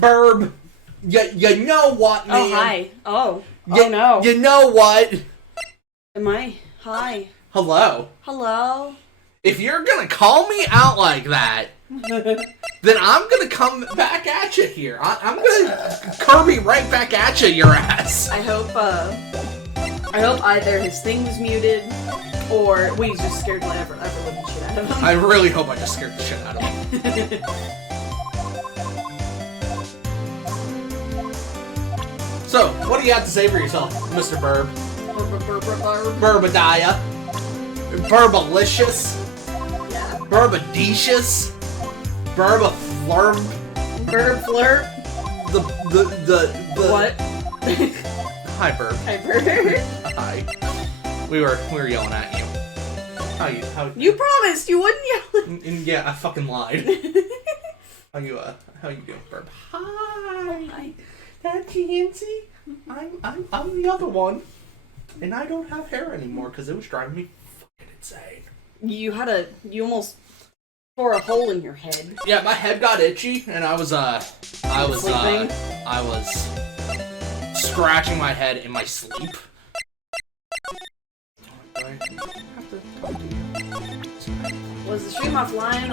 what, Burb? You know what, man? Oh, hi. Oh no. You know what? Am I? Hi. Hello. Hello. If you're gonna call me out like that, then I'm gonna come back at you here. I'm gonna Kirby right back at you, your ass. I hope either his thing was muted, or we just scared whatever living shit out of him. I really hope I just scared the shit out of him. So, what do you have to say for yourself, Mr. Burb? Burbadiah? Burbalicious? Yeah. Burbadicious? Burbaflurb? Burb-flurp? The What? Hi, Burb. Hi, Burb. Hi. We were yelling at you. How You promised you wouldn't yell. Yeah, I fucking lied. How you doing, Burb? Hi. That's Yancy. I'm the other one. And I don't have hair anymore because it was driving me fucking insane. You almost tore a hole in your head. Yeah, my head got itchy and I was scratching my head in my sleep. Was the stream offline,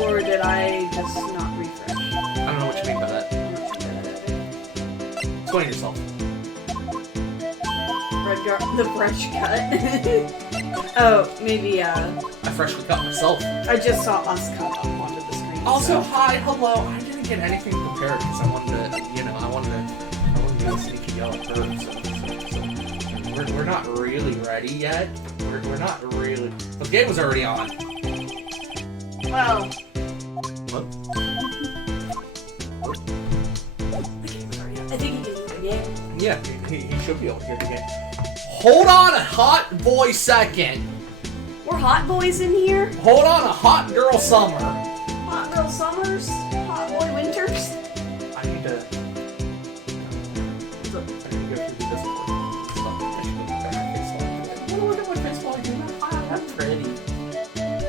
or did I just not refresh? I don't know what you mean by that. Explain yourself. The fresh cut. Oh, maybe, I freshly cut myself. I just saw us cut up onto the screen. Also, hi, hello. I didn't get anything prepared because I wanted to do a sneaky yell at her. So we're not really ready yet. We're not really. The game was already on. Well. What? The game was already on. I think he can hear the game. Yeah, he should be able to hear the game. Hold on a hot boy second. We're hot boys in here? Hold on a hot girl summer. Hot girl summers? Hot boy winters? I need to go through the Discord stuff. I should look at my face while I do it. Look at my face while I do that. I'm pretty.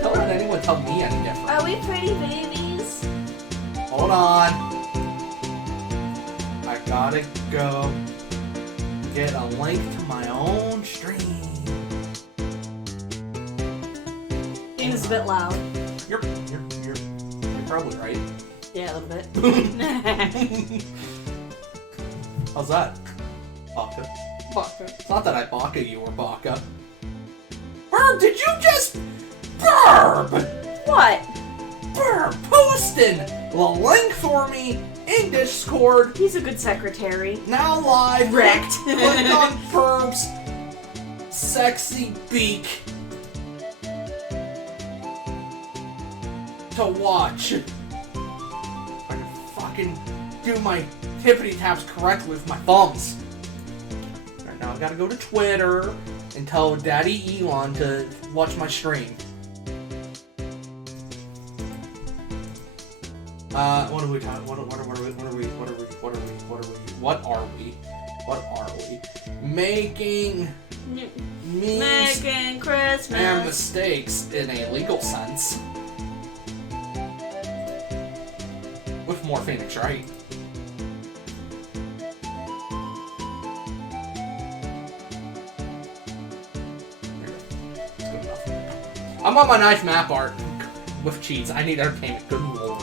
Don't let anyone tell me any different. Are we pretty babies? Hold on. I gotta go get a link to my own stream. Game is a bit loud. You're probably right. Yeah, a little bit. How's that? Baka. It's not that I baka you or baka. Burb, did you just... Burb! What? Burb, posting the link for me in Discord. He's a good secretary. Now live. Wrecked. Click on Burb's sexy beak to watch. If I can fucking do my tippity taps correctly with my thumbs. Right now I gotta go to Twitter and tell Daddy Elon to watch my stream. What are we talking? What are we? Making memes Making Christmas. and mistakes in a legal sense. With more Phoenix, right? That's good enough. I'm on my nice map art with cheats. I need entertainment. Good lord.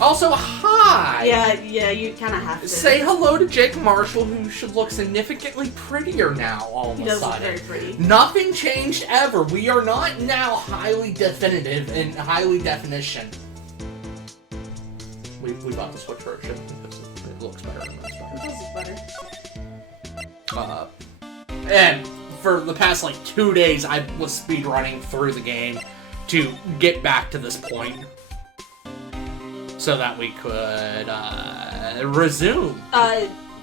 Also, hi! Yeah, you kind of have to. Say hello to Jake Marshall, who should look significantly prettier now, all of He a does look sudden. very pretty. Nothing changed ever. We are not now highly definitive and highly definition. We bought the Switch version because it looks better and looks better. It does look better. And for the past, 2 days, I was speedrunning through the game to get back to this point. So that we could, resume.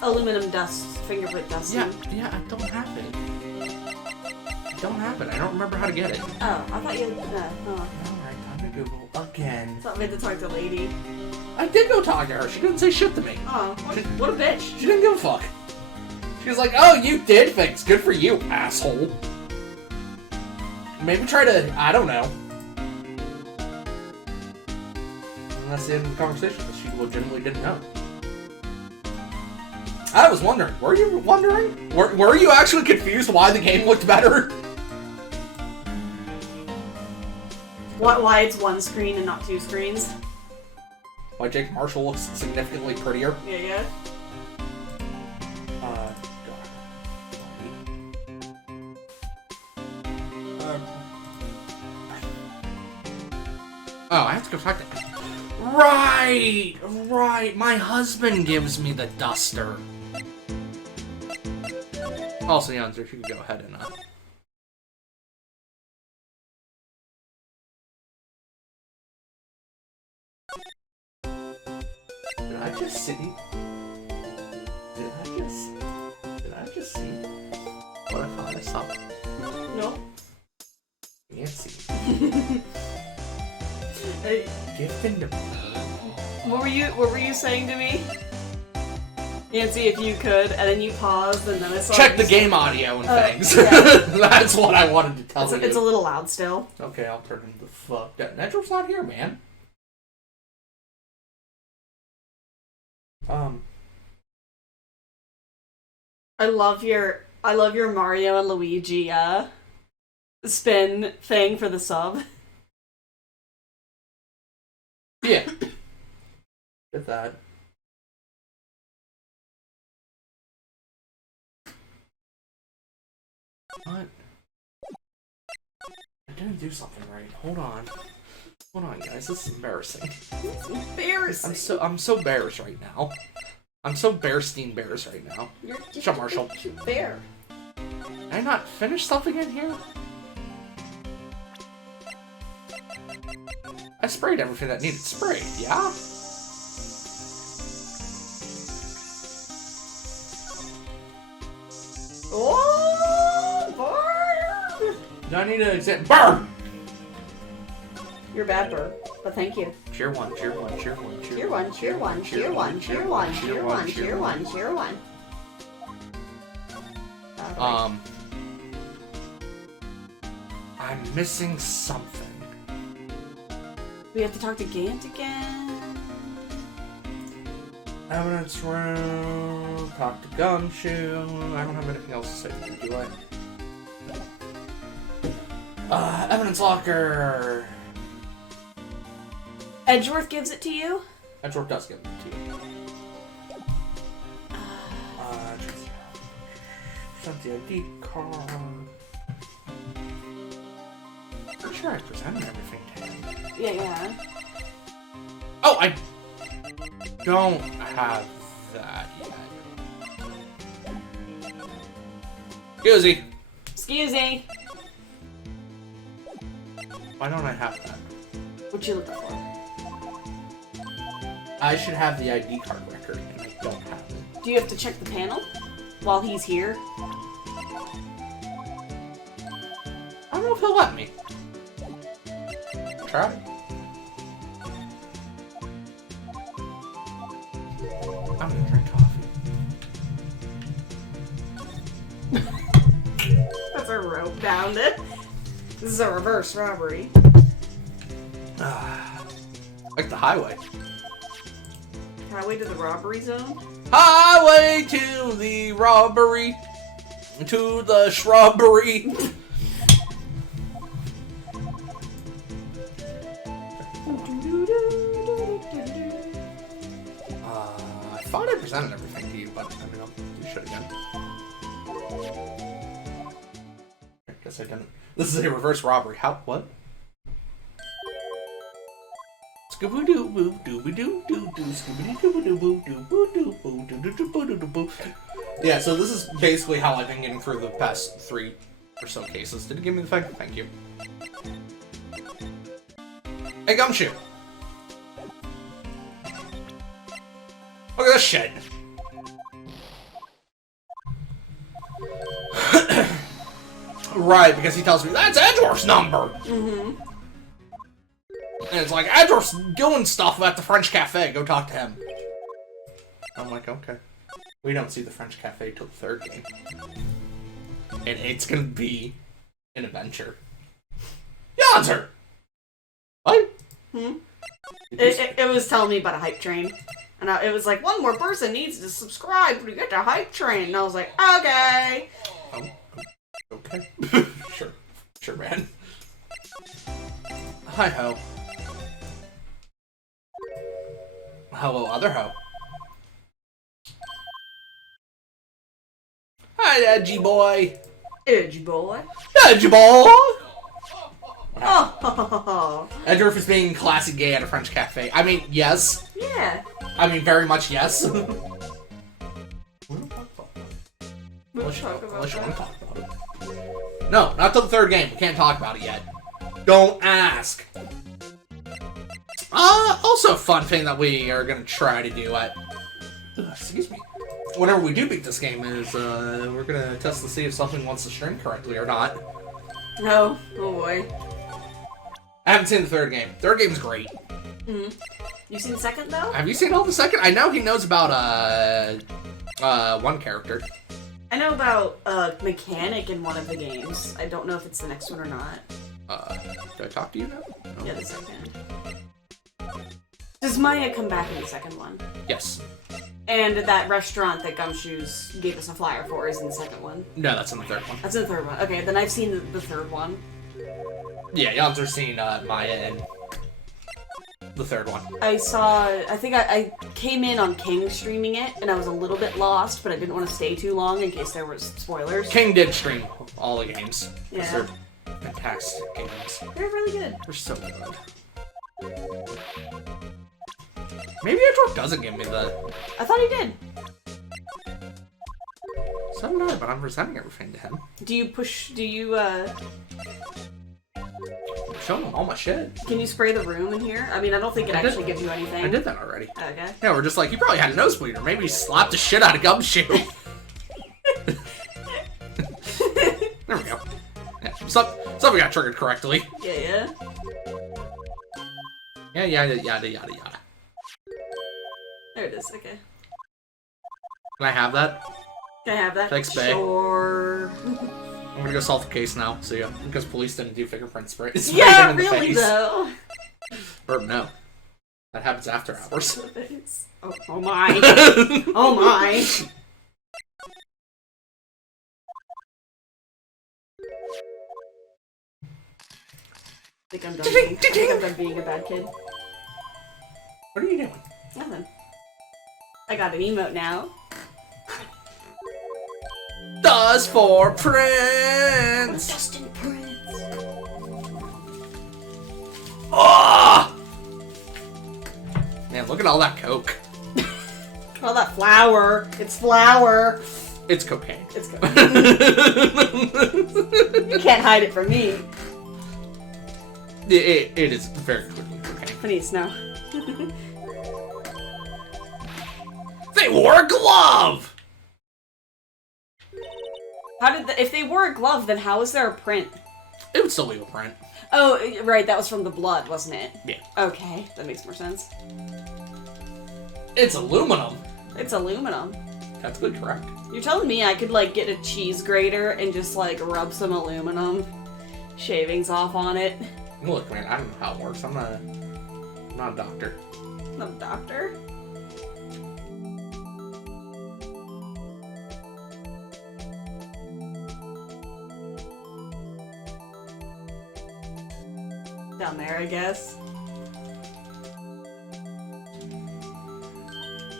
Aluminum dust, fingerprint dust. Yeah, I don't have it. I don't remember how to get it. Oh, I thought you had, Alright, time to Google again. I thought we had to talk to a lady. I did go talk to her. She didn't say shit to me. Oh, what a bitch. She didn't give a fuck. She was like, oh, you did things. Good for you, asshole. Maybe try to, I don't know. And that's the end of the conversation. She legitimately didn't know. I was wondering. Were you wondering? Were you actually confused why the game looked better? Why it's one screen and not two screens? Why Jake Marshall looks significantly prettier? Yeah. God. Oh, I have to go talk to... Right! My husband gives me the duster. Also, Janzer, if you could go ahead and, Did I just see? Did I just see what I thought I saw? No. Can't see. Hey. Gift in the... What were you saying to me? Nancy, if you could, and then you paused, and then I saw... Check the game audio and things. Yeah. That's what I wanted to tell you. It's a little loud still. Okay, I'll turn him the fuck down. Nedrill's not here, man. I love your Mario and Luigi spin thing for the sub. Yeah. Get that. What? I didn't do something right. Hold on, guys. This is embarrassing. It's embarrassing. I'm so embarrassed right now. I'm so Bearstein Bears right now. You're just Shut, Marshall. a cute bear. Did I not finish something in here? I sprayed everything that needed sprayed, yeah? Oh, burn! Do I need to examine? Burn! You're a bad bird, but thank you. Cheer one, cheer one, cheer one, Cheer one, cheer one, cheer one, cheer one, cheer one, cheer one, cheer one. I'm missing something. We have to talk to Gant again. Evidence room, talk to Gumshoe. I don't have anything else to say to you, do I? Evidence locker. Edgeworth gives it to you? Edgeworth does give it to you. Present the ID card. I'm sure I presented everything to him. Yeah. Oh, I don't have that yet. Excuse me. Why don't I have that? What you looking for? I should have the ID card record, and I don't have it. Do you have to check the panel while he's here? I don't know if he'll let me. Try. I'm gonna drink coffee. That's a rope down it. This is a reverse robbery. Like the highway. Highway to the robbery zone? Highway to the robbery. To the shrubbery. I thought I presented everything to you, but I mean, I'll do shit again. I guess I didn't. This is a reverse robbery. How? What? Scooby-Doo boo dooby-doo doo doo Scooby-Doo doo boo doo boo doo boo doo doo boo doo boo. Yeah, so this is basically how I've been getting through the past 3 or so cases. Did it give me the thing? Thank you. Hey, Gumshoe! Look at this shit! Right, because he tells me, that's Edgeworth's number! Mm-hmm. And it's like, Edgeworth's doing stuff at the French Cafe, go talk to him. I'm like, okay. We don't see the French Cafe till the 3rd game. And it's gonna be an adventure. Janzer! What? It was telling me about a hype train. And it was like, one more person needs to subscribe to get the hype train. And I was like, okay. Okay. Sure, man. Hi-ho. Hello, other ho. Hi, edgy boy. Edgy boy. Edgy boy. Oh. Edgeworth is being classic gay at a French cafe. I mean, yes. Yeah. I mean, very much yes. We'll talk about it. No, not till the third game. We can't talk about it yet. Don't ask. Also a fun thing that we are going to try to do excuse me. Whenever we do beat this game is, we're going to test to see if something wants to string correctly or not. No. Oh boy. I haven't seen the third game. Third game's great. Mm-hmm. You seen the second, though? Have you seen all the second? I know he knows about, one character. I know about a mechanic in one of the games. I don't know if it's the next one or not. Do I talk to you now? No. Yeah, the second. Does Maya come back in the second one? Yes. And that restaurant that Gumshoes gave us a flyer for is in the second one? No, that's in the third one. That's in the third one. Okay, then I've seen the third one. Yeah, y'all are seeing Maya in the third one. I think I came in on King streaming it, and I was a little bit lost, but I didn't want to stay too long in case there was spoilers. King did stream all the games. Yeah. They're fantastic games. They're really good. They're so good. Maybe Edgeworth doesn't give me the... I thought he did. So did I, but I'm presenting everything to him. Do you I'm showing him all my shit. Can you spray the room in here? I mean, I don't think it actually gives you anything. I did that already. Okay. Yeah, we're just like, you probably had a nosebleed, or maybe you slapped the shit out of Gumshoe. There we go. Yeah, something got triggered correctly. Yeah. Yeah, yada, yada, yada, yada. There it is, okay. Can I have that? Can I have that? Thanks, babe. Sure. I'm gonna go solve the case now, see ya. Because police didn't do fingerprint spray. Yeah, in the really face. though. Or no. That happens after hours. Oh my. Oh my. I think I'm done being a bad kid. What are you doing? Nothing. I got an emote now. Does for Prince! Justin Prince. Oh! Man, look at all that coke. All that flour. It's flour. It's cocaine. It's cocaine. You can't hide it from me. It is very clearly cocaine. Please, no. They wore a glove! If they wore a glove, then how is there a print? It would still leave a print. Oh, right, that was from the blood, wasn't it? Yeah. Okay, that makes more sense. It's aluminum. It's aluminum. That's good, correct. You're telling me I could, like, get a cheese grater and just, like, rub some aluminum shavings off on it? Look, man, I don't know how it works. I'm not a doctor. I'm a doctor. Down there, I guess.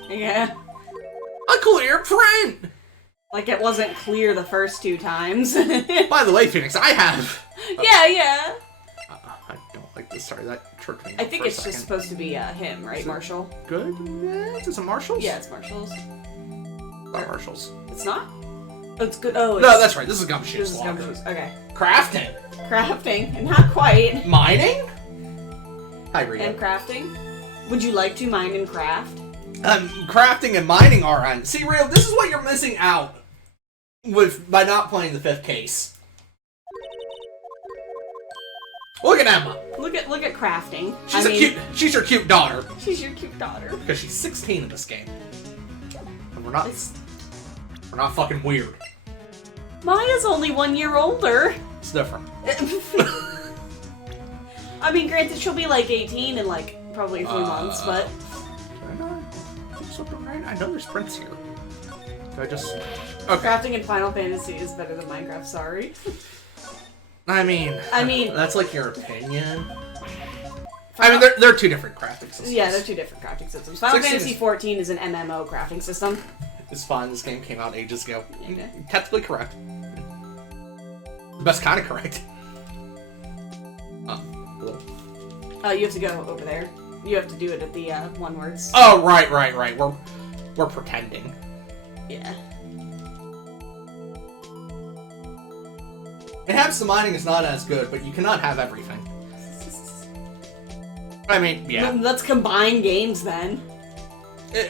Yeah. A clear print! Like it wasn't clear the first two times. By the way, Phoenix, I have... Yeah. I don't like this. Sorry, that tripped me. I think it's just supposed to be him, right, Marshall? Goodness? Is it Marshalls? Yeah, it's Marshall's. Not Marshalls. It's not? Oh, it's good. Oh, no, that's right. This is Gumshoes. This is Gumshoes. Okay. Crafting. Crafting. Not quite. Mining? Hi, Rita. And crafting? Would you like to mine and craft? Crafting and mining are on. See, Real, this is what you're missing out by not playing the fifth case. Look at Emma. Look at crafting. She's your cute daughter. She's your cute daughter. Because she's 16 in this game. And we're not fucking weird. Maya's only 1 year older. It's different. I mean, granted, she'll be like 18 in like probably a few months, but... I know there's prints here. Do I just... Okay. Crafting in Final Fantasy is better than Minecraft, sorry. I mean... That's like your opinion. I mean, they're two different crafting systems. Yeah, they're two different crafting systems. Final Fantasy XIV is an MMO crafting system. It's fine, this game came out ages ago. Okay. Technically correct. The best kind of correct. Hello. You have to go over there. You have to do it at the one words. Oh, right. We're pretending. Yeah. Perhaps the mining is not as good, but you cannot have everything. I mean, yeah. Let's combine games then.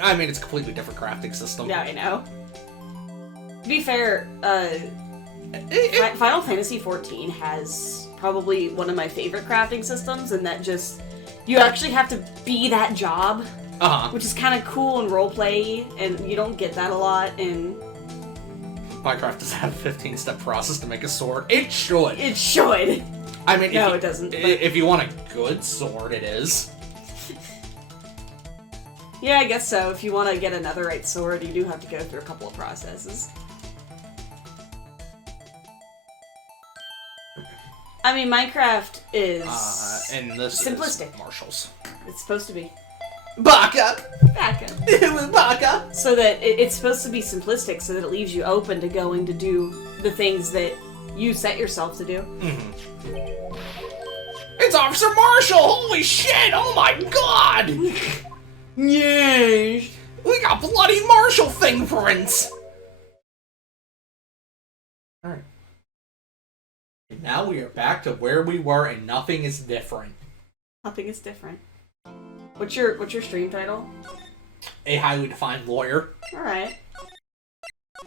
I mean, it's a completely different crafting system. Yeah, I know. To be fair, Final Fantasy XIV has probably one of my favorite crafting systems, and that just... You actually have to be that job, which is kind of cool in roleplay, and you don't get that a lot in... Minecraft does have a 15-step process to make a sword. It should. It should. I mean, no, it doesn't. But... If you want a good sword, it is. Yeah, I guess so. If you want to get a netherite sword, you do have to go through a couple of processes. I mean, Minecraft is and this simplistic. Is Marshall's. It's supposed to be. Baka! It was Baka! So that it's supposed to be simplistic, so that it leaves you open to going to do the things that you set yourself to do. Mm-hmm. It's Officer Marshall! Holy shit! Oh my god! Yes! We got bloody Marshall fingerprints! Alright. And now we are back to where we were and nothing is different. Nothing is different. What's your stream title? A highly defined lawyer. Alright.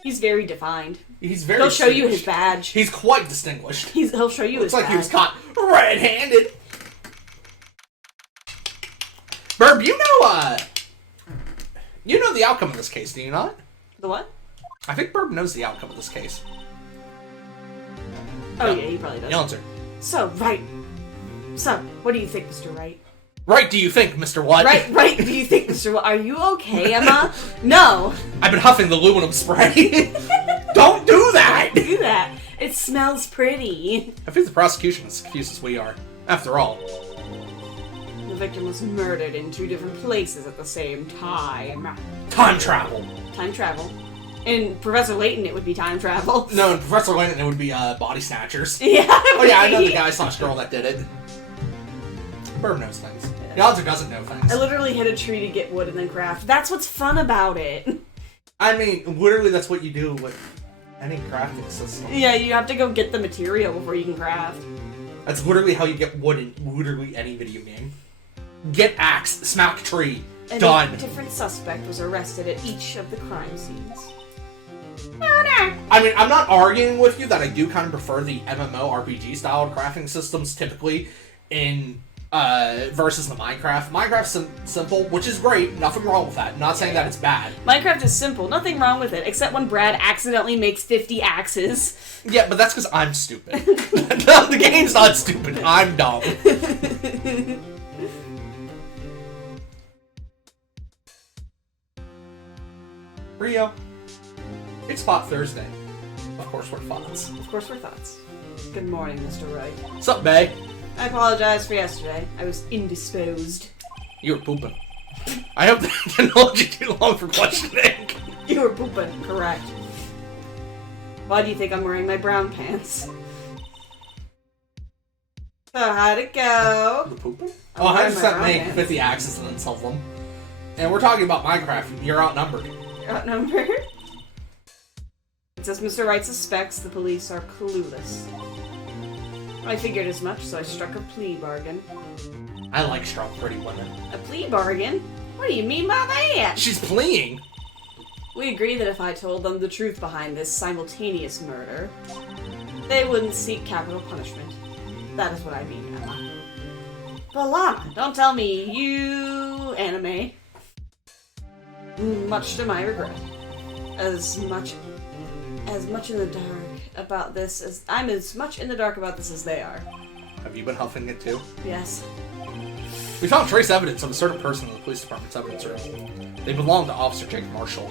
He's very defined. He's very He'll show you his badge. He's quite distinguished. He'll show you his badge. Looks like he was caught red-handed. Burb, you know the outcome of this case, do you not? The what? I think Burb knows the outcome of this case. Oh yeah, he probably does. Answer. So, right. So, what do you think, Mr. Wright? Right, do you think, Mr. What? Right, do you think, Mr. What? Are you okay, Emma? No. I've been huffing the aluminum spray. Don't do that! Don't do that. It smells pretty. I think the prosecution is as confused as we are. After all. The victim was murdered in 2 different places at the same time. Time travel. Time travel. In Professor Layton, it would be time travel. No, in Professor Layton, it would be body snatchers. Yeah. Oh yeah, I know the guy/girl that did it. Burb knows things. The Alter doesn't know things. I literally hit a tree to get wood and then craft. That's what's fun about it. I mean, literally that's what you do with any crafting system. Yeah, you have to go get the material before you can craft. That's literally how you get wood in literally any video game. Get axe, smack tree, and done. A different suspect was arrested at each of the crime scenes. I mean, I'm not arguing with you that I do kind of prefer the MMO RPG style crafting systems typically in versus the Minecraft. Minecraft's simple, which is great. Nothing wrong with that. I'm not saying that it's bad. Minecraft is simple. Nothing wrong with it, except when Brad accidentally makes 50 axes. Yeah, but that's because I'm stupid. The game's not stupid. I'm dumb. Rio, it's Thought Thursday. Of course we're thoughts. Of course we're thoughts. Good morning, Mr. Wright. What's up, bae? I apologize for yesterday. I was indisposed. You were pooping. I hope that didn't hold you too long for questioning. You were pooping, correct. Why do you think I'm wearing my brown pants? So how'd it go? The pooping? Oh, 100% make 50 axes and then sell them. And we're talking about Minecraft. You're outnumbered. You're outnumbered? It says Mr. Wright suspects the police are clueless. I figured as much, so I struck a plea bargain. I like strong, pretty women. A plea bargain? What do you mean by that? She's pleading. We agreed that if I told them the truth behind this simultaneous murder, they wouldn't seek capital punishment. That is what I mean, Emma. But Lana, don't tell me you anime. Much to my regret. As much in the dark about this as I'm as much in the dark about this as they are. Have you been huffing it too? Yes. We found trace evidence of a certain person in the police department's evidence room. They belong to Officer Jake Marshall.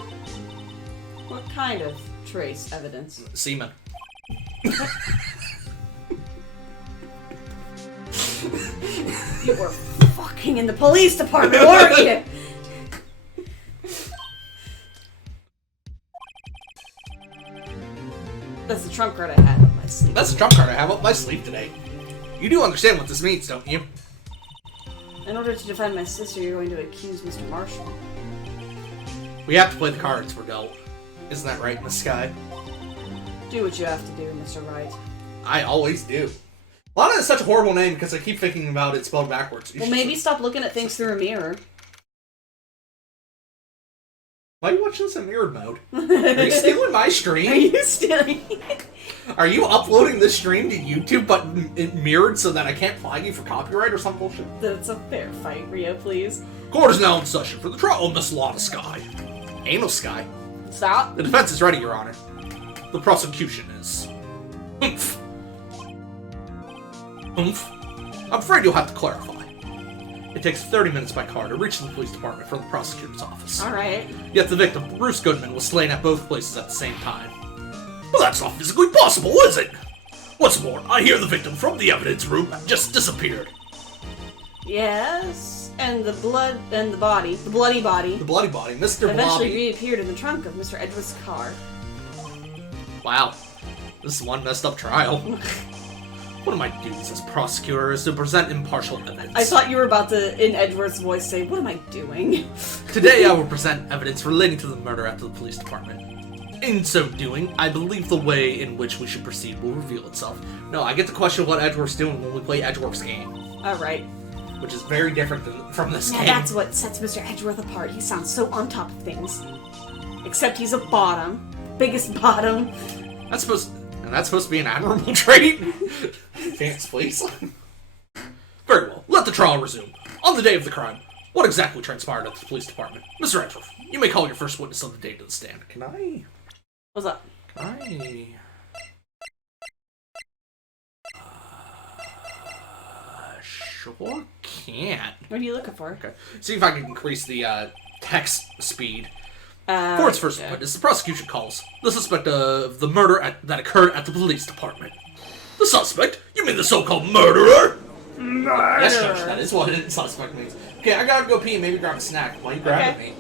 What kind of trace evidence? Semen. You were fucking in the police department, weren't you? That's the trump card I had up my sleeve. That's the trump card I have up my sleeve today. You do understand what this means, don't you? In order to defend my sister, you're going to accuse Mr. Marshall. We have to play the cards we're dealt. Isn't that right, Miss Sky? Do what you have to do, Mr. Wright. I always do. Lana is such a horrible name because I keep thinking about it spelled backwards. Well, maybe stop looking at things through a mirror. Why are you watching this in mirrored mode? Are you stealing my stream? Are you stealing? Are you uploading this stream to YouTube but mirrored so that I can't flag you for copyright or some bullshit? That's a fair fight, Rio, please. Court is now in session for the trial of Miss Lana Sky. Anal Sky. Stop. The defense is ready, Your Honor. The prosecution is... Oomph. Oomph. I'm afraid you'll have to clarify. It takes 30 minutes by car to reach the police department from the prosecutor's office. Alright. Yet the victim, Bruce Goodman, was slain at both places at the same time. Well, that's not physically possible, is it? What's more, I hear the victim from the evidence room just disappeared. Yes, and the blood and the body, the bloody body, Mr. eventually Blobby. reappeared in the trunk of Mr. Edwards' car. Wow. This is one messed up trial. One of my duties as prosecutor is to present impartial evidence. I thought you were about to, in Edward's voice, say, "What am I doing?" Today I will present evidence relating to the murder at the police department. In so doing, I believe the way in which we should proceed will reveal itself. No, I get to question what Edgeworth's doing when we play Edgeworth's game. Alright. Which is very different from this game. That's what sets Mr. Edgeworth apart. He sounds so on top of things. Except he's a bottom. Biggest bottom. That's supposed to be an admirable trait? Thanks, please. Very well. Let the trial resume. On the day of the crime, what exactly transpired at the police department? Mr. Edgeworth, you may call your first witness of the day to the stand. Can I... What's up? Sure can't. What are you looking for? Okay. See if I can increase the text speed. For its first witness, the prosecution calls the suspect of the murder that occurred at the police department. The suspect? You mean the so-called murderer? Yes, Judge, that is what a suspect means. Okay, I gotta go pee and maybe grab a snack while you grab me.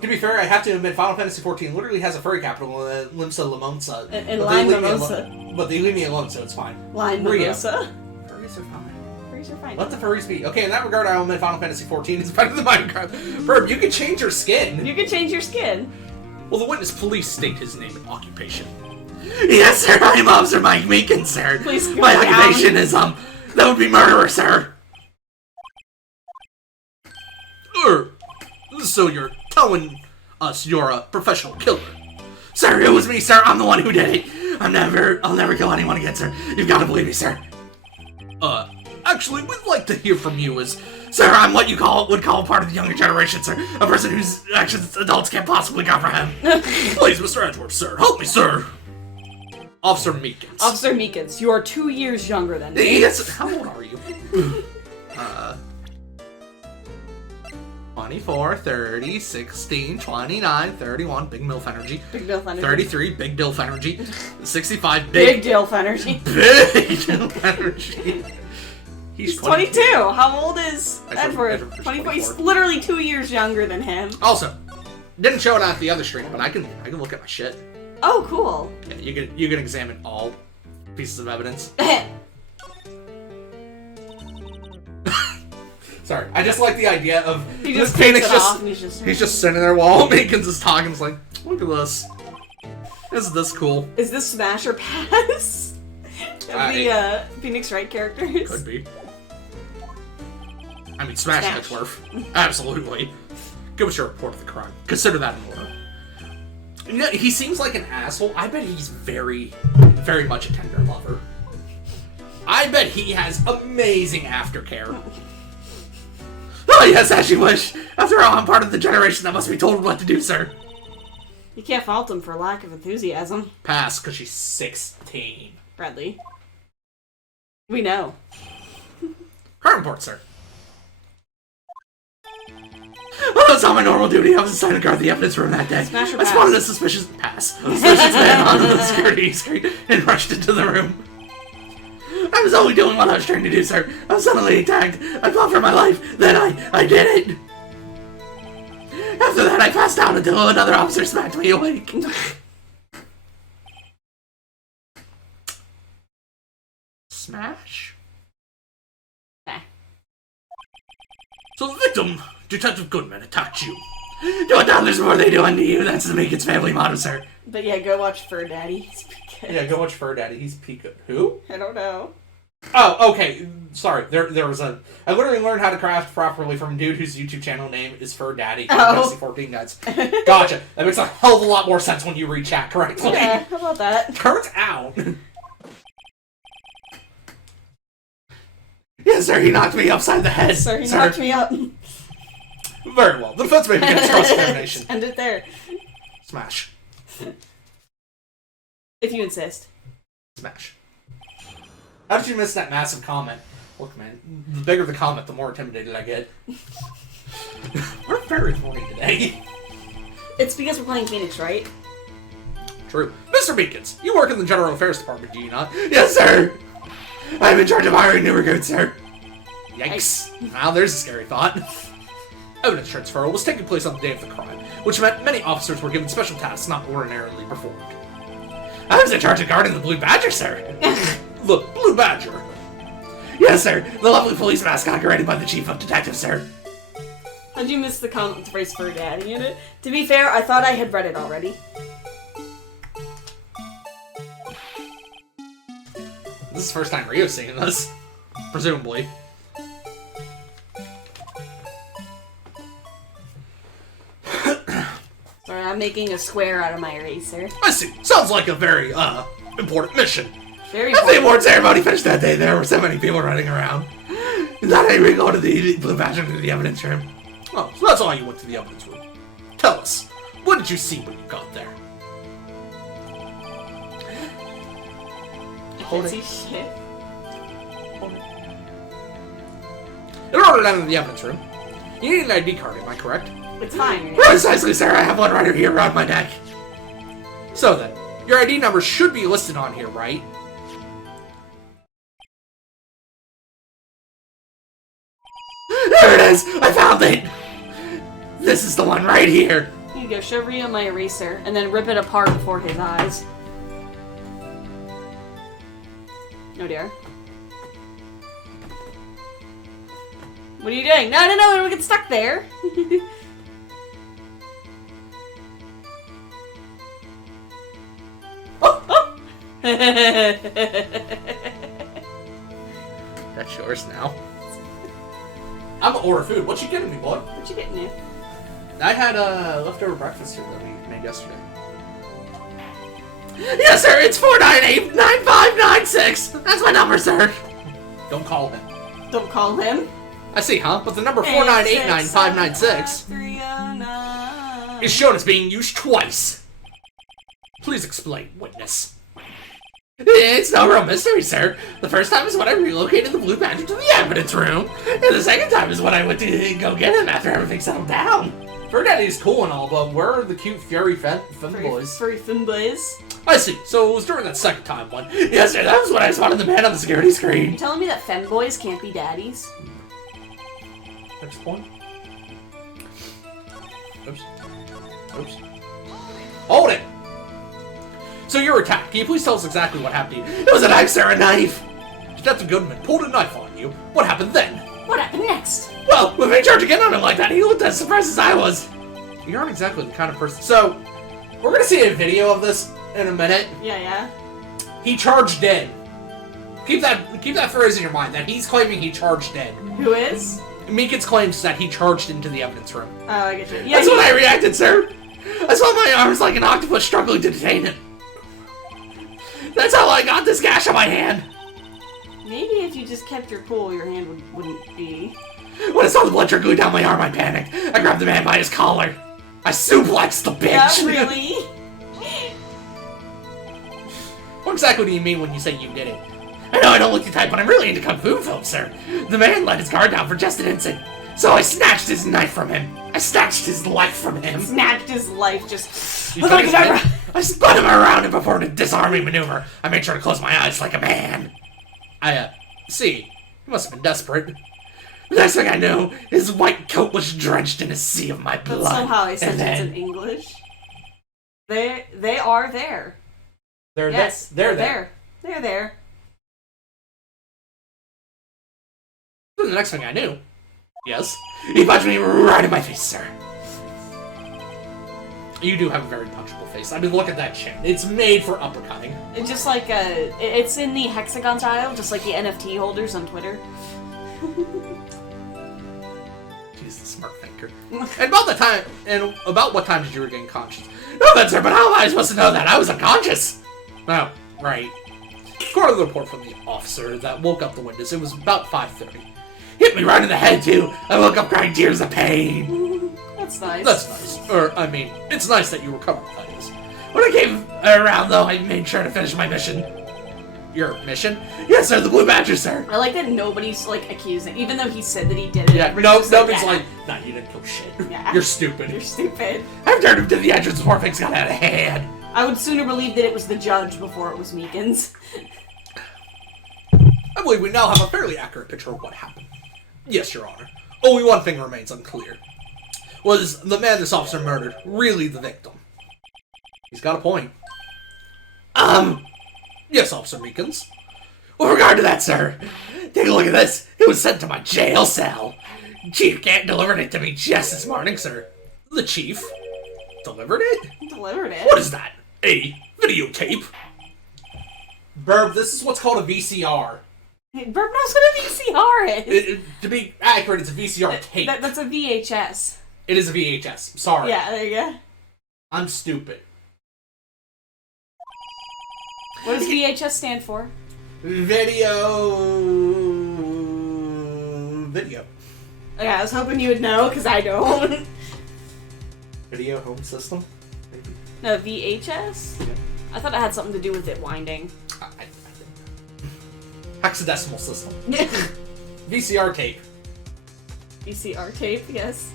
To be fair, I have to admit, Final Fantasy XIV literally has a furry capital, Limsa Limonsa. And Lime Mimosa. But they leave me alone, so it's fine. Lime Mimosa. Furries are fine. Furries are fine. Let the furries be. Okay, in that regard, I will admit Final Fantasy XIV is better than Minecraft. Verb, you can change your skin. You can change your skin. Will the witness please state his name and occupation? Yes, sir. I'm Officer Mike Meekin, sir. Please go My down. occupation is, that would be murderer, sir. So you're telling us you're a professional killer? Sir, it was me, sir. I'm the one who did it. I'll never kill anyone again, sir. You've got to believe me, sir. Actually, we'd like to hear from you as... Sir, I'm what you would call part of the younger generation, sir. A person whose actions adults can't possibly comprehend. Please, Mr. Edwards, sir. Help me, sir. Officer Meekins. Officer Meekins, you are 2 years younger than me. Yes. How old are you? 24, 30, 16, 29, 31, big MILF energy. Big DILF energy. 33, big DILF energy. 65, Big DILF energy. Big DILF energy. He's 22. How old is Edward? 24. He's literally 2 years younger than him. Also, didn't show it on the other stream, but I can look at my shit. Oh, cool. Yeah, you can examine all pieces of evidence. Sorry, I just like the idea of he just Phoenix he's just sitting there while Meekins is talking. He's like, look at this. Isn't this cool? Is this Smash or Pass? The Phoenix Wright characters? Could be. I mean, Smash Edgeworth. Absolutely. Give us your report of the crime. Consider that in order. You know, he seems like an asshole. I bet he's very, very much a tender lover. I bet he has amazing aftercare. Oh, yes, as you wish. After all, I'm part of the generation that must be told what to do, sir. You can't fault him for lack of enthusiasm. Pass, because she's 16. Bradley. We know. Crime report, sir. Well, that's not my normal duty. I was assigned to guard the evidence room that day. Smash or I spotted a suspicious man onto the security screen and rushed into the room. I was only doing what I was trained to do, sir. I was suddenly attacked. I fought for my life. Then I did it. After that, I passed out until another officer smacked me awake. Smash? So the victim, Detective Goodman, attacked you. Do unto others before they do unto you. That's the Meekins family motto, sir. But yeah, go watch Fur Daddy. He's pretty good. Yeah, go watch Fur Daddy. He's good. Who? I don't know. Oh, okay. Sorry. There was a... I literally learned how to craft properly from a dude whose YouTube channel name is Fur Daddy. Oh. 14 Guys. Gotcha. That makes a hell of a lot more sense when you read chat correctly. Yeah, how about that? Turns out... Yes, sir, he knocked me upside the head. Sir, he knocked me up. Very well. The defense may begin cross-examination. End it there. Smash. If you insist. Smash. How did you miss that massive comment? Look, man, the bigger the comment, the more intimidated I get. We're very horny today. It's because we're playing Phoenix, right? True. Mr. Meekins, you work in the General Affairs Department, do you not? Yes, sir! I'm in charge of hiring new recruits, sir. Yikes. Now there's a scary thought. Evidence transfer was taking place on the day of the crime, which meant many officers were given special tasks not ordinarily performed. I was in charge of guarding the Blue Badger, sir. Look, Blue Badger. Yes, sir. The lovely police mascot created by the Chief of Detectives, sir. How'd you miss the comment with the phrase Fur Daddy in it? To be fair, I thought I had read it already. This is the first time Rio's seeing this. Presumably. Sorry, I'm making a square out of my eraser. I see. Sounds like a very, important mission. Very As the important. award ceremony finished that day, there were so many people running around. That I we go to the Blue Badger to the evidence room. Oh, so that's all you went to the evidence room. Tell us, what did you see when you got there? I can't see shit. In order to enter the evidence room, you need an ID card, am I correct? It's fine. Precisely, sir. I have one right here around my neck. So then, your ID number should be listed on here, right? There it is! I found it! This is the one right here. Here you go, show Rio my eraser, and then rip it apart before his eyes. Oh dear. What are you doing? No, don't get stuck there! That's yours now. I'm gonna order food. What you getting me, boy? What you getting you? I had leftover breakfast here that we made yesterday. Yes, sir. It's 498-9596. That's my number, sir. Don't call him. Don't call him. I see, huh? But the number 498-9596 is shown as being used twice. Please explain, witness. It's no real mystery, sir. The first time is when I relocated the Blue Badger to the evidence room, and the second time is when I went to go get him after everything settled down. Fur Daddy's cool and all, but where are the cute furry femboys? Furry femboys. I see. So it was during that second time one. Yes, sir. That was when I spotted the man on the security screen. You telling me that femboys can't be daddies? Next point. Oops. Oops. Hold it! So you were attacked. Can you please tell us exactly what happened to you? It was a knife, sir, a knife! Detective Goodman pulled a knife on you. What happened then? What happened next? Well, when they charged again on him like that, he looked as surprised as I was. You aren't exactly the kind of person... So, we're gonna see a video of this in a minute. Yeah. He charged in. Keep that phrase in your mind, that he's claiming he charged in. Who is? Meekins claims that he charged into the evidence room. Oh, I get you. Yeah, That's when I reacted, sir. I saw my arms like an octopus struggling to detain him. That's how I got this gash on my hand. Maybe if you just kept your cool, your hand wouldn't be. When I saw the blood trickling down my arm, I panicked. I grabbed the man by his collar. I suplexed the bitch. Not really. What exactly do you mean when you say you did it? I know I don't look the type, but I'm really into kung fu films, sir. The man let his guard down for just an instant. So I snatched his knife from him. I snatched his life from him. Snatched his life, just... I spun him around and before a disarming maneuver, I made sure to close my eyes like a man. See, he must have been desperate. The next thing I knew, his white coat was drenched in a sea of my blood. That's somehow I said it's in English. They are there. They're there. They're there. Then the next thing I knew, yes, he punched me right in my face, sir. You do have a very punchable face. I mean, look at that chin. It's made for uppercutting. It's just like it's in the hexagon style, just like the NFT holders on Twitter. He's the smart thinker. And about what time did you regain conscious? No, that's sir, but how am I supposed to know that? I was unconscious. Oh, right. According to the report from the officer that woke up the witness, it was about 5:30. Hit me right in the head, too. I woke up crying tears of pain. That's nice. That's nice. Or, I mean, it's nice that you recovered, that is. When I came around, though, I made sure to finish my mission. Your mission? Yes, sir, the blue badger, sir. I like that nobody's, like, accusing, even though he said that he did it. Yeah, nobody's like, nah, you didn't kill shit. Yeah. You're stupid. You're stupid. I've turned him to the entrance before things got out of hand. I would sooner believe that it was the judge before it was Meekins. I believe we now have a fairly accurate picture of what happened. Yes, Your Honor. Only one thing remains unclear. Was the man this officer murdered really the victim? He's got a point. Yes, Officer Meekins. With regard to that, sir, take a look at this. It was sent to my jail cell. Chief Gant delivered it to me just this morning, sir. The chief delivered it? Delivered it? What is that? A videotape? Burb, this is what's called a VCR. Burb knows what a VCR is. To be accurate, it's a VCR tape. That's a VHS. It is a VHS. Sorry. Yeah, there you go. I'm stupid. What does VHS stand for? Video. Okay, I was hoping you would know, because I don't. Video home system? Maybe. No, VHS? Yeah. I thought it had something to do with it winding. I think hexadecimal system. VCR tape. VCR tape, yes.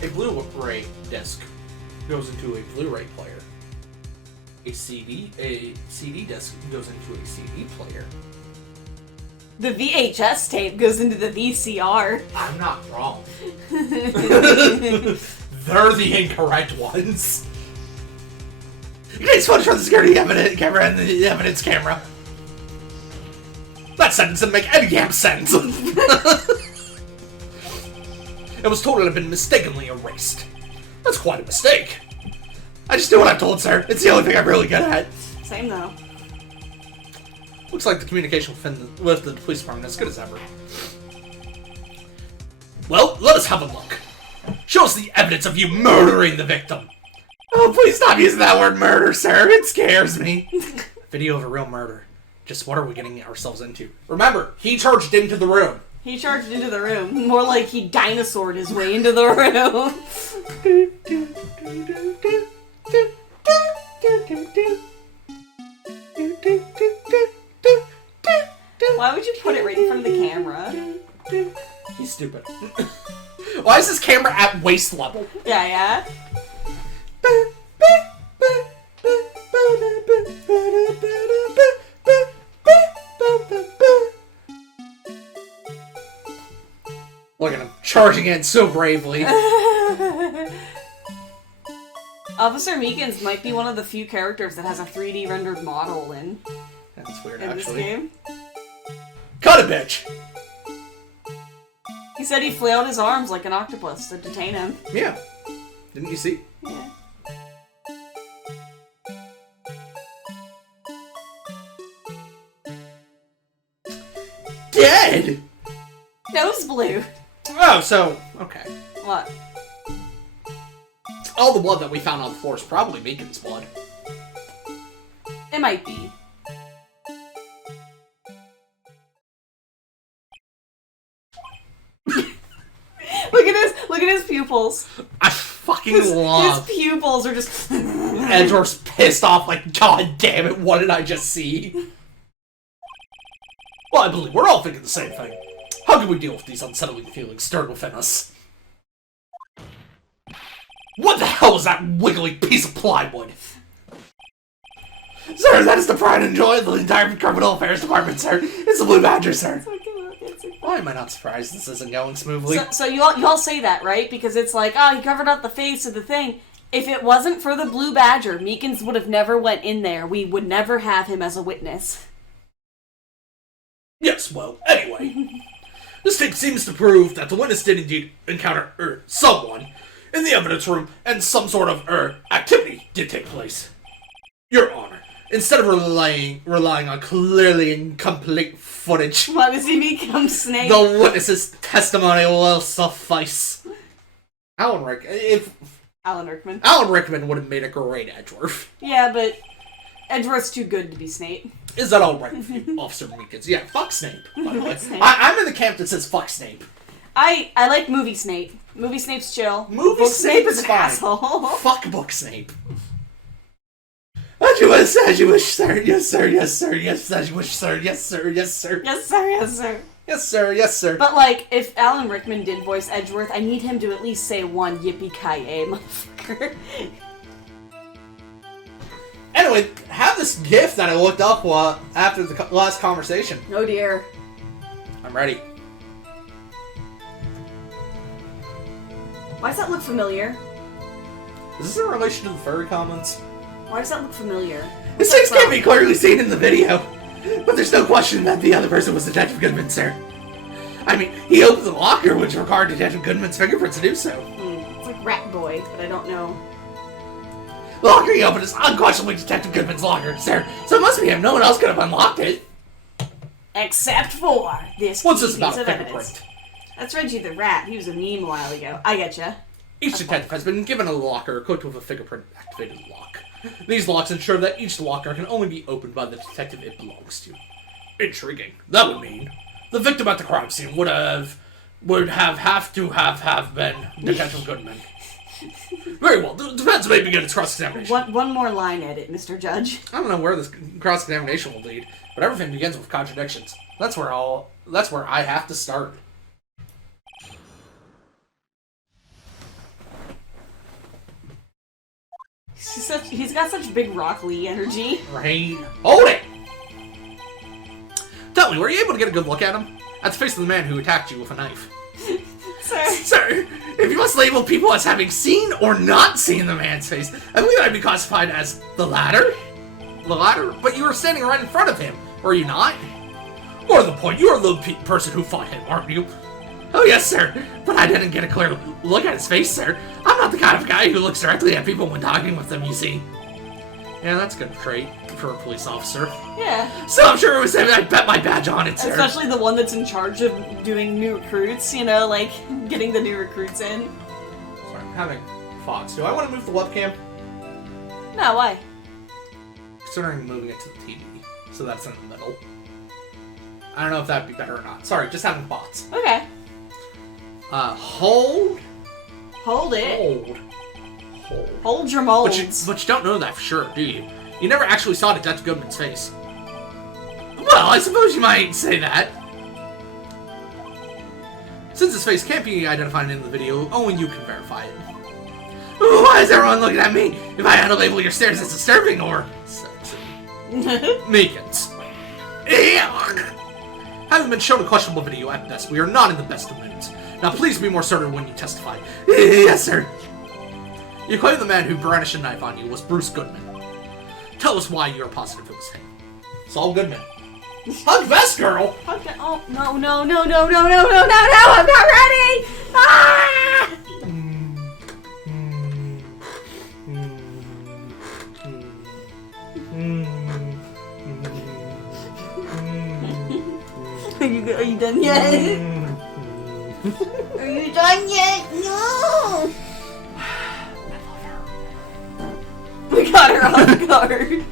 A Blu-ray disc goes into a Blu-ray player. A CD disc goes into a CD player. The VHS tape goes into the VCR. I'm not wrong. They're the incorrect ones. You need footage from the security camera and the evidence camera. That sentence didn't make any damn sense. It was told it had been mistakenly erased. That's quite a mistake. I just do what I'm told, sir. It's the only thing I'm really good at. Same though. Looks like the communication with the police department is as good as ever. Well, let us have a look. Show us the evidence of you murdering the victim. Oh, please stop using that word murder, sir. It scares me. Video of a real murder. Just what are we getting ourselves into? Remember, he charged into the room. He charged into the room. More like he dinosaured his way into the room. Why would you put it right in front of the camera? He's stupid. Why is this camera at waist level? Yeah. Look at him, charging in so bravely. Officer Meekins might be one of the few characters that has a 3D rendered model in That's weird, this actually. game. Cut it, bitch! He said he flailed his arms like an octopus to detain him. Yeah. Didn't you see? Yeah. Dead! Nose blue. Oh, so, okay. What? All the blood that we found on the floor is probably Meekins' blood. It might be. Look at his pupils. I fucking love. His pupils are just. Edgeworth's pissed off like, God damn it, what did I just see? Well, I believe we're all thinking the same thing. How can we deal with these unsettling feelings stirred within us? What the hell is that wiggly piece of plywood? Sir, that is the pride and joy of the entire Criminal Affairs Department, sir. It's the Blue Badger, sir. Why am I not surprised this isn't going smoothly? So you all say that, right? Because it's like, oh, he covered up the face of the thing. If it wasn't for the Blue Badger, Meekins would have never went in there. We would never have him as a witness. Yes, well, anyway. This tape seems to prove that the witness did indeed encounter, someone in the evidence room, and some sort of, activity did take place. Your Honor, instead of relying on clearly incomplete footage... Why does he become Snake? The witness's testimony will suffice. Alan Rickman would have made a great Edgeworth. Yeah, but Edgeworth's too good to be Snape. Is that alright with you, Officer Meekins? Yeah, fuck Snape, by the way. I'm in the camp that says fuck Snape. I like movie Snape. Movie Snape's chill. Movie Snape is fine. Asshole. Fuck book Snape. As you wish, sir. Yes, sir. Yes, sir. Yes, as you wish, sir. Yes, sir. Yes, sir. Yes, sir. Yes, sir. Yes, sir. Yes, sir. But, like, if Alan Rickman did voice Edgeworth, I need him to at least say one yippee-ki-yay, motherfucker. Anyway, have this gift that I looked up after the last conversation. Oh, dear. I'm ready. Why does that look familiar? Is this in relation to the furry comments? Why does that look familiar? This thing can't be clearly seen in the video, but there's no question that the other person was Detective Goodman, sir. I mean, he opened the locker, which required Detective Goodman's fingerprints to do so. It's like Rat Boy, but I don't know. The locker he opened is unquestionably Detective Goodman's locker, sir, so it must be him. No one else could have unlocked it. Except for this What's this piece about a of fingerprint? evidence. That's Reggie the Rat. He was a meme a while ago. I getcha. Each detective has been given a locker equipped with a fingerprint-activated lock. These locks ensure that each locker can only be opened by the detective it belongs to. Intriguing. That would mean the victim at the crime scene would have been Detective Goodman. Very well. The defense may begin its cross-examination. One more line edit, Mr. Judge. I don't know where this cross-examination will lead, but everything begins with contradictions. That's where I have to start. He's got such big Rock Lee energy. Right. Hold it! Tell me, were you able to get a good look at him? At the face of the man who attacked you with a knife. Sir, if you must label people as having seen or not seen the man's face, I believe I'd be classified as the latter? The latter? But you were standing right in front of him, were you not? More to the point, you're the person who fought him, aren't you? Oh yes, sir, but I didn't get a clear look at his face, sir. I'm not the kind of guy who looks directly at people when talking with them, you see. Yeah, that's a good trait for a police officer. Yeah. So I'm sure it was him. I bet my badge on it, sir. Especially the one that's in charge of doing new recruits, you know, like, getting the new recruits in. Sorry, I'm having thoughts. Do I want to move the webcam? No, why? Considering moving it to the TV, so that's in the middle. I don't know if that'd be better or not. Sorry, just having thoughts. Okay. Hold. Hold it. Hold. Hold your molds. But you don't know that for sure, do you? You never actually saw Detective Goodman's face. Well, I suppose you might say that. Since his face can't be identified in the video, only you can verify it. Why is everyone looking at me? If I had to label your stares as disturbing or sexy. Meekins. Having been shown a questionable video at best, we are not in the best of moods. Now please be more certain when you testify. Yes, sir. You claim the man who brandished a knife on you was Bruce Goodman. Tell us why you're positive it was him. Saul Goodman. Hug Vest Girl! Oh, no, I'm not ready! Ah! Are you done yet? Are you done yet? No! We got her off guard.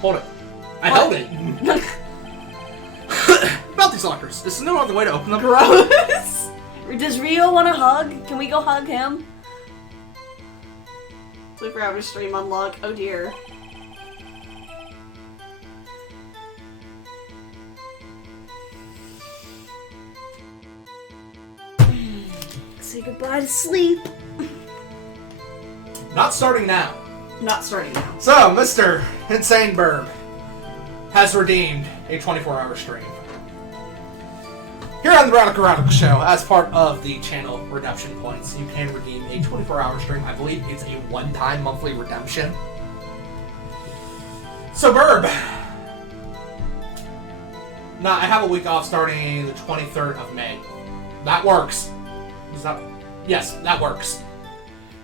Hold it. I held it. About these lockers. This is no other way to open them. Gross. Does Rio want a hug? Can we go hug him? 24-hour stream unlock. Oh dear. Say goodbye to sleep. Not starting now. Not starting now. So, Mr. Insane Burb has redeemed a 24-hour stream. Here on the Ragdoll Show, as part of the channel redemption points, you can redeem a 24-hour stream. I believe it's a one-time monthly redemption. So, Burb. Now, I have a week off starting the 23rd of May. That works. Is that... Yes, that works.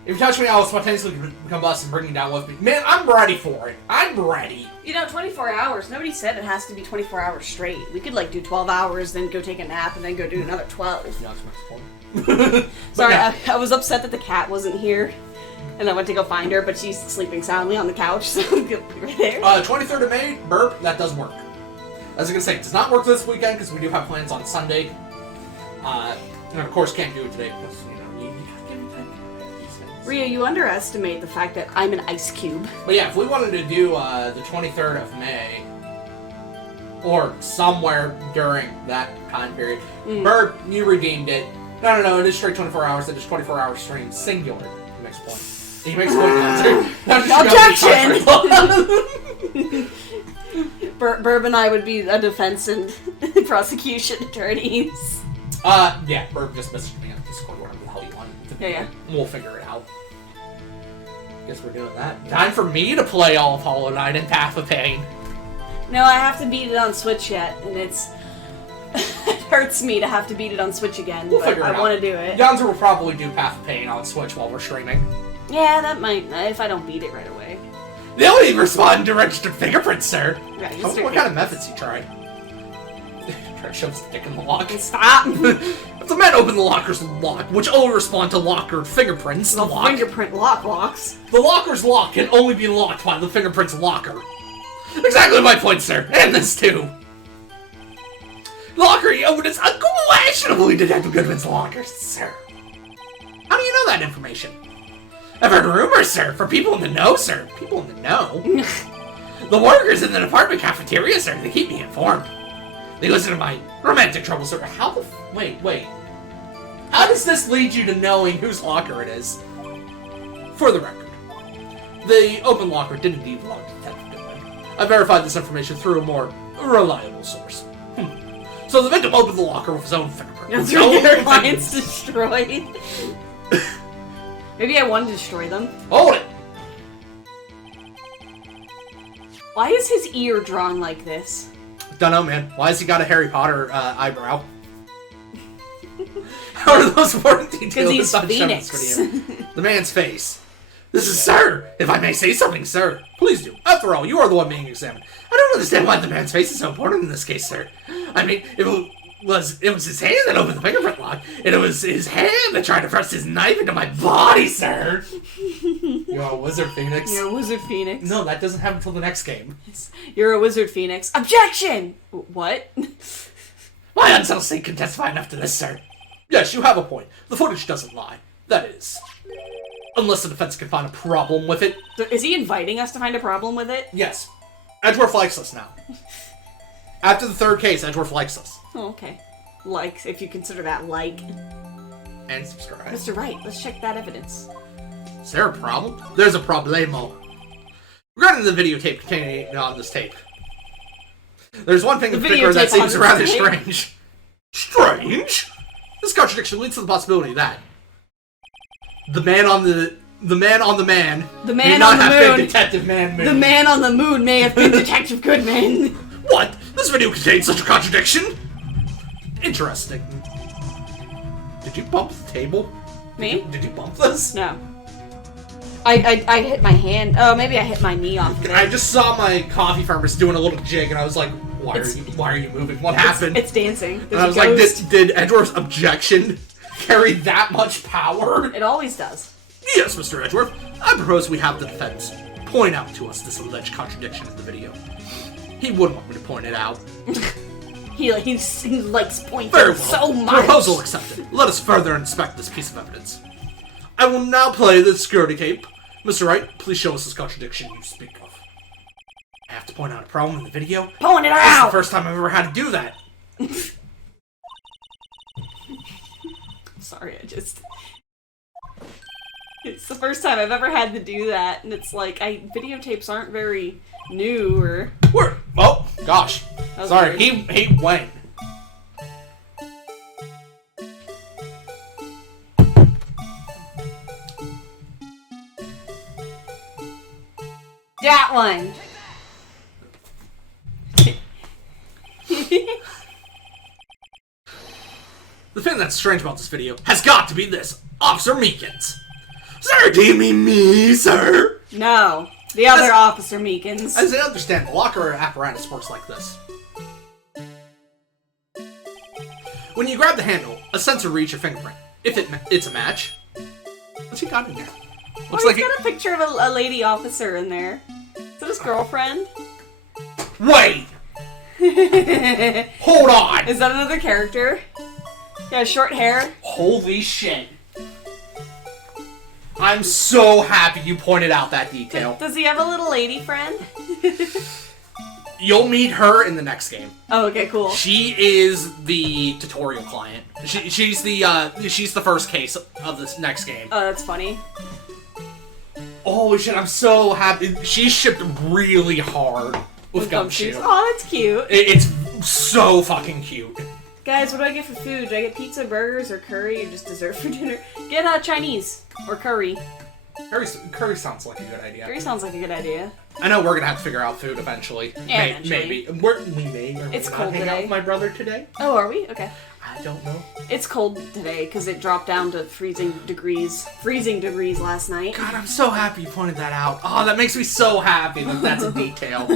If you touch me, I will spontaneously become blessed and bring you down with me. Man, I'm ready for it. I'm ready. You know, 24 hours. Nobody said it has to be 24 hours straight. We could, like, do 12 hours, then go take a nap, and then go do another 12. Yeah, that's my point. Sorry, I was upset that the cat wasn't here. And I went to go find her, but she's sleeping soundly on the couch, so I'm good right there. 23rd of May, Burp, that does work. As I was going to say, it does not work this weekend, because we do have plans on Sunday. And of course, can't do it today, because, you know, you gotta give me time. Ria, you underestimate the fact that I'm an ice cube. But yeah, if we wanted to do the 23rd of May, or somewhere during that time period, Burp, you redeemed it. No, it is straight 24 hours, it is 24-hour stream, singular. He makes a point. He makes a point. Objection! Burb and I would be a defense and prosecution attorneys. Yeah, Burb just messaged me on Discord, whatever the hell you want. Yeah. We'll figure it out. Guess we're doing that. Time for me to play all of Hollow Knight and Path of Pain. No, I have to beat it on Switch yet, and it's... it hurts me to have to beat it on Switch again, We'll but figure it out. I want to do it. Yonzer will probably do Path of Pain on Switch while we're streaming. Yeah, that might, if I don't beat it right away. They'll even respond to registered fingerprints, sir. Yeah, What kind of methods you tried? Try to shove his dick in the lock. Stop! If the man opened the locker's lock, which only respond to locker fingerprints, the lock. Fingerprint locks. The locker's lock can only be locked by the fingerprint's locker. Exactly my point, sir. And this too. The locker he opened is unquestionably Detective Goodman's locker, sir. How do you know that information? I've heard rumors, sir, for people in the know, sir. People in the know? The workers in the department cafeteria, sir, they keep me informed. They listen to my romantic troubles, sir. How the wait. How does this lead you to knowing whose locker it is? For the record, the open locker did indeed belong to Detective Goodman. I verified this information through a more reliable source. So the victim opened the locker with his own fingerprint. That's what your client's destroyed. Maybe I want to destroy them. Hold it! Why is his ear drawn like this? Dunno, man. Why has he got a Harry Potter eyebrow? How are those important details? Because he's Phoenix. The man's face. This is Sir! If I may say something, sir. Please do. After all, you are the one being examined. I don't understand why the man's face is so important in this case, sir. I mean, it was his hand that opened the fingerprint lock, and it was his hand that tried to thrust his knife into my body, sir. You're a wizard, Phoenix. You're a wizard, Phoenix. No, that doesn't happen until the next game. You're a wizard, Phoenix. Objection! What? My unsettled state can testify enough to this, sir. Yes, you have a point. The footage doesn't lie. That is. Unless the defense can find a problem with it. Is he inviting us to find a problem with it? Yes. Edgeworth likes us now. After the third case, Edgeworth likes us. Oh, okay. Like, if you consider that like. And subscribe. Mr. Wright, let's check that evidence. Is there a problem? There's a problemo. Regarding the videotape containing on this tape, there's one thing in particular that seems rather strange. Strange? This contradiction leads to the possibility that the man on the man may not have been Detective Man Moon. The man on the moon may have been Detective Goodman. What? This video contains such a contradiction? Interesting. Did you bump the table? Me? Did you bump this? No. I hit my hand. Oh, maybe I hit my knee off of it. I just saw my coffee farmers doing a little jig, and I was like, why are you moving? What happened? It's dancing. And I was like, did Edgeworth's objection carry that much power? It always does. Yes, Mr. Edgeworth. I propose we have the defense point out to us this alleged contradiction in the video. He wouldn't want me to point it out. He likes pointing Very well. so much. Proposal accepted. Let us further inspect this piece of evidence. I will now play the security tape. Mr. Wright, please show us this contradiction you speak of. I have to point out a problem in the video. Point it This is out! the first time I've ever had to do that. Sorry, it's the first time I've ever had to do that, and it's like, videotapes aren't very new, or... Oh, gosh. Sorry, weird. he went. That one! The thing that's strange about this video has got to be this. Officer Meekins. Sir, do you mean me, sir? No, the other Officer Meekins. As I understand, the locker apparatus works like this. When you grab the handle, a sensor reads your fingerprint. If it's a match. What's he got in there? Looks He's like got a picture of a lady officer in there. Is that his girlfriend? Wait! Hold on! Is that another character? Yeah, short hair. Holy shit. I'm so happy you pointed out that detail. Does he have a little lady friend? You'll meet her in the next game. Oh, okay, cool. She is the tutorial client. She's the first case of this next game. Oh, that's funny. Holy shit, I'm so happy. She shipped really hard with Gumshoe. Oh, that's cute. It's so fucking cute. Guys, what do I get for food? Do I get pizza, burgers, or curry, or just dessert for dinner? Get Chinese. Or curry. Curry sounds like a good idea. Curry sounds like a good idea. I know we're gonna have to figure out food eventually. Yeah, eventually. Maybe. We may or may It's not cold hang today. out with my brother today. Oh, are we? Okay. I don't know. It's cold today, because it dropped down to freezing degrees last night. God, I'm so happy you pointed that out. Oh, that makes me so happy that that's a detail.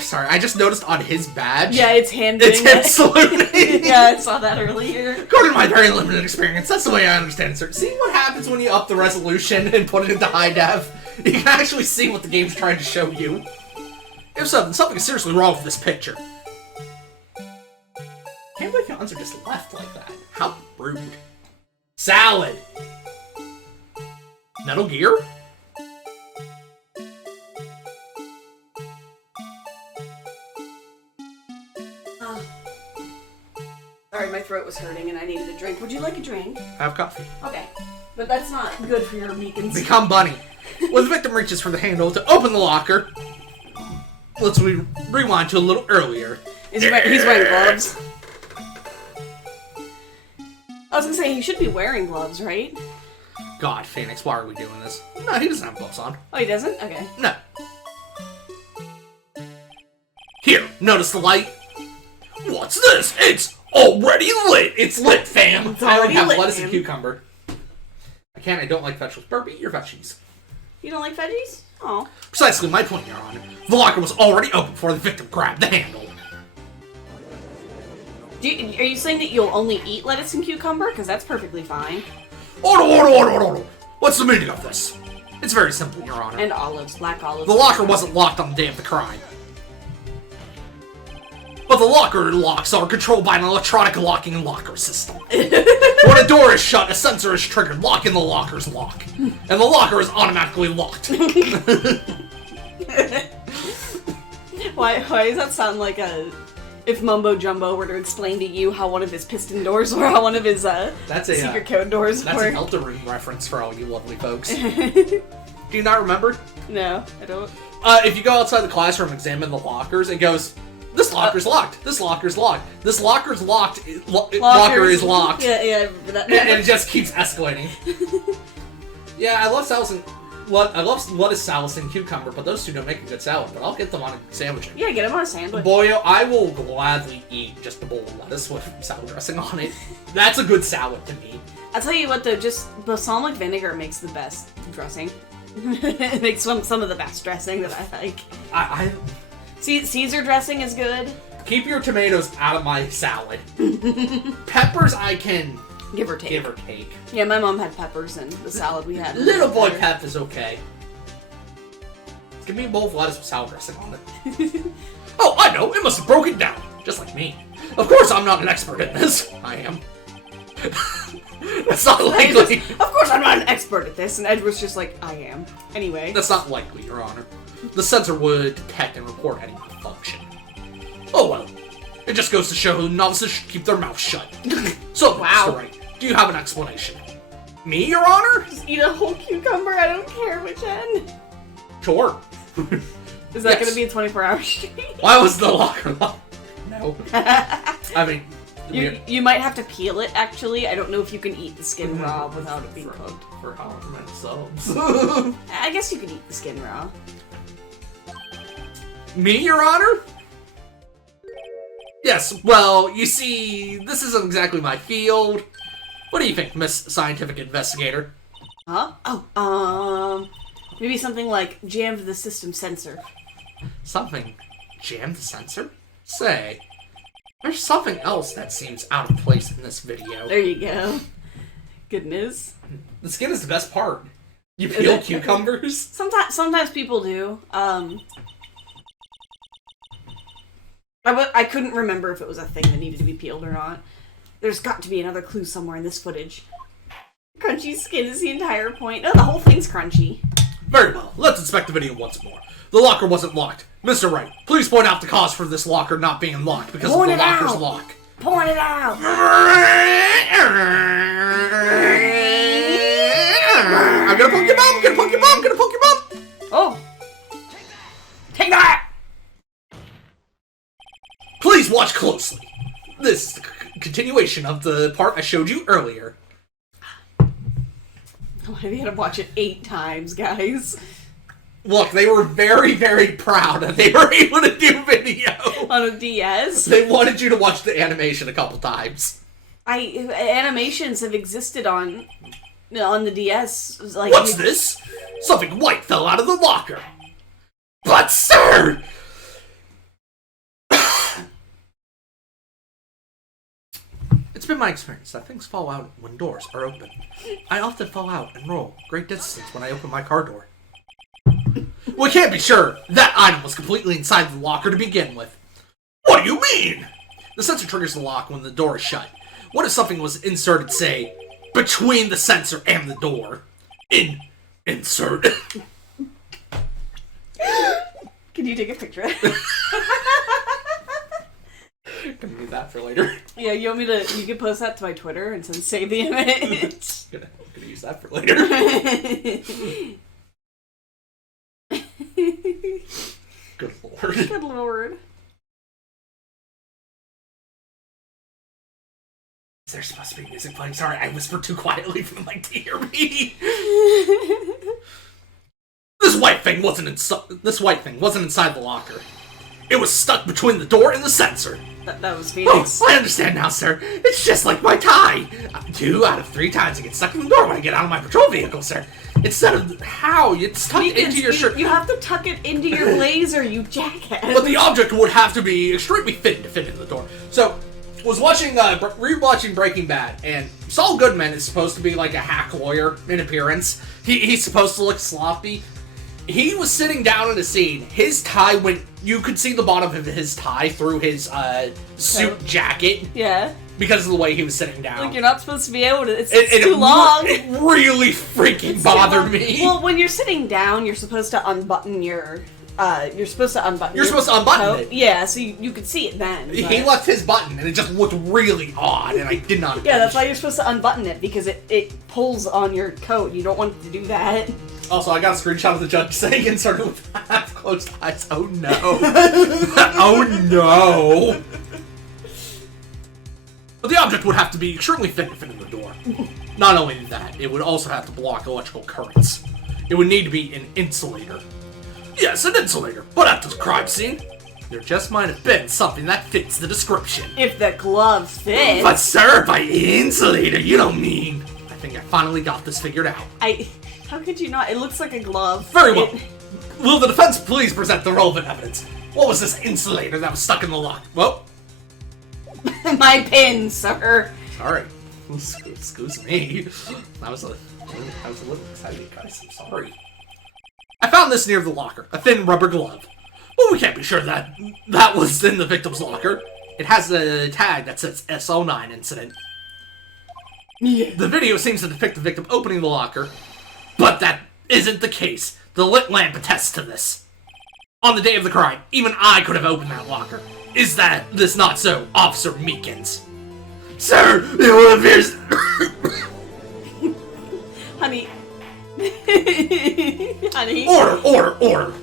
Sorry, I just noticed on his badge. Yeah, it's him It's doing him saluting. Yeah, I saw that earlier. According to my very limited experience, that's the way I understand it, sir. See what happens when you up the resolution and put it into high def? You can actually see what the game's trying to show you. If so, then something is seriously wrong with this picture. Can't believe your answer just left like that. How rude. Salad! Metal Gear? Sorry, my throat was hurting and I needed a drink. Would you like a drink? Have coffee. Okay. But that's not good for your Meekins. Become Bunny. When the victim reaches for the handle to open the locker, let's rewind to a little earlier. He's wearing gloves. I was gonna say, he should be wearing gloves, right? God, Phoenix, why are we doing this? No, he doesn't have gloves on. Oh, he doesn't? Okay. No. Here, notice the light? What's this? It's already lit! It's lit, fam! It's I only already have lit, lettuce fam. and cucumber. I don't like vegetables. Burp, eat your veggies. You don't like veggies? Oh. Precisely my point, Your Honor. The locker was already open before the victim grabbed the handle. Are you saying that you'll only eat lettuce and cucumber? Because that's perfectly fine. Order! What's the meaning of this? It's very simple, Your Honor. And olives, black olives. The locker wasn't locked on the day of the crime. But the locker locks are controlled by an electronic locking locker system. When a door is shut, a sensor is triggered, locking the locker's lock. And the locker is automatically locked. Why does that sound like a... If Mumbo Jumbo were to explain to you how one of his piston doors or how one of his secret code doors That's work. an Elder reference for all you lovely folks. Do you not remember? No, I don't. If you go outside the classroom and examine the lockers, it goes, this locker's locked, this locker's locked, this locker's locked, locker is locked. Yeah. And it just keeps escalating. Yeah, I love lettuce, salad, and cucumber, but those two don't make a good salad, but I'll get them on a sandwich. Yeah, get him on a sandwich. Boyo, I will gladly eat just a bowl of lettuce with salad dressing on it. That's a good salad to me. I'll tell you what though, just balsamic vinegar makes the best dressing. It makes some of the best dressing that I like. I Caesar dressing is good. keep your tomatoes out of my salad. Peppers I can Give or take. Yeah, my mom had peppers in the salad we had. Little boy pep is okay. Give me a bowl of lettuce with salad dressing on it. Oh, I know, it must have broken down, just like me. Of course I'm not an expert in this. I am. That's not likely. Of course I'm not an expert at this, and Edward's just like, I am. Anyway. That's not likely, Your Honor. The sensor would detect and report any malfunction. Oh well. It just goes to show novices should keep their mouths shut. So, wow. Mr. Wright, do you have an explanation? Me, Your Honor? Just eat a whole cucumber, I don't care which end. Sure. Is that going to be a 24-hour stream? Why was the locker locked? No. I mean... You might have to peel it, actually. I don't know if you can eat the skin raw without it being cooked. For however many subs. I guess you could eat the skin raw. Me, Your Honor? Yes, well, you see, this isn't exactly my field. What do you think, Miss Scientific Investigator? Huh? Oh, maybe something like jammed the system sensor. Something jammed the sensor? Say, there's something else that seems out of place in this video. There you go. Goodness. The skin is the best part. You peel cucumbers? Sometimes people do. I couldn't remember if it was a thing that needed to be peeled or not. There's got to be another clue somewhere in this footage. Crunchy skin is the entire point. No, the whole thing's crunchy. Very well. Let's inspect the video once more. The locker wasn't locked. Mr. Wright, please point out the cause for this locker not being locked because of the locker's lock. Point it out! I'm gonna poke your bum! I'm gonna poke your bum! I'm gonna poke your bum! Oh! Take that! Please watch closely. This is the continuation of the part I showed you earlier. I had to watch it 8 times, guys. Look, they were very, very proud that they were able to do video. On a DS? They wanted you to watch the animation a couple times. Animations have existed on the DS. Like, what's this? Something white fell out of the locker. But, sir! It's been my experience that things fall out when doors are open. I often fall out and roll great distance when I open my car door. We can't be sure that item was completely inside the locker to begin with. What do you mean? The sensor triggers the lock when the door is shut. What if something was inserted, say, between the sensor and the door? Insert. Can you take a picture? Gonna need that for later. Yeah, you want me to? You can post that to my Twitter and then save the image. gonna use that for later. Good lord. Good lord. Is there supposed to be music playing? Sorry, I whispered too quietly for the mic to hear me. This white thing wasn't inside the locker. It was stuck between the door and the sensor. That was Phoenix. Oh, I understand now, sir. It's just like my tie. 2 out of 3 times it gets stuck in the door when I get out of my patrol vehicle, sir. Instead of how it's tucked into your shirt. You have to tuck it into your blazer, you jackass. But the object would have to be extremely thin to fit in the door. So, was watching, rewatching Breaking Bad, and Saul Goodman is supposed to be like a hack lawyer in appearance. He's supposed to look sloppy. He was sitting down in a scene. His tie went. You could see the bottom of his tie through his suit jacket. Yeah. Because of the way he was sitting down. Like, you're not supposed to be able to. It's too long. It really freaking bothered me. Well, when you're sitting down, you're supposed to unbutton your. You're supposed to unbutton it. Yeah, so you could see it then. But... He left his button, and it just looked really odd, and I did not. Yeah, that's why you're supposed to unbutton it, because it pulls on your coat. You don't want it to do that. Also, I got a screenshot of the judge saying inserted with half-closed eyes. Oh no. Oh no. But the object would have to be extremely thin to fit in the door. Not only that, it would also have to block electrical currents. It would need to be an insulator. Yes, an insulator, but at the crime scene, there just might have been something that fits the description. If the glove fits. But sir, by insulator, you don't mean... I think I finally got this figured out. How could you not? It looks like a glove. Very well. Will the defense please present the relevant evidence? What was this insulator that was stuck in the lock? Well... My pin, sir. Sorry. Excuse me. I was a little excited, guys. I'm sorry. I found this near the locker. A thin rubber glove. Well, we can't be sure that was in the victim's locker. It has a tag that says S09 incident. Yeah. The video seems to depict the victim opening the locker, but that isn't the case. The lit lamp attests to this. On the day of the crime, even I could have opened that locker. Is this not so, Officer Meekins? Sir, it appears... Honey. Honey. Order!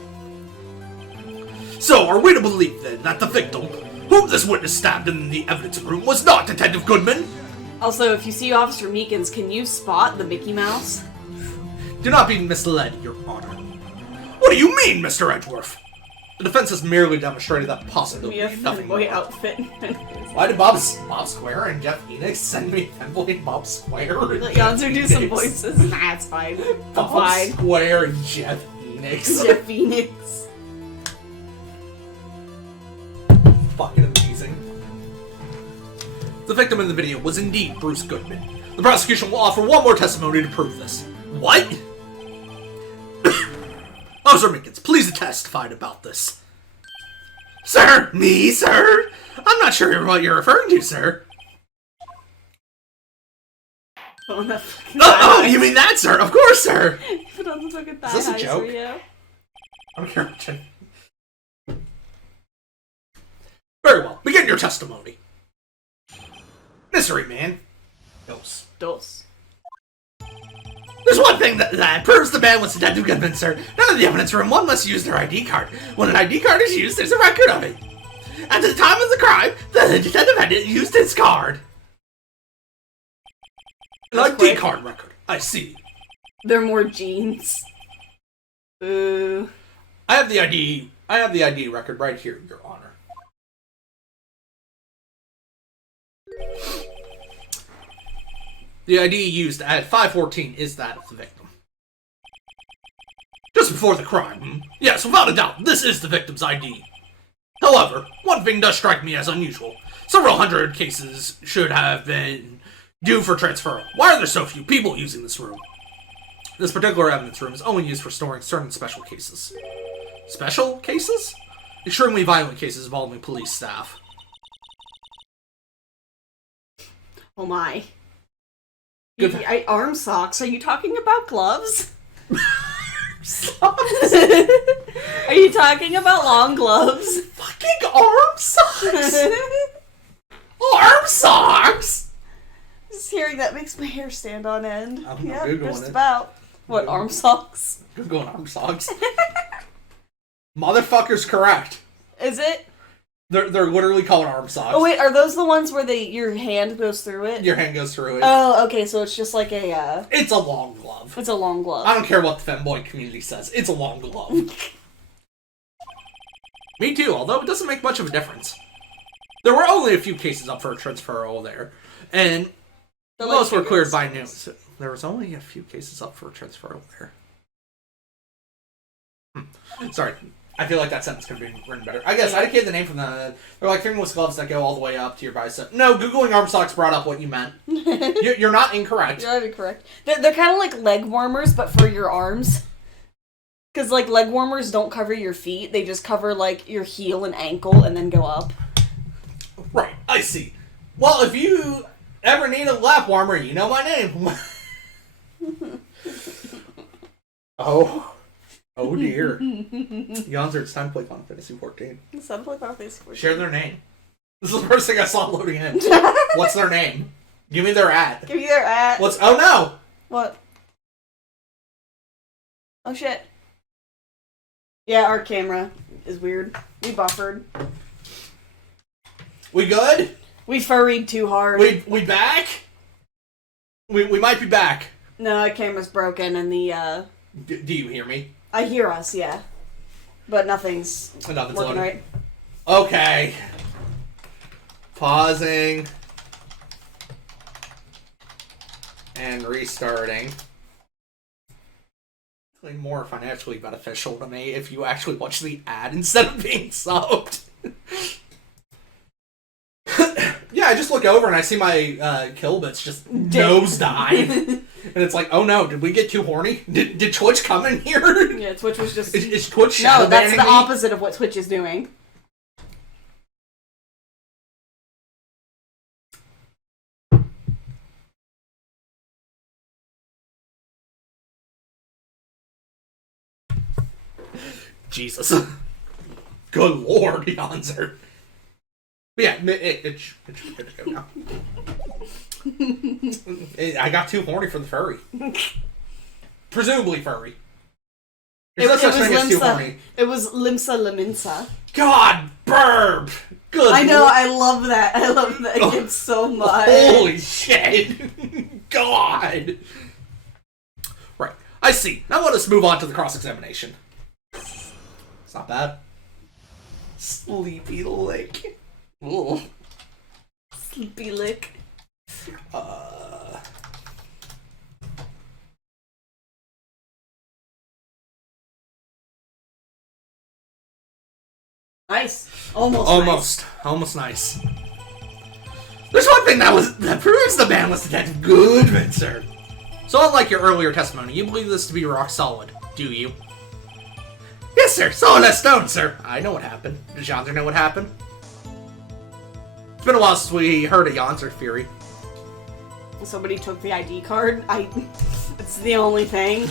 So, are we to believe, then, that the victim, whom this witness stabbed in the evidence room, was not Detective Goodman? Also, if you see Officer Meekins, can you spot the Mickey Mouse? Do not be misled, Your Honor. What do you mean, Mr. Edgeworth? The defense has merely demonstrated that possibility. Nothing more. Outfit. Why did Bob Square and Jeff Phoenix send me Femboy and Bob Square? Let Yonzu do some voices. Nah, it's fine. Bob Square and Jeff Phoenix. Jeff Phoenix. Fucking amazing. The victim in the video was indeed Bruce Goodman. The prosecution will offer one more testimony to prove this. What? Officer Mickens, please testify about this. Sir? Me, sir? I'm not sure what you're referring to, sir. Oh, you mean that, sir? Of course, sir. Put on the fucking thigh. Is this a joke? Yeah. I don't care what you... Very well. Begin your testimony. Mystery man. Dos. There's one thing that proves the man was Detective Goodman, sir. None of the evidence room, one must use their ID card. When an ID card is used, there's a record of it. At the time of the crime, the detective had used his card. An ID card record. I see. They're more jeans. Boo. I have the ID record right here, Your Honor. The ID used at 514 is that of the victim. Just before the crime. Yes, without a doubt, this is the victim's ID. However, one thing does strike me as unusual. Several hundred cases should have been due for transfer. Why are there so few people using this room? This particular evidence room is only used for storing certain special cases. Special cases? Extremely violent cases involving police staff. Oh my. Arm socks? Are you talking about gloves? Socks? Are you talking about long gloves? Fucking arm socks! Arm socks! Just hearing that makes my hair stand on end. I'm yeah, Googling just it. about. What, arm socks? Googling arm socks. Motherfucker's correct. Is it? They're literally called arm socks. Oh wait, are those the ones where your hand goes through it? Your hand goes through it. Oh, okay, so it's just like a, It's a long glove. It's a long glove. I don't care what the femboy community says. It's a long glove. Me too, although it doesn't make much of a difference. There were only a few cases up for a transferal there, and most were cleared by news. There was only a few cases up for a transferal there. Sorry. I feel like that sentence could have been written better. I guess I didn't get the name from the... They're like fingerless gloves that go all the way up to your bicep. No, Googling arm socks brought up what you meant. You're not incorrect. You're not incorrect. They're kind of like leg warmers, but for your arms. Because, like, leg warmers don't cover your feet. They just cover, like, your heel and ankle and then go up. Right, I see. Well, if you ever need a lap warmer, you know my name. Oh dear. Yonzer, it's time to play Final Fantasy 14. It's time to play Final Fantasy 14. Share their name. This is the first thing I saw loading in. What's their name? Give me their at. Give me their at. Oh no! What? Oh shit. Yeah, our camera is weird. We buffered. We good? We furried too hard. We back? We might be back. No, our camera's broken and the Do you hear me? I hear us, yeah. But nothing's Nothing's working loading. right. Okay. Pausing. And restarting. It's more financially beneficial to me if you actually watch the ad instead of being subbed. Yeah, I just looked look over and I see my kill bits just nosedive. And it's like, oh no, did we get too horny? Did Twitch come in here? Yeah, Twitch was just... Is Twitch shadow No, that's the banning me? opposite of what Twitch is doing. Jesus. Good lord, Yonzer. But yeah, it's good to go now. I got too horny for the furry. Presumably furry. It was Limsa. It was Limsa Laminsa. God, burp! Good I know, lord. I love that. I love that game so much. Holy shit! God! Right, I see. Now let us move on to the cross-examination. It's not bad. Sleepy lick. Ugh. Sleepy lick. Nice. Almost nice. There's one thing that proves the man was Detective Goodman, sir. So unlike your earlier testimony, you believe this to be rock solid, do you? Yes, sir. Solid as stone, sir. I know what happened. Does Yonzer know what happened? It's been a while since we heard of Yonzer theory. Somebody took the ID card. It's the only thing.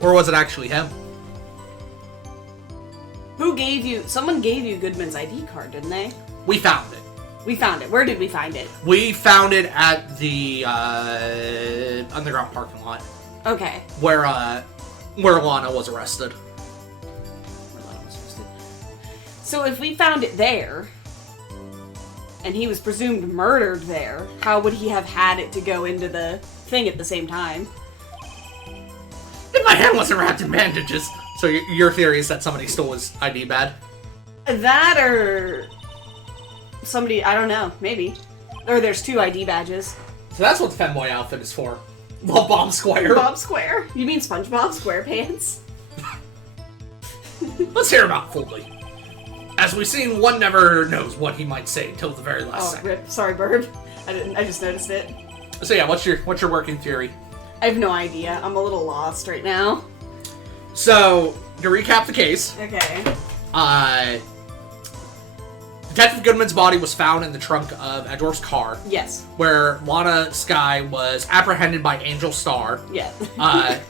Or was it actually him? Who gave you... Someone gave you Goodman's ID card, didn't they? We found it. We found it. Where did we find it? We found it at the underground parking lot. Okay. Where Lana was arrested. So if we found it there, and he was presumed murdered there, how would he have had it to go into the thing at the same time? If my hand wasn't wrapped in bandages. So your theory is that somebody stole his ID badge? That or somebody, I don't know, maybe. Or there's 2 ID badges. So that's what the femboy outfit is for. Love Bomb Square. Bob Square? You mean SpongeBob SquarePants? Let's hear about Foley. As we've seen, one never knows what he might say till the very last second. Rip. Sorry, Bird. I just noticed it. So yeah, what's your working theory? I have no idea. I'm a little lost right now. So, to recap the case. Okay. Detective Goodman's body was found in the trunk of Edward's car. Yes. Where Lana Skye was apprehended by Angel Star. Yeah.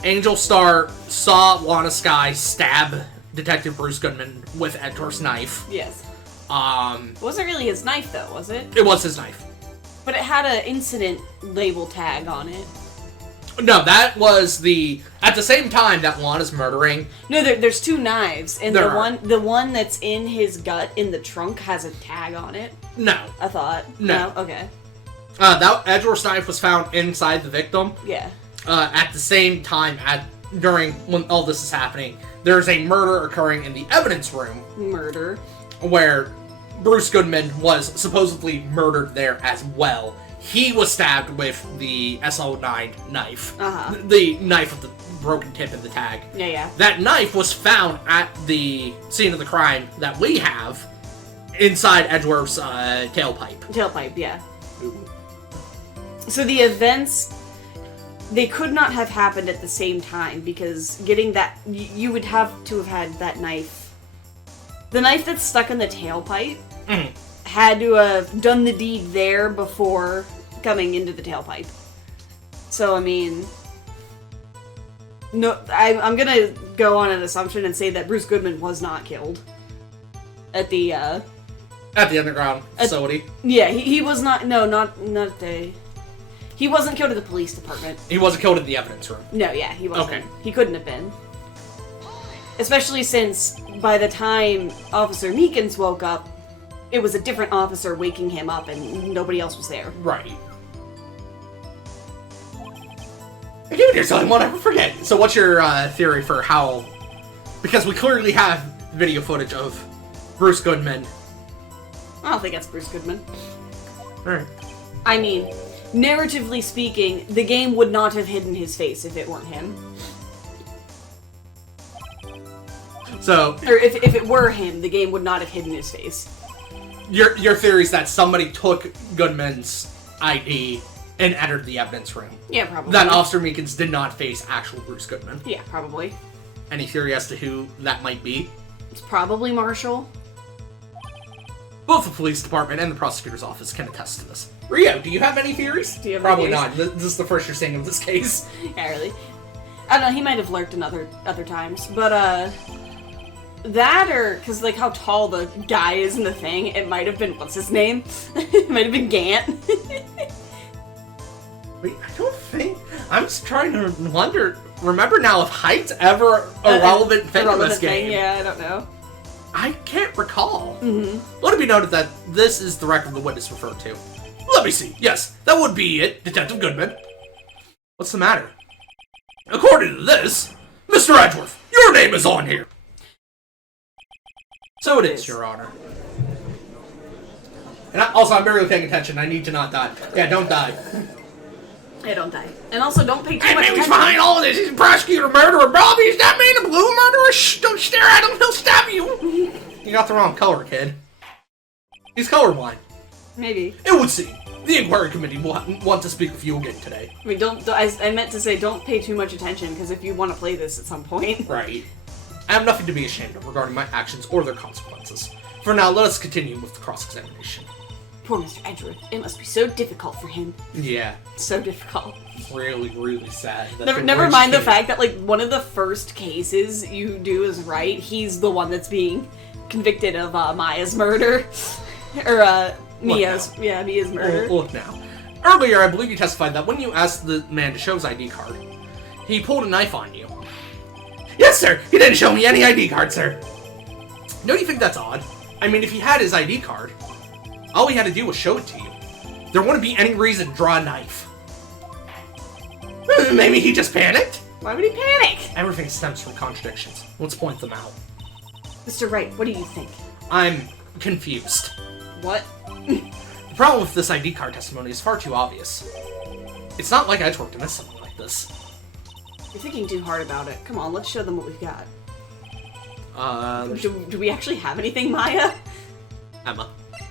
Angel Star saw Lana Skye stab Detective Bruce Goodman with Edward's knife. Yes. It wasn't really his knife, though, was it? It was his knife. But it had an incident label tag on it. No, that was at the same time that Lana's murdering. No, there's 2 knives, and There the one that's in his gut in the trunk has a tag on it. No. I thought. No. Okay. That Edward's knife was found inside the victim. Yeah. At the same time, during when all this is happening, there's a murder occurring in the evidence room. Murder. Where Bruce Goodman was supposedly murdered there as well. He was stabbed with the SO9 knife. Uh-huh. The knife with the broken tip in the tag. Yeah. That knife was found at the scene of the crime that we have inside Edward's tailpipe. Tailpipe, yeah. Ooh. So the events, they could not have happened at the same time because getting that, you would have to have had that knife. The knife that's stuck in the tailpipe had to have done the deed there before coming into the tailpipe. So, I mean... No, I'm gonna go on an assumption and say that Bruce Goodman was not killed. At the underground facility. Yeah, he was not... No, not the... He wasn't killed at the police department. He wasn't killed in the evidence room. No, yeah, he wasn't. Okay. He couldn't have been. Especially since, by the time Officer Meekins woke up, it was a different officer waking him up and nobody else was there. Right. I do dear son, won't ever forget. So what's your theory for how... Because we clearly have video footage of Bruce Goodman. I don't think that's Bruce Goodman. Alright. I mean, narratively speaking, the game would not have hidden his face if it weren't him. So... Or if it were him, the game would not have hidden his face. your theory is that somebody took Goodman's ID and entered the evidence room. Yeah, probably. That Officer Meekins did not face actual Bruce Goodman. Yeah, probably. Any theory as to who that might be? It's probably Marshall. Both the police department and the prosecutor's office can attest to this. Rio, do you have any theories? Do you have Probably any not. This is the first you're seeing of this case. Yeah, really. I don't know, he might have lurked in other times, but, that or, because, like, how tall the guy is in the thing, it might have been, what's his name? It might have been Gant. Wait, I don't think... I'm just trying to remember now if height's ever a relevant thing in this game. Yeah, I don't know. I can't recall. Mm-hmm. Let it be noted that this is the record the witness referred to. Let me see. Yes, that would be it, Detective Goodman. What's the matter? According to this, Mr. Edgeworth, your name is on here. So it is, Your Honor. And also, I'm barely paying attention. I need to not die. Yeah, don't die. Yeah, don't die. And also, don't pay too Hey, much man, he's attention. behind all of this. He's a prosecutor, murderer, Bobby. Is that man a blue murderer? Shh, don't stare at him. He'll stab you. You got the wrong color, kid. He's colorblind. Maybe. It would seem. The inquiry committee will want to speak with you again today. I mean, I meant to say don't pay too much attention, because if you want to play this at some point. Right. I have nothing to be ashamed of regarding my actions or their consequences. For now, let us continue with the cross-examination. Poor Mr. Edgeworth. It must be so difficult for him. Yeah. So difficult. Really, really sad. Never mind the fact that, like, one of the first cases you do is right. He's the one that's being convicted of Maya's murder. Or, Mia's murder. Look now. Earlier, I believe you testified that when you asked the man to show his ID card, he pulled a knife on you. Yes, sir! He didn't show me any ID card, sir! Don't you think that's odd? I mean, if he had his ID card, all he had to do was show it to you. There wouldn't be any reason to draw a knife. Maybe he just panicked? Why would he panic? Everything stems from contradictions. Let's point them out. Mr. Wright, what do you think? I'm confused. What? The problem with this ID card testimony is far too obvious. It's not like Edgeworth to miss something like this. You're thinking too hard about it. Come on, let's show them what we've got. Do we actually have anything, Maya? Emma.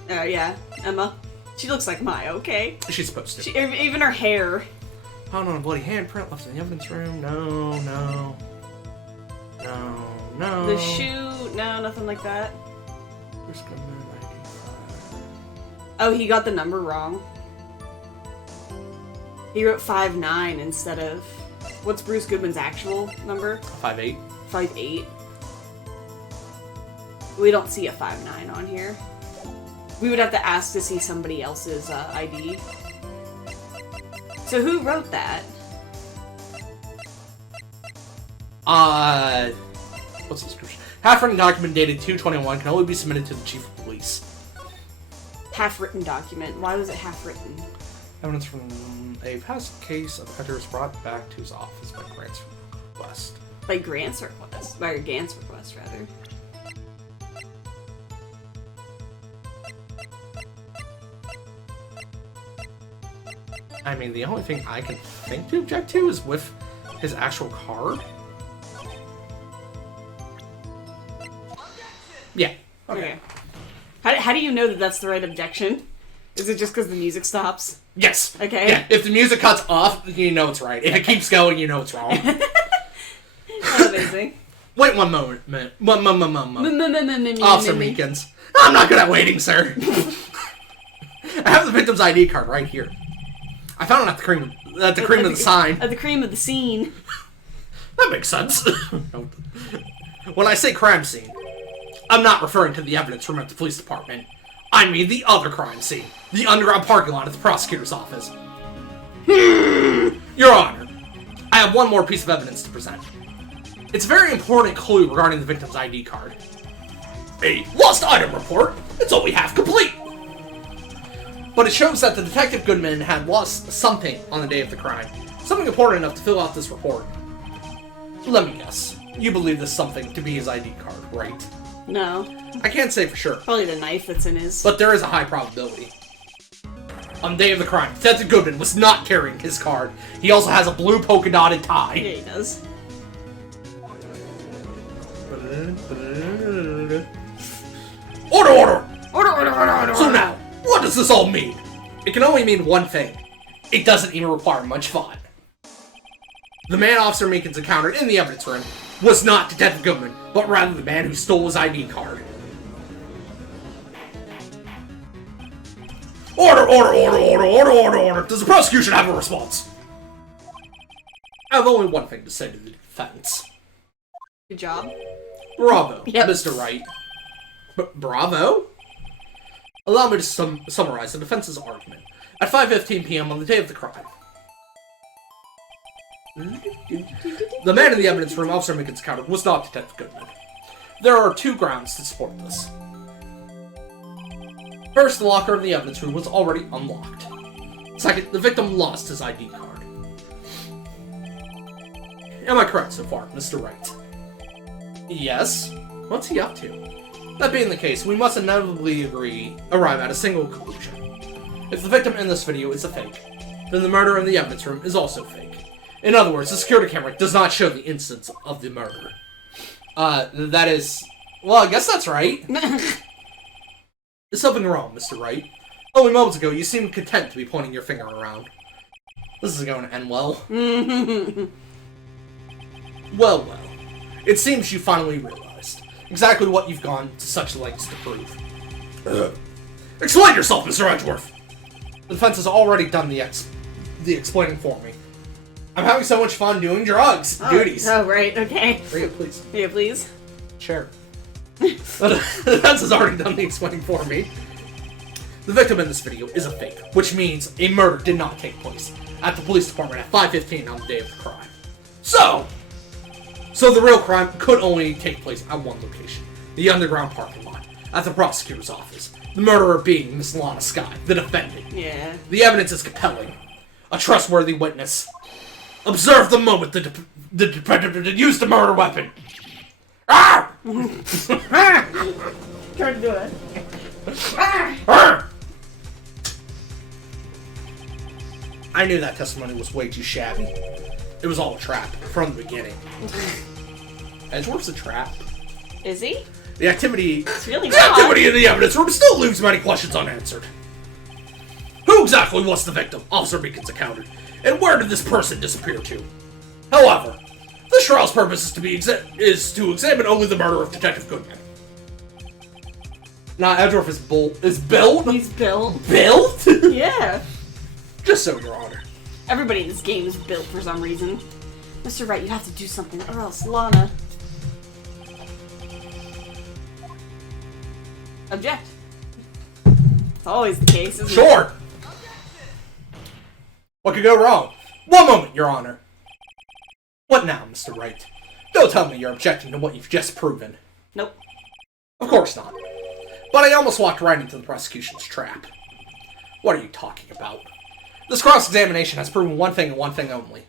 Yeah, Emma. She looks like Maya, okay? She's supposed to. Even her hair. Found on a bloody handprint left in the evidence room. No. The shoe, no, nothing like that. Bruce Goodman, ID card. Oh, he got the number wrong. He wrote 5'9" instead of... What's Bruce Goodman's actual number? 5'8". 5'8". We don't see a 5'9" on here. We would have to ask to see somebody else's ID. So who wrote that? What's the description? Half-written document dated 2/21 can only be submitted to the chief of police. Half-written document. Why was it half-written? Evidence from a past case of Edgeworth brought back to his office by Grant's request. By Grant's request. By Gant's request, rather. I mean, the only thing I can think to object to is with his actual card. Yeah. Okay. How do you know that that's the right objection? Is it just because the music stops? Yes. Okay. Yeah, if the music cuts off, you know it's right. If it keeps going, you know it's wrong. Amazing. Wait one moment. Officer Meekins. I'm not good at waiting, sir. I have the victim's ID card right here. I found it at the cream of the sign. At the cream of the scene. That makes sense. When I say crime scene, I'm not referring to the evidence room at the police department. I mean the other crime scene. The underground parking lot at the prosecutor's office. Your Honor, I have one more piece of evidence to present. It's a very important clue regarding the victim's ID card. A lost item report. It's all we have complete. But it shows that the Detective Goodman had lost something on the day of the crime. Something important enough to fill out this report. Let me guess. You believe this something to be his ID card, right? No. I can't say for sure. Probably the knife that's in his... But there is a high probability. On the day of the crime, Detective Goodman was not carrying his card. He also has a blue polka dotted tie. Yeah, he does. Order! So now, what does this all mean? It can only mean one thing. It doesn't even require much thought. The man Officer Meekins encountered in the evidence room was not Detective Goodman, but rather the man who stole his ID card. Order, order, order, order, order, order, order. Does the prosecution have a response? I have only one thing to say to the defense. Good job. Bravo, Yep. Mr. Wright. Bravo? Allow me to summarize the defense's argument. At 5:15 p.m. on the day of the crime, the man in the evidence room Officer Meekins encountered was not Detective Goodman. There are two grounds to support this. First, the locker in the evidence room was already unlocked. Second, the victim lost his ID card. Am I correct so far, Mr. Wright? Yes. What's he up to? That being the case, we must inevitably arrive at a single conclusion. If the victim in this video is a fake, then the murder in the evidence room is also fake. In other words, the security camera does not show the instance of the murder. That is... Well, I guess that's right. Is something wrong, Mr. Wright? Only moments ago, you seemed content to be pointing your finger around. This is going to end well. Well. It seems you finally realized exactly what you've gone to such lengths to prove. Explain yourself, Mr. Edgeworth! The defense has already done the explaining for me. I'm having so much fun doing drugs. Duties. Oh, right, okay. Bring it, please. Yeah, please. Sure. The defense has already done the explaining for me. The victim in this video is a fake, which means a murder did not take place at the police department at 5:15 on the day of the crime. So the real crime could only take place at one location, the underground parking lot, at the prosecutor's office. The murderer being Miss Lana Skye, the defendant. Yeah. The evidence is compelling. A trustworthy witness. Observe the moment the defendant used the murder weapon. Ah! Try to do it. I knew that testimony was way too shabby. It was all a trap from the beginning. Edgeworth's a trap. Is he? The activity It's really the activity in the evidence room still leaves many questions unanswered. Who exactly was the victim? Officer Meekins encountered. And where did this person disappear to? However, this trial's purpose is to examine only the murder of Detective Goodman. Now, Edgeworth is built. He's built. Built? Yeah. Just so, Your Honor. Everybody in this game is built for some reason. Mr. Wright, you have to do something, or else Lana... Object. It's always the case, isn't it? Sure. What could go wrong? One moment, Your Honor. What now, Mr. Wright? Don't tell me you're objecting to what you've just proven. Nope. Of course not. But I almost walked right into the prosecution's trap. What are you talking about? This cross-examination has proven one thing and one thing only.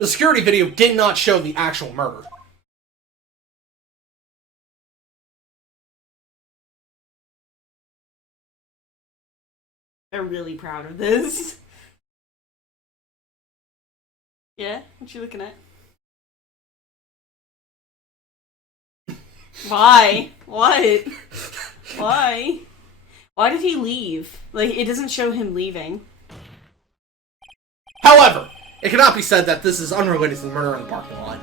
The security video did not show the actual murder. They're really proud of this. Yeah? What you looking at? Why? What? Why? Why did he leave? Like, it doesn't show him leaving. However, it cannot be said that this is unrelated to the murder in the parking lot.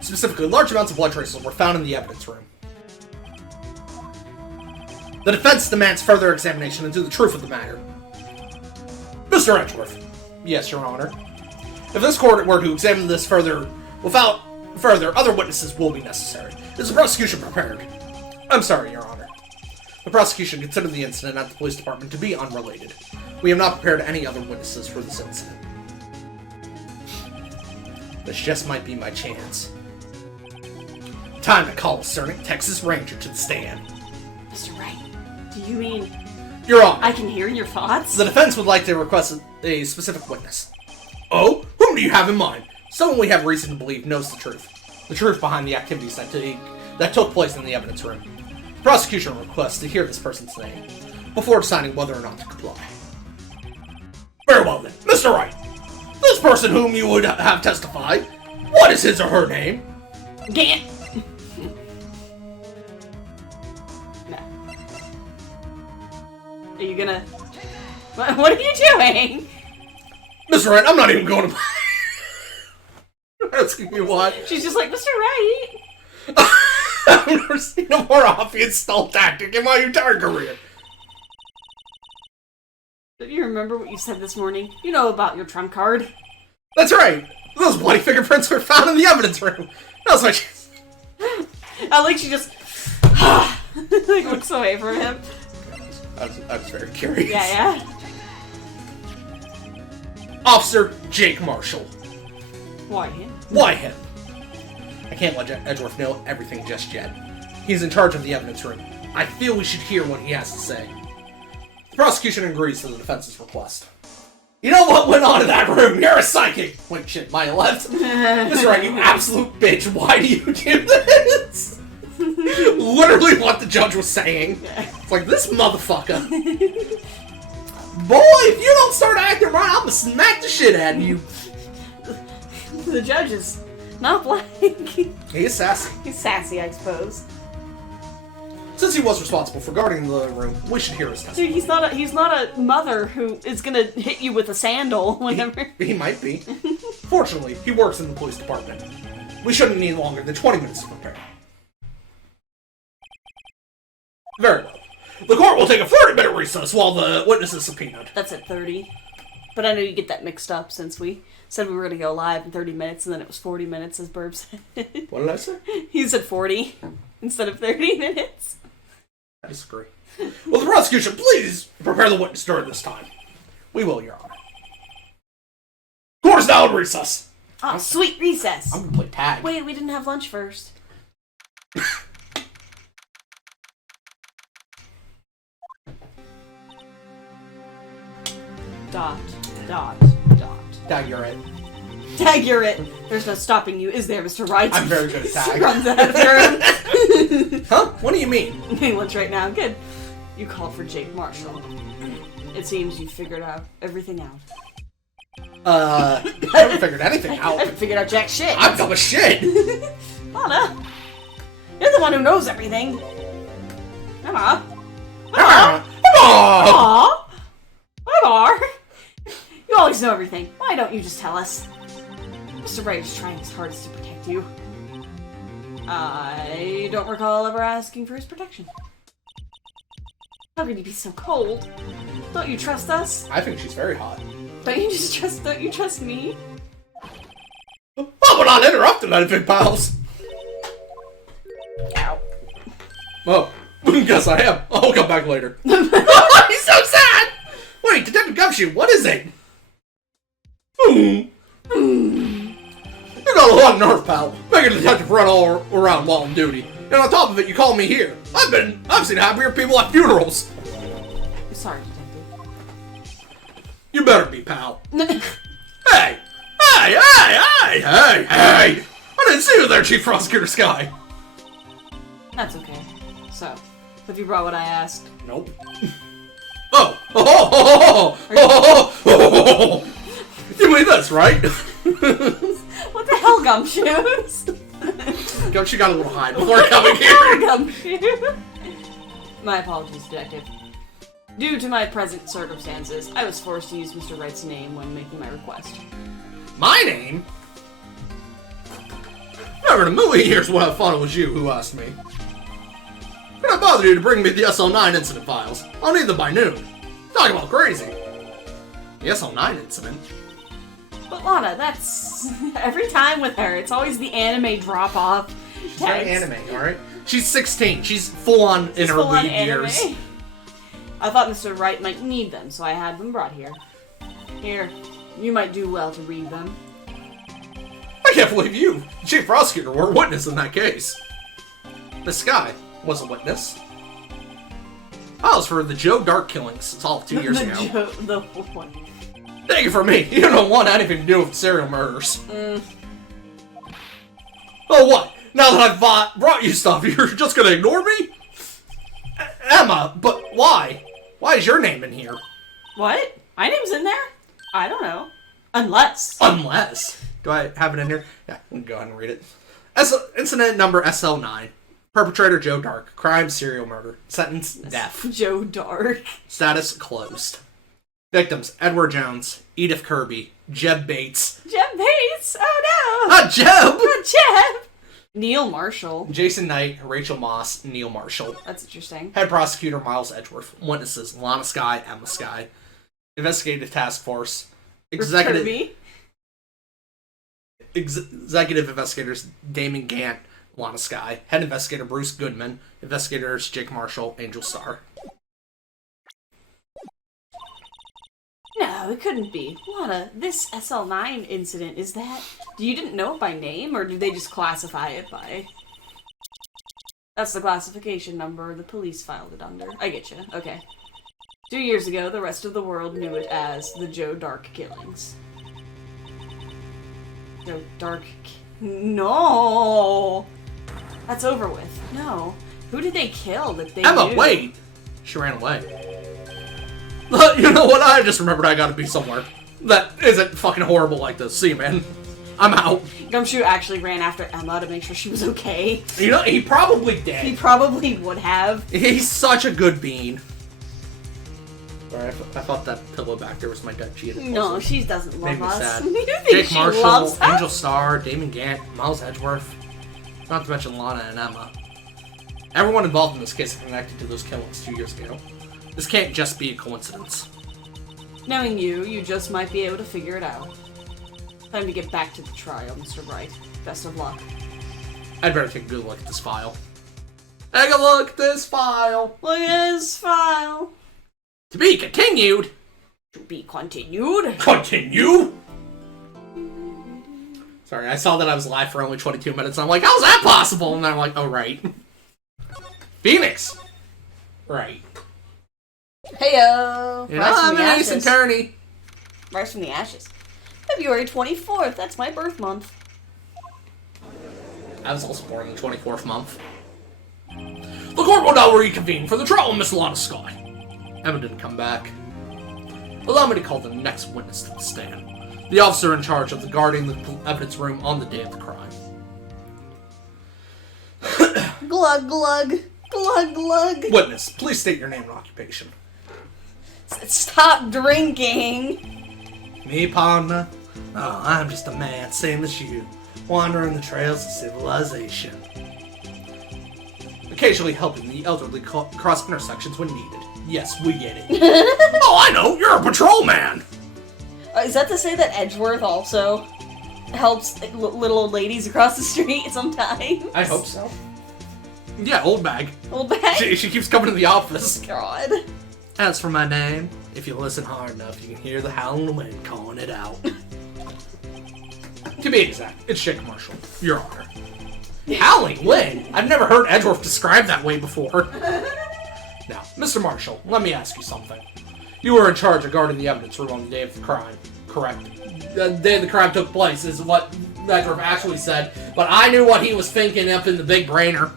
Specifically, large amounts of blood traces were found in the evidence room. The defense demands further examination into the truth of the matter. Mr. Edgeworth. Yes, Your Honor. If this court were to examine this further, without further, other witnesses will be necessary. Is the prosecution prepared? I'm sorry, Your Honor. The prosecution considered the incident at the police department to be unrelated. We have not prepared any other witnesses for this incident. This just might be my chance. Time to call a certain Texas Ranger to the stand. Mr. Wright, do you mean... Your Honor. I can hear your thoughts? The defense would like to request a specific witness. Oh? Whom do you have in mind? Someone we have reason to believe knows the truth. The truth behind the activities that took place in the evidence room. The prosecution requests to hear this person's name before deciding whether or not to comply. Very well then, Mr. Wright. This person whom you would have testify, what is his or her name? Gant. gonna... What are you doing? Mr. Wright, I'm not even going to... Asking me why. She's just like, Mr. Wright. I've never seen a more obvious stall tactic in my entire career. Do you remember what you said this morning? You know about your trump card. That's right. Those bloody fingerprints were found in the evidence room. That was my chance. I like she just like looks away from him. I was very curious. Yeah. Officer Jake Marshall. Why him? Why him? I can't let Edgeworth know everything just yet. He's in charge of the evidence room. I feel we should hear what he has to say. The prosecution agrees to the defense's request. You know what went on in that room? You're a psychic! Wait, shit, my left. Mr. Wright, you absolute bitch. Why do you do this? Literally what the judge was saying. It's like, this motherfucker. Boy, if you don't start acting right, I'm gonna smack the shit out of you. The judge is not black. He's sassy. He's sassy, I suppose. Since he was responsible for guarding the room, we should hear his testimony. Dude, he's not a mother who is gonna hit you with a sandal whenever. He might be. Fortunately, he works in the police department. We shouldn't need longer than 20 minutes to prepare. Very well. The court will take a 30-minute recess while the witness is subpoenaed. That's at 30. But I know you get that mixed up since we said we were going to go live in 30 minutes and then it was 40 minutes, as Burb said. What did I say? He said 40 instead of 30 minutes. I disagree. Will the prosecution please prepare the witness during this time? We will, Your Honor. Court is now in recess. Oh, sweet recess. I'm going to play tag. Wait, we didn't have lunch first. Dot. Tag, you're it. Tag, you're it. There's no stopping you, is there, Mr. Wright? I'm very good at tag. Runs out of the room. Huh? What do you mean? Getting lunch right now. Good. You called for Jake Marshall. It seems you figured out everything out. I haven't figured anything I out. haven't figured out jack shit. I'm dumb as shit. Lana, you're the one who knows everything. Emma. Come Aw. Emma. You always know everything. Why don't you just tell us? Mr. Wright is trying his hardest to protect you. I don't recall ever asking for his protection. How could you be so cold? Don't you trust us? I think she's very hot. Don't you trust me? Oh, but not interrupted anything, pals. Ow. Oh, guess I am. I'll come back later. He's so sad! Wait, Detective Gumshoe, what is it? You got a lot of nerve, pal. Making a detective run all around while on duty. And on top of it, you call me here. I've seen happier people at funerals. Sorry, Detective. You better be, pal. Hey! I didn't see you there, Chief Prosecutor Sky. That's okay. So, have you brought what I asked? Nope. You mean this, right? What the hell, Gumshoes? Gumshoe got a little high before coming here. Gumshoe. My apologies, Detective. Due to my present circumstances, I was forced to use Mr. Wright's name when making my request. My name? Never in a million years would I have thought it was you who asked me. Could I bother you to bring me the SL9 incident files? I'll need them by noon. Talk about crazy. The SL9 incident? But Lana, that's... every time with her, it's always the anime drop-off. She's very anime, alright? She's 16. She's full-on in her lead years. I thought Mr. Wright might need them, so I had them brought here. Here, you might do well to read them. I can't believe you, the Chief Prosecutor, were a witness in that case. Miss Sky was a witness. Files for the Joe Dark killings solved 2 years ago. The one. Take it from me, you don't want anything to do with serial murders. Oh, what? Now that I've brought you stuff, you're just gonna ignore me? Emma, but why? Why is your name in here? What? My name's in there? I don't know. Unless. Unless. Do I have it in here? Yeah, I'm gonna go ahead and read it. Incident number SL9. Perpetrator Joe Dark. Crime, serial murder. Sentence, death. Joe Dark. Status, closed. Victims, Edward Jones, Edith Kirby, Jeb Bates. Jeb Bates? Oh no! Not Jeb! Not Jeb! Neil Marshall. Jason Knight, Rachel Moss, Neil Marshall. That's interesting. Head prosecutor, Miles Edgeworth. Witnesses, Lana Skye, Emma Skye. Investigative task force. Executive investigators, Damon Gant, Lana Skye. Head investigator, Bruce Goodman. Investigators, Jake Marshall, Angel Starr. No, it couldn't be. Lana, this SL9 incident, is that... You didn't know it by name, or did they just classify it by... That's the classification number the police filed it under. I get you. Okay. 2 years ago, the rest of the world knew it as the Joe Dark killings. Joe Dark... No! That's over with. No. Who did they kill that they Emma, knew? wait! She ran away. You know what? I just remembered I gotta be somewhere that isn't fucking horrible like this. See you, man. I'm out. Gumshoe actually ran after Emma to make sure she was okay. You know, he probably did. He probably would have. He's such a good bean. Sorry, I thought that pillow back there was my dead cheetah. No, she doesn't love Made me us. sad. You think Jake she Marshall, loves us? Angel Starr, Damon Gant, Miles Edgeworth. Not to mention Lana and Emma. Everyone involved in this case is connected to those killings 2 years ago. This can't just be a coincidence. Knowing you, you just might be able to figure it out. Time to get back to the trial, Mr. Bright. Best of luck. I'd better take a good look at this file. Take a look at this file. Look at this file. To be continued. To be continued. Continue? Sorry, I saw that I was live for only 22 minutes, and I'm like, how's that possible? And then I'm like, oh, right. Phoenix. Right. Heyo! You know, I'm an ace attorney. Rise from the ashes. February 24th, that's my birth month. I was also born in the 24th month. The court will now reconvene for the trial of Miss Lana Skye. Emma didn't come back. Allow me to call the next witness to the stand. The officer in charge of guarding the evidence room on the day of the crime. Glug glug. Glug glug. Witness, please state your name and occupation. Stop drinking. Me, partner? Oh, I'm just a man, same as you, wandering the trails of civilization. Occasionally helping the elderly cross intersections when needed. Yes, we get it. Oh, I know, you're a patrolman! Is that to say that Edgeworth also helps little old ladies across the street sometimes? I hope so. Yeah, old bag. Old bag? She keeps coming to the office. God. As for my name, if you listen hard enough, you can hear the howling wind calling it out. To be exact, it's Jake Marshall, Your Honor. Howling wind? I've never heard Edgeworth described that way before. Now, Mr. Marshall, let me ask you something. You were in charge of guarding the evidence room on the day of the crime, correct? The day the crime took place is what Edgeworth actually said, but I knew what he was thinking up in the big brainer.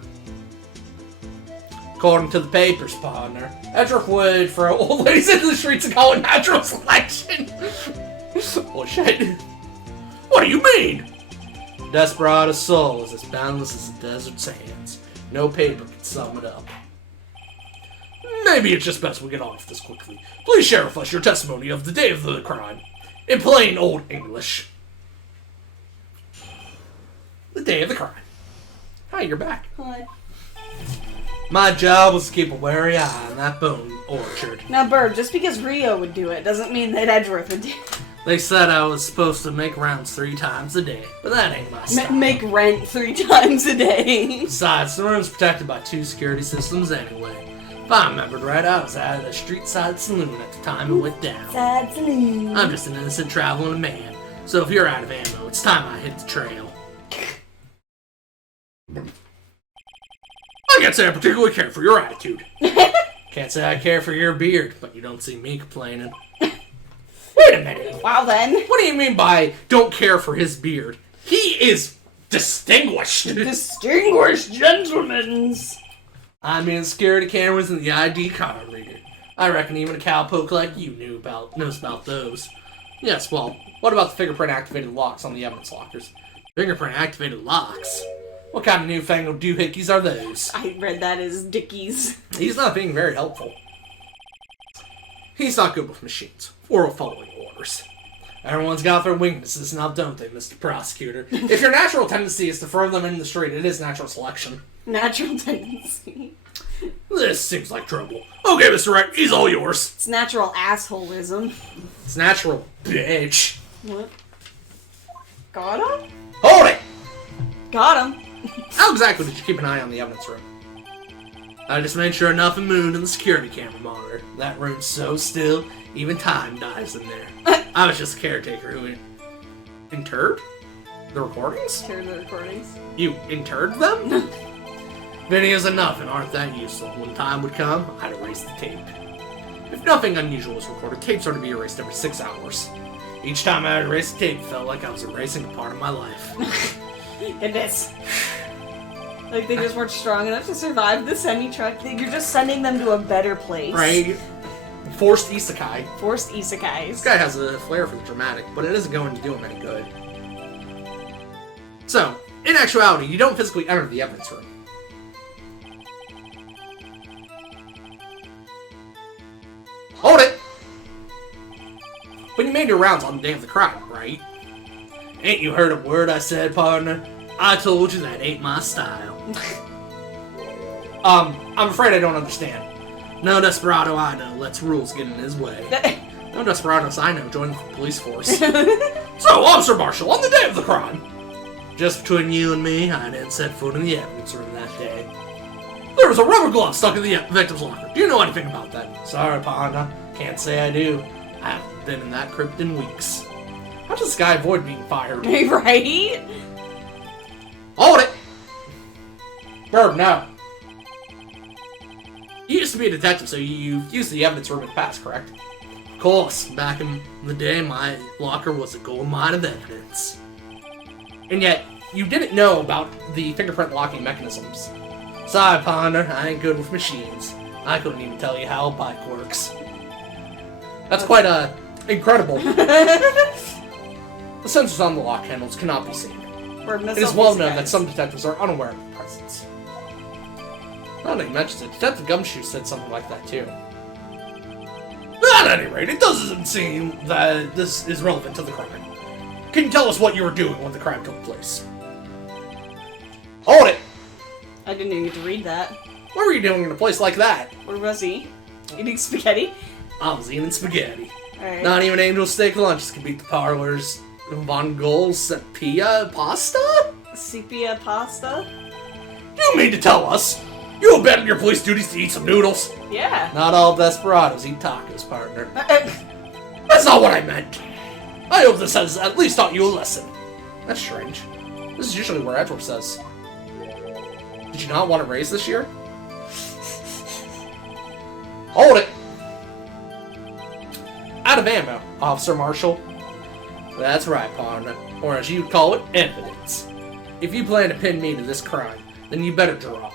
According to the papers, partner, Edgeworth would throw old ladies into the streets and call it natural selection. Oh shit. What do you mean? Desperado's soul is as boundless as the desert sands. No paper can sum it up. Maybe it's just best we get off this quickly. Please share with us your testimony of the day of the crime. In plain old English. The day of the crime. Hi, you're back. Hi. My job was to keep a wary eye on that bone orchard. Now, Bird, just because Rio would do it doesn't mean that Edgeworth would do it. They said I was supposed to make rounds 3 times a day, but that ain't my style. Make rent 3 times a day. Besides, the room's protected by 2 security systems anyway. If I remembered right, I was out of the street side saloon at the time it went down. Side saloon. I'm just an innocent traveling man, so if you're out of ammo, it's time I hit the trail. I can't say I particularly care for your attitude. Can't say I care for your beard, but you don't see me complaining. Wait a minute. Wow, then. What do you mean by don't care for his beard? He is distinguished. Distinguished gentlemen. I mean, security cameras and the ID card reader. I reckon even a cowpoke like you knows about those. Yes, well, what about the fingerprint-activated locks on the evidence lockers? Fingerprint-activated locks? What kind of newfangled doohickeys are those? I read that as Dickies. He's not being very helpful. He's not good with machines, or with following orders. Everyone's got their weaknesses now, don't they, Mr. Prosecutor? If your natural tendency is to throw them in the street, it is natural selection. Natural tendency. This seems like trouble. Okay, Mr. Wright, he's all yours. It's natural assholism. It's natural, bitch. What? Got him? Hold it! Got him. How exactly did you keep an eye on the evidence room? I just made sure nothing moved in the security camera monitor. That room's so still, even time dies in there. I was just a caretaker who interred the recordings? Interred the recordings. You interred them? Videos of nothing aren't that useful. When time would come, I'd erase the tape. If nothing unusual was recorded, tapes are to be erased every 6 hours. Each time I erased the tape, it felt like I was erasing a part of my life. Goodness. Like they just weren't strong enough to survive the semi-truck. You're just sending them to a better place. Right? Forced isekai. Forced isekais. This guy has a flair for the dramatic, but it isn't going to do him any good. So, in actuality, you don't physically enter the evidence room. Hold it! But you made your rounds on the day of the crime, right? Ain't you heard a word I said, partner? I told you that ain't my style. I'm afraid I don't understand. No desperado I know lets rules get in his way. No desperados I know join the police force. So, Officer Marshall, on the day of the crime, just between you and me, I didn't set foot in the evidence room that day. There was a rubber glove stuck in the victim's locker. Do you know anything about that? Sorry, partner. Can't say I do. I haven't been in that crypt in weeks. How does this guy avoid being fired? Right? Hold it! Burb, no. You used to be a detective, so you used the evidence room in the past, correct? Of course. Back in the day, my locker was a gold mine of evidence. And yet, you didn't know about the fingerprint locking mechanisms. Sorry, partner, I ain't good with machines. I couldn't even tell you how a bike works. That's quite, incredible. The sensors on the lock handles cannot be seen. It is well known that some detectives are unaware of the presence. Now that he mentions it, Detective Gumshoe said something like that too. At any rate, it doesn't seem that this is relevant to the crime. Can you tell us what you were doing when the crime took place? Hold it! I didn't even get to read that. What were you doing in a place like that? Where was he? Eating spaghetti? I was eating spaghetti. Alright. Not even angel steak lunches can beat the parlor's Von Gold's sepia pasta? Sepia pasta? You mean to tell us you abandoned your police duties to eat some noodles? Yeah. Not all desperados eat tacos, partner. That's not what I meant. I hope this has at least taught you a lesson. That's strange. This is usually where Edward says. Did you not want to raise this year? Hold it! Out of ammo, Officer Marshall. That's right, partner. Or as you'd call it, evidence. If you plan to pin me to this crime, then you better draw.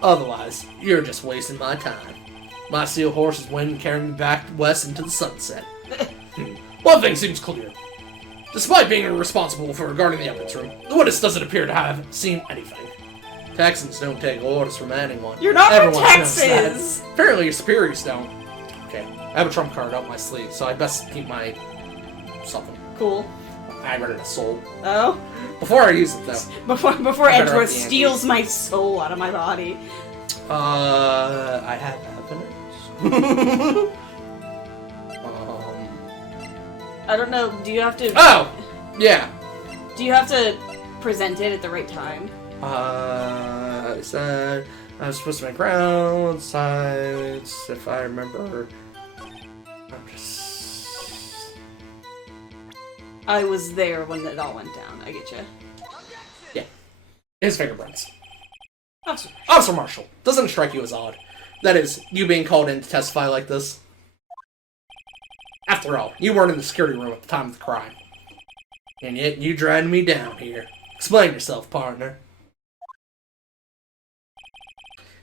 Otherwise, you're just wasting my time. My steel horse is waiting to carry me back west into the sunset. One thing seems clear. Despite being responsible for guarding the evidence room, the witness doesn't appear to have seen anything. Texans don't take orders from anyone. You're not Everyone from knows Texas! that. Apparently your superiors don't. Okay, I have a trump card up my sleeve, so I best keep my... something. Cool. I read it a soul. Oh? Before I use it, though. Before Edgeworth steals my soul out of my body. I have evidence. I don't know, do you have to... Oh! Yeah. Do you have to present it at the right time? I said I was supposed to make round sides, if I remember. I was there when it all went down, I get you. Yeah. His fingerprints. Officer. Officer Marshall, doesn't it strike you as odd? That is, you being called in to testify like this? After all, you weren't in the security room at the time of the crime. And yet you dragged me down here. Explain yourself, partner.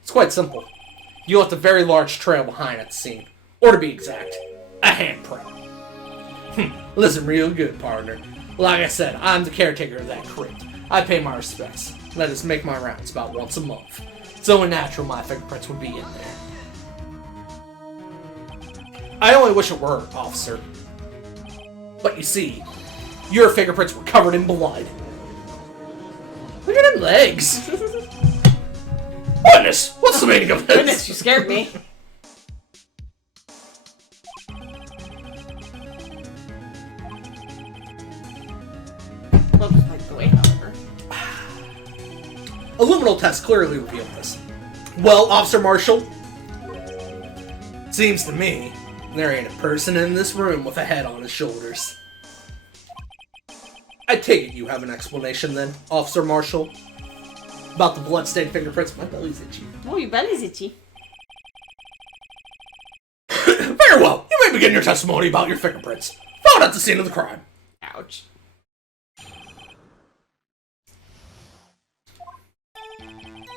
It's quite simple. You left a very large trail behind at the scene. Or to be exact, a handprint. Listen real good, partner. Like I said, I'm the caretaker of that crypt. I pay my respects. I just make my rounds about once a month. It's only natural my fingerprints would be in there. I only wish it were, officer. But you see, your fingerprints were covered in blood. Look at them legs. Goodness, what's the meaning of this? Goodness, you scared me. Well, just like the way, however. A luminal test clearly revealed this. Well, Officer Marshall, seems to me there ain't a person in this room with a head on his shoulders. I take it you have an explanation then, Officer Marshall, about the bloodstained fingerprints. My belly's itchy. Oh, your belly's itchy. Very well. You may begin your testimony about your fingerprints found at the scene of the crime. Ouch.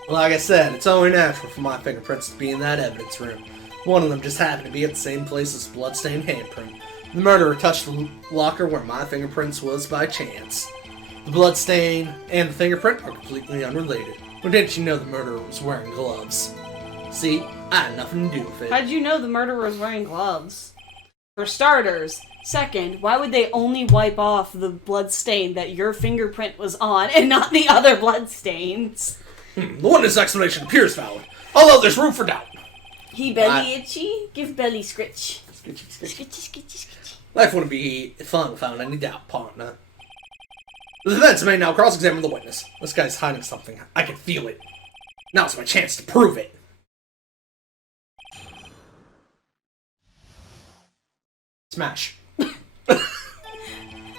Like I said, it's only natural for my fingerprints to be in that evidence room. One of them just happened to be at the same place as the bloodstained handprint. The murderer touched the locker where my fingerprints was by chance. The bloodstain and the fingerprint are completely unrelated. But didn't you know the murderer was wearing gloves? See, I had nothing to do with it. How did you know the murderer was wearing gloves? For starters. Second, why would they only wipe off the blood stain that your fingerprint was on and not the other blood stains? The witness explanation appears valid, although there's room for doubt. He belly itchy? Give belly scritch. Skitchy, skitchy. Skitchy, skitchy, skitchy. Life wouldn't be fun without any doubt, partner. The defense may now cross-examine the witness. This guy's hiding something. I can feel it. Now's my chance to prove it. Smash.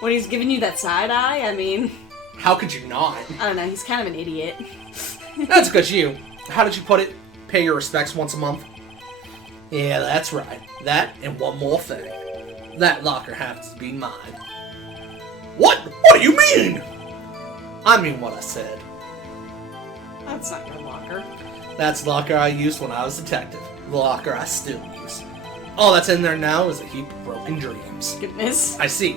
When he's giving you that side eye, I mean... How could you not? I don't know, he's kind of an idiot. That's because you. How did you put it? Pay your respects once a month? Yeah, that's right. That and one more thing. That locker happens to be mine. What? What do you mean? I mean what I said. That's not your locker. That's the locker I used when I was detective. The locker I still use. All that's in there now is a heap of broken dreams. Goodness. I see.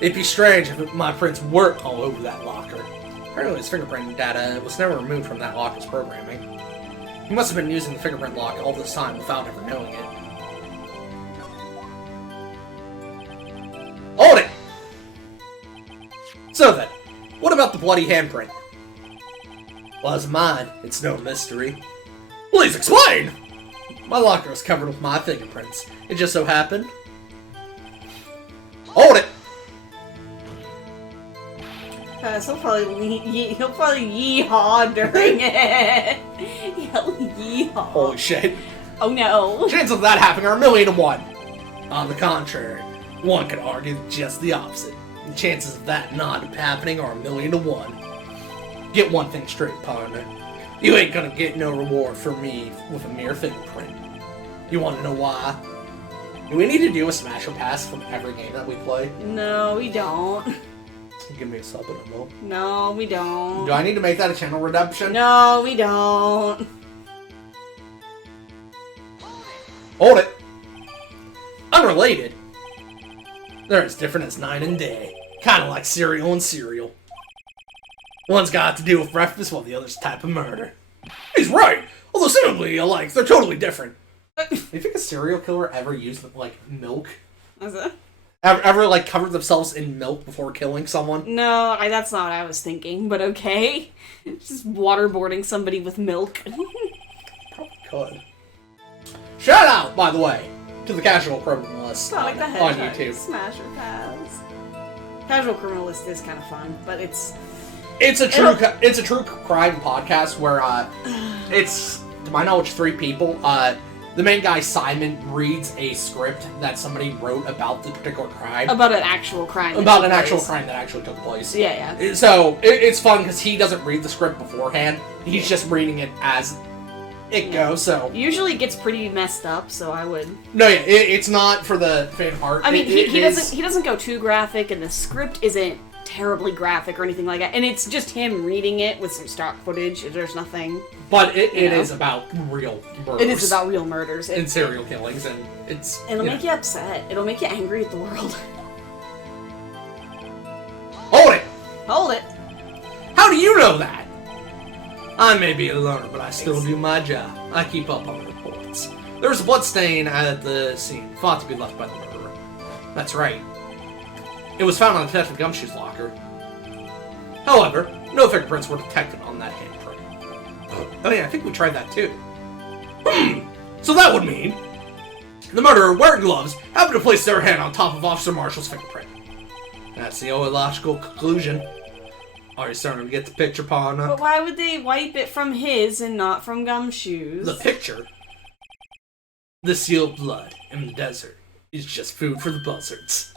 It'd be strange if my prints weren't all over that locker. Apparently his fingerprint data was never removed from that locker's programming. He must have been using the fingerprint lock all this time without ever knowing it. Hold it! So then, what about the bloody handprint? Well, as mine, it's no mystery. Please explain! My locker was covered with my fingerprints. It just so happened. Hold it! So he'll probably yeehaw during it. He'll yeehaw. Holy shit. Oh no. Chances of that happening are 1,000,000 to 1. On the contrary, one could argue just the opposite. The chances of that not happening are 1,000,000 to 1. Get one thing straight, partner. You ain't gonna get no reward from me with a mere fingerprint. You wanna know why? Do we need to do a smash and pass from every game that we play? No, we don't. Give me a sub in a moment. No, we don't. Do I need to make that a channel redemption? No, we don't. Hold it! Unrelated. They're as different as night and day. Kinda like cereal and cereal. One's got to do with breakfast while the other's type of murder. He's right! Although seemingly alike, they're totally different. Do you think a serial killer ever used, like, milk? What's that? Ever, like, covered themselves in milk before killing someone? No, that's not what I was thinking, but okay. Just waterboarding somebody with milk. Probably could. Shout out, by the way, to the Casual Criminalist I like the on hedgehog. YouTube. Smash or pass. Casual Criminalist is kind of fun, but it's a true crime podcast where it's, to my knowledge, 3 people. The main guy, Simon, reads a script that somebody wrote about the particular crime. about an actual crime. About an actual crime that actually took place. Yeah. So, it's fun because he doesn't read the script beforehand. He's just reading it as it goes, so... Usually it gets pretty messed up, so I would... No, yeah, it's not for the faint of heart. I mean, he doesn't go too graphic, and the script isn't terribly graphic or anything like that. And it's just him reading it with some stock footage. There's nothing... But it is about real murders. It is about real murders. And serial killings, and it's... It'll make you upset. It'll make you angry at the world. Hold it! Hold it! How do you know that? I may be a loner, but I still do my job. I keep up on the reports. There was a blood stain at the scene, thought to be left by the murderer. That's right. It was found on Detective Gumshoe's locker. However, no fingerprints were detected on that handprint. Oh yeah, I think we tried that too. So that would mean the murderer, wearing gloves, happened to place their hand on top of Officer Marshall's fingerprint. That's the only logical conclusion. Are you starting to get the picture, partner? But why would they wipe it from his and not from Gumshoe's? The picture? The sealed blood in the desert is just food for the buzzards.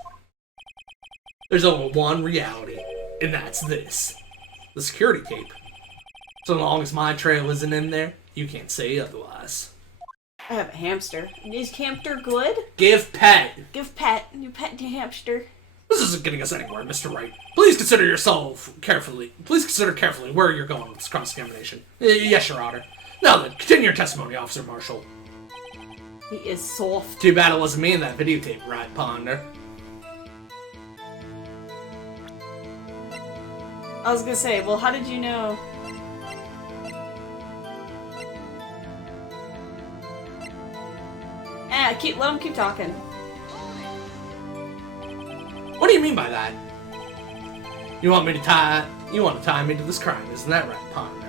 There's only one reality, and that's this. The security tape. So long as my trail isn't in there, you can't say otherwise. I have a hamster. Is hamster good? Give pet. Give pet. You pet the hamster. This isn't getting us anywhere, Mr. Wright. Please consider yourself carefully. Please consider carefully where you're going with this cross-examination. Yes, Your Honor. Now then, continue your testimony, Officer Marshall. He is soft. Too bad it wasn't me in that videotape, right, Ponder? I was gonna say, well, how did you know? Let him keep talking. What do you mean by that? You want to tie me to this crime, isn't that right, Ponder?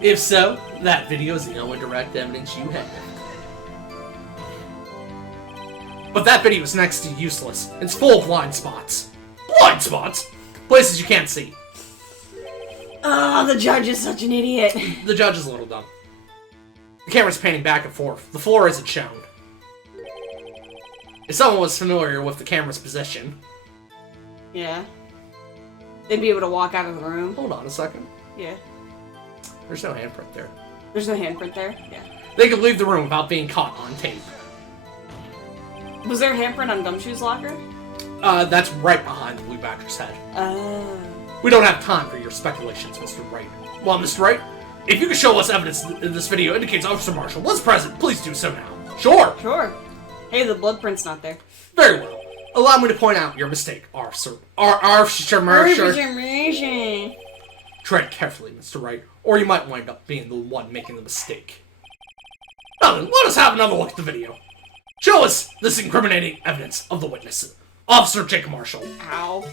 If so, that video is the only direct evidence you have. But that video is next to useless. It's full of blind spots. Blind spots? Places you can't see. Oh, the judge is such an idiot. The judge is a little dumb. The camera's panning back and forth. The floor isn't shown. If someone was familiar with the camera's position... Yeah. They'd be able to walk out of the room. Hold on a second. Yeah. There's no handprint there. There's no handprint there? Yeah. They could leave the room without being caught on tape. Was there a handprint on Gumshoe's locker? That's right behind the blue badger's head. Oh. We don't have time for your speculations, Mr. Wright. Well, Mr. Wright, if you could show us evidence in this video indicates Officer Marshall was present, please do so now. Sure. Sure. Hey, the blood print's not there. Very well. Allow me to point out your mistake, Officer Marshall. Tread carefully, Mr. Wright, or you might wind up being the one making the mistake. Now then, let us have another look at the video. Show us this incriminating evidence of the witness, Officer Jacob Marshall. Ow.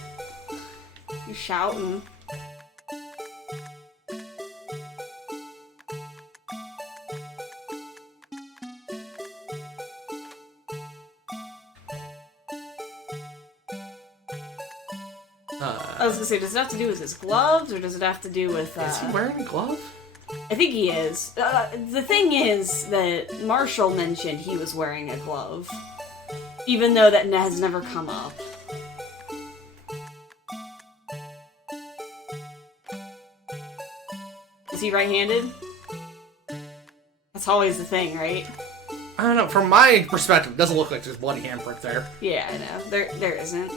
You shouting. I was gonna say, does it have to do with his gloves, or does it have to do with, Is he wearing a glove? I think he is. The thing is that Marshall mentioned he was wearing a glove, even though that has never come up. Is he right-handed? That's always the thing, right? I don't know. From my perspective, it doesn't look like there's bloody handprint there. Yeah, I know. There isn't.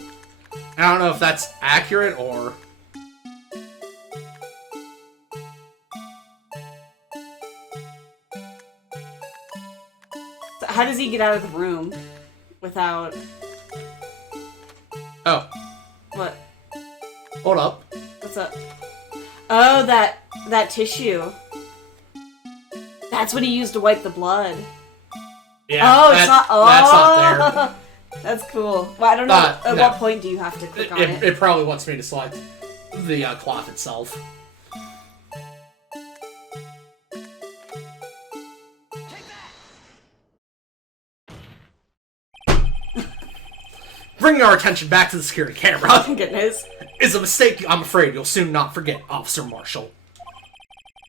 I don't know if that's accurate or... So how does he get out of the room without... Oh. What? Hold up. What's up? Oh, that tissue. That's what he used to wipe the blood. Yeah, oh, it's not. Oh, that's not there. That's cool. Well, I don't know. At what point do you have to click on it? It probably wants me to select the cloth itself. Bringing our attention back to the security camera. Goodness. Is a mistake I'm afraid you'll soon not forget, Officer Marshall.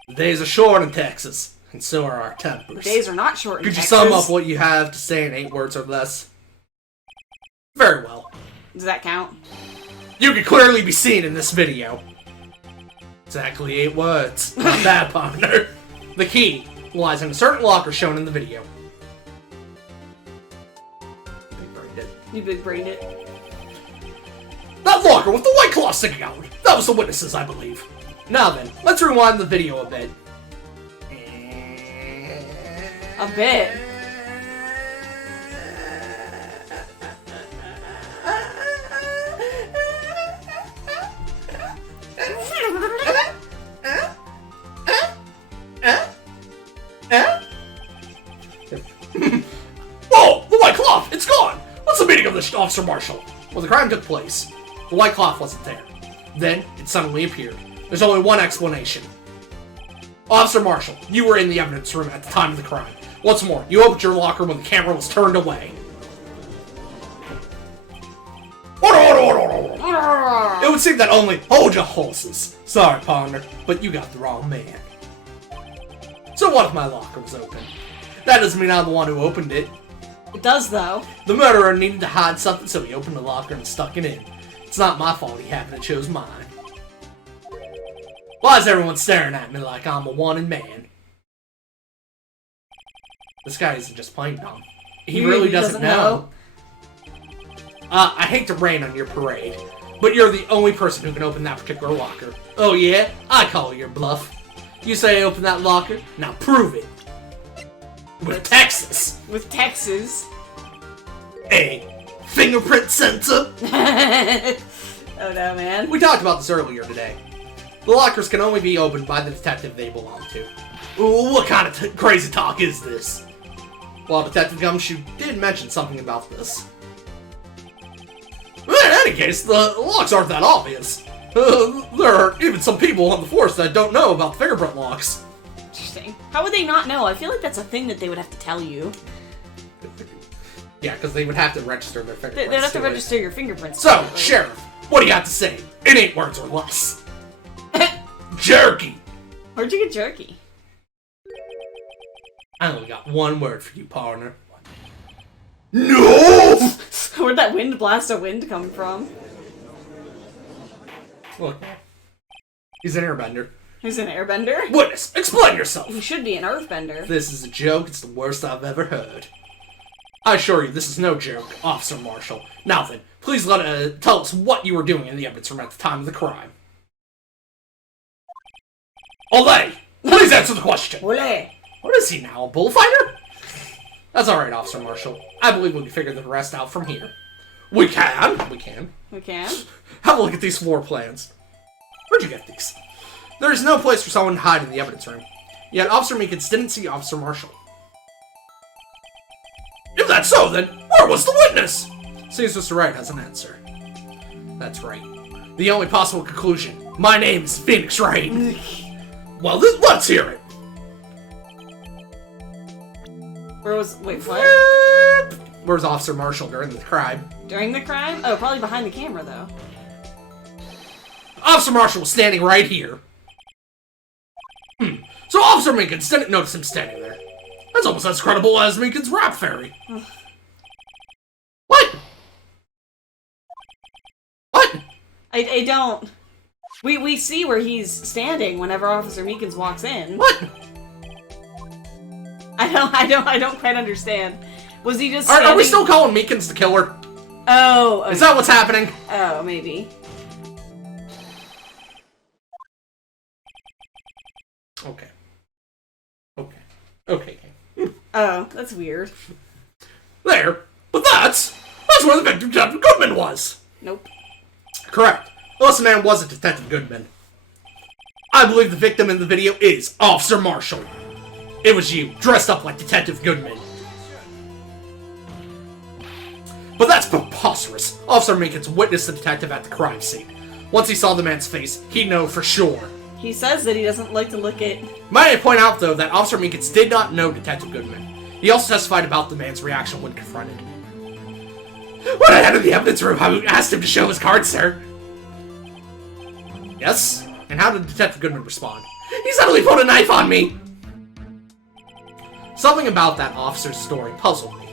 The days are short in Texas, and so are our tempers. The days are not short in Could Texas. you sum up what you have to say in 8 words or less? Very well. Does that count? You can clearly be seen in this video. Exactly 8 words. Not bad, partner. The key lies in a certain locker shown in the video. Big-brained it. You big-brained it. That locker with the white claw sticking out. That was the witnesses, I believe. Now then, let's rewind the video a bit. A bit. Officer Marshall. When the crime took place, the white cloth wasn't there. Then, it suddenly appeared. There's only one explanation. Officer Marshall, you were in the evidence room at the time of the crime. What's more, you opened your locker when the camera was turned away. It would seem that only... Hold your horses. Sorry, partner, but you got the wrong man. So what if my locker was open? That doesn't mean I'm the one who opened it. It does, though. The murderer needed to hide something, so he opened the locker and stuck it in. It's not my fault he happened to choose mine. Why is everyone staring at me like I'm a wanted man? This guy isn't just playing dumb. He really doesn't know. I hate to rain on your parade, but you're the only person who can open that particular locker. Oh yeah? I call your bluff. You say I opened that locker? Now prove it. With Texas. With Texas. A fingerprint sensor. Oh no, man. We talked about this earlier today. The lockers can only be opened by the detective they belong to. Ooh, what kind of crazy talk is this? Well, Detective Gumshoe did mention something about this. In any case, the locks aren't that obvious. There are even some people on the force that don't know about the fingerprint locks. Interesting. How would they not know? I feel like that's a thing that they would have to tell you. Yeah, because they would have to register their fingerprints. They'd have to register your fingerprints. So, Sheriff, what do you have to say? It ain't words or less. Jerky! Where'd you get jerky? I only got one word for you, partner. No! Where'd that wind blast of wind come from? Look, he's an airbender. He's an airbender? Witness, explain yourself! He should be an earthbender. If this is a joke, it's the worst I've ever heard. I assure you, this is no joke, Officer Marshall. Now then, please tell us what you were doing in the evidence room at the time of the crime. Olay! Please answer the question! Olay! What is he now, a bullfighter? That's alright, Officer Marshall. I believe we can figure the rest out from here. We can! We can. We can? Have a look at these floor plans. Where'd you get these? There is no place for someone to hide in the evidence room. Yet Officer Meekins didn't see Officer Marshall. If that's so, then where was the witness? Seems Mr. Wright has an answer. That's right. The only possible conclusion. My name is Phoenix Wright. Well, let's hear it. Wait, what? Where's Officer Marshall during the crime? During the crime? Oh, probably behind the camera, though. Officer Marshall was standing right here. So Officer Meekins didn't notice him standing there. That's almost as credible as Meekins' rap fairy. What? What? I don't... We see where he's standing whenever Officer Meekins walks in. What? I don't quite understand. Was he just Are we still calling Meekins the killer? Oh. Okay. Is that what's happening? Oh, maybe. Okay. Okay. Oh, that's weird. There. But that's where the victim, Detective Goodman, was. Nope. Correct. Unless the man wasn't Detective Goodman. I believe the victim in the video is Officer Marshall. It was you, dressed up like Detective Goodman. But that's preposterous. Officer Meekins witnessed the detective at the crime scene. Once he saw the man's face, he'd know for sure. He says that he doesn't like to look at... Might I point out, though, that Officer Meekins did not know Detective Goodman. He also testified about the man's reaction when confronted. When I entered the evidence room, I asked him to show his card, sir. Yes? And how did Detective Goodman respond? He suddenly pulled a knife on me! Something about that officer's story puzzled me.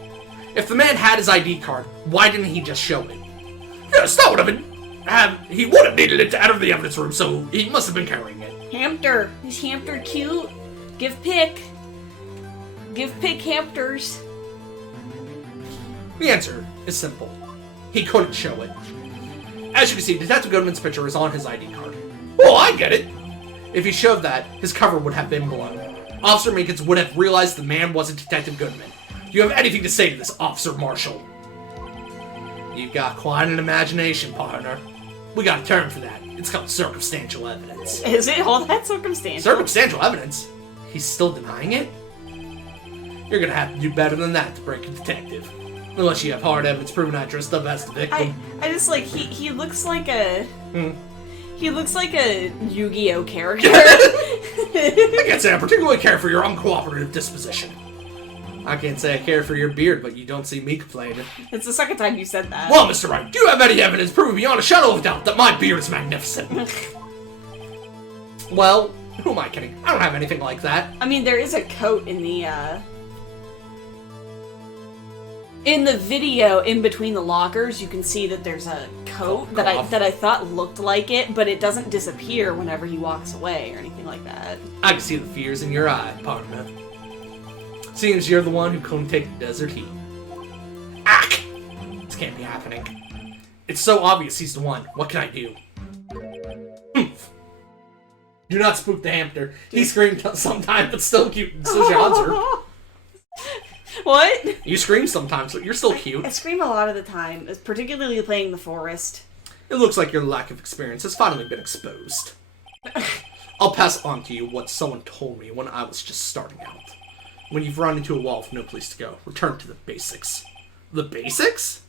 If the man had his ID card, why didn't he just show it? Yes, that would have been... he would have needed it to enter the evidence room, so he must have been carrying it. Hamster. Is Hamster cute? Give pick. Give pick Hamsters. The answer is simple. He couldn't show it. As you can see, Detective Goodman's picture is on his ID card. Oh, I get it! If he showed that, his cover would have been blown. Officer Meekins would have realized the man wasn't Detective Goodman. Do you have anything to say to this, Officer Marshall? You've got quite an imagination, partner. We got a term for that. It's called circumstantial evidence. Is it all that circumstantial? Circumstantial evidence? He's still denying it? You're gonna have to do better than that to break a detective. Unless you have hard evidence proving I dressed up as the victim. I just like he looks like a he looks like a Yu-Gi-Oh character. I can't say I particularly care for your uncooperative disposition. I can't say I care for your beard, but you don't see me complaining. It's the second time you said that. Well, Mr. Wright, do you have any evidence proving beyond a shadow of doubt that my beard is magnificent? Well, who am I kidding? I don't have anything like that. I mean, there is a coat in the video in between the lockers. You can see that there's a coat that I thought looked like it, but it doesn't disappear whenever he walks away or anything like that. I can see the fears in your eye, partner. Seems you're the one who couldn't take the desert heat. Ack! This can't be happening. It's so obvious he's the one. What can I do? Do not spook the hamster. He screamed sometimes, but still cute, and so should answer. What? You scream sometimes, but you're still cute. I scream a lot of the time, particularly playing the forest. It looks like your lack of experience has finally been exposed. I'll pass on to you what someone told me when I was just starting out. When you've run into a wall with no place to go, return to the basics. The basics?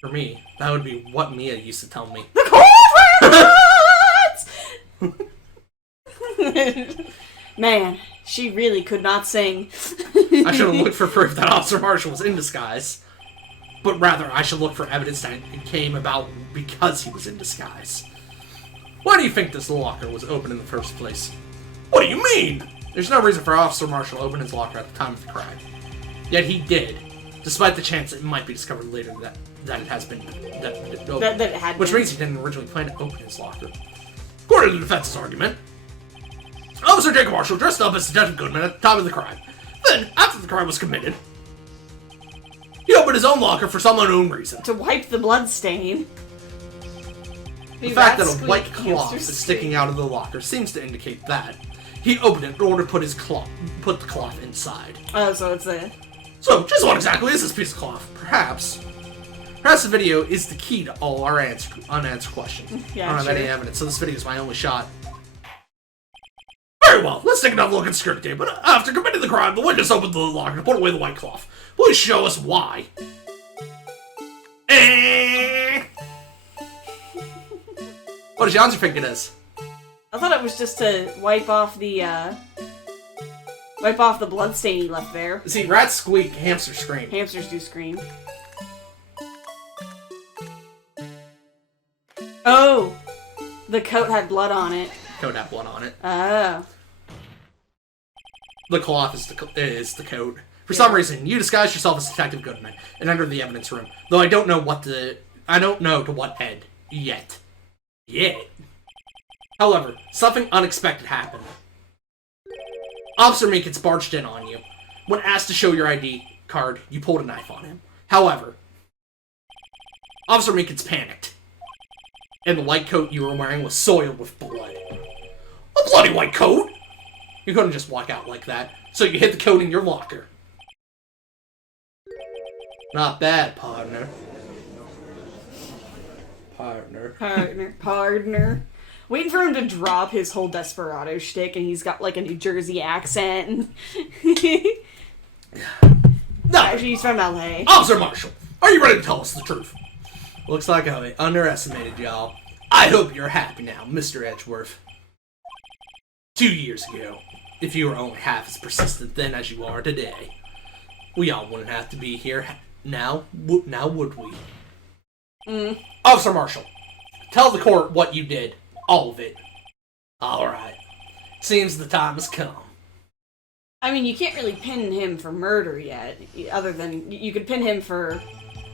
For me, that would be what Mia used to tell me. The cold Man, she really could not sing. I should have looked for proof that Officer Marshall was in disguise. But rather, I should look for evidence that it came about because he was in disguise. Why do you think this locker was open in the first place? What do you mean? There's no reason for Officer Marshall to open his locker at the time of the crime. Yet he did, despite the chance it might be discovered later that it has been that it had which means he didn't originally plan to open his locker. According to the defense's argument, Officer Jacob Marshall dressed up as Detective Goodman at the time of the crime. Then, after the crime was committed, he opened his own locker for some unknown reason. To wipe the blood stain. The fact that a white cloth is sticking out of the locker seems to indicate that he opened it in order to put the cloth inside. Oh, so it's a... So, just what exactly is this piece of cloth? Perhaps the video is the key to all our unanswered questions. Yeah, I don't have any evidence, so this video is my only shot. Very well, let's take another look at the security tape. But after committing the crime, the witness opened the locker to put away the white cloth. Please show us why. What does Janzer think it is? I thought it was just to wipe off the blood stain he left there. See, rats squeak, hamsters scream. Hamsters do scream. Oh! The coat had blood on it. Coat had blood on it. Oh. The cloth is the coat. For some reason, you disguised yourself as Detective Goodman and entered the evidence room. Though I don't know to what end yet. However, something unexpected happened. Officer Meekins barged in on you. When asked to show your ID card, you pulled a knife on him. However, Officer Meekins panicked, and the white coat you were wearing was soiled with blood. A bloody white coat? You couldn't just walk out like that, so you hid the coat in your locker. Not bad, partner. Partner. Waiting for him to drop his whole desperado shtick, and he's got like a New Jersey accent. No, actually, he's from LA. Officer Marshall, are you ready to tell us the truth? Looks like I underestimated y'all. I hope you're happy now, Mr. Edgeworth. 2 years ago, if you were only half as persistent then as you are today, we all wouldn't have to be here now would we? Officer Marshall, tell the court what you did. All of it. Alright. Seems the time has come. I mean, you can't really pin him for murder yet, other than you could pin him for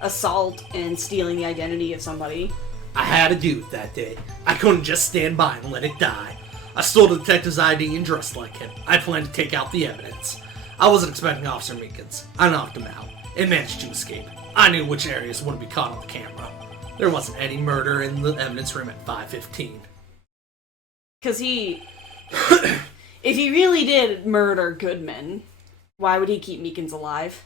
assault and stealing the identity of somebody. I had to do it that day. I couldn't just stand by and let it die. I stole the detective's ID and dressed like him. I planned to take out the evidence. I wasn't expecting Officer Meekins. I knocked him out and managed to escape. I knew which areas wouldn't be caught on the camera. There wasn't any murder in the evidence room at 5:15. Because if he really did murder Goodman, why would he keep Meekins alive?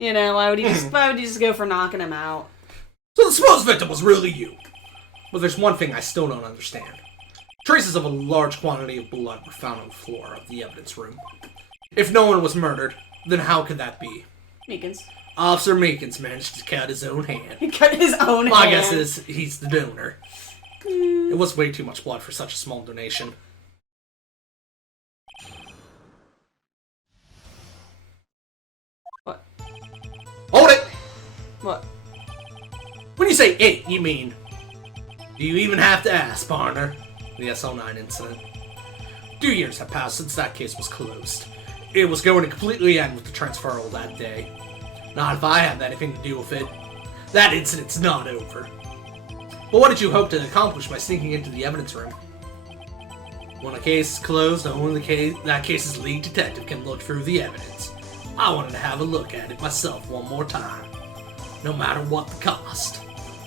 You know, why would he just go for knocking him out? So the supposed victim was really you. But there's one thing I still don't understand. Traces of a large quantity of blood were found on the floor of the evidence room. If no one was murdered, Then how could that be? Meekins. Officer Meekins managed to cut his own hand. He cut his own hand. My guess is he's the donor. It was way too much blood for such a small donation. What? Hold it! What? When you say it, you mean... Do you even have to ask, partner? The SL9 incident. 2 years have passed since that case was closed. It was going to completely end with the transferal that day. Not if I had anything to do with it. That incident's not over. But what did you hope to accomplish by sneaking into the evidence room? When a case is closed, only that case's lead detective can look through the evidence. I wanted to have a look at it myself one more time. No matter what the cost.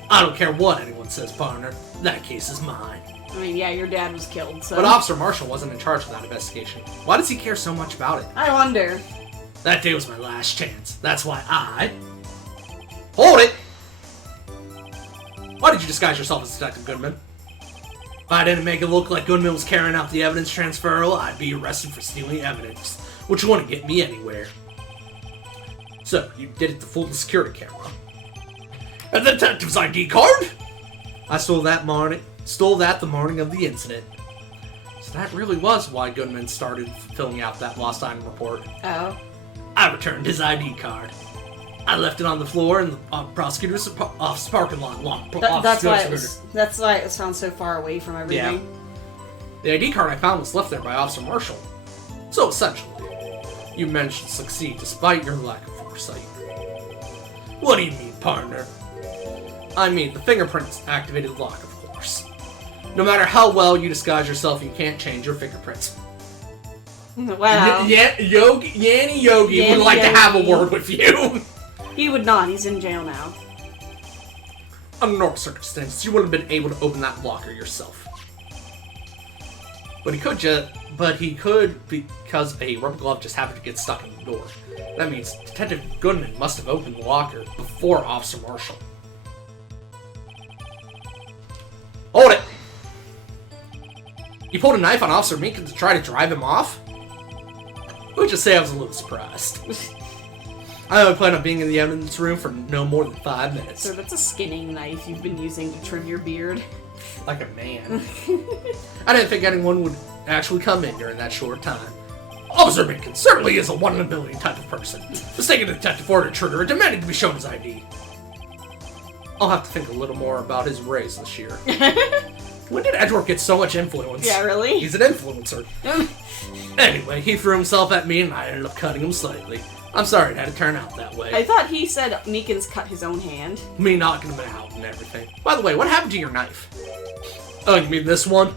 I don't care what anyone says, partner. That case is mine. I mean, yeah, your dad was killed, so... But Officer Marshall wasn't in charge of that investigation. Why does he care so much about it? I wonder. That day was my last chance. That's why I... Hold it! Why did you disguise yourself as Detective Goodman? If I didn't make it look like Goodman was carrying out the evidence transferal, I'd be arrested for stealing evidence, which wouldn't get me anywhere. So, you did it to fool the security camera. And the detective's ID card? I stole that the morning of the incident. So that really was why Goodman started filling out that lost item report. Oh. I returned his ID card. I left it on the floor in the prosecutor's office parking lot. That's why it sounds so far away from everything. Yeah. The ID card I found was left there by Officer Marshall. So essentially, you managed to succeed despite your lack of foresight. What do you mean, partner? I mean, the fingerprints activated the lock, of course. No matter how well you disguise yourself, you can't change your fingerprints. Wow. Yanni Yogi would like to have a word with you. He would not. He's in jail now. Under normal circumstances, you wouldn't have been able to open that locker yourself. But he could because a rubber glove just happened to get stuck in the door. That means Detective Goodman must have opened the locker before Officer Marshall. Hold it! You pulled a knife on Officer Meekins to try to drive him off? I would just say I was a little surprised. I only plan on being in the evidence room for no more than 5 minutes. So that's a skinning knife you've been using to trim your beard. Like a man. I didn't think anyone would actually come in during that short time. Officer Meekins certainly is a 1 in a million type of person. Mistaken a detective for a trigger and demanding to be shown his ID. I'll have to think a little more about his raise this year. When did Edgeworth get so much influence? Yeah, really? He's an influencer. Anyway, he threw himself at me and I ended up cutting him slightly. I'm sorry it had to turn out that way. I thought he said Meekins cut his own hand. Me knocking him out and everything. By the way, what happened to your knife? Oh, you mean this one?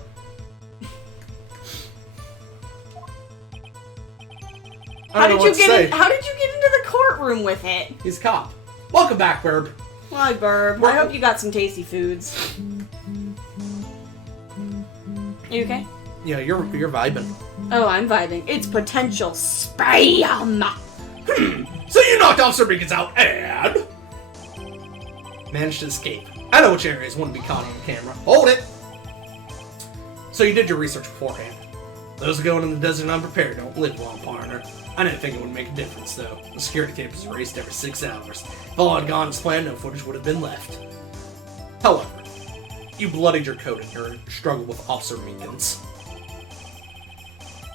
How did you get into the courtroom with it? He's a cop. Welcome back, Burb. Hi, Burb. I hope you got some tasty foods. You okay? Yeah, you're vibing. Oh, I'm vibing. It's potential spam. So you knocked Officer Meekins out and managed to escape. I know which areas wouldn't be caught on the camera. Hold it! So you did your research beforehand. Those going in the desert unprepared don't live long, partner. I didn't think it would make a difference, though. The security tape was erased every 6 hours. If all had gone as planned, no footage would have been left. However, you bloodied your coat in your struggle with Officer Meekins.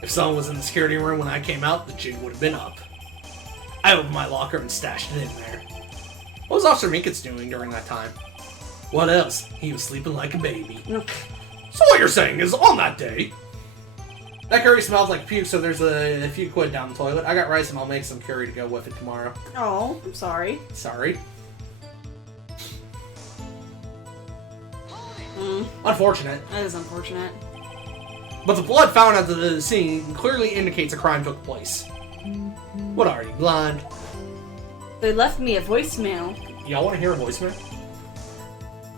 If someone was in the security room when I came out, the jig would have been up. I opened my locker and stashed it in there. What was Officer Meekins doing during that time? What else? He was sleeping like a baby. So what you're saying is, on that day... That curry smells like puke, so there's a few quid down the toilet. I got rice and I'll make some curry to go with it tomorrow. Oh, I'm sorry. Sorry. Unfortunate. That is unfortunate. But the blood found at the scene clearly indicates a crime took place. What are you, blind? They left me a voicemail. Y'all want to hear a voicemail?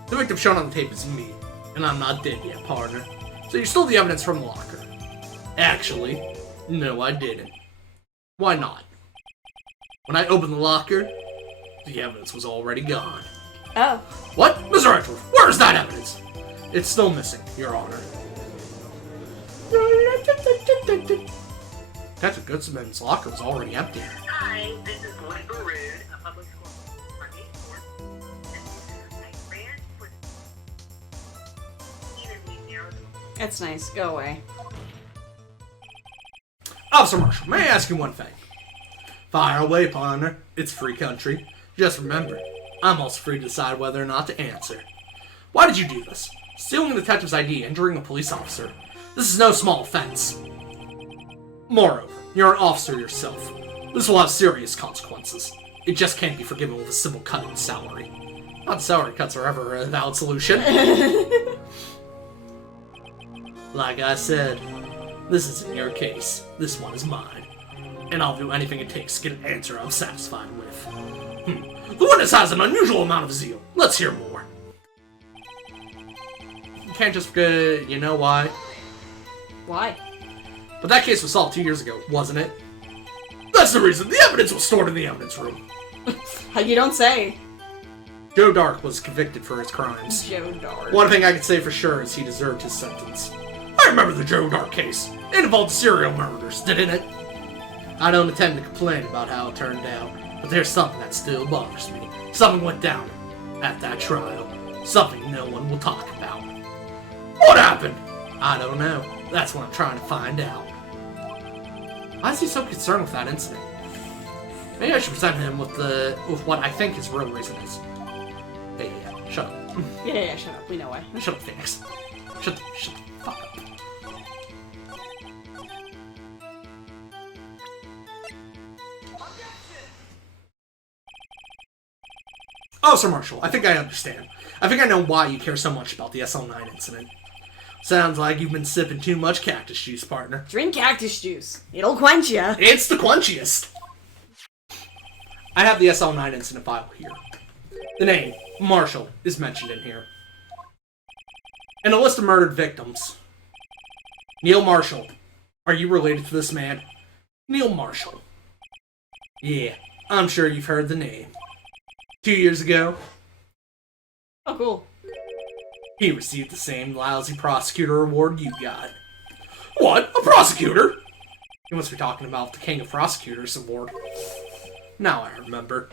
The victim shown on the tape is me, and I'm not dead yet, partner. So you stole the evidence from the locker. Actually, no I didn't. Why not? When I opened the locker, the evidence was already gone. Oh. What? Mr. Edgeworth, where is that evidence? It's still missing, Your Honor. Detective Goodsman's locker was already empty. Hi, this is Lloyd Barood, a public school Monday source. I ran for evenly narrowed. That's nice. Go away. Officer Marshall, may I ask you one thing? Fire away, partner. It's free country. Just remember, I'm also free to decide whether or not to answer. Why did you do this? Stealing a detective's ID, injuring a police officer. This is no small offense. Moreover, you're an officer yourself. This will have serious consequences. It just can't be forgiven with a simple cut in salary. Not salary cuts are ever a valid solution. Like I said, this isn't your case. This one is mine. And I'll do anything it takes to get an answer I'm satisfied with. The witness has an unusual amount of zeal. Let's hear more. You can't just, you know why? Why? But that case was solved 2 years ago, wasn't it? That's the reason. The evidence was stored in the evidence room. You don't say. Joe Dark was convicted for his crimes. Joe Dark. One thing I can say for sure is he deserved his sentence. I remember the Joe Dark case. It involved serial murders, didn't it? I don't intend to complain about how it turned out, but there's something that still bothers me. Something went down at that trial. Something no one will talk about. What happened? I don't know. That's what I'm trying to find out. Why is he so concerned with that incident? Maybe I should present him with what I think his real reason is. Hey, yeah, shut up. Yeah, shut up. We know why. Shut up, Phoenix. Shut the fuck up. Oh, Sir Marshall, I think I understand. I think I know why you care so much about the SL9 incident. Sounds like you've been sipping too much cactus juice, partner. Drink cactus juice. It'll quench ya. It's the quenchiest! I have the SL9 incident file here. The name, Marshall, is mentioned in here. And a list of murdered victims. Neil Marshall. Are you related to this man? Neil Marshall. Yeah, I'm sure you've heard the name. 2 years ago, Oh, cool. he received the same lousy prosecutor award you got. What? A prosecutor? You must be talking about the King of Prosecutors award. Now I remember.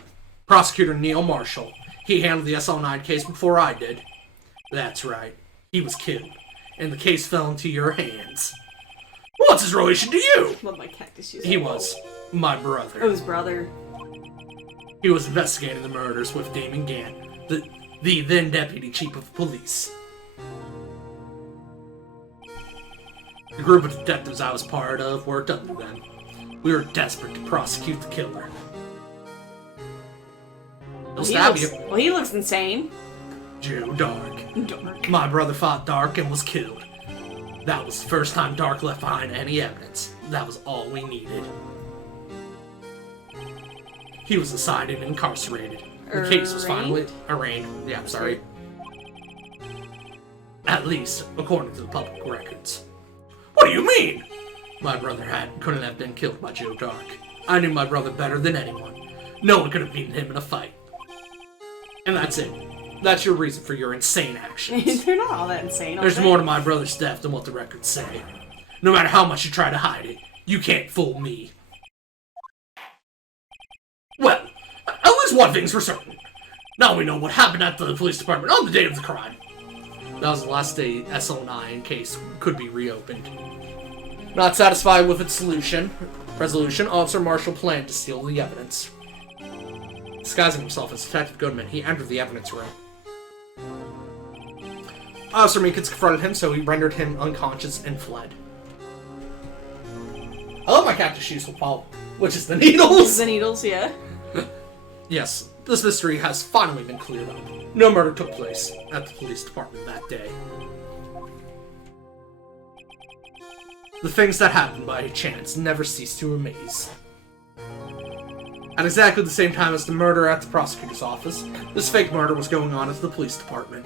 Prosecutor Neil Marshall. He handled the SL9 case before I did. That's right. He was killed, and the case fell into your hands. What's his relation to you? Love my cactus juice. He was my brother. Oh, his brother. He was investigating the murders with Damon Gant, the then deputy chief of police. The group of detectives I was part of worked under them. We were desperate to prosecute the killer. He'll stab you. Well, he looks insane. Joe Dark. Dark. My brother fought Dark and was killed. That was the first time Dark left behind any evidence. That was all we needed. He was assigned and incarcerated. The case was finally arraigned. Yeah, I'm sorry. At least, according to the public records. What do you mean? My brother couldn't have been killed by Joe Dark. I knew my brother better than anyone. No one could have beaten him in a fight. And that's it. That's your reason for your insane actions. They're not all that insane. There's more to my brother's death than what the records say. No matter how much you try to hide it, you can't fool me. Well, at least one thing's for certain. Now we know what happened at the police department on the day of the crime. That was the last day SL9 case could be reopened. Not satisfied with its resolution, Officer Marshall planned to steal the evidence. Disguising himself as Detective Goodman, he entered the evidence room. Officer Meekins confronted him, so he rendered him unconscious and fled. I love my cactus shoes with Paul, which is the needles. The needles, yeah. Yes, this mystery has finally been cleared up. No murder took place at the police department that day. The things that happen by chance never cease to amaze. At exactly the same time as the murder at the prosecutor's office, this fake murder was going on at the police department.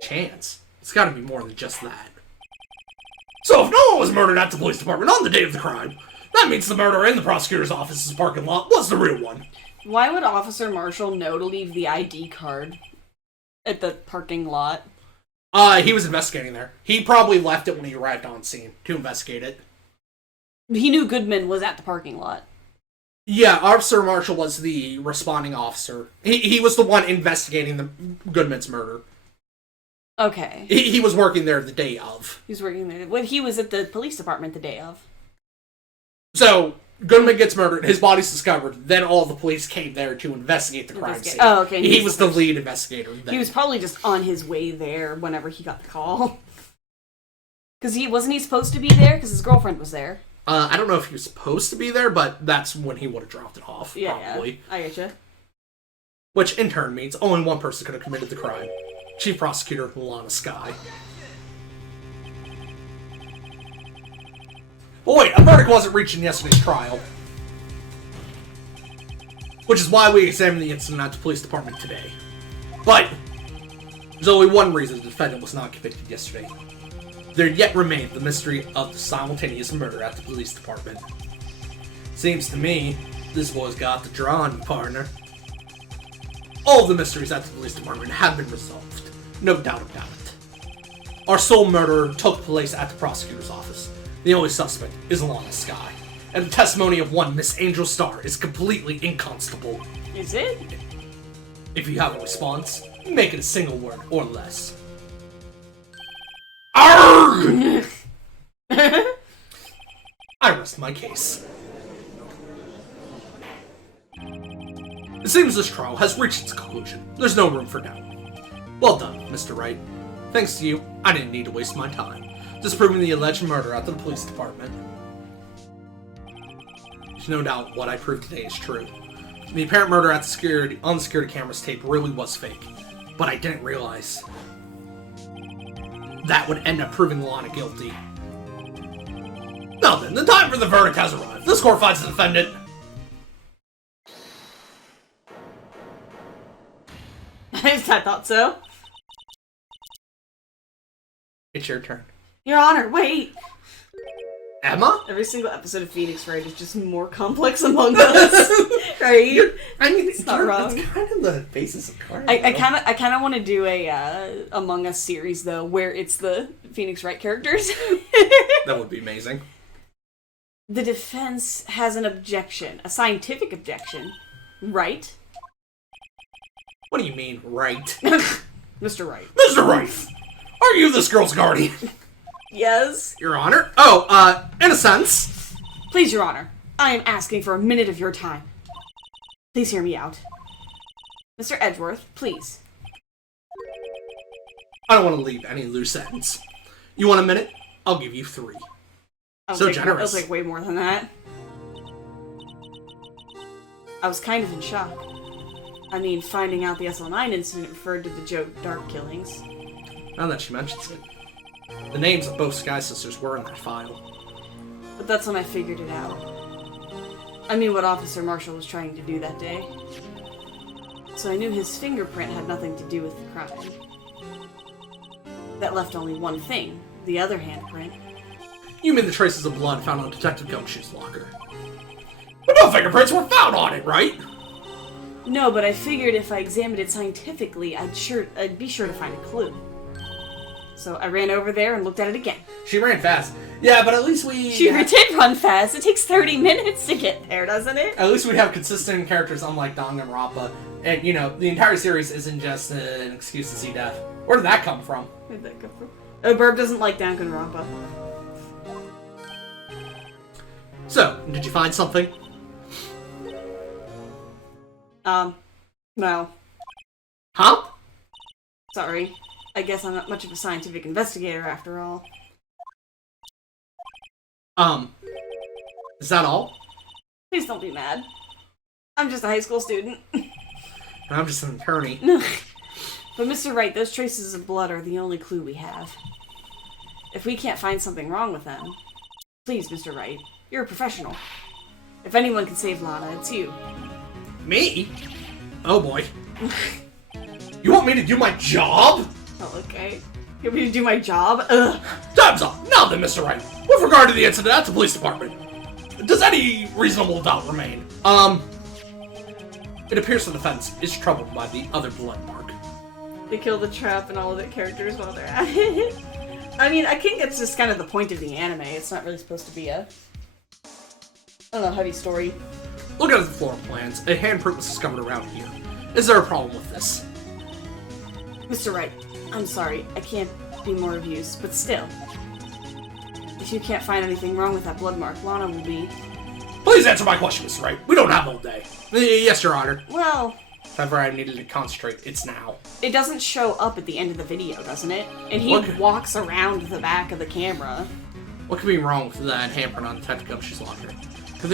Chance? It's gotta be more than just that. So if no one was murdered at the police department on the day of the crime, that means the murder in the prosecutor's office's parking lot was the real one. Why would Officer Marshall know to leave the ID card at the parking lot? He was investigating there. He probably left it when he arrived on scene to investigate it. He knew Goodman was at the parking lot. Yeah, Officer Marshall was the responding officer. He was the one investigating the Goodman's murder. Okay. He was working there the day of. He was working there. Well, he was at the police department the day of. So, Goodman gets murdered, his body's discovered, then all the police came there to investigate the crime scene. Oh, okay. He was the lead investigator then. He was probably just on his way there whenever he got the call. Because wasn't he supposed to be there? Because his girlfriend was there. I don't know if he was supposed to be there, but that's when he would have dropped it off, probably. Yeah, I getcha. Which, in turn, means only one person could have committed the crime. Chief Prosecutor Lana Skye. But wait, a verdict wasn't reached in yesterday's trial. Which is why we examined the incident at the police department today. But there's only one reason the defendant was not convicted yesterday. There yet remained the mystery of the simultaneous murder at the police department. Seems to me, this boy's got the draw on you, partner. All of the mysteries at the police department have been resolved. No doubt about it. Our sole murderer took place at the prosecutor's office. The only suspect is Lana Skye. And the testimony of one Miss Angel Starr is completely inconstable. Is it? If you have a response, make it a single word or less. Arrgh! I rest my case. It seems this trial has reached its conclusion. There's no room for doubt. Well done, Mr. Wright. Thanks to you, I didn't need to waste my time disproving the alleged murder at the police department. There's no doubt what I proved today is true. The apparent murder at on the security camera's tape really was fake, but I didn't realize that would end up proving Lana guilty. Now then, the time for the verdict has arrived. This court finds the defendant. I thought so. It's your turn. Your Honor, wait! Emma? Every single episode of Phoenix Wright is just more complex among us, right? I mean, it's not wrong. It's kind of the basis of crime. I kind of want to do a Among Us series though, where it's the Phoenix Wright characters. That would be amazing. The defense has an objection, a scientific objection, right? What do you mean, right? Mr. Wright. Mr. Wright! Are you this girl's guardian? Yes. Your Honor? Oh, in a sense. Please, Your Honor. I am asking for a minute of your time. Please hear me out. Mr. Edgeworth, please. I don't want to leave any loose ends. You want a minute? I'll give you 3. So generous. I was like way more than that. I was kind of in shock. I mean, finding out the SL9 incident referred to the Joe Dark killings. Now that she mentions it. The names of both Sky Sisters were in that file. But that's when I figured it out. I mean, what Officer Marshall was trying to do that day. So I knew his fingerprint had nothing to do with the crime. That left only one thing, the other handprint. You mean the traces of blood found on Detective Gumshoe's locker? But no fingerprints were found on it, right? No, but I figured if I examined it scientifically, I'd be sure to find a clue. So I ran over there and looked at it again. She ran fast. Yeah, but at least we... She did run fast. It takes 30 minutes to get there, doesn't it? At least we'd have consistent characters unlike Danganronpa. And, you know, the entire series isn't just an excuse to see death. Where did that come from? Where did that come from? Oh, Burb doesn't like Danganronpa. So, did you find something? No. Huh? Sorry. I guess I'm not much of a scientific investigator after all. Is that all? Please don't be mad. I'm just a high school student. I'm just an attorney. But Mr. Wright, those traces of blood are the only clue we have. If we can't find something wrong with them, please, Mr. Wright, you're a professional. If anyone can save Lana, it's you. Me? Oh boy. You want me to do my job? Oh, okay. You want me to do my job? Ugh. Time's up. Now then, Mr. Wright. With regard to the incident at the police department, does any reasonable doubt remain? It appears the defense is troubled by the other blood mark. They kill the trap and all of the characters while they're at it. I mean, I think it's just kind of the point of the anime. It's not really supposed to be a I don't know, heavy story. Look at the floor plans. A handprint was discovered around here. Is there a problem with this? Mr. Wright, I'm sorry, I can't be more of use, but still. If you can't find anything wrong with that blood mark, Lana will be... Please answer my question, Mr. Wright. We don't have all day. Yes, Your Honor. Well... However, I needed to concentrate. It's now. It doesn't show up at the end of the video, doesn't it? And he walks around the back of the camera. What could be wrong with that handprint on Detective Gumshoe's locker? Could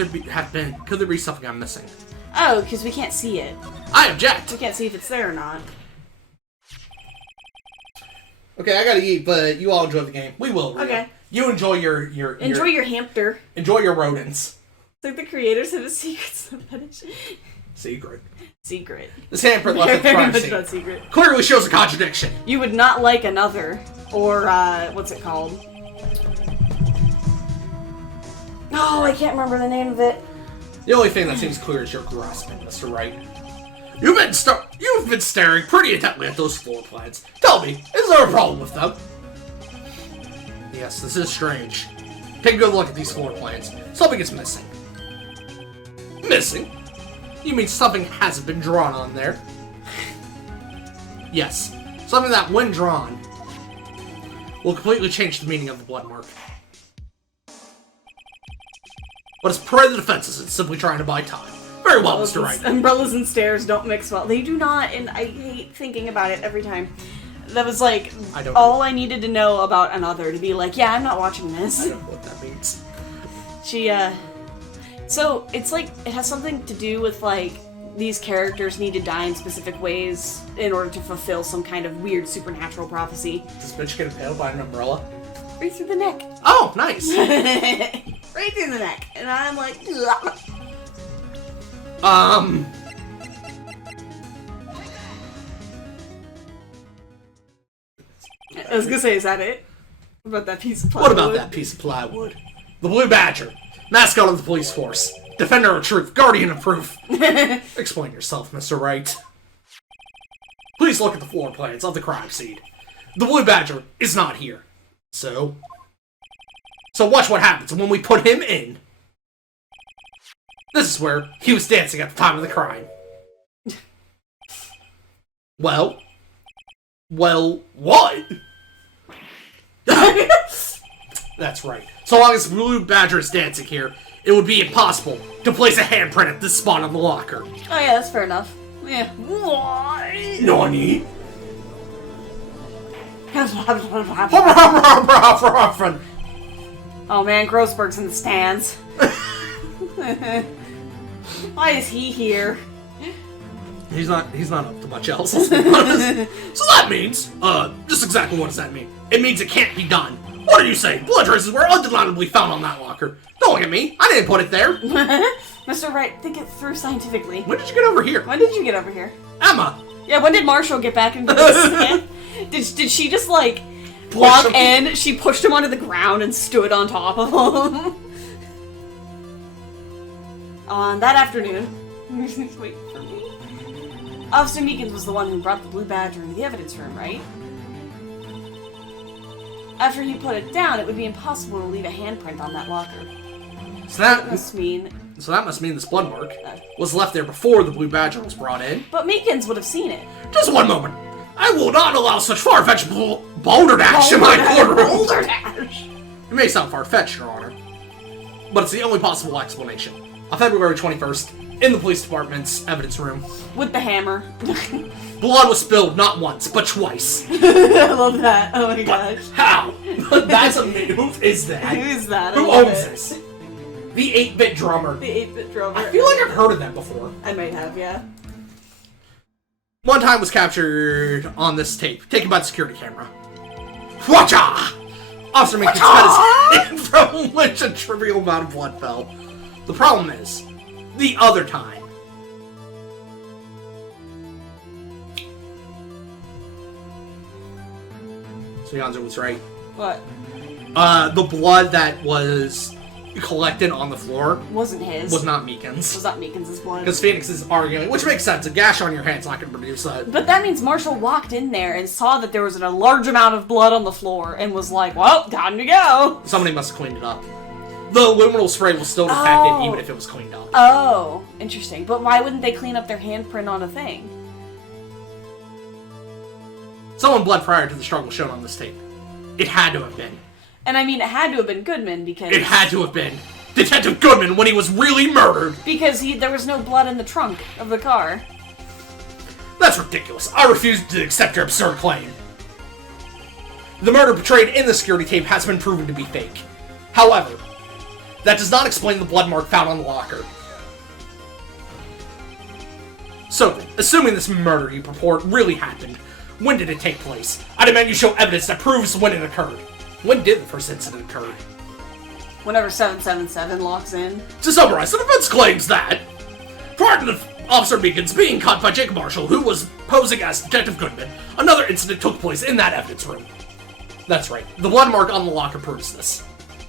there be something I'm missing? Oh, because we can't see it. I object! We can't see if it's there or not. Okay, I gotta eat, but you all enjoy the game. We will. Rhea. Okay. You enjoy your Enjoy your hamster. Enjoy your rodents. It's like the creators have a secret fetish. Secret. Secret. This handprint left at the Very crime much scene not secret. clearly shows a contradiction. You would not like another, or what's it called? Oh, I can't remember the name of it. The only thing that seems clear is your grasping, Mr. Wright. You've been staring pretty intently at those floor plans. Tell me, is there a problem with them? Yes, this is strange. Take a good look at these floor plans. Something is missing. Missing? You mean something hasn't been drawn on there? Yes, something that, when drawn, will completely change the meaning of the blood mark. But as per the defenses, it's simply trying to buy time. Very well, Mr. Wright. Umbrellas and stairs don't mix well. They do not, and I hate thinking about it every time. That was like all I needed to know about another to be like, yeah, I'm not watching this. I don't know what that means. So it's like it has something to do with like these characters need to die in specific ways in order to fulfill some kind of weird supernatural prophecy. Does bitch get impaled by an umbrella? Right through the neck. Oh, nice. Right through the neck. And I'm like, ugh. I was gonna say, is that it? What about that piece of plywood? What about that piece of plywood? The Blue Badger, mascot of the police force, defender of truth, guardian of proof. Explain yourself, Mr. Wright. Please look at the floor plans of the crime scene. The Blue Badger is not here. So watch what happens when we put him in. This is where he was dancing at the time of the crime. Well, what? That's right. So long as Blue Badger is dancing here, it would be impossible to place a handprint at this spot on the locker. Oh yeah, that's fair enough. Yeah. Why? Nani? Oh man, Grossberg's in the stands. Why is he here? He's not up to much else. So that means, just exactly what does that mean? It means it can't be done. What are you saying? Blood traces were undeniably found on that locker. Don't look at me. I didn't put it there. Mr. Wright, think it through scientifically. When did you get over here? When did you get over here? Emma. Yeah, when did Marshall get back into the stand? Did she just, like, walk in, she pushed him onto the ground and stood on top of him? On that afternoon, wait for me. Officer Meekins was the one who brought the Blue Badger into the evidence room, right? After he put it down, it would be impossible to leave a handprint on that locker. So that must mean this blood mark was left there before the Blue Badger was brought in. But Meekins would have seen it. Just one moment. I will not allow such far-fetched balderdash in my courtroom. Balderdash! It may sound far-fetched, Your Honor, but it's the only possible explanation. On February 21st, in the police department's evidence room, with the hammer. Blood was spilled not once, but twice. I love that. Oh my gosh. How? That's amazing. Who is that? Who is that? Who owns this? The 8-bit drummer. The 8-bit drummer. I feel like I've heard of that before. I might have, yeah. One time was captured on this tape, taken by the security camera. Whatcha! Officer Minkins cut his hand from which a trivial amount of blood fell. The problem is, the other time. So Yonzo was right. What? The blood that was collected on the floor wasn't his. Was not Meekins. Was not Meekins' blood. Because Phoenix is arguing, which makes sense. A gash on your hand's not going to produce that. But that means Marshall walked in there and saw that there was a large amount of blood on the floor and was like, well, time to go. Somebody must have cleaned it up. The luminal spray will still detect it even if it was cleaned up. Oh, interesting. But why wouldn't they clean up their handprint on a thing? Someone bled prior to the struggle shown on this tape. It had to have been. And I mean, it had to have been Goodman because... It had to have been Detective Goodman when he was really murdered! Because there was no blood in the trunk of the car. That's ridiculous. I refuse to accept your absurd claim. The murder portrayed in the security tape has been proven to be fake. However, that does not explain the blood mark found on the locker. So, assuming this murder you purport really happened, when did it take place? I demand you show evidence that proves when it occurred. When did the first incident occur? Whenever 777 locks in. To summarize, the defense claims that prior to Officer Meekins being caught by Jacob Marshall, who was posing as Detective Goodman, another incident took place in that evidence room. That's right. The blood mark on the locker proves this.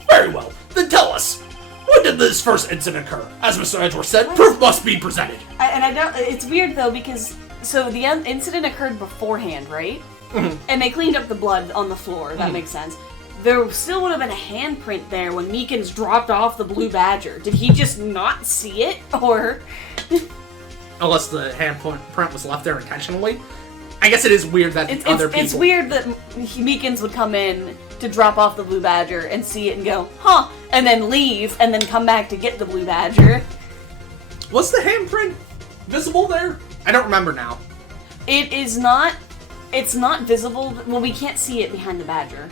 Very well. Then tell us, when did this first incident occur? As Mr. Edgeworth said, proof must be presented. I don't... It's weird, though, because... So the incident occurred beforehand, right? Mm-hmm. And they cleaned up the blood on the floor. That makes sense. There still would have been a handprint there when Meekins dropped off the Blue Badger. Did he just not see it? Or... Unless the handprint was left there intentionally. I guess it is weird that other people... It's weird that Meekins would come in to drop off the Blue Badger and see it and go, huh, and then leave, and then come back to get the Blue Badger. Was the handprint visible there? I don't remember now. It's not visible. Well, we can't see it behind the Badger,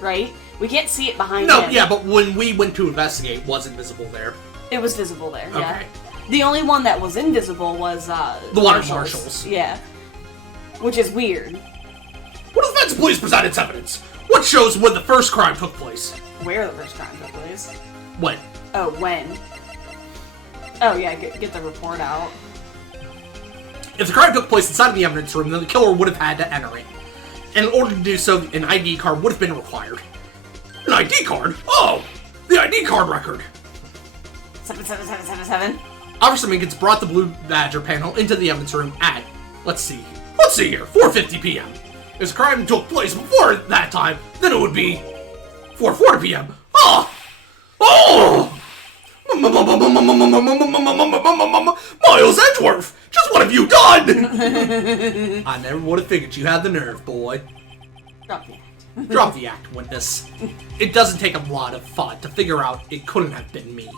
right? We can't see it behind him. Yeah, but when we went to investigate, was it visible there? It was visible there, yeah. Okay. The only one that was invisible was, the one at Marshall's. Yeah. Which is weird. What defense please present its evidence? What shows when the first crime took place? Where the first crime took place? When? Oh, when? Oh, yeah, get the report out. If the crime took place inside the evidence room, then the killer would have had to enter it. And in order to do so, an ID card would have been required. An ID card? Oh! The ID card record! 77777. Officer Minkins brought the Blue Badger panel into the evidence room at, let's see here, 4:50 p.m. If the crime took place before that time, then it would be 4:40 p.m. Oh! Oh! Miles Edgeworth! Just what have you done? I never would have figured you had the nerve, boy. Drop the act. Drop the act, witness. It doesn't take a lot of thought to figure out it couldn't have been me.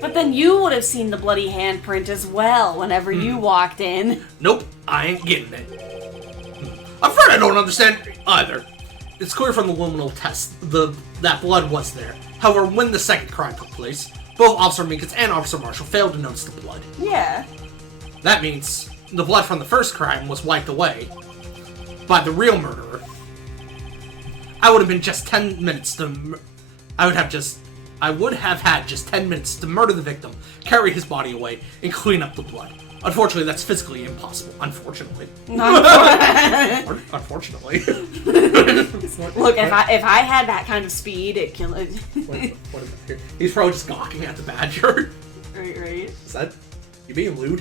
But then you would have seen the bloody handprint as well whenever you walked in. Nope, I ain't getting it. I'm afraid I don't understand either. It's clear from the luminal test that blood was there. However, when the second crime took place, both Officer Minkins and Officer Marshall failed to notice the blood. Yeah. That means the blood from the first crime was wiped away by the real murderer. I would have been just 10 minutes to... I would have had just 10 minutes to murder the victim, carry his body away, and clean up the blood. Unfortunately, that's physically impossible. Unfortunately. Unfortunately. Look, if I had that kind of speed, it'd kill it. What is that here? He's probably just gawking at the Badger. Right. Is that... You being lewd?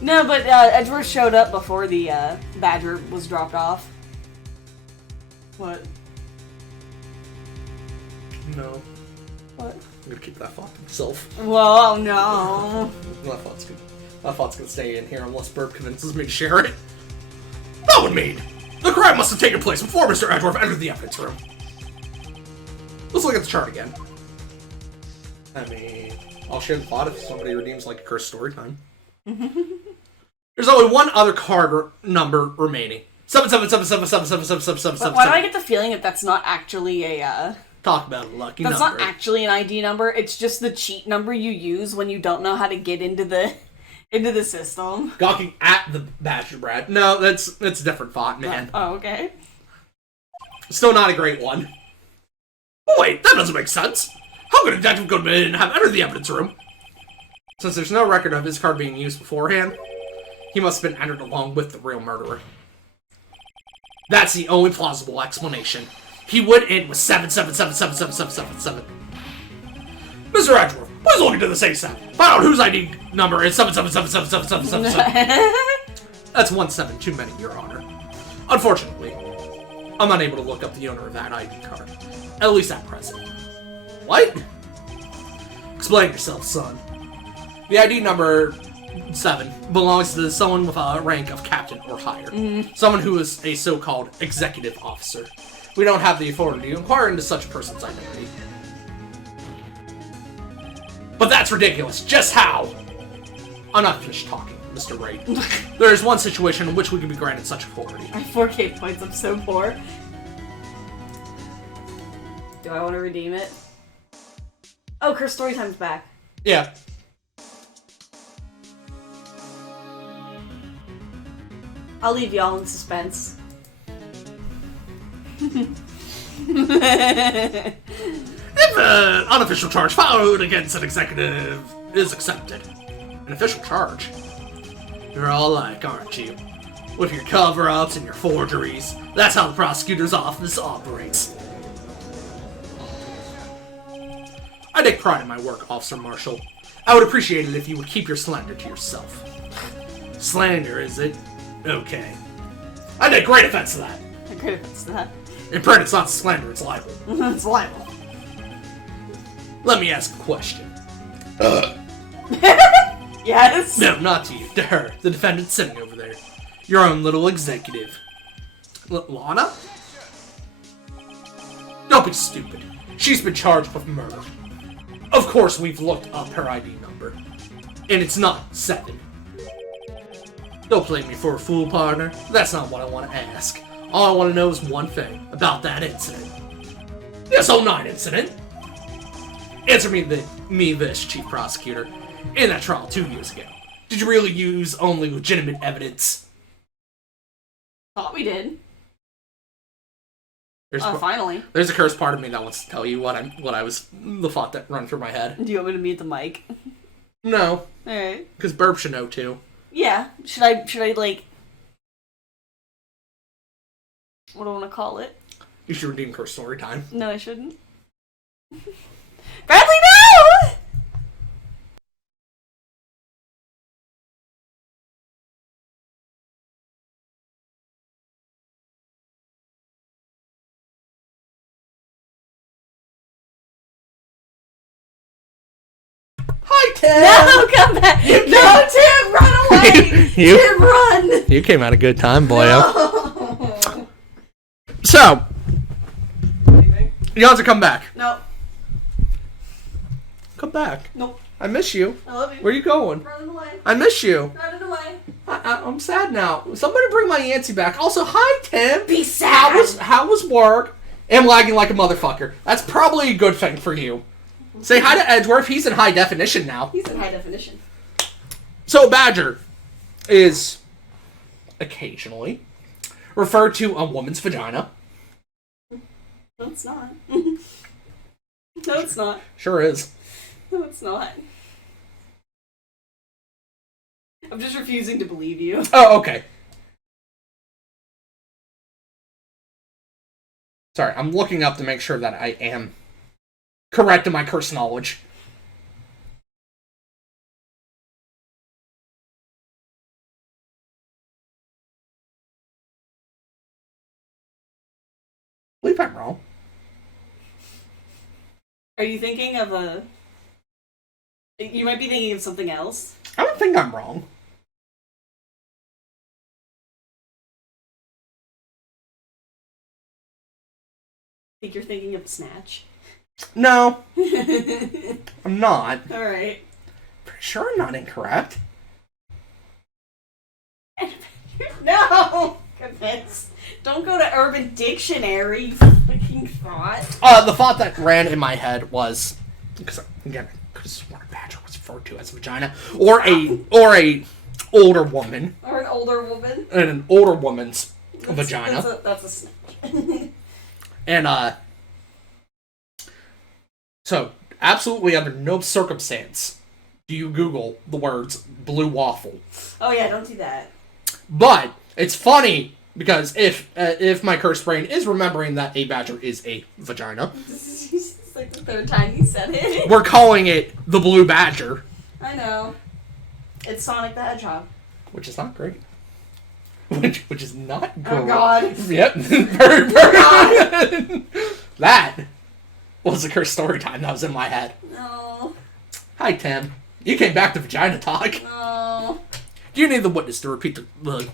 No, but Edgeworth showed up before the Badger was dropped off. What? No. What? I'm gonna keep that thought to myself. Whoa, no. That thought's gonna stay in here unless Burp convinces me to share it. That would mean the crime must have taken place before Mr. Edgeworth entered the evidence room. Let's look at the chart again. I mean, I'll share the plot if somebody redeems like a cursed story time. There's only one other card number remaining. 77777777777. Why do I get the feeling that that's not actually a Talk about a lucky That's number. not actually an ID number. It's just the cheat number you use when you don't know how to get into the system. Gawking at the Badger Brad. No, that's a different thought, man. Oh, okay. Still not a great one. Oh, wait, that doesn't make sense. How could Detective Goodman have entered the evidence room? Since there's no record of his card being used beforehand, he must have been entered along with the real murderer. That's the only plausible explanation. He went in with 777777777. Mr. Edgeworth, please look into this ASAP. Find out whose ID number is 7777777. That's 17 too many, Your Honor. Unfortunately, I'm unable to look up the owner of that ID card. At least at present. What? Explain yourself, son. The ID number 7 belongs to someone with a rank of captain or higher. Someone who is a so-called executive officer. We don't have the authority to inquire into such a person's identity. But that's ridiculous. Just how? I'm not finished talking, Mr. Ray. There is one situation in which we can be granted such authority. My 4K points, I'm so poor. Do I want to redeem it? Oh, Curse Storytime's back. Yeah. I'll leave y'all in suspense. If an unofficial charge filed against an executive is accepted. An official charge? You're all alike, aren't you? With your cover-ups and your forgeries. That's how the prosecutor's office operates. I take pride in my work, Officer Marshall. I would appreciate it if you would keep your slander to yourself. Slander, is it? Okay. I take great offense to that. Great offense to that. In print, it's not slander, it's libel. It's libel. Let me ask a question. Yes? No, not to you. To her, the defendant sitting over there. Your own little executive. Lana? Don't be stupid. She's been charged with murder. Of course we've looked up her ID number. And it's not 7. Don't play me for a fool, partner. That's not what I want to ask. All I want to know is one thing about that incident. This 09 incident. Answer me this, Chief Prosecutor. In that trial 2 years ago, did you really use only legitimate evidence? Thought we did. There's Finally. There's a cursed part of me that wants to tell you the thought that run through my head. Do you want me to mute the mic? No. Alright. Because Burb should know too. Yeah. Should I like... What do I want to call it? You should redeem Curse Story Time. No, I shouldn't. Bradley, no! Hi, Tim! No, come back! No, Tim, run away! Tim, run! You came at a good time, boyo. No. So, you want to come back? No. Come back. Nope. I miss you. I love you. Where are you going? Running away. I miss you. Running away. I'm sad now. Somebody bring my Yancy back. Also, hi, Tim. Be sad. How was work? I'm lagging like a motherfucker. That's probably a good thing for you. Say hi to Edgeworth. He's in high definition now. He's in high definition. So, Badger is occasionally referred to a woman's vagina. No, it's not. No, it's not. Sure is. No, it's not. I'm just refusing to believe you. Oh, okay. Sorry, I'm looking up to make sure that I am correct in my curse knowledge. I believe I'm wrong. Are you thinking of a... You might be thinking of something else. I don't think I'm wrong. I think you're thinking of Snatch. No, I'm not. Alright. Pretty sure I'm not incorrect. No! Goodness. Don't go to Urban Dictionary, you fucking thought. The thought that ran in my head was, because again, I could have sworn a badger was referred to as a vagina, or a older woman, Or an older woman. and an older woman's vagina, That's a Snatch. and so absolutely under no circumstance do you Google the words blue waffle. Oh yeah, don't do that. But it's funny because if my cursed brain is remembering that a badger is a vagina, It's like the third time you said it. we're calling it the blue badger, I know. It's Sonic the Hedgehog. which is not great. Which is not great. Oh god. Yep. Very, very. That was the cursed story time that was in my head. No. Hi, Tim. You came back to vagina talk. Oh. Do you need the witness to repeat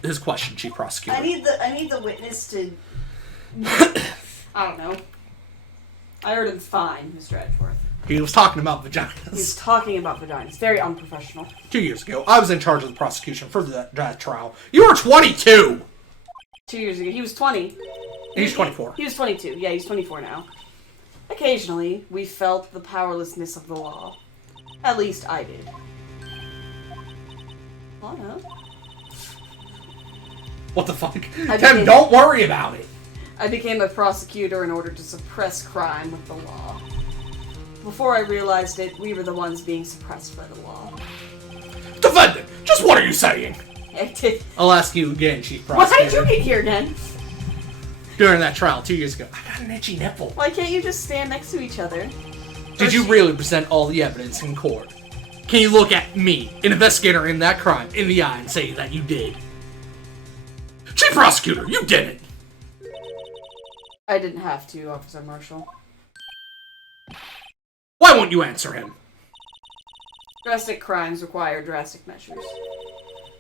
his question, Chief Prosecutor? I need the witness to. I don't know. I heard him fine, Mr. Edgeworth. He was talking about vaginas. He's talking about vaginas. Very unprofessional. 2 years ago, I was in charge of the prosecution for that trial. You were 22! 2 years ago. He was 20. He's 24. He was 22. Yeah, he's 24 now. Occasionally, we felt the powerlessness of the law. At least I did. Oh, no. What the fuck? Tim, don't worry about it. I became a prosecutor in order to suppress crime with the law. Before I realized it, we were the ones being suppressed by the law. Defendant, just what are you saying? I did. I'll ask you again, Chief Why Prosecutor. did you get here again? During that trial 2 years ago, I got an itchy nipple. Why can't you just stand next to each other? Did you really present all the evidence in court? Can you look at me, an investigator in that crime, in the eye and say that you did? Chief Prosecutor, you didn't! I didn't have to, Officer Marshall. Why won't you answer him? Drastic crimes require drastic measures.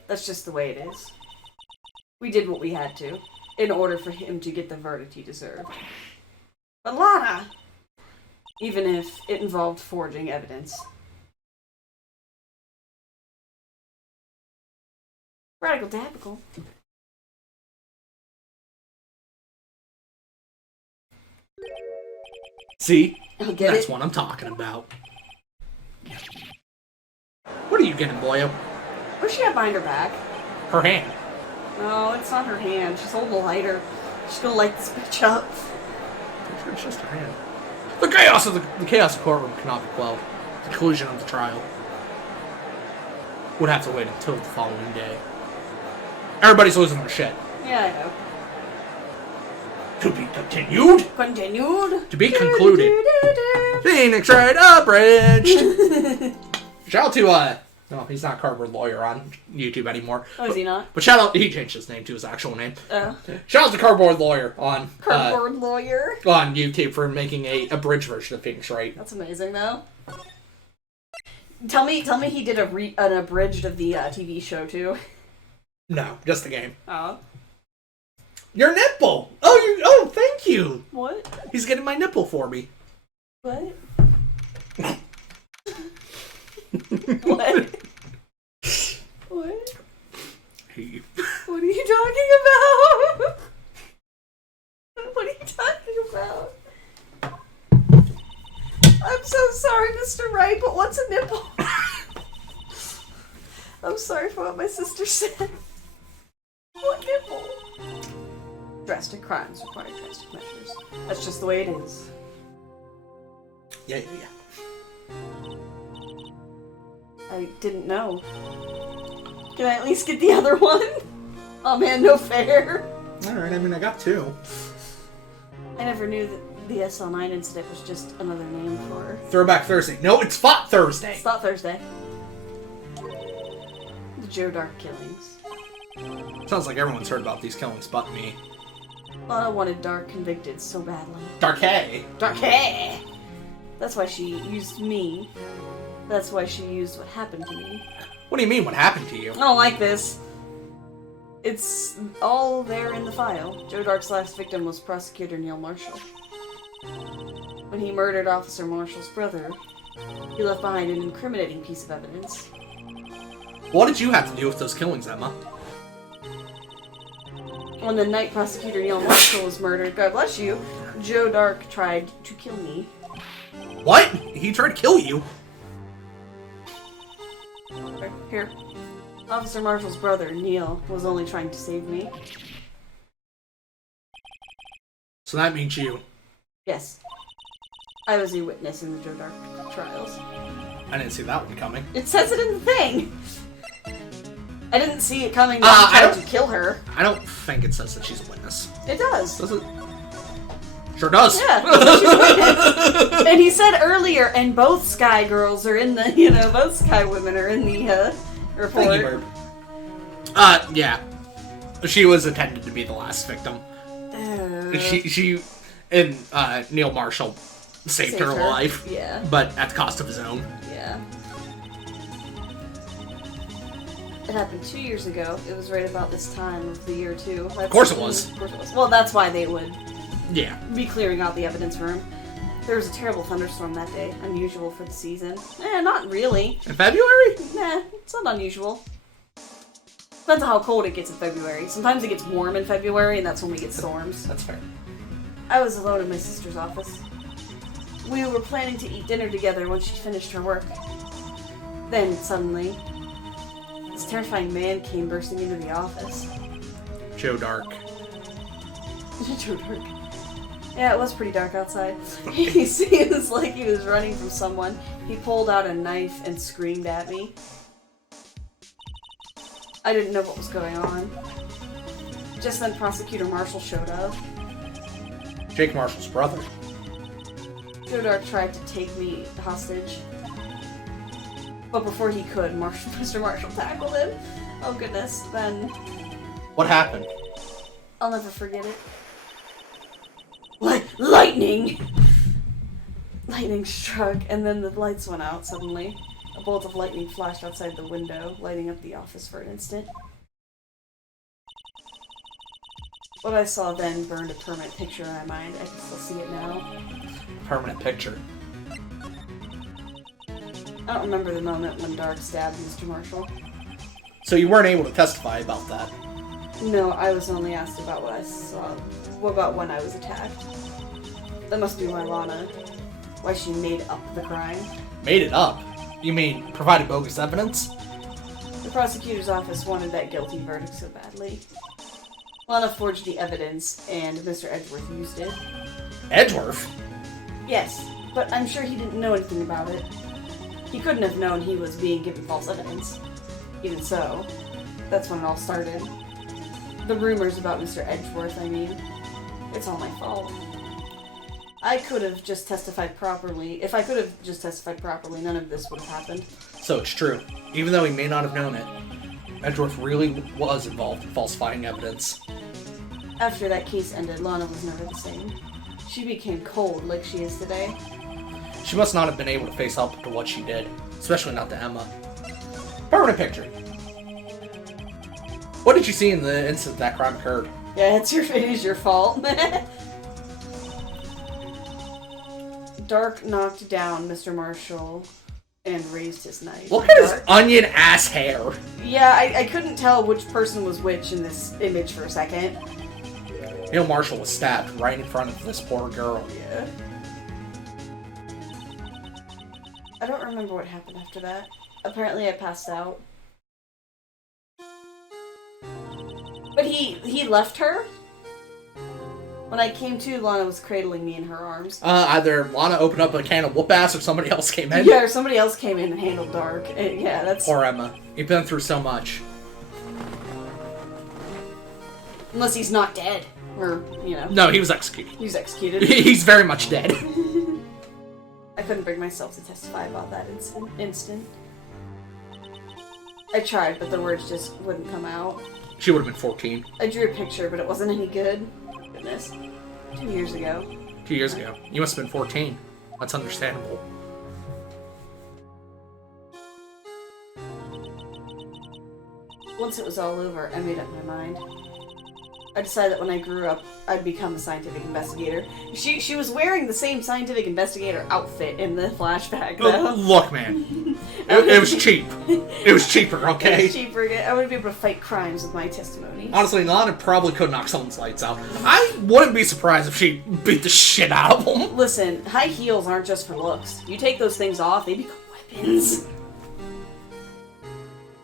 That's just the way it is. We did what we had to, in order for him to get the verdict he deserved. But Lana! Even if it involved forging evidence. Radical dabical. See? That's what I'm talking about. What are you getting, boyo? Where's she at behind her back? Her hand. No, it's not her hand. She's holding a lighter. She's gonna light this bitch up. I'm sure it's just her hand. The chaos of the chaos of courtroom cannot be quelled. The conclusion of the trial would have to wait until the following day. Everybody's losing their shit. Yeah, I know. To be continued. Continued. To be concluded. Phoenix Wright abridged. Shout out to no, he's not Cardboard Lawyer on YouTube anymore. Oh, is he not? But shout out, he changed his name to his actual name. Oh. Shout out to Cardboard Lawyer on Cardboard Lawyer on YouTube for making a abridged version of Phoenix Wright. That's amazing, though. Tell me he did an abridged of the TV show too. No, just the game. Oh. Your nipple! Oh, thank you! What? He's getting my nipple for me. What? What? What? He... What are you talking about? What are you talking about? I'm so sorry, Mr. Wright, but what's a nipple? I'm sorry for what my sister said. What nipple? Drastic crimes require drastic measures. That's just the way it is. Yeah. I didn't know. Can I at least get the other one? Oh man, no fair. Alright, I mean, I got two. I never knew that the SL9 incident was just another name for... Throwback Thursday. No, it's Fought Thursday. It's not Thursday. The Joe Dark killings. Sounds like everyone's heard about these killings but me. Lana wanted Dark convicted so badly. Darkay. Darkay! That's why she used me. That's why she used what happened to me. What do you mean, what happened to you? I don't like this. It's all there in the file. Joe Dark's last victim was Prosecutor Neil Marshall. When he murdered Officer Marshall's brother, he left behind an incriminating piece of evidence. What did you have to do with those killings, Emma? On the night Prosecutor Neil Marshall was murdered, God bless you, Joe Dark tried to kill me. What? He tried to kill you? Here. Officer Marshall's brother, Neil, was only trying to save me. So that means you. Yes. I was a witness in the Joe Dark trials. I didn't see that one coming. It says it in the thing! I didn't see it coming when he tried to kill her. I don't think it says that she's a witness. It does. Does it? Sure does. Yeah, she's a witness. And he said earlier, and both Sky girls are in the, both Sky women are in the, report. Thank you, Burb. Yeah. She was intended to be the last victim. She and Neil Marshall saved her life. Yeah. But at the cost of his own. Yeah. It happened 2 years ago. It was right about this time of the year, too. Of course it was. Of course it was. Well, that's why they would Yeah. be clearing out the evidence room. There was a terrible thunderstorm that day. Unusual for the season. Not really. In February? Nah, it's not unusual. Depends on how cold it gets in February. Sometimes it gets warm in February, and that's when we get storms. That's fair. I was alone in my sister's office. We were planning to eat dinner together when she finished her work. Then, suddenly, this terrifying man came bursting into the office. Joe Dark. Joe Dark. Yeah, it was pretty dark outside. He seems like he was running from someone. He pulled out a knife and screamed at me. I didn't know what was going on. Just then Prosecutor Marshall showed up. Jake Marshall's brother. Joe Dark tried to take me hostage. But before he could, Mr. Marshall tackled him. Oh goodness, then... What happened? I'll never forget it. Lightning! Lightning struck, and then the lights went out suddenly. A bolt of lightning flashed outside the window, lighting up the office for an instant. What I saw then burned a permanent picture in my mind. I can still see it now. Permanent picture. I don't remember the moment when Dark stabbed Mr. Marshall. So you weren't able to testify about that? No, I was only asked about what I saw. What about when I was attacked? That must be why Lana. Why she made up the crime. Made it up? You mean provided bogus evidence? The prosecutor's office wanted that guilty verdict so badly. Lana forged the evidence, and Mr. Edgeworth used it. Edgeworth? Yes, but I'm sure he didn't know anything about it. He couldn't have known he was being given false evidence. Even so, that's when it all started. The rumors about Mr. Edgeworth, I mean. It's all my fault. I could have just testified properly. If I could have just testified properly, none of this would have happened. So it's true. Even though he may not have known it, Edgeworth really was involved in falsifying evidence. After that case ended, Lana was never the same. She became cold like she is today. She must not have been able to face up to what she did, especially not to Emma. Permanent picture. What did you see in the instant that crime occurred? Yeah, it is your fault. Dark knocked down Mr. Marshall and raised his knife. Look at his onion ass hair. Yeah, I couldn't tell which person was which in this image for a second. You know, Marshall was stabbed right in front of this poor girl. Yeah. I don't remember what happened after that. Apparently I passed out. But he left her? When I came to, Lana was cradling me in her arms. Either Lana opened up a can of whoop ass or somebody else came in. Yeah, or somebody else came in and handled Dark. Yeah, that's... Poor Emma. You've been through so much. Unless he's not dead. Or, you know. No, he was executed. He was executed. He's very much dead. I couldn't bring myself to testify about that instant. I tried, but the words just wouldn't come out. She would have been 14. I drew a picture, but it wasn't any good. Goodness. 2 years ago. 2 years ago. You must have been 14. That's understandable. Once it was all over, I made up my mind. I decided that when I grew up, I'd become a scientific investigator. She was wearing the same scientific investigator outfit in the flashback, though. Look, man. It was cheap. It was cheaper, okay? It was cheaper. I would be able to fight crimes with my testimony. Honestly, Lana probably could knock someone's lights out. I wouldn't be surprised if she beat the shit out of them. Listen, high heels aren't just for looks. You take those things off, they become weapons.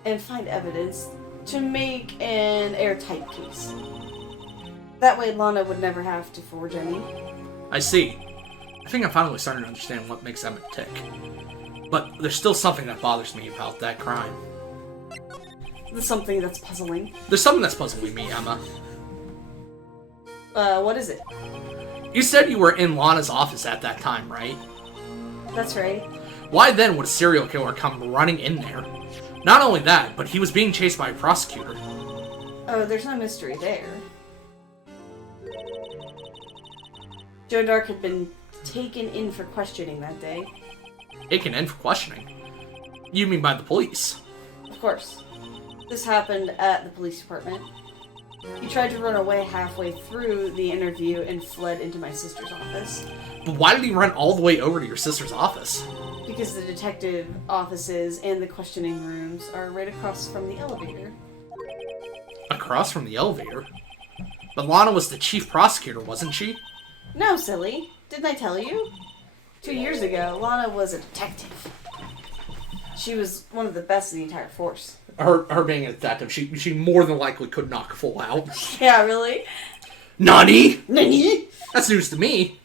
And find evidence to make an airtight case. That way Lana would never have to forge any. I see. I think I'm finally starting to understand what makes Emmett tick. But there's still something that bothers me about that crime. There's something that's puzzling. There's something that's puzzling me, Emma. What is it? You said you were in Lana's office at that time, right? That's right. Why then would a serial killer come running in there? Not only that, but he was being chased by a prosecutor. Oh, there's no mystery there. Joe Dark had been taken in for questioning that day. Taken in for questioning? You mean by the police? Of course. This happened at the police department. He tried to run away halfway through the interview and fled into my sister's office. But why did he run all the way over to your sister's office? Because the detective offices and the questioning rooms are right across from the elevator. Across from the elevator? But Lana was the chief prosecutor, wasn't she? No, silly. Didn't I tell you? 2 years ago, Lana was a detective. She was one of the best in the entire force. Her being a detective, she more than likely could knock a fool out. Yeah, really? Nani? Nani? That's news to me.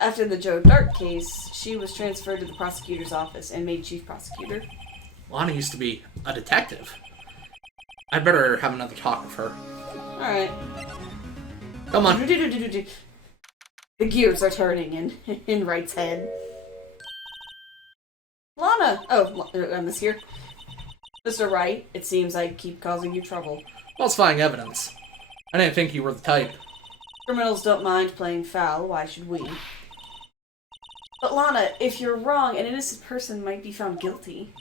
After the Joe Dark case, she was transferred to the prosecutor's office and made chief prosecutor. Lana used to be a detective. I'd better have another talk with her. Alright. Come on. The gears are turning in Wright's head. Lana! Oh, Miss here. Mr. Wright, it seems I keep causing you trouble. Falsifying evidence. I didn't think you were the type. Criminals don't mind playing foul, why should we? But Lana, if you're wrong, an innocent person might be found guilty.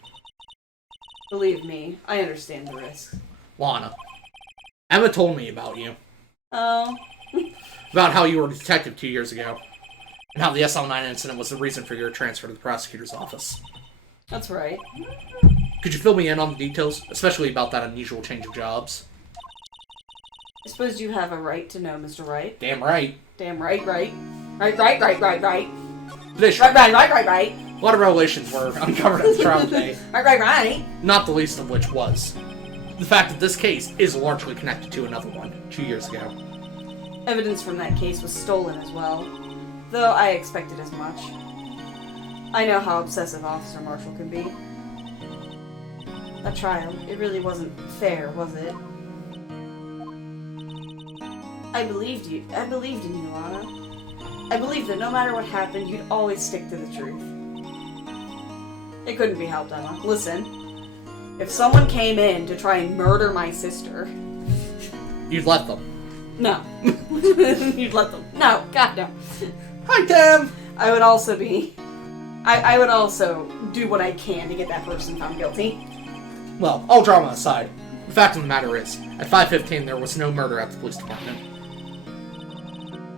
Believe me, I understand the risks. Lana. Emma told me about you. Oh. About how you were a detective 2 years ago. And how the SL9 incident was the reason for your transfer to the prosecutor's office. That's right. Could you fill me in on the details? Especially about that unusual change of jobs. I suppose you have a right to know, Mr. Wright. Damn right. Damn right. Right. Right. This Right. A lot of revelations were uncovered at the trial today. Right. Not the least of which was the fact that this case is largely connected to another one 2 years ago. Evidence from that case was stolen as well, though I expected as much. I know how obsessive Officer Marshall can be. That trial, it really wasn't fair, was it? I believed you. I believed in you, Lana. I believed that no matter what happened, you'd always stick to the truth. It couldn't be helped, Emma. Listen, if someone came in to try and murder my sister... You'd let them. No. You'd let them. No, God, no. Hi, Tim! I would also be... I would also do what I can to get that person found guilty. Well, all drama aside, the fact of the matter is, at 5:15 there was no murder at the police department.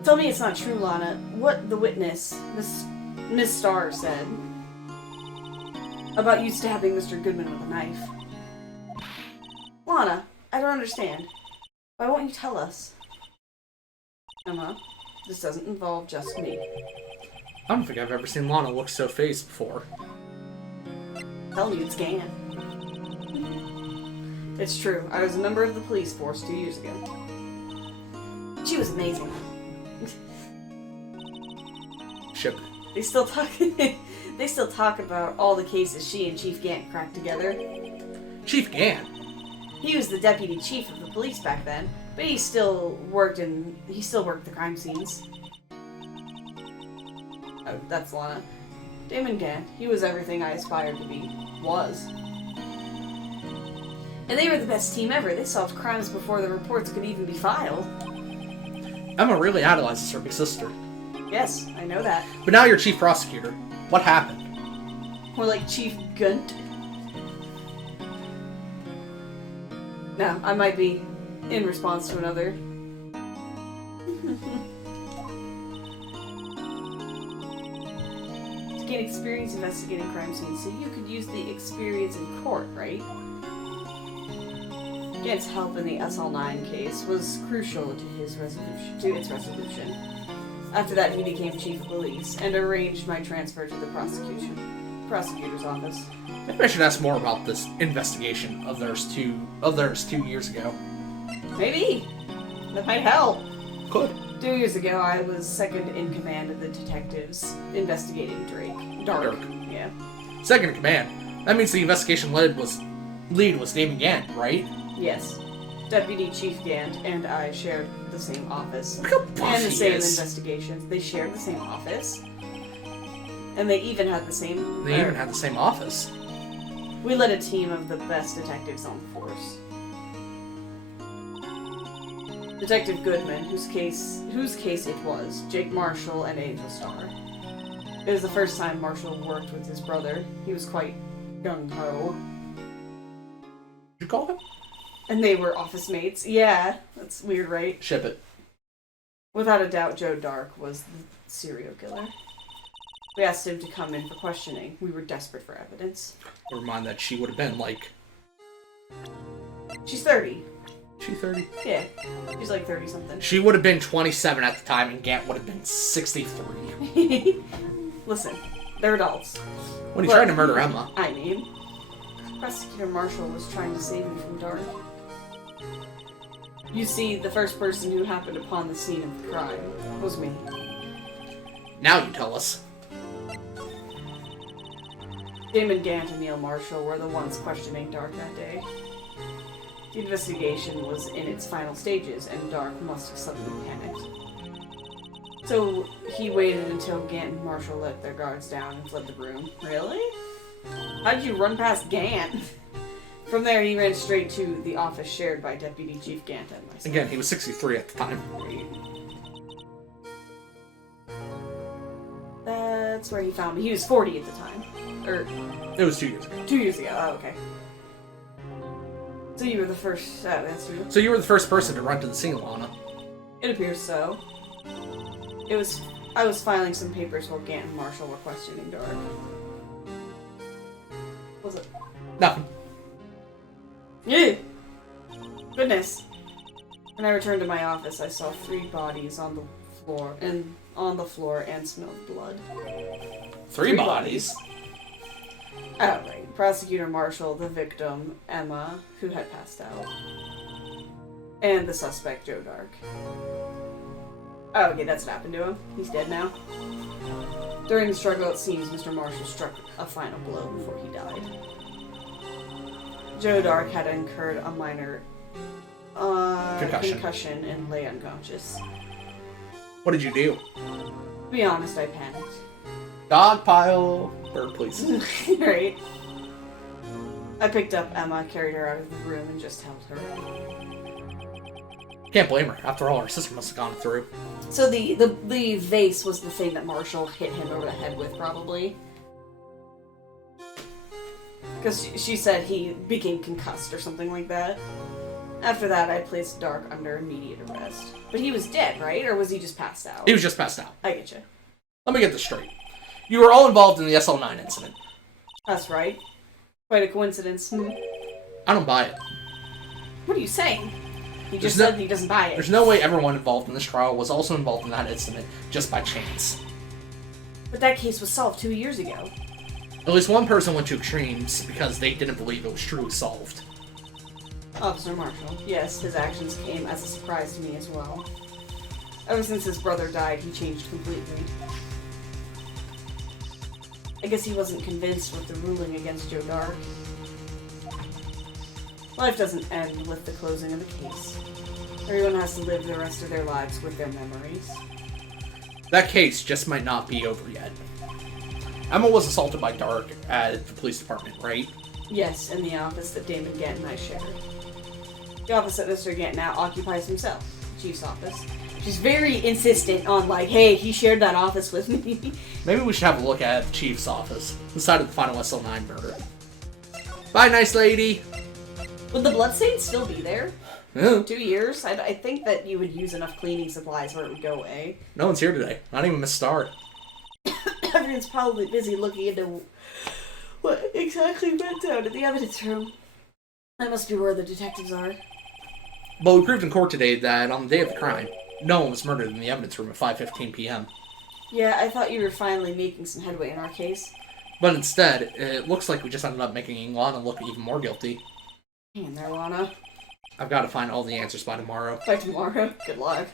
Tell me it's not true, Lana. What the witness, Miss Starr, said about you stabbing Mr. Goodman with a knife. Lana, I don't understand. Why won't you tell us? Emma, this doesn't involve just me. I don't think I've ever seen Lana look so phased before. Tell you it's Gan. It's true. I was a member of the police force 2 years ago. She was amazing. Ship. They still talk about all the cases she and Chief Gant cracked together. Chief Gann? He was the deputy chief of the police back then, but he still worked the crime scenes. Oh, that's Lana. Damon Gant. He was everything I aspired to be. Was. And they were the best team ever. They solved crimes before the reports could even be filed. Emma really idolizes her big sister. Yes, I know that. But now you're chief prosecutor. What happened? More like Chief Gunt. No, I might be in response to another. To gain experience investigating crime scenes, so you could use the experience in court, right? Gant's help in the SL9 case was crucial to its resolution. After that, he became chief of police and arranged my transfer to the prosecutor's office. Maybe I should ask more about this investigation of theirs 2 years ago. Maybe. That might help. Could. 2 years ago, I was second in command of the detectives investigating Dark. Yeah. Second in command. That means the investigation lead was Damon Gann, right? Yes. Deputy Chief Gant and I shared the same office. Look how buff And the he same is. investigations. They shared the same office. And they even had the same... They even had the same office. We led a team of the best detectives on the force. Detective Goodman, whose case it was, Jake Marshall and Angel Starr. It was the first time Marshall worked with his brother. He was quite gung-ho. you call him? And they were office mates. Yeah, that's weird, right? Ship it. Without a doubt, Joe Dark was the serial killer. We asked him to come in for questioning. We were desperate for evidence. Never mind that she would have been like... She's 30. She 30? Yeah, she's like 30-something. She would have been 27 at the time, and Gant would have been 63. Listen, they're adults. When he tried to murder Emma. I mean, Prosecutor Marshall was trying to save me from Dark. You see, the first person who happened upon the scene of the crime was me. Now you tell us. Damon Gant and Neil Marshall were the ones questioning Dark that day. The investigation was in its final stages, and Dark must have suddenly panicked. So he waited until Gant and Marshall let their guards down and fled the room. Really? How'd you run past Gant? From there, he ran straight to the office shared by Deputy Chief Gant and myself. Again, he was 63 at the time. That's where he found me. He was 40 at the time. It was 2 years ago. 2 years ago. Oh, okay. So you were the first... that's true. So you were the first person to run to the scene, Lana. It appears so. I was filing some papers while Gant and Marshall were questioning Dark. What was it? Nothing. Yeah. Goodness. When I returned to my office, I saw 3 bodies on the floor and smelled blood. 3 bodies? Oh, right. Prosecutor Marshall, the victim, Emma, who had passed out, and the suspect, Joe Dark. Oh, okay, that's what happened to him. He's dead now. During the struggle, it seems Mr. Marshall struck a final blow before he died. Joe Dark had incurred a minor concussion and lay unconscious. What did you do? To be honest, I panicked. Dog pile. Bird, please. Right. I picked up Emma, carried her out of the room, and just held her. Can't blame her. After all, her sister must have gone through. So the vase was the thing that Marshall hit him over the head with, probably. Because she said he became concussed or something like that. After that, I placed Dark under immediate arrest. But he was dead, right? Or was he just passed out? He was just passed out. I get you. Let me get this straight. You were all involved in the SL9 incident. That's right. Quite a coincidence. I don't buy it. What are you saying? He just said he doesn't buy it. There's no way everyone involved in this trial was also involved in that incident just by chance. But that case was solved 2 years ago. At least one person went to extremes because they didn't believe it was truly solved. Officer Marshall. Yes, his actions came as a surprise to me as well. Ever since his brother died, he changed completely. I guess he wasn't convinced with the ruling against Joe Dark. Life doesn't end with the closing of the case. Everyone has to live the rest of their lives with their memories. That case just might not be over yet. Emma was assaulted by Dark at the police department, right? Yes, in the office that Damon Gant and I shared. The office that Mr. Gant now occupies himself, the chief's office. She's very insistent on, like, hey, he shared that office with me. Maybe we should have a look at the chief's office, the side of the final SL9 murder. Bye, nice lady! Would the bloodstains still be there? Yeah. 2 years? I think that you would use enough cleaning supplies where it would go away. No one's here today. Not even Miss Starr. Everyone's probably busy looking into what exactly went down in the evidence room. That must be where the detectives are. But we proved in court today that on the day of the crime, no one was murdered in the evidence room at 5:15 p.m. Yeah, I thought you were finally making some headway in our case. But instead, it looks like we just ended up making Lana look even more guilty. Hang in there, Lana. I've got to find all the answers by tomorrow. By tomorrow? Good luck.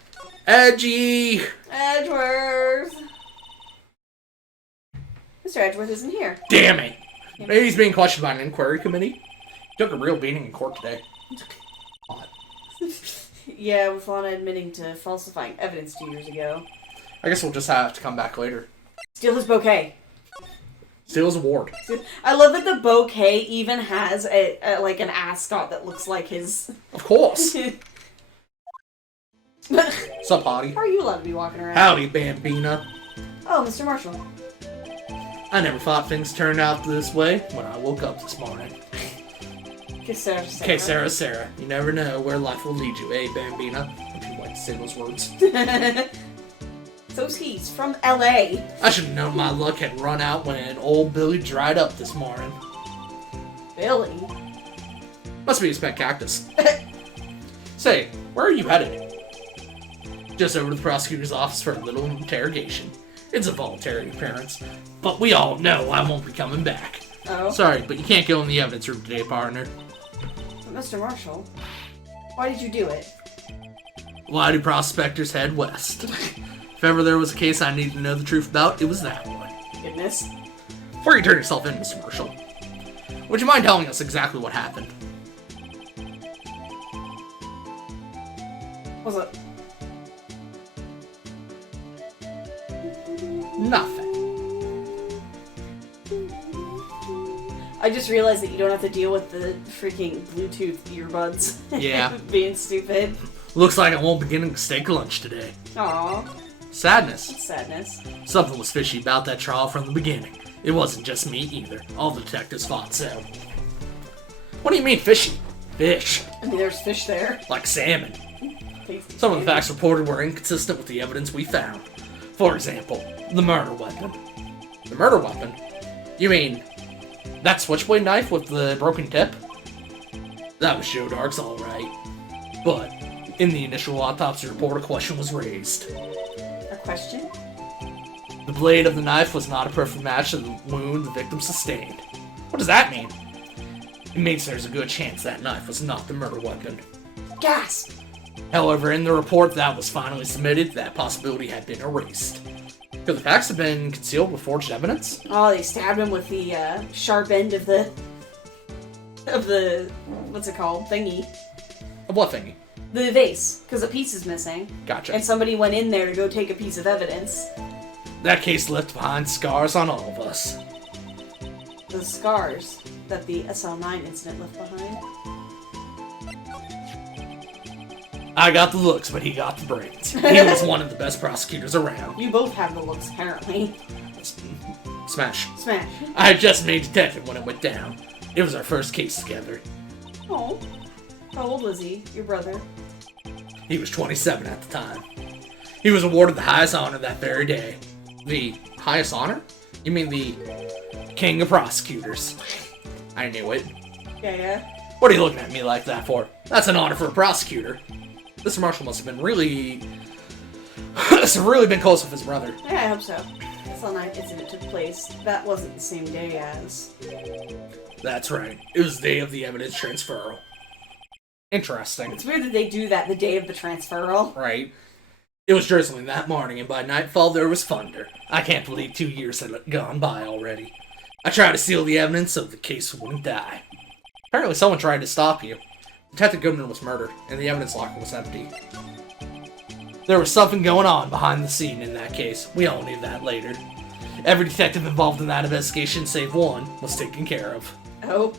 Edgy! Edgeworth! Mr. Edgeworth isn't here. Damn it! Maybe he's being questioned by an inquiry committee. He took a real beating in court today. Odd. Yeah, with Lana admitting to falsifying evidence 2 years ago. I guess we'll just have to come back later. Steal his bouquet. Steal his award. I love that the bouquet even has a like an ascot that looks like his. Of course. Sup, Hottie? How are you allowed to be walking around? Howdy, Bambina. Oh, Mr. Marshall. I never thought things turned out this way when I woke up this morning. Que Sarah. Okay, Sarah. You never know where life will lead you, eh, Bambina? If you like to say those words. So's he's from LA. I should have known my luck had run out when old Billy dried up this morning. Billy? Must be his pet cactus. Say, where are you headed? Just over to the prosecutor's office for a little interrogation. It's a voluntary appearance, but we all know I won't be coming back. Oh? Sorry, but you can't go in the evidence room today, partner. But Mr. Marshall, why did you do it? Why do prospectors head west? If ever there was a case I needed to know the truth about, it was that one. Goodness. Before you turn yourself in, Mr. Marshall, would you mind telling us exactly what happened? What's up? Nothing. I just realized that you don't have to deal with the freaking Bluetooth earbuds. Yeah. Being stupid. Looks like I won't be getting steak lunch today. Aww. Sadness. Sadness. Something was fishy about that trial from the beginning. It wasn't just me either. All the detectives thought so. What do you mean fishy? Fish. I mean, there's fish there. Like salmon. Tasty Some of the salmon. facts reported were inconsistent with the evidence we found. For example, the murder weapon. The murder weapon? You mean that switchblade knife with the broken tip? That was Joe Dark's alright. But in the initial autopsy report, a question was raised. A question? The blade of the knife was not a perfect match to the wound the victim sustained. What does that mean? It means there's a good chance that knife was not the murder weapon. Gasp! However, in the report that was finally submitted, that possibility had been erased. Could the facts have been concealed with forged evidence? Oh, they stabbed him with the sharp end of the what's it called? Thingy. Of what thingy? The vase, because a piece is missing. Gotcha. And somebody went in there to go take a piece of evidence. That case left behind scars on all of us. The scars that the SL9 incident left behind. I got the looks, but he got the brains. He was one of the best prosecutors around. You both have the looks, apparently. Smash. Smash. I had just made detective when it went down. It was our first case together. Oh. How old was he? Your brother? He was 27 at the time. He was awarded the highest honor that very day. The highest honor? You mean the king of prosecutors? I knew it. Yeah. What are you looking at me like that for? That's an honor for a prosecutor. Mr. Marshall must have been really... must have really been close with his brother. Yeah, I hope so. The SL9 incident took place. That wasn't the same day as... That's right. It was the day of the evidence transferal. Interesting. It's weird that they do that the day of the transferal. Right? It was drizzling that morning, and by nightfall there was thunder. I can't believe 2 years had gone by already. I tried to seal the evidence so the case wouldn't die. Apparently someone tried to stop you. Detective Goodman was murdered, and the evidence locker was empty. There was something going on behind the scene in that case. We all knew that later. Every detective involved in that investigation, save one, was taken care of. Oh.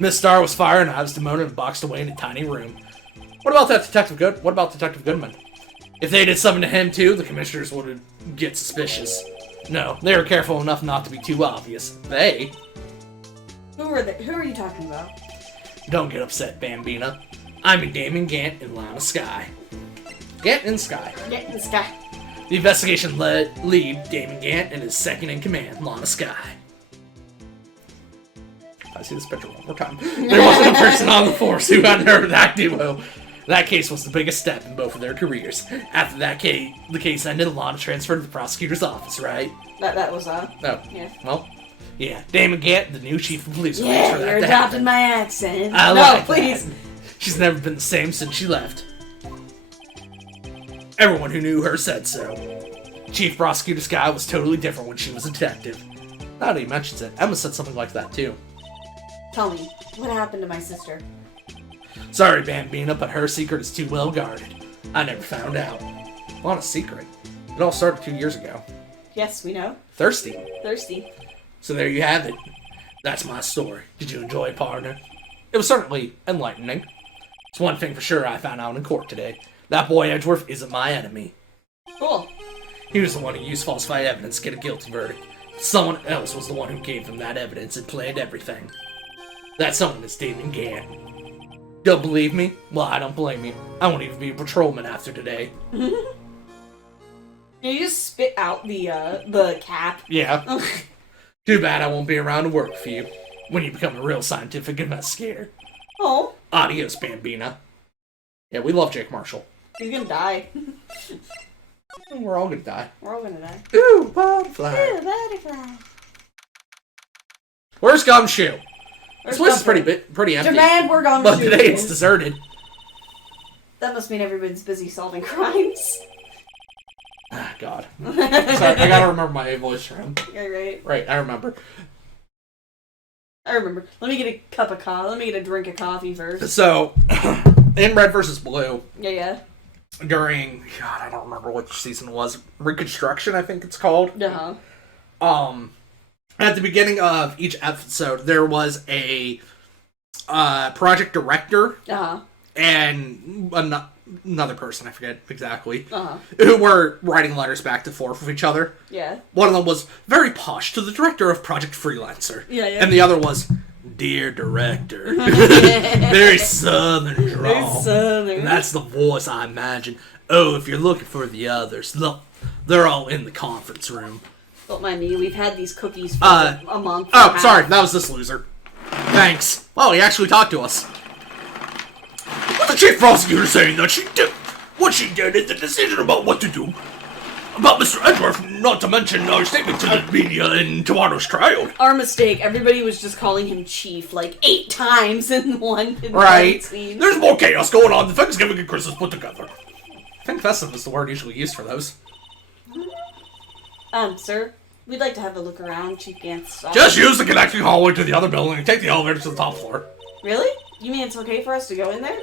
Miss Starr was fired, and I was demoted and boxed away in a tiny room. What about Detective Goodman? If they did something to him too, the commissioners would get suspicious. No, they were careful enough not to be too obvious. They? Who are you talking about? Don't get upset, Bambina. I mean Damon Gant and Lana Skye. Gant and Skye. Get in the sky. The investigation lead Damon Gant and his second in command, Lana Skye. I see this picture one more time. There wasn't a person on the force who hadn't heard of that duo. That case was the biggest step in both of their careers. After that case, the case ended, Lana transferred to the prosecutor's office, right? That was Oh. Yeah. Well, yeah. Damon Gant, the new chief of police. Yeah, for that you're to adopting happen. my accent. I no, like please. that. She's never been the same since she left. Everyone who knew her said so. Chief Prosecutor Skye was totally different when she was a detective. Now that he mentions it, Emma said something like that too. Tell me, what happened to my sister? Sorry, Bambina, but her secret is too well guarded. I never found out. What a secret. It all started 2 years ago. Yes, we know. Thirsty. Thirsty. So there you have it. That's my story. Did you enjoy it, partner? It was certainly enlightening. It's one thing for sure I found out in court today. That boy Edgeworth isn't my enemy. Cool. He was the one who used falsified evidence to get a guilty verdict. Someone else was the one who gave them that evidence and planned everything. That someone is Damon Gann. Don't believe me? Well, I don't blame you. I won't even be a patrolman after today. You just spit out the cap. Yeah. Too bad I won't be around to work for you when you become a real scientific investigator. Oh. Adios, Bambina. Yeah, we love Jake Marshall. He's gonna die. We're all gonna die. We're all gonna die. Ooh, butterfly. Ooh, butterfly. Where's Gumshoe? This place is pretty empty. Demand we're Gumshoe. But today it's deserted. That must mean everyone's busy solving crimes. Ah, God. Sorry, I gotta remember my voice for him. You're right. Right, I remember. Let me get a cup of coffee. Let me get a drink of coffee first. So, in Red vs. Blue, Yeah. during, God, I don't remember which season it was, Reconstruction, I think it's called. Uh-huh. At the beginning of each episode, there was a project director Uh-huh. and another person, I forget exactly, Uh-huh. who were writing letters back and forth with each other. Yeah. One of them was very posh to the director of Project Freelancer. Yeah. And the other was, dear director. Very southern drawl. Very southern. And that's the voice I imagine. Oh, if you're looking for the others, look, they're all in the conference room. Don't mind me, we've had these cookies for a month. Oh, sorry, that was this loser. Thanks. Oh, he actually talked to us. What's the chief prosecutor saying that she did? What she did is the decision about what to do about Mr. Edgeworth, not to mention our statement to the media in tomorrow's trial. Our mistake. Everybody was just calling him Chief like 8 times in one Right. scene. There's more chaos going on than Thanksgiving and Christmas put together. I think festive is the word usually used for those. Sir, we'd like to have a look around Chief Gantz's office. Just use the connecting hallway to the other building and take the elevator to the top floor. Really? You mean it's okay for us to go in there?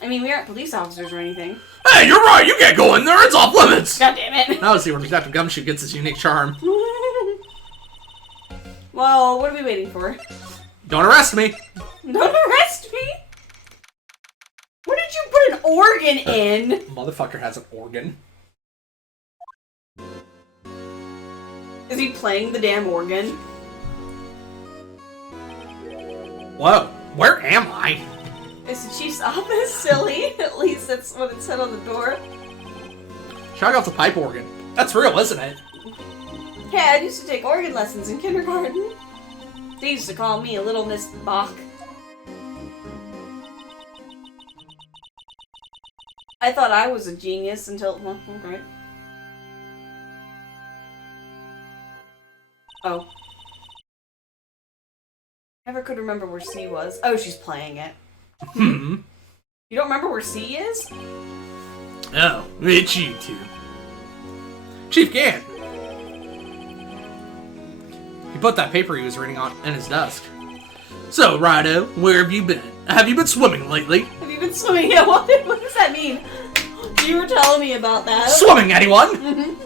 I mean, we aren't police officers or anything. Hey, you're right, you can't go in there, it's off limits! God damn it. Now let's see where Detective Gumshoe gets his unique charm. Well, what are we waiting for? Don't arrest me! Don't arrest me! Where did you put an organ in? Motherfucker has an organ. Is he playing the damn organ? Whoa, where am I? It's the chief's office, silly. At least that's what it said on the door. Check out the pipe organ. That's real, isn't it? Yeah, I used to take organ lessons in kindergarten. They used to call me a little Miss Bach. I thought I was a genius until... Well, okay. Oh. Never could remember where C was. Oh, she's playing it. Hmm. You don't remember where C is? Oh, it's you two. Chief Gann. He put that paper he was reading on in his desk. So, Rido, where have you been? Have you been swimming lately? Have you been swimming? Yeah, what does that mean? You were telling me about that. Swimming, anyone?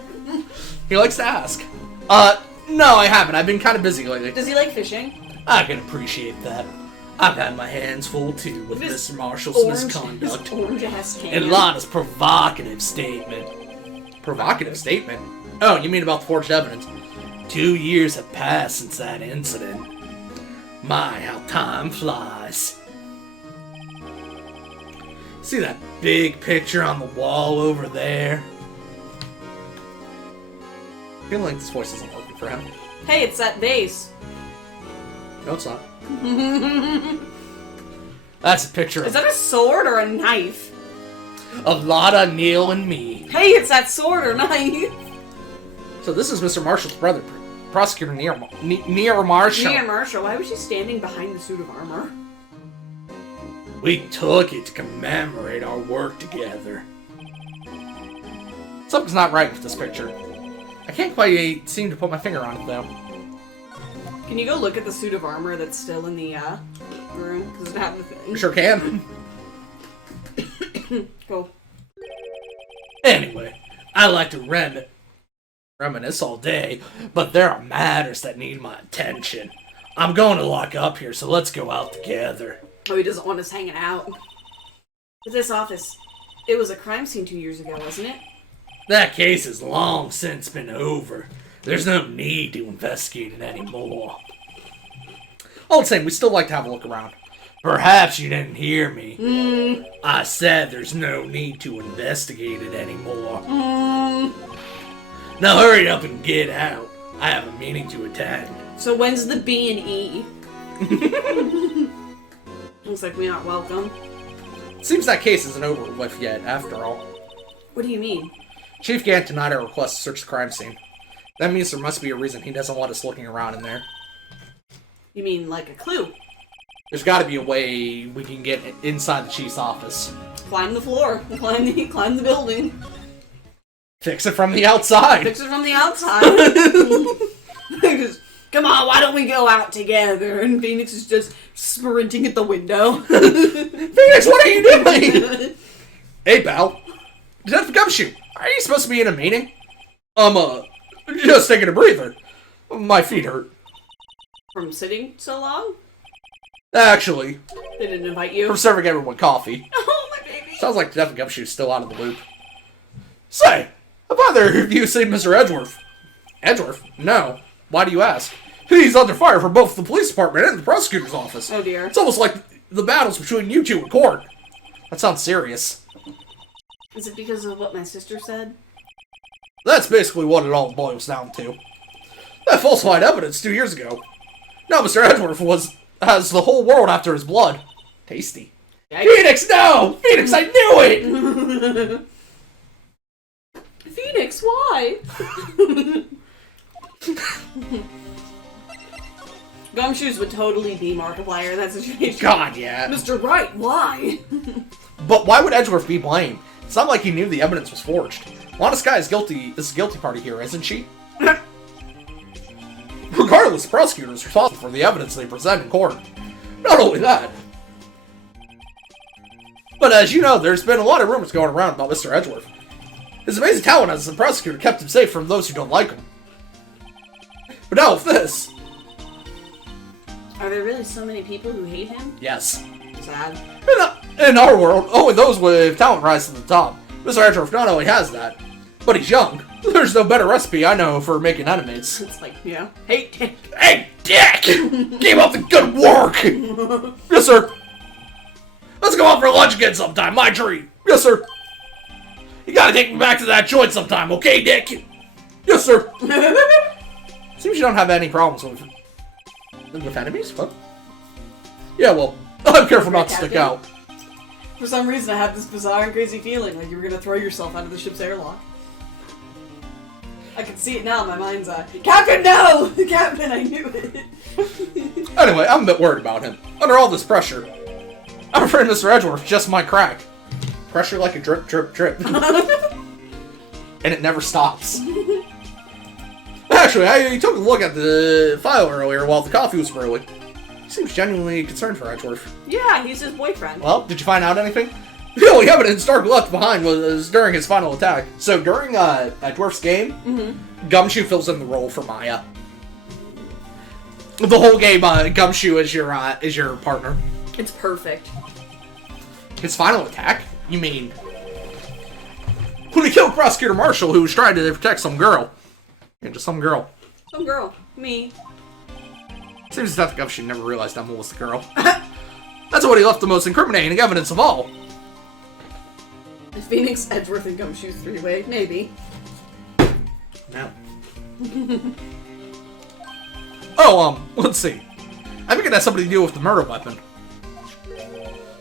He likes to ask. No, I haven't. I've been kind of busy lately. Does he like fishing? I can appreciate that. I've had my hands full, too, with Mr. Marshall's misconduct. Orange-ass can. And Lana's provocative statement. Provocative statement? Oh, you mean about the forged evidence? 2 years have passed since that incident. My, how time flies. See that big picture on the wall over there? I feel like this voice isn't working for him. Hey, it's that vase. No, it's not. That's a picture Is that a sword or a knife? of Lana, Neil, and me. Hey, it's that sword or knife. So this is Mr. Marshall's brother, Prosecutor Near Marshall. Near Marshall, why was she standing behind the suit of armor? We took it to commemorate our work together. Something's not right with this picture. I can't quite seem to put my finger on it, though. Can you go look at the suit of armor that's still in the room? Because it have the thing. Sure can. Cool. Anyway, I like to reminisce all day, but there are matters that need my attention. I'm going to lock up here, so let's go out together. Oh, he doesn't want us hanging out. But this office, it was a crime scene 2 years ago, wasn't it? That case has long since been over. There's no need to investigate it anymore. All the same, we still like to have a look around. Perhaps you didn't hear me. I said there's no need to investigate it anymore. Now hurry up and get out. I have a meeting to attend. So when's the B&E? Looks like we aren't welcome. Seems that case isn't over with yet, after all. What do you mean? Chief Gant denied our request to search the crime scene. That means there must be a reason he doesn't want us looking around in there. You mean like a clue? There's gotta be a way we can get inside the chief's office. Climb the floor. Climb the building. Fix it from the outside. Fix it from the outside. Just, come on, why don't we go out together? And Phoenix is just sprinting at the window. Phoenix, what are you doing? Hey, pal. Detective Gumshoe, are you supposed to be in a meeting? I'm, just taking a breather. My feet hurt. From sitting so long? Actually, They didn't invite you? from serving everyone coffee. Oh, my baby. Sounds like Detective Gumshoe's still out of the loop. Say, have either of you seen Mr. Edgeworth? Edgeworth? No. Why do you ask? He's under fire from both the police department and the prosecutor's office. Oh, dear. It's almost like the battles between you two in court. That sounds serious. Is it because of what my sister said? That's basically what it all boils down to. That falsified evidence 2 years ago. Now Mr. Edgeworth has the whole world after his blood. Tasty. Yikes. Phoenix, no! Phoenix, I knew it! Phoenix, why? Gumshoes would totally be Markiplier in that situation. God, yeah. Mr. Wright, why? But why would Edgeworth be blamed? It's not like he knew the evidence was forged. Lana Skye is the guilty party here, isn't she? Regardless, the prosecutor is responsible for the evidence they present in court. Not only that, but as you know, there's been a lot of rumors going around about Mr. Edgeworth. His amazing talent as a prosecutor kept him safe from those who don't like him. But now with this... Are there really so many people who hate him? Yes. Sad. In our world, only those with talent rise to the top. Mr. Edgeworth not only has that, but he's young. There's no better recipe I know for making enemies. It's like, yeah. Hey, Dick. Hey, Dick! Keep up the good work! Yes, sir. Let's go out for lunch again sometime, my treat. Yes, sir. You gotta take me back to that joint sometime, okay, Dick? Yes, sir. Seems you don't have any problems with enemies? What? Yeah, well, I'm careful not to stick out. For some reason, I have this bizarre and crazy feeling like you were gonna throw yourself out of the ship's airlock. I can see it now in my mind's eye. Captain, no! Captain, I knew it. Anyway, I'm a bit worried about him. Under all this pressure, I'm afraid Mr. Edgeworth just might crack. Pressure like a drip, drip, drip. And it never stops. Actually, I took a look at the file earlier while the coffee was brewing. He seems genuinely concerned for Edgeworth. Yeah, he's his boyfriend. Well, did you find out anything? The only evidence Stark left behind was during his final attack. So during Edgeworth's game, Gumshoe fills in the role for Maya. The whole game, Gumshoe is your partner. It's perfect. His final attack? You mean when he killed Prosecutor Marshall, who was trying to protect some girl? Yeah, just some girl. Some girl. Me. Seems that Gumshoe never realized Emma was the girl. That's what he left the most incriminating evidence of all. Phoenix, Edgeworth, and Gumshoe's three-way. Maybe. No. Oh, let's see. I think it has something to do with the murder weapon.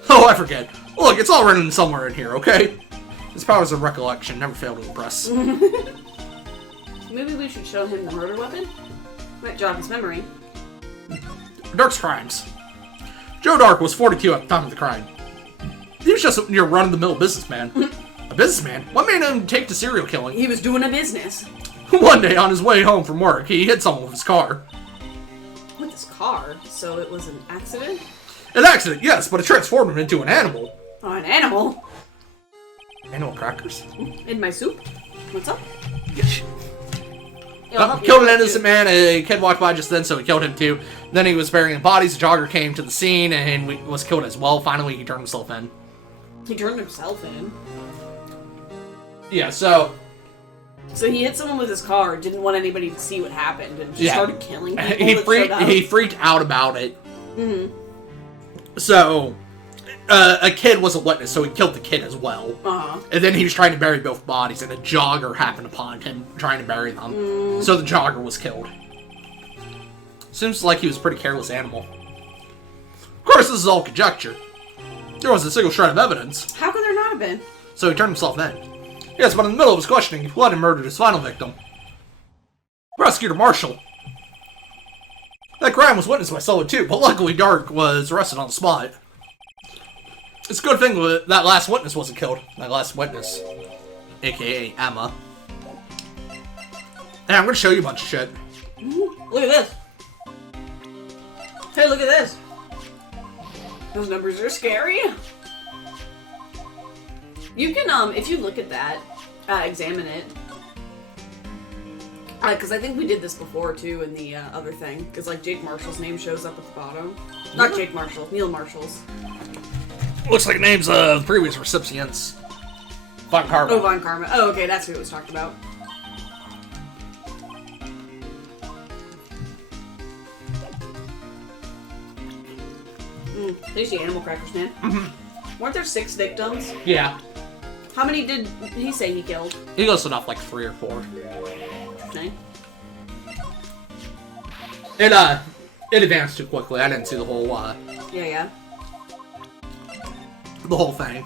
Oh, I forget. Look, it's all written somewhere in here, okay? His powers of recollection never fail to impress. Maybe we should show him the murder weapon? Might jog his memory. Dark's crimes. Joe Dark was 42 at the time of the crime. He was just your run-of-the-mill businessman. A businessman? What made him take to serial killing? He was doing a business. One day, on his way home from work, he hit someone with his car. With his car? So it was an accident? An accident, yes, but it transformed him into an animal. Oh, an animal? Animal crackers? In my soup? What's up? Yes. Yeah, Killed an innocent man. A kid walked by just then, so he killed him too. Then he was burying the bodies. A jogger came to the scene and was killed as well. Finally, he turned himself in. He turned himself in? Yeah, so So he hit someone with his car, didn't want anybody to see what happened, and just started killing people. He freaked out about it. Mm-hmm. So, a kid was a witness, so he killed the kid as well. Uh-huh. And then he was trying to bury both bodies, and a jogger happened upon him trying to bury them. So the jogger was killed. Seems like he was a pretty careless animal. Of course, this is all conjecture. There wasn't a single shred of evidence. How could there not have been? So he turned himself in. Yes, but in the middle of his questioning, he fled and murdered his final victim. Prosecutor Marshall. That crime was witnessed by someone too, but luckily Dark was arrested on the spot. It's a good thing that last witness wasn't killed. That last witness. A.k.a. Emma. Hey, I'm gonna show you a bunch of shit. Look at this. Hey, look at this. Those numbers are scary. You can, if you look at that, examine it. Because I think we did this before, too, in the other thing. Because, like, Jake Marshall's name shows up at the bottom. Not Jake Marshall, Neil Marshall's. Looks like names of previous recipients. Von Karma. Oh, Von Karma. Oh, okay, that's who it was talked about. Tasty animal crackers, man. Mm-hmm. Weren't there 6 victims? Yeah. How many did he say he killed? He listed off like 3 or 4. Okay. It advanced too quickly. I didn't see the whole, Yeah. the whole thing.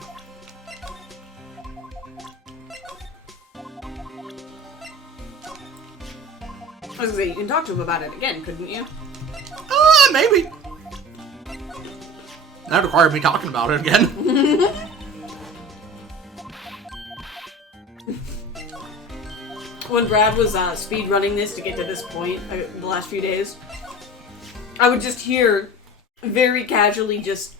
I was gonna say, you can talk to him about it again, couldn't you? Maybe. That required me talking about it again. When Brad was speed running this to get to this point the last few days, I would just hear very casually just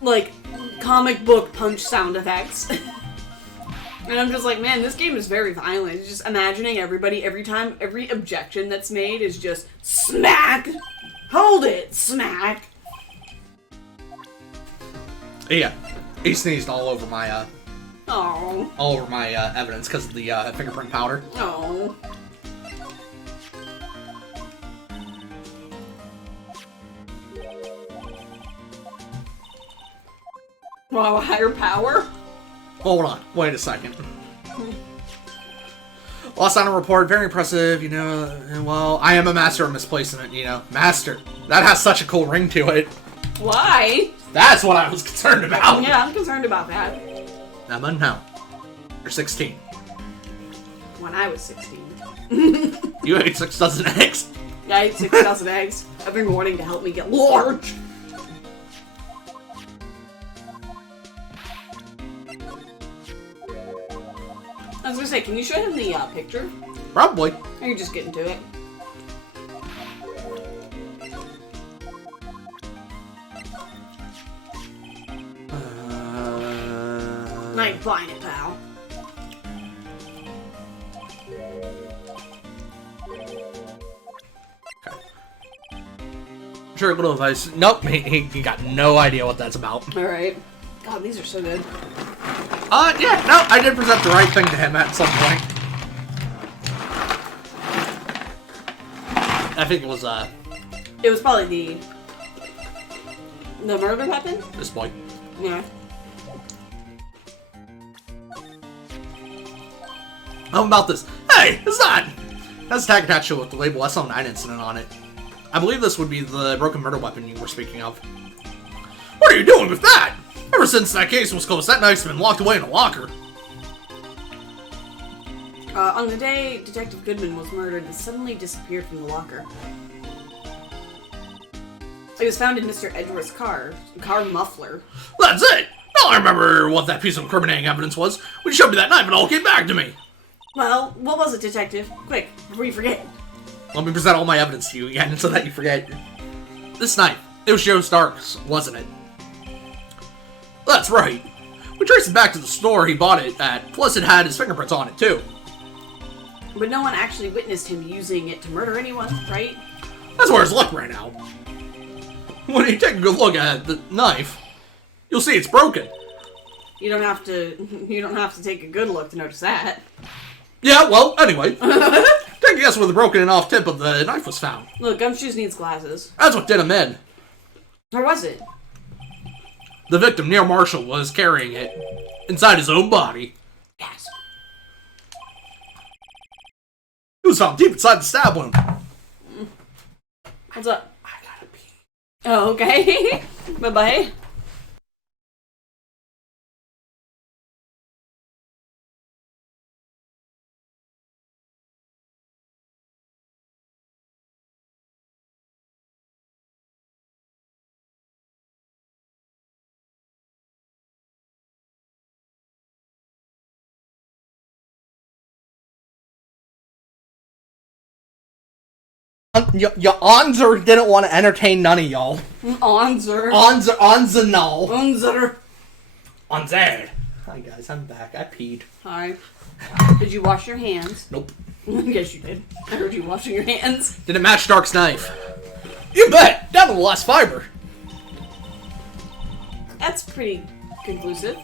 like comic book punch sound effects. And I'm just like, man, this game is very violent. It's just imagining everybody, every time, every objection that's made is just smack! Hold it! Smack! Yeah. He sneezed all over my, Oh. all over my, evidence because of the, fingerprint powder. Oh. Wow, a higher power? Hold on. Wait a second. Last on a report, very impressive, you know, well, I am a master of misplacing it, you know. Master. That has such a cool ring to it. Why? That's what I was concerned about. Yeah, I'm concerned about that. Emma, no. You're 16. When I was 16. You ate 6 dozen eggs. Yeah, I ate 6 dozen eggs every morning to help me get large. I was gonna say, can you show him the picture? Probably. Or you just getting to it? I ain't buying it, pal. Sure, little advice. Nope, he got no idea what that's about. Alright. God, these are so good. Yeah, no, I did present the right thing to him at some point. I think it was, It was probably the murder weapon? this boy. Yeah. How about this? Hey, it's not! That's a tag attached with the label SL9 incident on it. I believe this would be the broken murder weapon you were speaking of. What are you doing with that? Ever since that case was closed, that knife's been locked away in a locker. On the day Detective Goodman was murdered, it suddenly disappeared from the locker. It was found in Mr. Edgeworth's car muffler. That's it! Now I remember what that piece of incriminating evidence was. When you showed me that knife, it all came back to me. Well, what was it, Detective? Quick, before you forget. Let me present all my evidence to you again so that you forget. This knife, it was Joe Stark's, wasn't it? That's right. We traced it back to the store he bought it at, plus it had his fingerprints on it too. But no one actually witnessed him using it to murder anyone, right? That's where his luck ran out. When you take a good look at the knife, you'll see it's broken. You don't have to take a good look to notice that. Yeah, well, anyway. Take a guess where the broken and off tip of the knife was found. Look, Gumshoes needs glasses. That's what did him in. Or was it? The victim, Neil Marshall, was carrying it inside his own body. Yes. It was found deep inside the stab wound. What's up? I gotta pee. Oh, okay. Bye-bye. Your Onzer didn't want to entertain none of y'all. Onzer. Onzer. Onzer. Onzer. Hi guys, I'm back. I peed. Hi. Did you wash your hands? Nope. Yes, you did. I heard you washing your hands. Did it match Dark's knife? You bet! Down to the last fiber. That's pretty conclusive.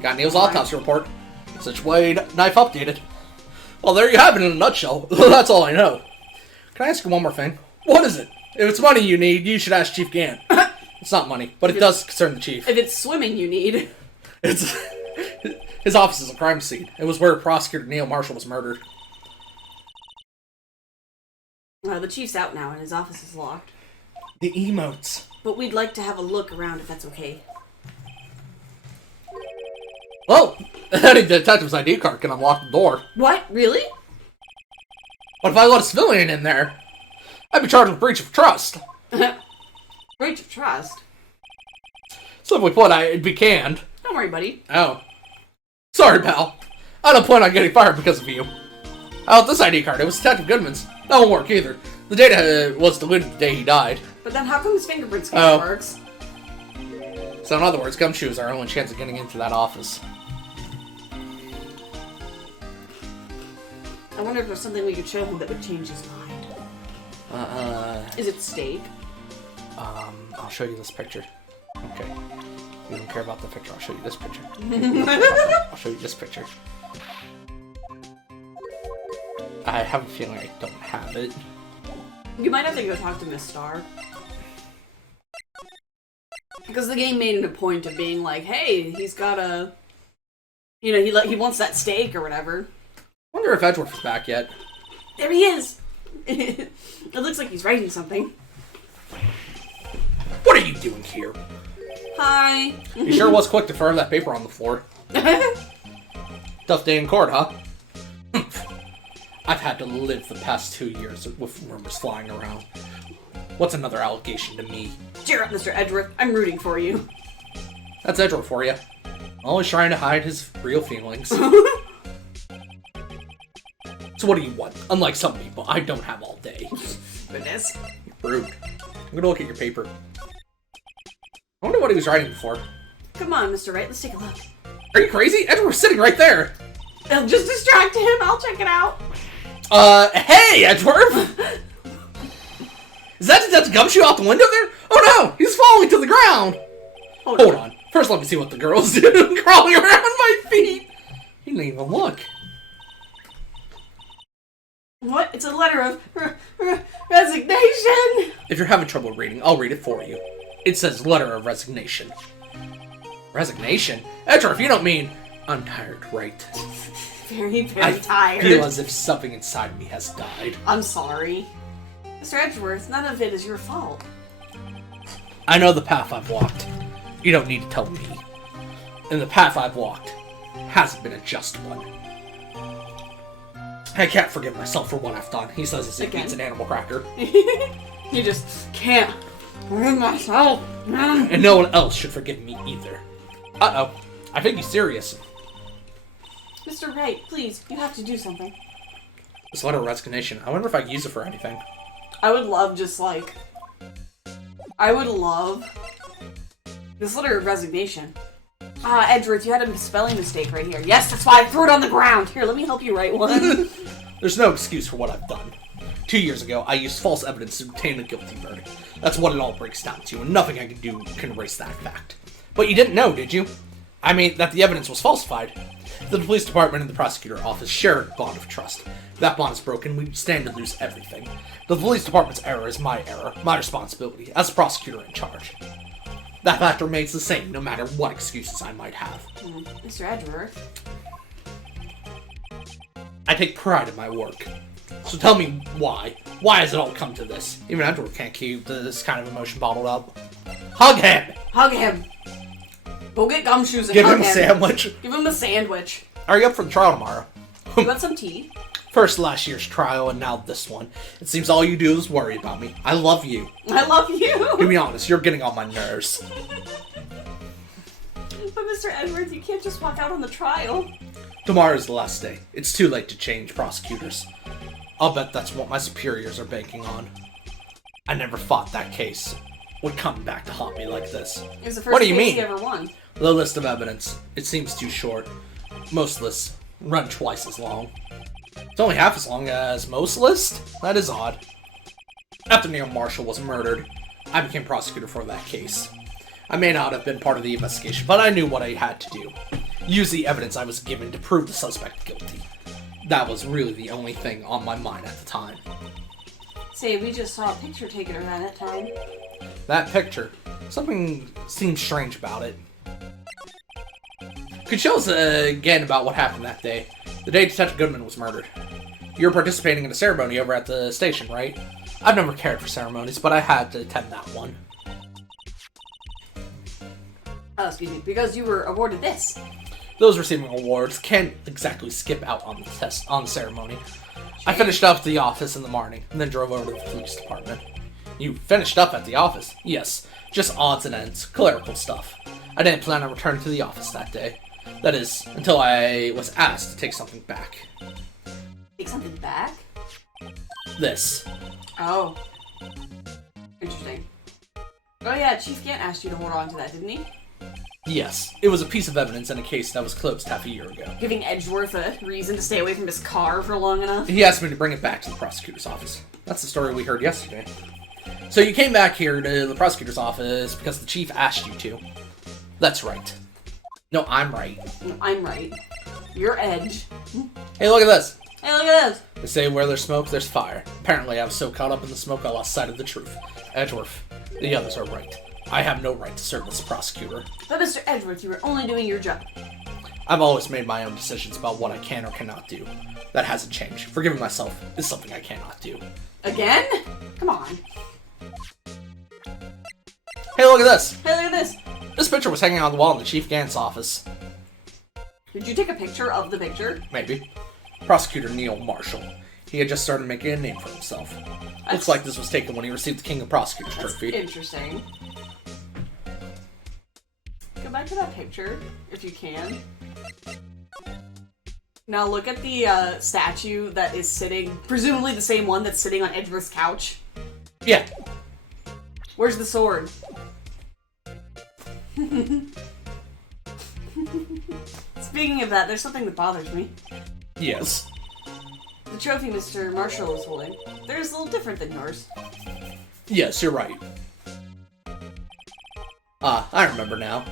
Got Neil's autopsy report. Situated knife updated. Well, there you have it in a nutshell. That's all I know. Can I ask you one more thing? What is it? If it's money you need, you should ask Chief Gann. It's not money, but it does concern the chief. If it's swimming you need. It's his office is a crime scene. It was where Prosecutor Neil Marshall was murdered. The chief's out now and his office is locked. The emotes. But we'd like to have a look around if that's okay. Well, any detective's ID card can unlock the door. What? Really? But if I let a civilian in there, I'd be charged with breach of trust. Breach of trust? Simply put, I'd be canned. Don't worry, buddy. Oh. Sorry, pal. I don't plan on getting fired because of you. How about this ID card? It was Detective Goodman's. That won't work either. The data was deleted the day he died. But then how come his fingerprint scanner works? So in other words, Gumshoe is our only chance of getting into that office. I wonder if there's something we could show him that would change his mind. Is it steak? I'll show you this picture. Okay. You don't care about the picture, I'll show you this picture. I'll show you this picture. I have a feeling I don't have it. You might have to go talk to Miss Star. Because the game made it a point of being like, hey, he's got a... You know, he wants that steak or whatever. I wonder if Edgeworth is back yet. There he is! It looks like he's writing something. What are you doing here? Hi. He sure was quick to throw that paper on the floor. Tough day in court, huh? I've had to live the past 2 years with rumors flying around. What's another allegation to me? Cheer up, Mr. Edgeworth. I'm rooting for you. That's Edgeworth for you. Always trying to hide his real feelings. So what do you want? Unlike some people, I don't have all day. Goodness. Rude. I'm gonna look at your paper. I wonder what he was writing before. Come on, Mr. Wright. Let's take a look. Are you crazy? Edgeworth's sitting right there. I'll just distract him. I'll check it out. Hey, Edgeworth! Is that Detective Gumshoe out the window there? Oh no! He's falling to the ground! Hold on. First let me see what the girl's doing, crawling around my feet! He didn't even look. What? It's a letter of resignation! If you're having trouble reading, I'll read it for you. It says letter of resignation. Resignation? Edgeworth, you don't mean... I'm tired, right? Very tired. I feel as if something inside me has died. I'm sorry. Mr. Edgeworth, none of it is your fault. I know the path I've walked. You don't need to tell me. And the path I've walked hasn't been a just one. I can't forgive myself for what I've done. He says as if he eats an animal cracker. You just can't forgive myself. And no one else should forgive me either. Uh-oh. I think he's serious. Mr. Wright, please, you have to do something. This letter of resignation. I wonder if I can use it for anything. I would love just like... I would love... this letter of resignation. Edgeworth, you had a spelling mistake right here. Yes, that's why I threw it on the ground. Here, let me help you write one. There's no excuse for what I've done. 2 years ago, I used false evidence to obtain a guilty verdict. That's what it all breaks down to, and nothing I can do can erase that fact. But you didn't know, did you? I mean, that the evidence was falsified. The police department and the prosecutor office share a bond of trust. If that bond is broken, we stand to lose everything. The police department's error is my error, my responsibility, as the prosecutor in charge. That fact remains the same, no matter what excuses I might have. Mr. Edgeworth. I take pride in my work. So tell me why. Why has it all come to this? Even Edward can't keep this kind of emotion bottled up. Hug him! Hug him! Go get gumshoes and Give hug him a sandwich. Give him a sandwich. Are you up for the trial tomorrow? You want some tea? First last year's trial and now this one. It seems all you do is worry about me. I love you. I love you! To be honest, you're getting on my nerves. But Mr. Edwards, you can't just walk out on the trial. Tomorrow's the last day. It's too late to change prosecutors. I'll bet that's what my superiors are banking on. I never thought that case would come back to haunt me like this. It was the first What do you case mean? you ever won. The list of evidence. It seems too short. Most lists run twice as long. It's only half as long as most lists? That is odd. After Neil Marshall was murdered, I became prosecutor for that case. I may not have been part of the investigation, but I knew what I had to do. Use the evidence I was given to prove the suspect guilty. That was really the only thing on my mind at the time. Say, we just saw a picture taken around that time. That picture. Something seems strange about it. Could you tell us again about what happened that day? The day Detective Goodman was murdered. You were participating in a ceremony over at the station, right? I've never cared for ceremonies, but I had to attend that one. Oh, excuse me, because you were awarded this. Those receiving awards can't exactly skip out on the ceremony. I finished up at the office in the morning, and then drove over to the police department. You finished up at the office? Yes, just odds and ends, clerical stuff. I didn't plan on returning to the office that day. That is, until I was asked to take something back. Take something back? This. Oh. Interesting. Oh yeah, Chief Gant asked you to hold on to that, didn't he? Yes, it was a piece of evidence in a case that was closed half a year ago. Giving Edgeworth a reason to stay away from his car for long enough? He asked me to bring it back to the prosecutor's office. That's the story we heard yesterday. So you came back here to the prosecutor's office because the chief asked you to. That's right. No, I'm right. I'm right. You're Edge. Hey, look at this. Hey, look at this! They say where there's smoke, there's fire. Apparently, I was so caught up in the smoke I lost sight of the truth. Edgeworth, the others are right. I have no right to serve as prosecutor. But Mr. Edgeworth, you were only doing your job. I've always made my own decisions about what I can or cannot do. That hasn't changed. Forgiving myself is something I cannot do. Again? Come on. Hey, look at this! Hey, look at this! This picture was hanging on the wall in the Chief Gant's office. Did you take a picture of the picture? Maybe. Prosecutor Neil Marshall. He had just started making a name for himself. Looks like this was taken when he received the King of Prosecutors trophy. Interesting. Go back to that picture, if you can. Now look at the statue that is sitting, presumably the same one that's sitting on Edgeworth's couch. Yeah. Where's the sword? Speaking of that, there's something that bothers me. Yes. The trophy Mr. Marshall is holding. There's a little different than yours. Yes, you're right. I remember now.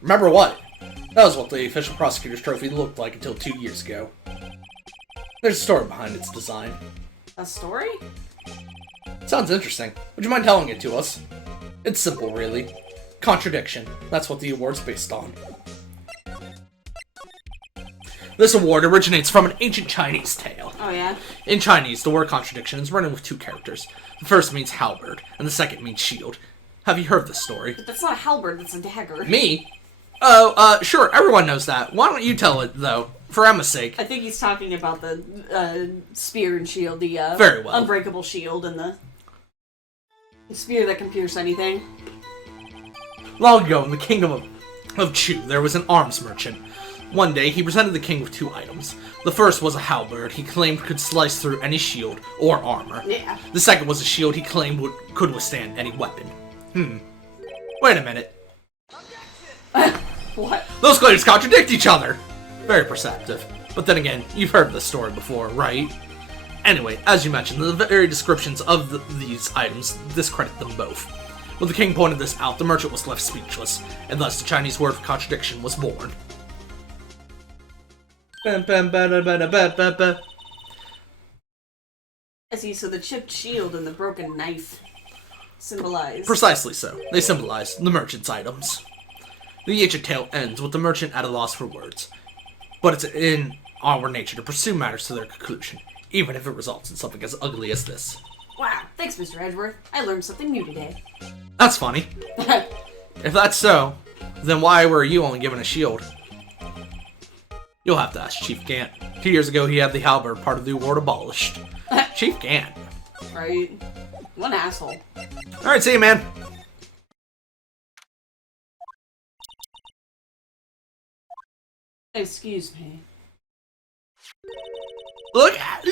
Remember what? That was what the official prosecutor's trophy looked like until 2 years ago. There's a story behind its design. A story? Sounds interesting. Would you mind telling it to us? It's simple, really. Contradiction. That's what the award's based on. This award originates from an ancient Chinese tale. Oh, yeah? In Chinese, the word contradiction is written with two characters. The first means halberd, and the second means shield. Have you heard this story? But that's not a halberd, that's a dagger. Me? Oh, sure, everyone knows that. Why don't you tell it, though? For Emma's sake. I think he's talking about the spear and shield, the Very well. Unbreakable shield and the spear that can pierce anything. Long ago, in the kingdom of Chu, there was an arms merchant. One day, he presented the king with two items. The first was a halberd he claimed could slice through any shield or armor. Yeah. The second was a shield he claimed could withstand any weapon. Wait a minute. What? Those claims contradict each other! Very perceptive. But then again, you've heard this story before, right? Anyway, as you mentioned, the very descriptions of these items discredit them both. When the king pointed this out, the merchant was left speechless, and thus the Chinese word for contradiction was born. I see, so the chipped shield and the broken knife symbolize... Precisely so. They symbolize the merchant's items. The ancient tale ends with the merchant at a loss for words. But it's in our nature to pursue matters to their conclusion, even if it results in something as ugly as this. Wow, thanks, Mr. Edgeworth. I learned something new today. That's funny. If that's so, then why were you only given a shield? You'll have to ask Chief Gant. 2 years ago, he had the halberd part of the award abolished. Chief Gant. Right. What an asshole. Alright, see you, man. Excuse me. Look at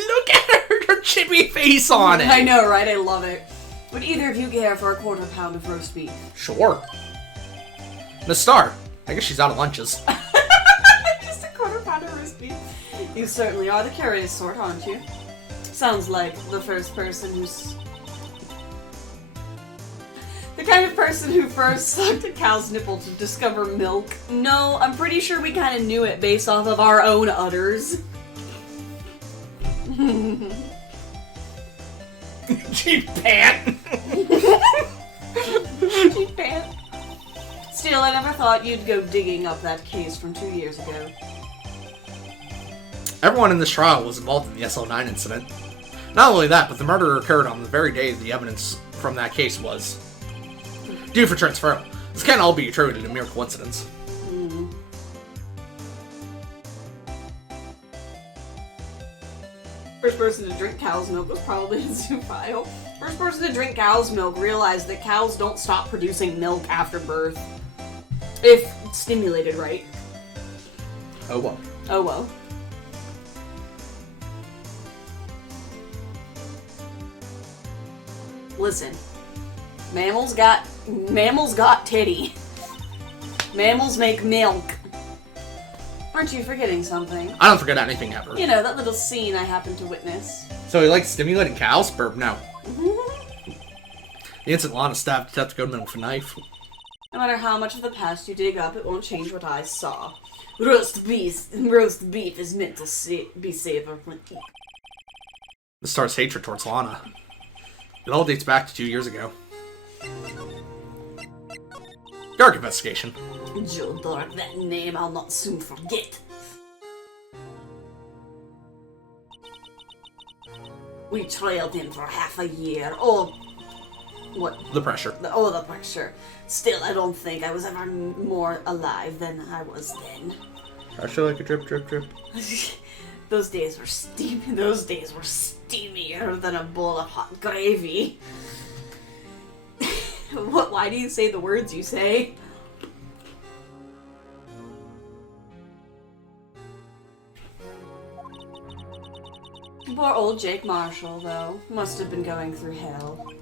her chippy face on it. I know, right? I love it. Would either of you care for a quarter pound of roast beef? Sure. Miss Star, I guess she's out of lunches. Just a quarter pound of roast beef. You certainly are the curious sort, aren't you? Sounds like the first person who's... the kind of person who first sucked a cow's nipple to discover milk. No, I'm pretty sure we kind of knew it based off of our own udders. Cheap pant. Cheap pant. Still, I never thought you'd go digging up that case from 2 years ago. Everyone in this trial was involved in the SL9 incident. Not only that, but the murder occurred on the very day the evidence from that case was due for transfer. This can't all be attributed to mere coincidence. First person to drink cow's milk was probably a zoophile. First person to drink cow's milk realized that cows don't stop producing milk after birth. If stimulated right. Oh well. Oh well. Listen. Mammals got titty. Mammals make milk. Aren't you forgetting something? I don't forget anything ever. You know, that little scene I happened to witness. So he likes stimulating cows? Burp, no. The instant Lana stabbed Detective Goodman with a knife. No matter how much of the past you dig up, it won't change what I saw. Roast beef is meant to be savored when eaten. This starts hatred towards Lana. It all dates back to 2 years ago. Dark investigation. Joe Dark, that name I'll not soon forget. We trailed him for half a year. Oh, what? The pressure. The pressure. Still, I don't think I was ever more alive than I was then. Pressure like a drip, drip, drip. Those days were steamy. Those days were steamier than a bowl of hot gravy. What? Why do you say the words you say? Poor old Jake Marshall, though, must have been going through hell.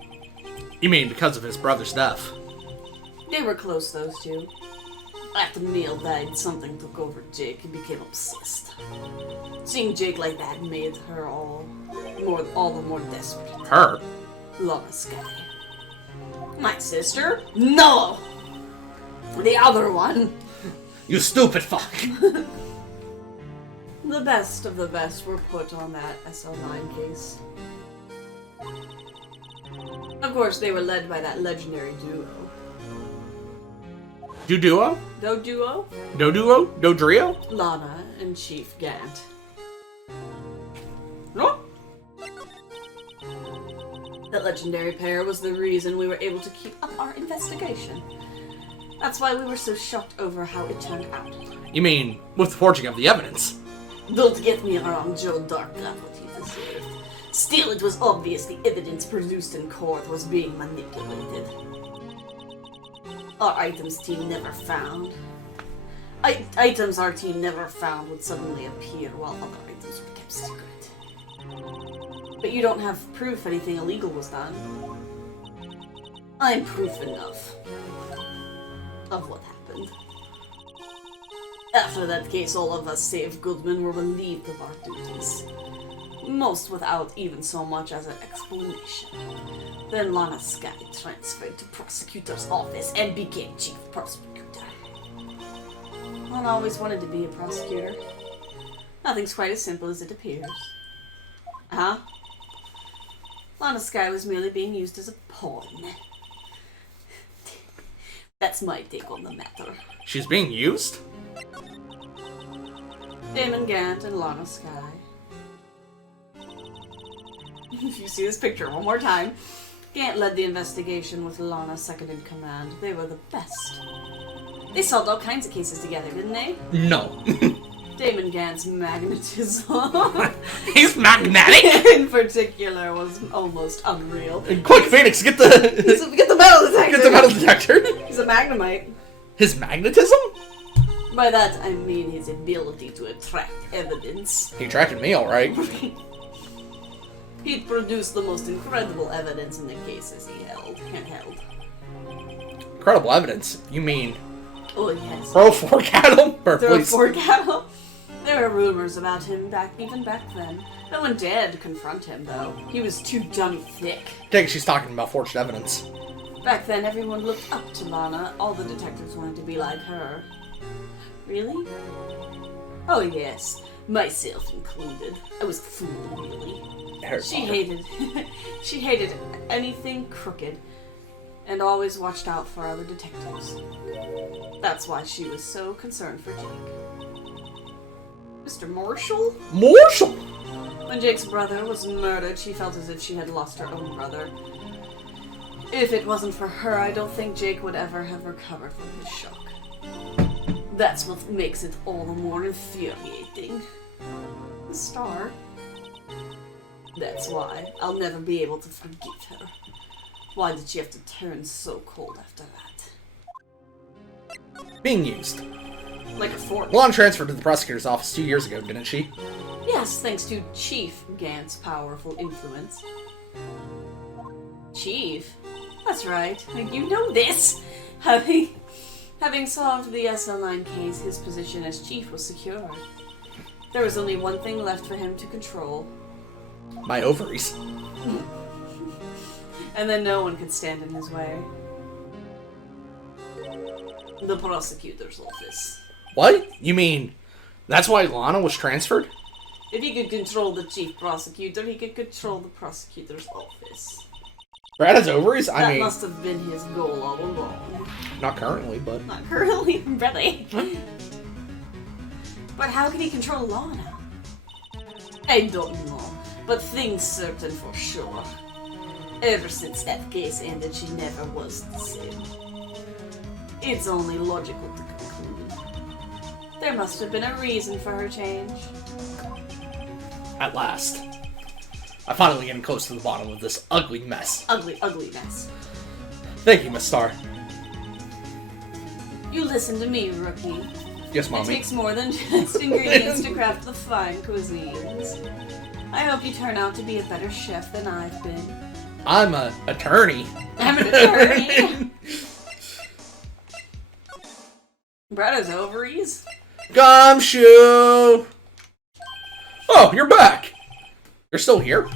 You mean because of his brother's death? They were close, those two. After Neil died, something took over Jake and became obsessed. Seeing Jake like that made her all the more desperate. Her? Lana Sky. My sister? No! The other one. You stupid fuck! The best of the best were put on that SL9 case. Of course, they were led by that legendary duo. Do-duo? Do-duo? Do-duo? Do-drio? Lana and Chief Gant. No? That legendary pair was the reason we were able to keep up our investigation. That's why we were so shocked over how it turned out. You mean, with the forging of the evidence? Don't get me wrong, Joe Dark got what he deserved. Still, it was obvious the evidence produced in court was being manipulated. Our items team never found. Items our team never found would suddenly appear while other items were kept secret. But you don't have proof anything illegal was done. I'm proof enough of what happened. After that case, all of us, save Goodman, were relieved of our duties. most without even so much as an explanation. Then Lana Sky transferred to prosecutor's office and became chief prosecutor. Lana always wanted to be a prosecutor. Nothing's quite as simple as it appears. Huh? Lana Sky was merely being used as a pawn. That's my take on the matter. She's being used? Damon Gant and Lana Sky. If you see this picture one more time, Gant led the investigation with Lana second in command. They were the best. They solved all kinds of cases together, didn't they? No. Damon Gant's magnetism He's magnetic? in particular was almost unreal. Quick, Phoenix, get the Get the metal detector! get the metal detector. He's a magnemite. His magnetism? By that, I mean his ability to attract evidence. He attracted me, alright. He'd produce the most incredible evidence in the cases he held. Incredible evidence. You mean Oh, yes. throw fork at him? Or Throw a please. fork at him. There were rumors about him even back then. No one dared to confront him, though. He was too dummy thick. I think she's talking about forged evidence. Back then, everyone looked up to Lana. All the detectives wanted to be like her. Really? Oh, yes. Myself included. I was a fool, really. She hated anything crooked and always watched out for other detectives. That's why she was so concerned for Jake. Mr. Marshall? Marshall! When Jake's brother was murdered, she felt as if she had lost her own brother. If it wasn't for her, I don't think Jake would ever have recovered from his shock. That's what makes it all the more infuriating. The star. That's why I'll never be able to forgive her. Why did she have to turn so cold after that? Being used. Like a fork. Lana transferred to the prosecutor's office 2 years ago, didn't she? Yes, thanks to Chief Gant's powerful influence. Chief? That's right. You know this! Having solved the SL9 case, his position as chief was secured. There was only one thing left for him to control. My ovaries. And then no one could stand in his way. The prosecutor's office. What? You mean that's why Lana was transferred? If he could control the chief prosecutor, he could control the prosecutor's office. Brad has ovaries? That I mean, must have been his goal all along. not currently, but... Not currently, really. But how could he control Lana? I don't know, but things certain for sure. Ever since that case ended, she never was the same. It's only logical to conclude. There must have been a reason for her change. At last. I'm finally getting close to the bottom of this ugly mess. Ugly, ugly mess. Thank you, Miss Star. You listen to me, rookie. Yes, It Mommy. takes more than just ingredients to craft the fine cuisines. I hope you turn out to be a better chef than I've been. I'm an attorney. I'm an attorney. Bretta's ovaries? Gumshoe! Oh, you're back! You're still here?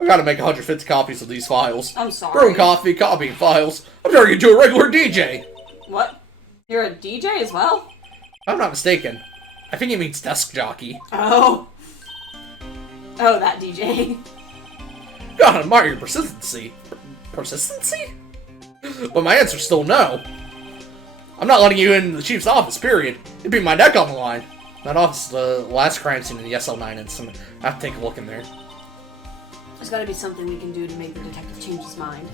I gotta make 150 copies of these files. I'm sorry. Brewing coffee, copying files. I'm turning into a regular DJ! What? You're a DJ as well? If I'm not mistaken. I think he means desk jockey. Oh. Oh, that DJ. God, admire your persistency. Persistency? But my answer's still no. I'm not letting you in the chief's office, period. It'd be my neck on the line. That office is the last crime scene in the SL9 incident. I have to take a look in there. There's gotta be something we can do to make the detective change his mind.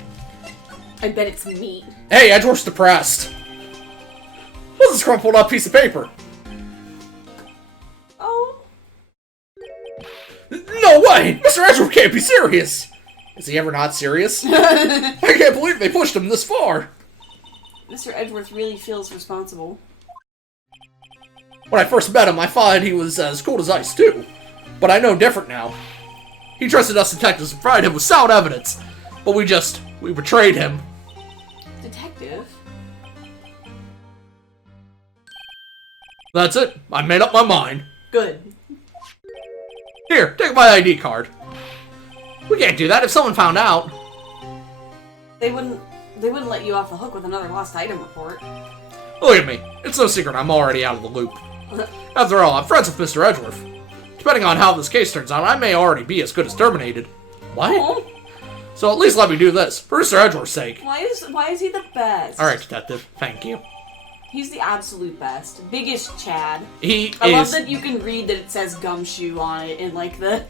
I bet it's meat. Hey, Edgeworth's depressed. What's this crumpled up piece of paper? Oh. No way! Mr. Edgeworth can't be serious! Is he ever not serious? I can't believe they pushed him this far! Mr. Edgeworth really feels responsible. When I first met him, I thought he was as cold as ice, too. But I know different now. He trusted us detectives and provided him with sound evidence. But we betrayed him. Detective? That's it. I made up my mind. Good. Here, take my ID card. We can't do that if someone found out. They wouldn't let you off the hook with another lost item report. Look at me. It's no secret I'm already out of the loop. After all, I'm friends with Mr. Edgeworth. Depending on how this case turns out, I may already be as good as terminated. What? Oh. So at least let me do this, for Mr. Edgeworth's sake. Why is he the best? Alright, Detective. Thank you. He's the absolute best. Biggest Chad. I love that you can read that it says Gumshoe on it in like the...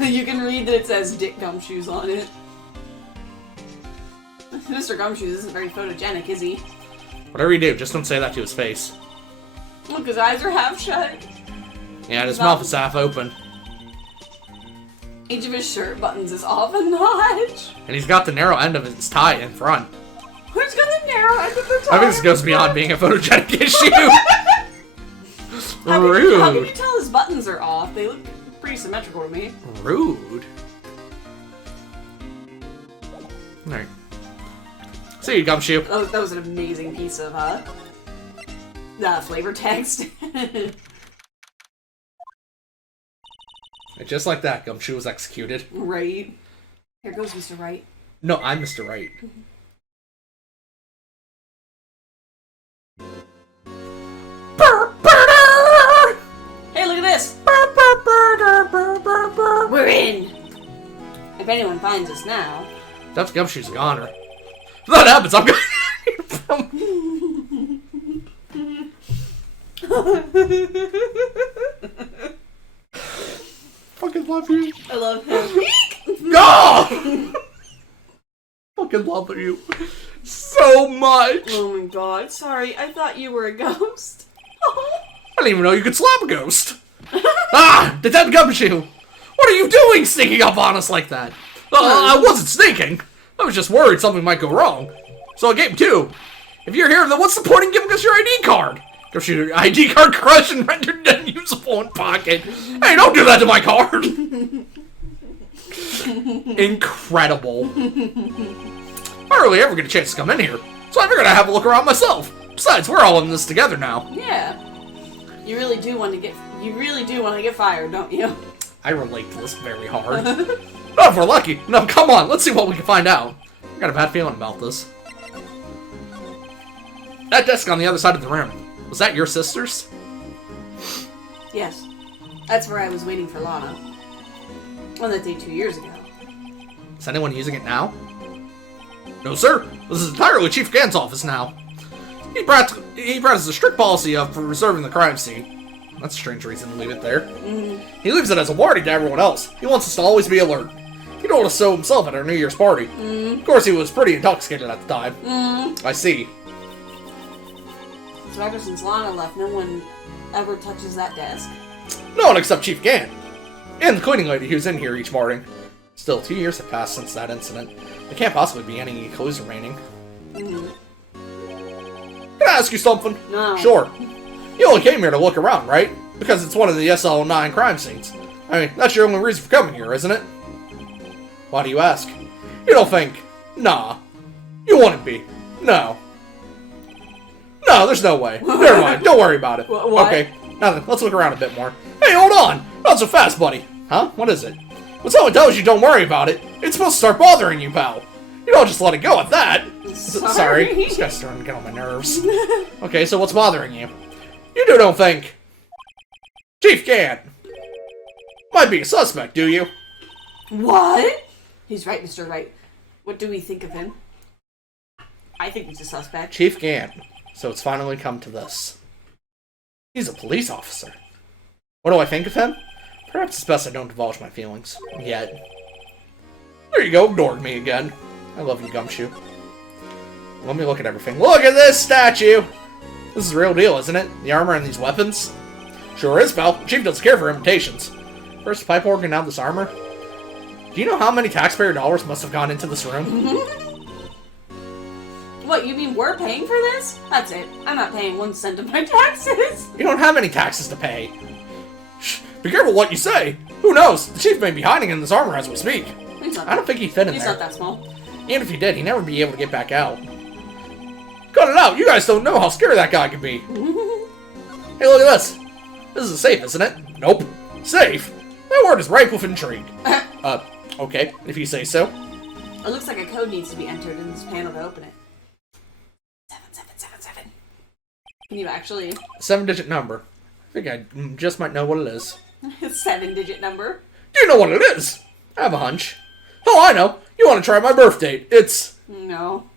you can read that it says Dick Gumshoes on it. Mr. Gumshoes isn't very photogenic, is he? Whatever you do, just don't say that to his face. Look, his eyes are half shut. Yeah, and his mouth is half open. Each of his shirt buttons is off a notch. And he's got the narrow end of his tie in front. Who's got the narrow end of the tie? I think this goes beyond being a photogenic issue. Rude. How can you tell his buttons are off? They look pretty symmetrical to me. Rude. Alright. See you, Gumshoe. Oh, that was an amazing piece of flavor text. And just like that, Gumshoe was executed. Right. Here goes Mr. Wright. No, I'm Mr. Wright. Hey, look at this! We're in! If anyone finds us now... That's Gumshoe's a goner. If that happens, I'm fucking love you. I love him. No! Fucking love you so much. Oh my god, sorry, I thought you were a ghost. I didn't even know you could slap a ghost. Ah! Detective Gumshoe! What are you doing sneaking up on us like that? I wasn't sneaking. I was just worried something might go wrong. So I gave two. If you're here, then what's the point in giving us your ID card? Gumshoe, your ID card crushed and rendered unusable in pocket. Hey, don't do that to my card! Incredible. I rarely ever get a chance to come in here, so I figured I'd have a look around myself. Besides, we're all in this together now. Yeah. You really do want to get fired, don't you? I relate to this very hard. Oh, if we're lucky. No, come on, let's see what we can find out. I got a bad feeling about this. That desk on the other side of the room, was that your sister's? Yes. That's where I was waiting for Lana. On that day 2 years ago. Is anyone using it now? No, sir. This is entirely Chief Gant's office now. He practices a strict policy of preserving the crime scene. That's a strange reason to leave it there. He leaves it as a warning to everyone else. He wants us to always be alert. He told us so himself at our New Year's party. Of course, he was pretty intoxicated at the time. I see. So ever since Lana left, no one ever touches that desk? No one except Chief Gant. And the cleaning lady who's in here each morning. Still, 2 years have passed since that incident. There can't possibly be any clues remaining. Can I ask you something? No. Sure. You only came here to look around, right? Because it's one of the SL9 crime scenes. I mean, that's your only reason for coming here, isn't it? Why do you ask? You don't think... Nah. You wouldn't be. No. No, there's no way. Never mind. Don't worry about it. What? Okay. Now then, let's look around a bit more. Hey, hold on! Not so fast, buddy. Huh? What is it? When someone tells you don't worry about it, it's supposed to start bothering you, pal. You don't just let it go at that. Sorry. This guy's starting to get on my nerves. Okay, so what's bothering you? You don't think... Chief Gant might be a suspect, do you? What? He's right, Mr. Wright. What do we think of him? I think he's a suspect. Chief Gant. So it's finally come to this. He's a police officer. What do I think of him? Perhaps it's best I don't divulge my feelings. Yet. There you go, ignored me again. I love you, Gumshoe. Let me look at everything. Look at this statue! This is the real deal, isn't it? The armor and these weapons? Sure is, pal. The Chief doesn't care for imitations. First the pipe organ, now this armor. Do you know how many taxpayer dollars must have gone into this room? What, you mean we're paying for this? That's it. I'm not paying 1 cent of my taxes. You don't have any taxes to pay. Shh, be careful what you say. Who knows? The Chief may be hiding in this armor as we speak. I don't think he'd fit in there. He's not that small. And if he did, he'd never be able to get back out. Cut it out! You guys don't know how scary that guy can be. Hey, look at this. This is a safe, isn't it? Nope. Safe? That word is ripe with intrigue. Okay, if you say so. It looks like a code needs to be entered in this panel to open it. 7777. Can you actually... 7-digit number. I think I just might know what it is. 7-digit number? Do you know what it is? I have a hunch. Oh, I know. You want to try my birth date. It's... No.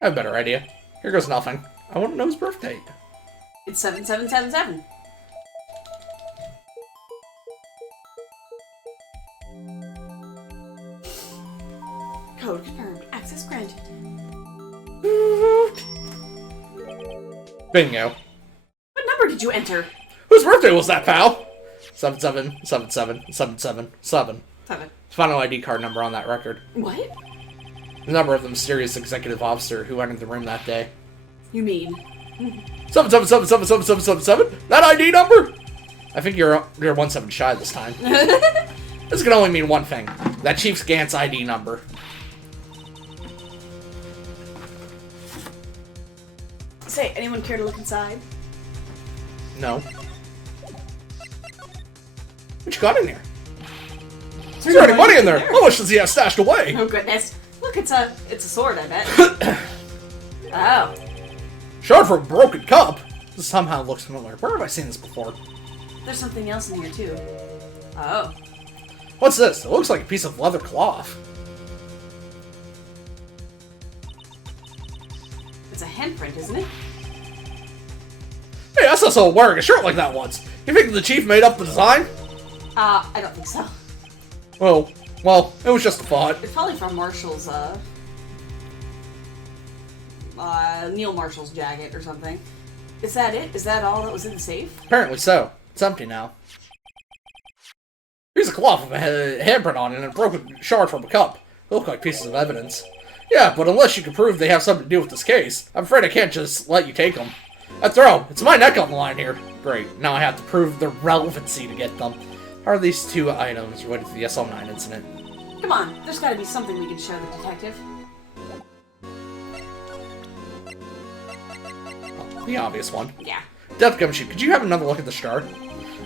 I have a better idea. Here goes nothing. I want to know his birth date. It's 7777. Code confirmed. Access granted. Bingo. What number did you enter? Whose birthday was that, pal? 77777777. 7. Final ID card number on that record. What? The number of the mysterious executive officer who entered the room that day. You mean? 77777777? That ID number? I think you're 1-7 shy this time. This can only mean one thing. That Chief Gant's ID number. Say, anyone care to look inside? No. What you got in here? There's already money in there. How much does he have stashed away? Oh goodness. Look, it's a sword, I bet. Oh. Shard for a broken cup? This somehow looks familiar. Where have I seen this before? There's something else in here too. Oh. What's this? It looks like a piece of leather cloth. It's a handprint, isn't it? Hey, I saw someone wearing a shirt like that once. You think the chief made up the design? I don't think so. Well, it was just a thought. It's probably from Marshall's, Neil Marshall's jacket or something. Is that it? Is that all that was in the safe? Apparently so. It's empty now. Here's a cloth with a handprint on it and a broken shard from a cup. They look like pieces of evidence. Yeah, but unless you can prove they have something to do with this case, I'm afraid I can't just let you take them. After all, it's my neck on the line here. Great, now I have to prove their relevancy to get them. How are these two items related to the SL9 incident? Come on, there's gotta be something we can show the detective. Oh, the obvious one. Yeah. Death Gumshoe, could you have another look at the shard?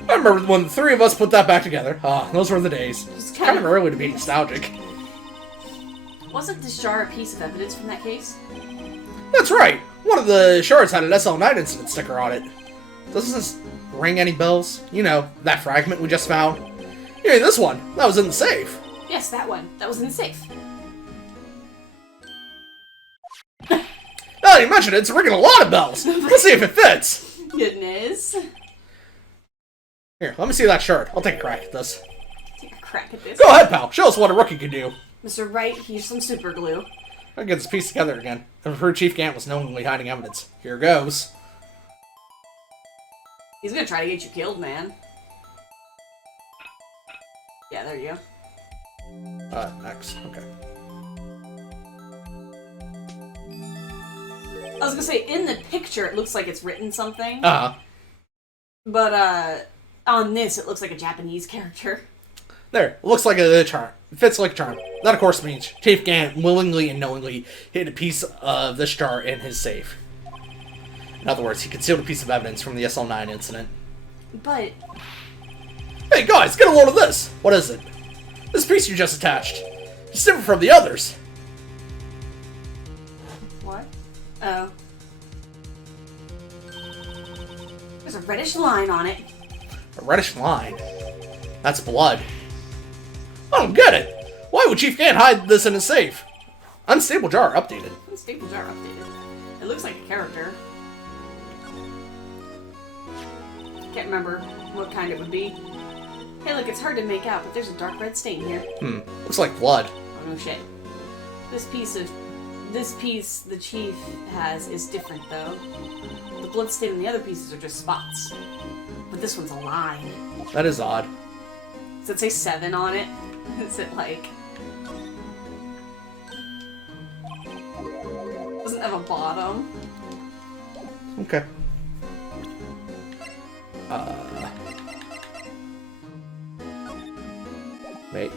I remember when the three of us put that back together. Ah, those were the days. It's kind of early to be nostalgic. Wasn't this jar a piece of evidence from that case? That's right! One of the shards had an SL9 incident sticker on it. Doesn't this ring any bells? You know, that fragment we just found. You mean this one? That was in the safe. Yes, that one. That was in the safe. Now that you mentioned it, it's ringing a lot of bells. Let's see if it fits. Goodness. Here, let me see that shard. I'll take a crack at this. Take a crack at this. Go ahead, pal. Show us what a rookie can do. Mr. Wright, here's some super glue. I'll get this piece together again. I've heard Chief Gant was knowingly hiding evidence. Here goes. He's gonna try to get you killed, man. Yeah, there you go. X. Okay. I was gonna say, in the picture, it looks like it's written something. Uh-huh. But, on this, it looks like a Japanese character. There. It looks like a charm. It fits like a charm. That, of course, means Chief Gant willingly and knowingly hid a piece of this jar in his safe. In other words, he concealed a piece of evidence from the SL9 incident. But... Hey, guys, get a load of this! What is it? This piece you just attached. It's different from the others. What? Oh. There's a reddish line on it. A reddish line? That's blood. I don't get it. Why would Chief Gant hide this in his safe? Unstable jar updated. Unstable jar updated. It looks like a character. Can't remember what kind it would be. Hey, look, it's hard to make out, but there's a dark red stain here. Looks like blood. Oh, no shit. This piece the chief has is different, though. The blood stain and the other pieces are just spots. But this one's a line. That is odd. Does it say 7 on it? Is it like... Doesn't have a bottom. Okay. Wait.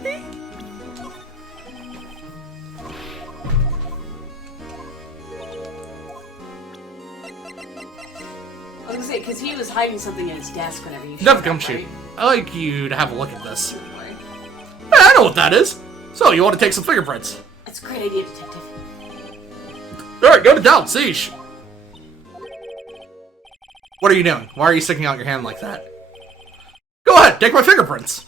I was gonna say, because he was hiding something in his desk whenever you showed Dev up, Gumshoe, right? I'd like you to have a look at this. Don't worry. Hey, I know what that is. So, you want to take some fingerprints? That's a great idea, Detective. Alright, go to town, Siege. What are you doing? Why are you sticking out your hand like that? Go ahead, take my fingerprints.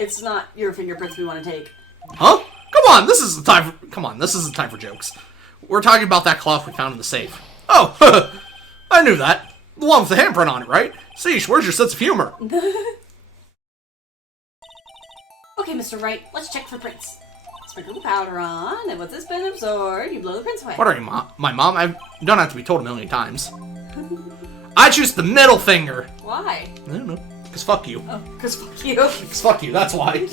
It's not your fingerprints we want to take. Huh? Come on, this is the time for, this isn't time for jokes. We're talking about that cloth we found in the safe. Oh, I knew that. The one with the handprint on it, right? Siege, where's your sense of humor? Okay, Mr. Wright, let's check for prints. Sprinkle the powder on, and once it's been absorbed, you blow the prints away. What are you, my mom? I don't have to be told a million times. I choose the middle finger. Why? I don't know. Because fuck you. Oh, because fuck you. Because fuck you, that's why.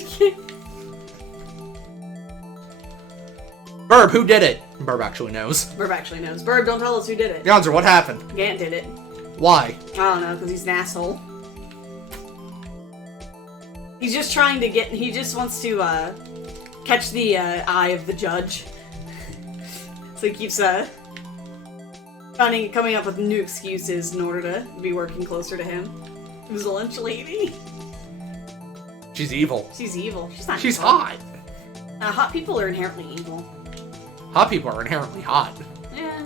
Burb, who did it? Burb actually knows. Burb actually knows. Burb, don't tell us who did it. Yonzer, what happened? Gant did it. Why? I don't know, because he's an asshole. He's just trying to get... He just wants to, catch the, eye of the judge. So he keeps, coming up with new excuses in order to be working closer to him. Who's the lunch lady? She's evil. She's evil. She's not She's evil. hot. Hot people are inherently evil. Hot people are inherently hot. Yeah.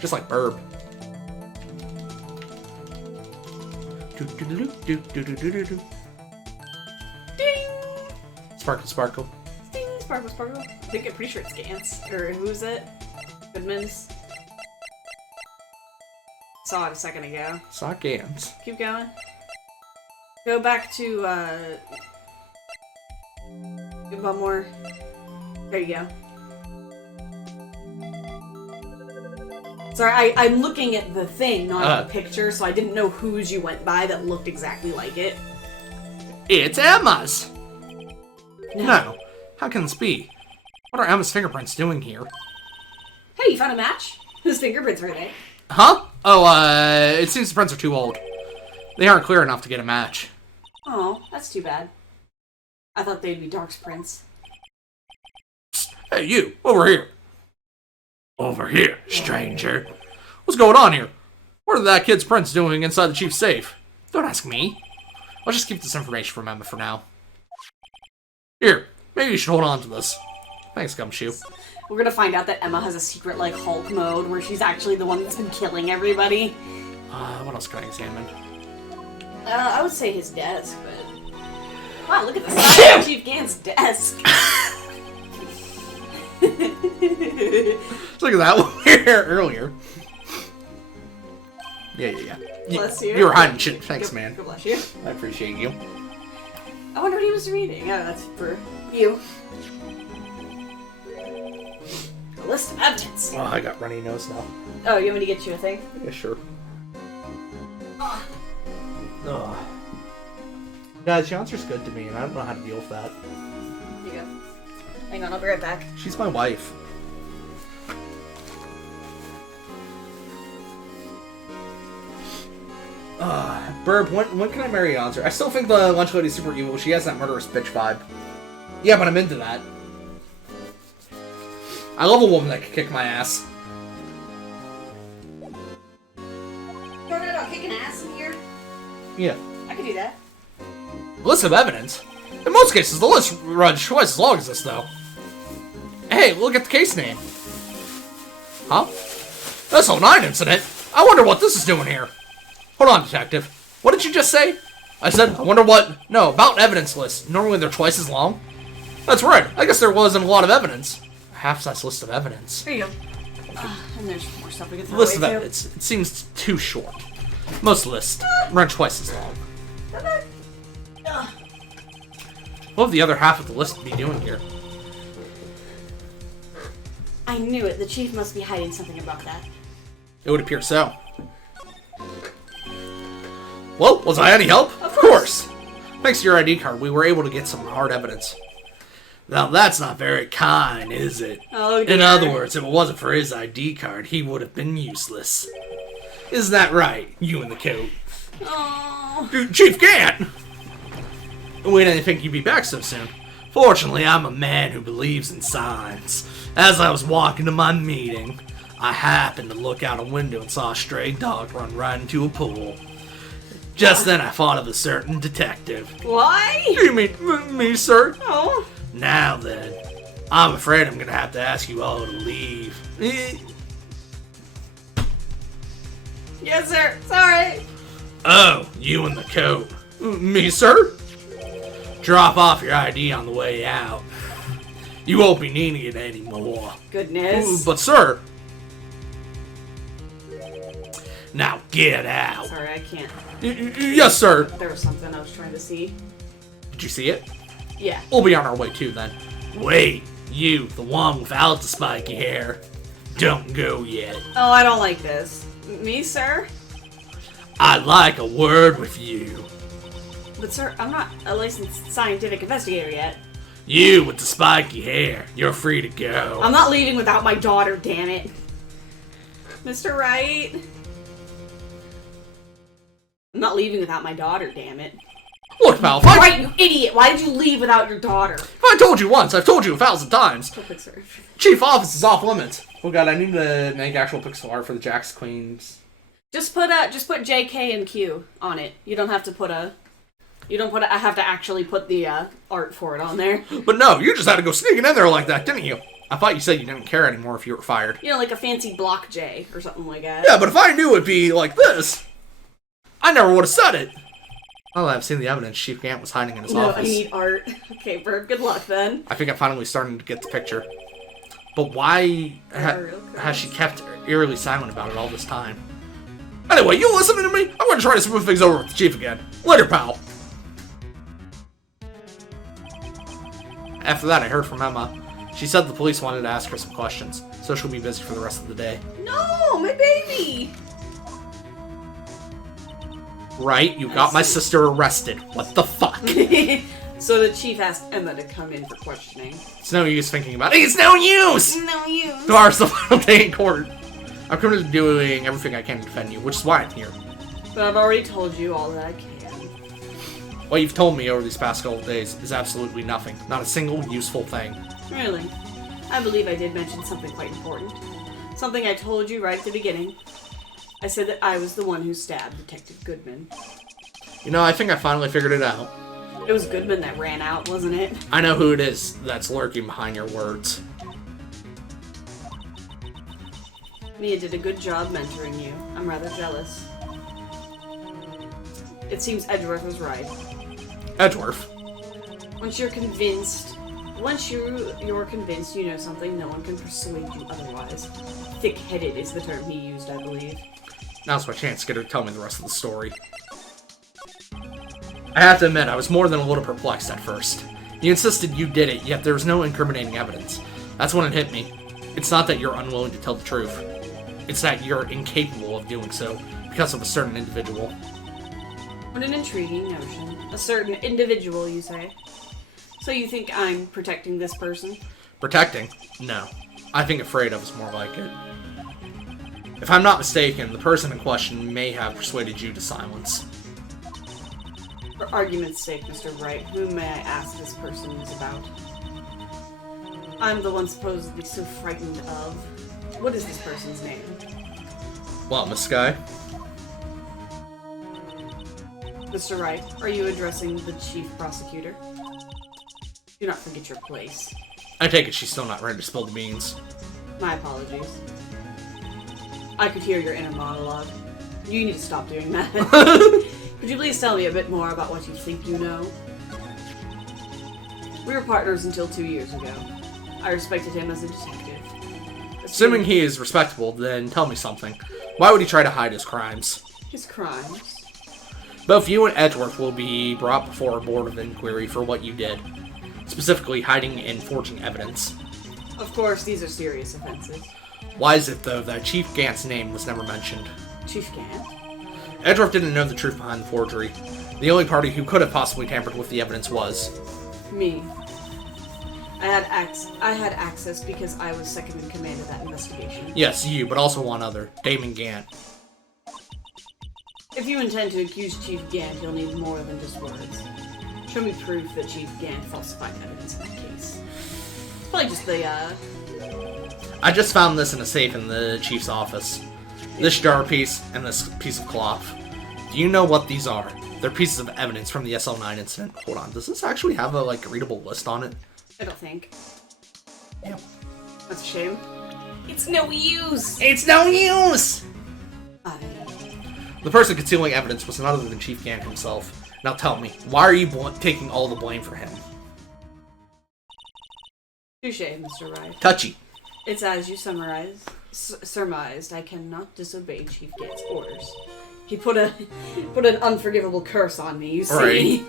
Just like Burb. Ding! Sparkle, sparkle. Ding! Sparkle, sparkle. I'm pretty sure it's Gantz. Or who's it? Goodman's. Saw it a second ago. Saw Gans. Keep going. Go back to, one more. There you go. Sorry, I'm looking at the thing, not the picture, so I didn't know whose you went by that looked exactly like it. It's Emma's! No. No. How can this be? What are Emma's fingerprints doing here? Hey, you found a match? Whose fingerprints were they? Huh? Oh, it seems the prints are too old. They aren't clear enough to get a match. Oh, that's too bad. I thought they'd be Dark's prints. Hey, you! Over here! Over here, stranger. What's going on here? What are that kid's prints doing inside the chief's safe? Don't ask me. I'll just keep this information from Emma for now. Here, maybe you should hold on to this. Thanks, Gumshoe. We're gonna find out that Emma has a secret, like, Hulk mode, where she's actually the one that's been killing everybody. What else can I examine? I would say his desk, but... Wow, look at the size of Chief Gant's desk. Look at that one here earlier. Yeah. Bless you. You were hiding shit. Thanks, man. God bless you. I appreciate you. I wonder what he was reading. Oh, that's for you. A list of evidence. Oh, I got runny nose now. Oh, you want me to get you a thing? Yeah, sure. Oh. Ugh. Guys, Yonzer's good to me, and I don't know how to deal with that. Here you go. Hang on, I'll be right back. She's my wife. Burb, when can I marry Yonzer? I still think the lunch lady's super evil. She has that murderous bitch vibe. Yeah, but I'm into that. I love a woman that can kick my ass. Talking about kicking ass in here? Yeah. I can do that. List of evidence? In most cases, the list runs twice as long as this, though. Hey, look at the case name. Huh? This 09 incident? I wonder what this is doing here. Hold on, detective. What did you just say? I said, I wonder what... No, about evidence list. Normally they're twice as long. That's right. I guess there wasn't a lot of evidence. A half-size list of evidence. There you go. And there's more stuff we can throw List away, of evidence. It seems too short. Most lists run twice as long. What would the other half of the list be doing here? I knew it. The chief must be hiding something about that. It would appear so. Well, was I any help? Of course. Thanks to your ID card, we were able to get some hard evidence. Now, that's not very kind, is it? Oh, dear. In other words, if it wasn't for his ID card, he would have been useless. Isn't that right, you in the coat? Oh. Chief Gant! We didn't think you'd be back so soon. Fortunately, I'm a man who believes in signs. As I was walking to my meeting, I happened to look out a window and saw a stray dog run right into a pool. Just then I thought of a certain detective. Why? You mean me, sir? Oh. Now then, I'm afraid I'm gonna have to ask you all to leave. Yes, sir. Sorry. Oh, you in the coat. Me, sir? Drop off your ID on the way out. You won't be needing it anymore. Goodness. But, sir... Now get out. Sorry, I can't. Yes, sir. There was something I was trying to see. Did you see it? Yeah. We'll be on our way too then. Wait, you, the one without the spiky hair. Don't go yet. Oh, I don't like this. Me, sir? I'd like a word with you. But, sir, I'm not a licensed scientific investigator yet. You with the spiky hair. You're free to go. I'm not leaving without my daughter, damn it. Mr. Wright? I'm not leaving without my daughter, damn it. Look, pal, if I... Right, you idiot! Why did you leave without your daughter? If I told you once, I've told you 1,000 times. Perfect, sir. Chief office is off limits. Oh god, I need to make actual pixel art for the Jax Queens. Just put JK and Q on it. You don't have to put a... I have to actually put the art for it on there. But no, you just had to go sneaking in there like that, didn't you? I thought you said you didn't care anymore if you were fired. You know, like a fancy block J or something like that. Yeah, but if I knew it'd be like this, I never would have said it. Well, I've seen the evidence Chief Gant was hiding in his office. No, I need art. Okay, Bird, good luck then. I think I'm finally starting to get the picture. But why has she kept eerily silent about it all this time? Anyway, you listening to me? I'm going to try to smooth things over with the Chief again. Later, pal. After that, I heard from Emma. She said the police wanted to ask her some questions, so she'll be busy for the rest of the day. No, my baby! Right? You got my sister arrested. What the fuck? So the chief asked Emma to come in for questioning. It's no use thinking about it. It's no use! No use. Tomorrow's the final day in court. I'm committed to doing everything I can to defend you, which is why I'm here. But I've already told you all that I can. What you've told me over these past couple of days is absolutely nothing. Not a single useful thing. Really? I believe I did mention something quite important. Something I told you right at the beginning. I said that I was the one who stabbed Detective Goodman. You know, I think I finally figured it out. It was Goodman that ran out, wasn't it? I know who it is that's lurking behind your words. Mia did a good job mentoring you. I'm rather jealous. It seems Edgeworth was right. Edgeworth? Once you're convinced you know something, no one can persuade you otherwise. Thick-headed is the term he used, I believe. Now's my chance to get her to tell me the rest of the story. I have to admit, I was more than a little perplexed at first. You insisted you did it, yet there was no incriminating evidence. That's when it hit me. It's not that you're unwilling to tell the truth. It's that you're incapable of doing so because of a certain individual. What an intriguing notion. A certain individual, you say? So you think I'm protecting this person? Protecting? No. I think afraid of is more like it. If I'm not mistaken, the person in question may have persuaded you to silence. For argument's sake, Mr. Wright, whom may I ask this person is about? I'm the one supposedly so frightened of. What is this person's name? What, Miss Sky? Mr. Wright, are you addressing the chief prosecutor? Do not forget your place. I take it she's still not ready to spill the beans. My apologies. I could hear your inner monologue. You need to stop doing that. Could you please tell me a bit more about what you think you know? We were partners until 2 years ago. I respected him as a detective. Assuming he is respectable, then tell me something. Why would he try to hide his crimes? His crimes? Both you and Edgeworth will be brought before a board of inquiry for what you did. Specifically, hiding and forging evidence. Of course, these are serious offenses. Why is it, though, that Chief Gant's name was never mentioned? Chief Gant? Edgeworth didn't know the truth behind the forgery. The only party who could have possibly tampered with the evidence was... me. I had access because I was second in command of that investigation. Yes, you, but also one other, Damon Gant. If you intend to accuse Chief Gant, you'll need more than just words. Show me proof that Chief Gant falsified evidence in that case. Probably just the, I just found this in a safe in the chief's office. This jar piece and this piece of cloth. Do you know what these are? They're pieces of evidence from the SL9 incident. Hold on, does this actually have a, readable list on it? I don't think. Damn. That's a shame. It's no use! It's no use! I... The person concealing evidence was none other than Chief Gant himself. Now tell me, why are you taking all the blame for him? Touche, Mr. Wright. Touchy. It's as you surmised. I cannot disobey Chief Gant's orders. He put an unforgivable curse on me, you see. Right.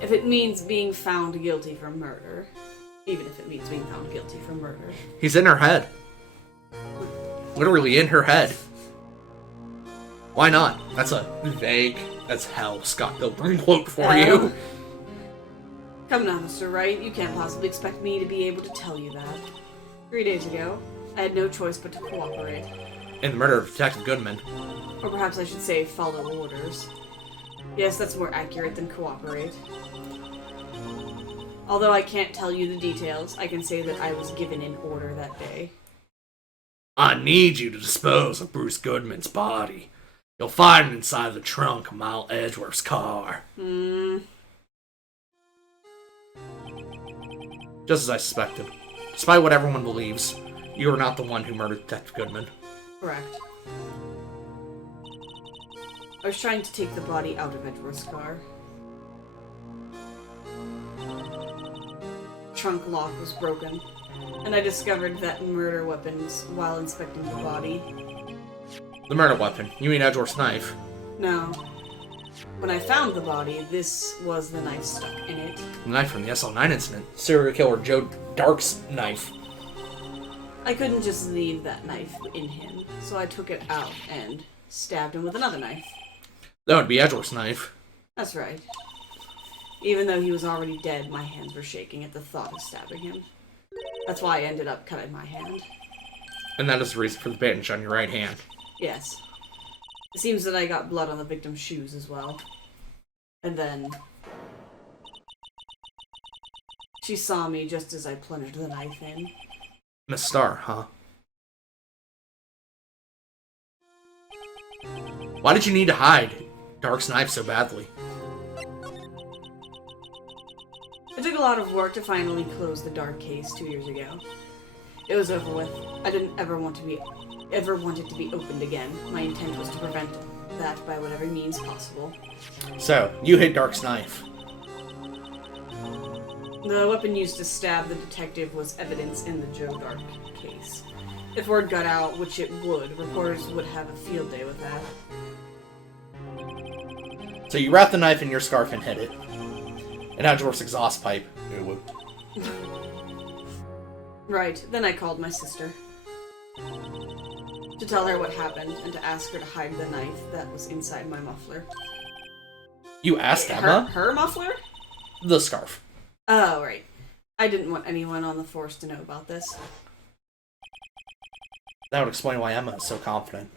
If it means being found guilty for murder, even if it means being found guilty for murder. He's in her head. Literally in her head. Why not? That's a vague as hell Scott Pilgrim quote for you. Come now, Mr. Wright. You can't possibly expect me to be able to tell you that. 3 days ago, I had no choice but to cooperate. In the murder of Detective Goodman. Or perhaps I should say follow orders. Yes, that's more accurate than cooperate. Although I can't tell you the details, I can say that I was given an order that day. I need you to dispose of Bruce Goodman's body. You'll find it inside the trunk of Mal Edgeworth's car. Just as I suspected. Despite what everyone believes, you are not the one who murdered Detective Goodman. Correct. I was trying to take the body out of Edgeworth's car. The trunk lock was broken, and I discovered that murder weapons while inspecting the body. The murder weapon? You mean Edgeworth's knife? No. When I found the body, this was the knife stuck in it. The knife from the SL9 incident. Serial killer Joe Dark's knife. I couldn't just leave that knife in him, so I took it out and stabbed him with another knife. That would be Edgeworth's knife. That's right. Even though he was already dead, my hands were shaking at the thought of stabbing him. That's why I ended up cutting my hand. And that is the reason for the bandage on your right hand. Yes. It seems that I got blood on the victim's shoes as well. And then... she saw me just as I plunged the knife in. Miss Starr, huh? Why did you need to hide Dark's knife so badly? It took a lot of work to finally close the Dark case 2 years ago. It was over with. I didn't ever want it to be opened again. My intent was to prevent that by whatever means possible. So, you hid Dark's knife. The weapon used to stab the detective was evidence in the Joe Dark case. If word got out, which it would, reporters would have a field day with that. So you wrapped the knife in your scarf and hid it. And Edgeworth's exhaust pipe. Right, then I called my sister. To tell her what happened, and to ask her to hide the knife that was inside my muffler. You asked Emma? Her muffler? The scarf. Oh, right. I didn't want anyone on the force to know about this. That would explain why Emma is so confident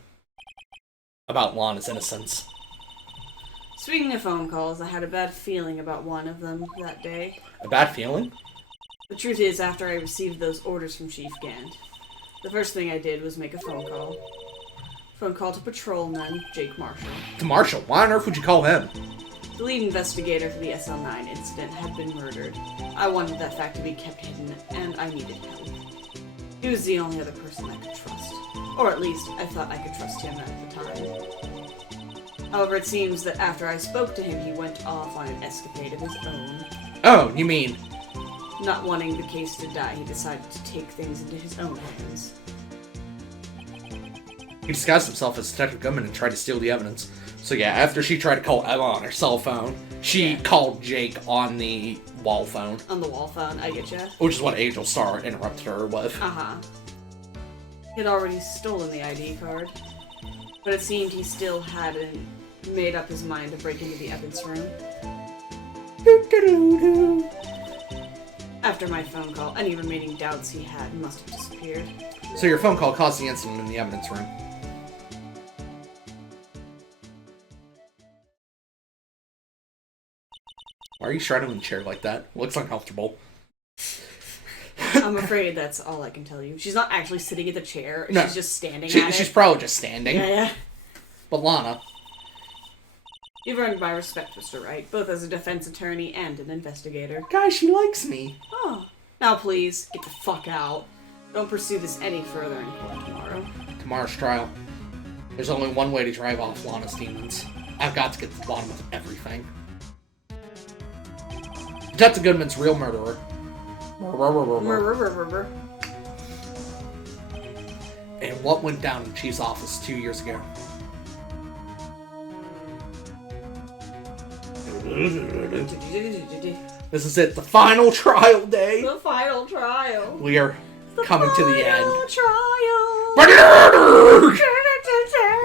about Lana's innocence. Speaking of phone calls, I had a bad feeling about one of them that day. A bad feeling? The truth is, after I received those orders from Chief Gant, the first thing I did was make a phone call. Phone call to patrolman Jake Marshall. To Marshall? Why on earth would you call him? The lead investigator for the SL9 incident had been murdered. I wanted that fact to be kept hidden, and I needed help. He was the only other person I could trust. Or at least, I thought I could trust him at the time. However, it seems that after I spoke to him, he went off on an escapade of his own. Oh, you mean... Not wanting the case to die, he decided to take things into his own hands. He disguised himself as Detective Goodman and tried to steal the evidence. So yeah, after she tried to call Emma on her cell phone, she called Jake on the wall phone. On the wall phone, I getcha. Which is what Angel Star interrupted her with. Uh-huh. He had already stolen the ID card. But it seemed he still hadn't made up his mind to break into the Evans room. After my phone call, any remaining doubts he had must have disappeared. So your phone call caused the incident in the evidence room. Why are you straddling the chair like that? Looks uncomfortable. I'm afraid that's all I can tell you. She's not actually sitting at the chair. No. She's just standing at it. She's probably just standing. Yeah. But Lana... You've earned my respect, Mr. Wright, both as a defense attorney and an investigator. Guys, she likes me. Oh. Now please, get the fuck out. Don't pursue this any further in court tomorrow. Tomorrow's trial. There's only one way to drive off Lana's demons. I've got to get to the bottom of everything. Detective Goodman's real murderer. And what went down in the Chief's office 2 years ago. This is it, the final trial day. The final trial. We are coming to the end. Trial.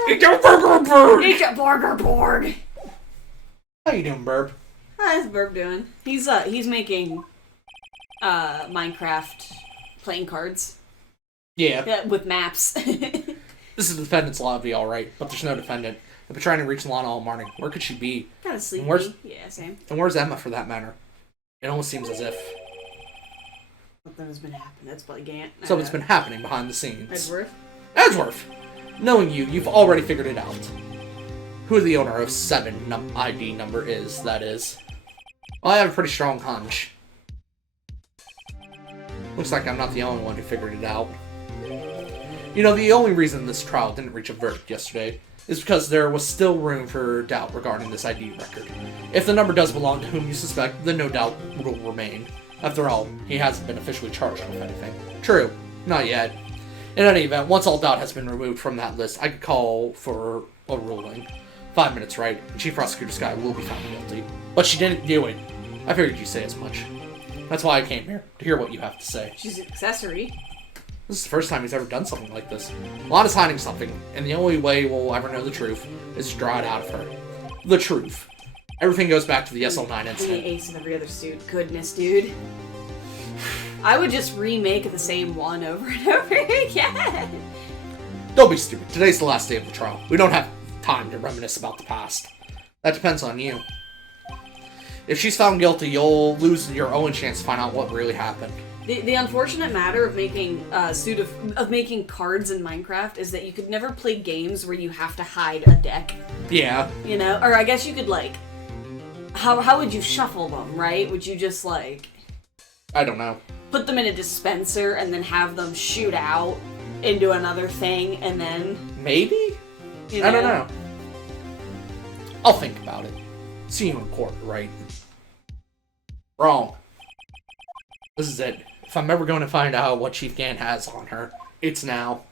Eat your burger board! Eat your burger board! How you doing, Burb? How's Burb doing? He's making Minecraft playing cards. Yeah. With maps. This is the defendant's lobby, alright, but there's no defendant. I've been trying to reach Lana all morning. Where could she be? Kinda sleepy. Yeah, same. And where's Emma, for that matter? It almost seems as if... Something has been happening. That's probably Gant. Something's been happening behind the scenes. Edgeworth? Knowing you, you've already figured it out. Who the owner of 7 ID number is, that is. Well, I have a pretty strong hunch. Looks like I'm not the only one who figured it out. You know, the only reason this trial didn't reach a verdict yesterday is because there was still room for doubt regarding this ID record. If the number does belong to whom you suspect, then no doubt will remain. After all, he hasn't been officially charged with anything. True, not yet. In any event, once all doubt has been removed from that list, I could call for a ruling. 5 minutes, right? And Chief Prosecutor Sky will be found guilty. But she didn't do it. I figured you'd say as much. That's why I came here, to hear what you have to say. She's an accessory. This is the first time he's ever done something like this. Lana's hiding something, and the only way we'll ever know the truth is to draw it out of her. The truth. Everything goes back to the SL9 incident. The ace in every other suit. Goodness, dude. I would just remake the same one over and over again. Don't be stupid. Today's the last day of the trial. We don't have time to reminisce about the past. That depends on you. If she's found guilty, you'll lose your own chance to find out what really happened. The unfortunate matter of making making cards in Minecraft is that you could never play games where you have to hide a deck. Yeah. You know? Or I guess you could, like... How would you shuffle them, right? Would you just, like... I don't know. Put them in a dispenser and then have them shoot out into another thing and then... Maybe? You know? I don't know. I'll think about it. See you in court, right? Wrong. This is it. If I'm ever going to find out what Chief Gant has on her, it's now.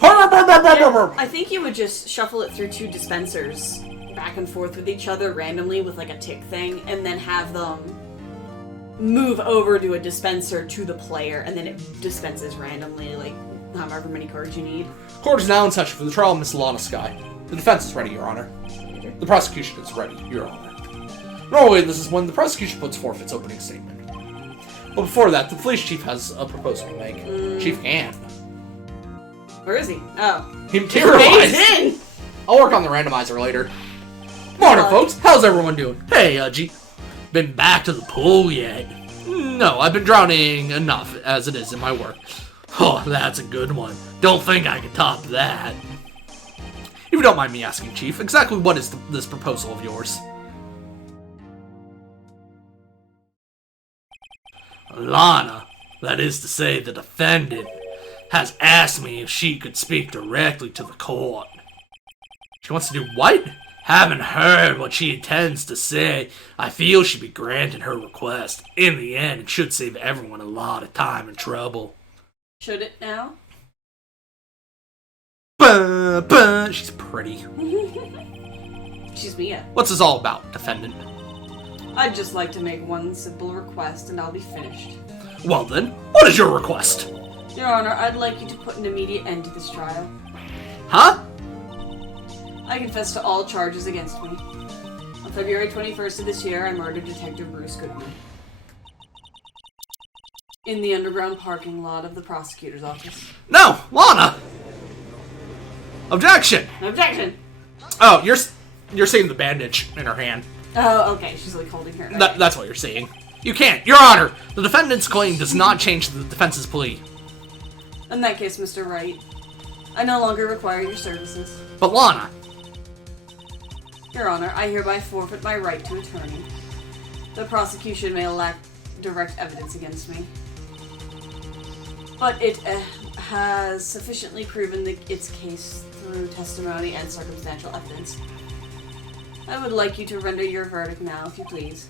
I think you would just shuffle it through 2 dispensers back and forth with each other randomly with like a tick thing, and then have them move over to a dispenser to the player, and then it dispenses randomly, like however many cards you need. Court is now in session for the trial of Miss Lana Sky. The defense is ready, Your Honor. The prosecution is ready, Your Honor. Normally, this is when the prosecution puts forth its opening statement. But before that, the police chief has a proposal to make. Chief Gant. Where is he? Oh. He materialized! He's in! I'll work on the randomizer later. Morning, folks. How's everyone doing? Hey, Udgy. Been back to the pool yet? No, I've been drowning enough as it is in my work. Oh, that's a good one. Don't think I can top that. If you don't mind me asking, Chief, exactly what is this proposal of yours? Lana, that is to say the defendant, has asked me if she could speak directly to the court. She wants to do what? Haven't heard what she intends to say. I feel she'd be granting her request. In the end, it should save everyone a lot of time and trouble. Should it now? She's pretty. She's Mia. What's this all about, defendant? I'd just like to make one simple request and I'll be finished. Well then, what is your request? Your Honor, I'd like you to put an immediate end to this trial. Huh? I confess to all charges against me. On February 21st of this year, I murdered Detective Bruce Goodman. In the underground parking lot of the prosecutor's office. No, Lana! Objection! Objection! Oh, you're seeing the bandage in her hand. Oh, okay. She's like holding her. That's what you're seeing. You can't. Your Honor, the defendant's claim does not change the defense's plea. In that case, Mr. Wright, I no longer require your services. But Lana... Your Honor, I hereby forfeit my right to attorney. The prosecution may lack direct evidence against me, but it has sufficiently proven its case through testimony and circumstantial evidence. I would like you to render your verdict now, if you please.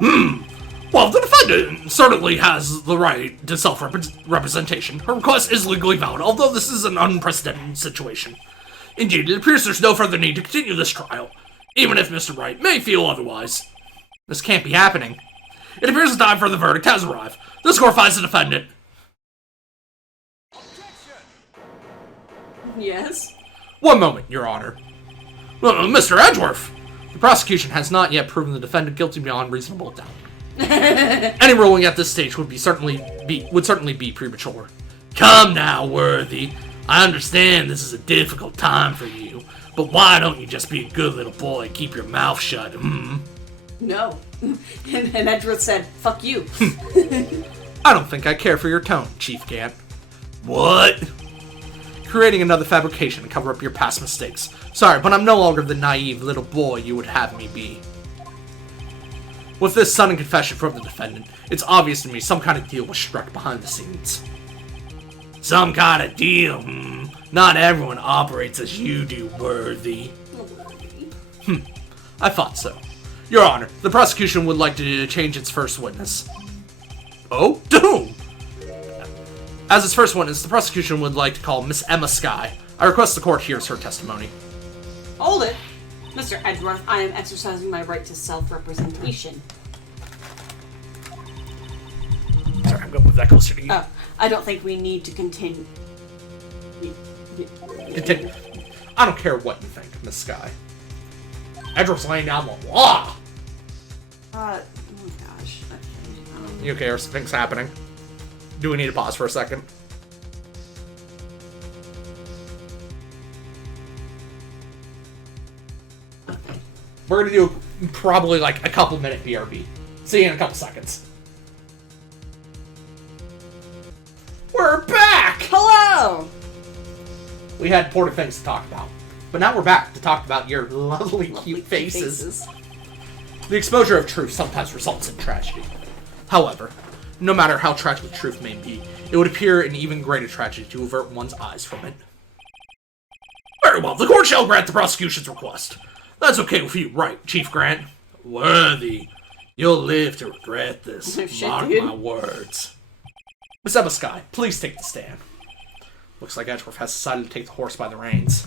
Well, the defendant certainly has the right to self-representation. Her request is legally valid, although this is an unprecedented situation. Indeed, it appears there's no further need to continue this trial, even if Mr. Wright may feel otherwise. This can't be happening. It appears the time for the verdict has arrived. This court finds the defendant. Yes? One moment, Your Honor. Mr. Edgeworth! The prosecution has not yet proven the defendant guilty beyond reasonable doubt. Any ruling at this stage would certainly be premature. Come now, Worthy. I understand this is a difficult time for you, but why don't you just be a good little boy and keep your mouth shut, No. And Edgeworth said, fuck you. I don't think I care for your tone, Chief Gant. What? Creating another fabrication to cover up your past mistakes. Sorry, but I'm no longer the naive little boy you would have me be. With this sudden confession from the defendant, it's obvious to me some kind of deal was struck behind the scenes. Some kind of deal, Not everyone operates as you do, Worthy. I thought so. Your Honor, the prosecution would like to change its first witness. Oh? To whom? As its first witness, the prosecution would like to call Miss Emma Skye. I request the court hears her testimony. Hold it. Mr. Edgeworth, I am exercising my right to self-representation. Sorry, I'm going to move that closer to you. I don't think we need to continue. Continue. I don't care what you think, Miss Skye. Edgeworth's laying down the law! Oh gosh. Okay. You okay? Are things happening? Do we need to pause for a second? We're gonna do probably like a couple minute BRB. See you in a couple seconds. We're back! Hello! We had important things to talk about. But now we're back to talk about your lovely cute faces. The exposure of truth sometimes results in tragedy. However, no matter how tragic the truth may be, it would appear an even greater tragedy to avert one's eyes from it. Very well, the court shall grant the prosecution's request. That's okay with you, right, Chief Grant? Worthy. You'll live to regret this. Mark my words. Miss Emma Skye, please take the stand. Looks like Edgeworth has decided to take the horse by the reins.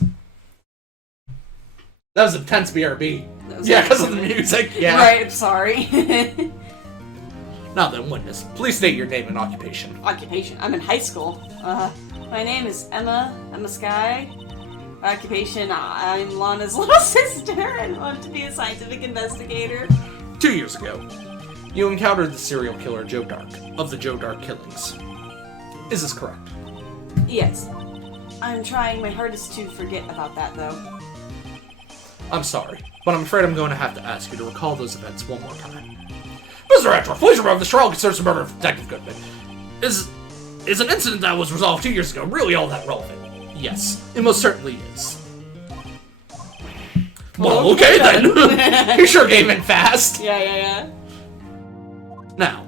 That was intense BRB. Yeah, because of the music. Yeah. Right, sorry. Now then, witness, please state your name and occupation. Occupation? I'm in high school. My name is Emma Skye. Occupation, I'm Lana's little sister and want to be a scientific investigator. 2 years ago, you encountered the serial killer Joe Dark, of the Joe Dark killings. Is this correct? Yes. I'm trying my hardest to forget about that, though. I'm sorry, but I'm afraid I'm going to have to ask you to recall those events one more time. Mr. Edgeworth, please remember this trial concerns the murder of Detective Goodman. Is an incident that was resolved 2 years ago really all that relevant? Yes, it most certainly is. Well, okay then. He sure gave in fast. Yeah. Now,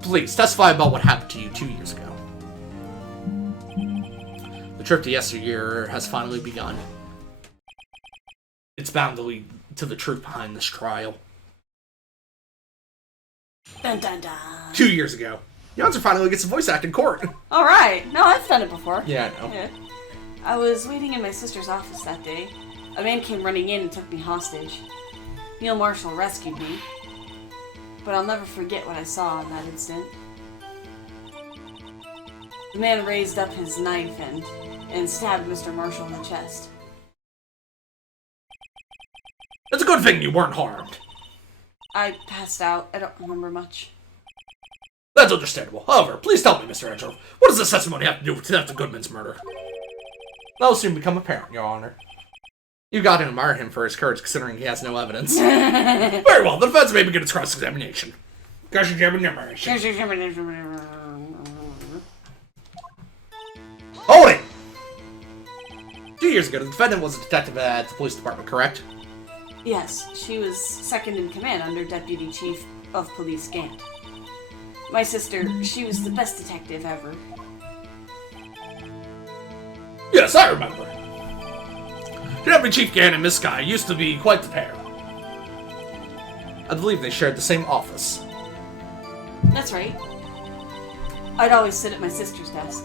please testify about what happened to you 2 years ago. The trip to yesteryear has finally begun. It's bound to lead to the truth behind this trial. Dun dun dun. 2 years ago. Yonzer finally gets a voice act in court. Alright. No, I've done it before. Yeah, I know. Yeah. I was waiting in my sister's office that day. A man came running in and took me hostage. Neil Marshall rescued me. But I'll never forget what I saw in that instant. The man raised up his knife and stabbed Mr. Marshall in the chest. It's a good thing you weren't harmed. I passed out. I don't remember much. That's understandable. However, please tell me, Mr. Edgeworth, what does this testimony have to do with Detective Goodman's murder? That'll soon become apparent, Your Honor. You got to admire him for his courage, considering he has no evidence. Very well, the defense may begin its cross-examination. Hold it! 2 years ago, the defendant was a detective at the police department, correct? Yes, she was second in command under Deputy Chief of Police Gant. My sister, she was the best detective ever. Yes, I remember. Deputy Chief Gant and Miss Guy used to be quite the pair. I believe they shared the same office. That's right. I'd always sit at my sister's desk.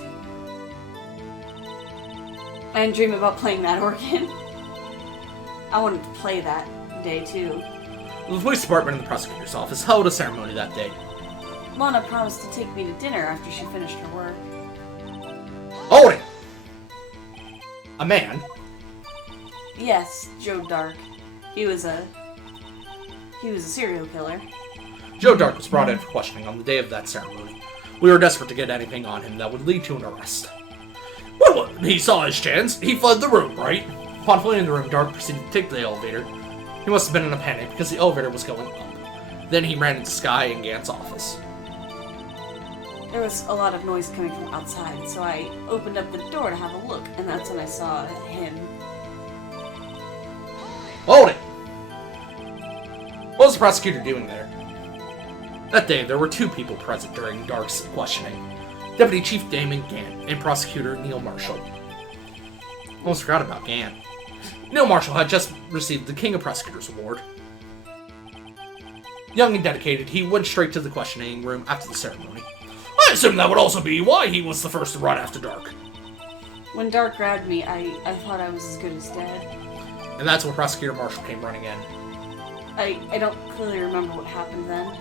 I'd dream about playing that organ. I wanted to play that day, too. The police department and the prosecutor's office held a ceremony that day. Lana promised to take me to dinner after she finished her work. Hold it! A man? Yes, Joe Dark. He was a serial killer. Joe Dark was brought in for questioning on the day of that ceremony. We were desperate to get anything on him that would lead to an arrest. Well, he saw his chance. He fled the room, right? Upon fleeing the room, Dark proceeded to take the elevator. He must have been in a panic because the elevator was going up. Then he ran into Sky and Gant's office. There was a lot of noise coming from outside, so I opened up the door to have a look, and that's when I saw him. Hold it! What was the prosecutor doing there? That day, there were 2 people present during Dark's questioning. Deputy Chief Damon Gant and Prosecutor Neil Marshall. Almost forgot about Gant. Neil Marshall had just received the King of Prosecutors Award. Young and dedicated, he went straight to the questioning room after the ceremony. I assume that would also be why he was the first to run after Dark. When Dark grabbed me, I thought I was as good as dead. And that's when Prosecutor Marshall came running in. I don't clearly remember what happened then,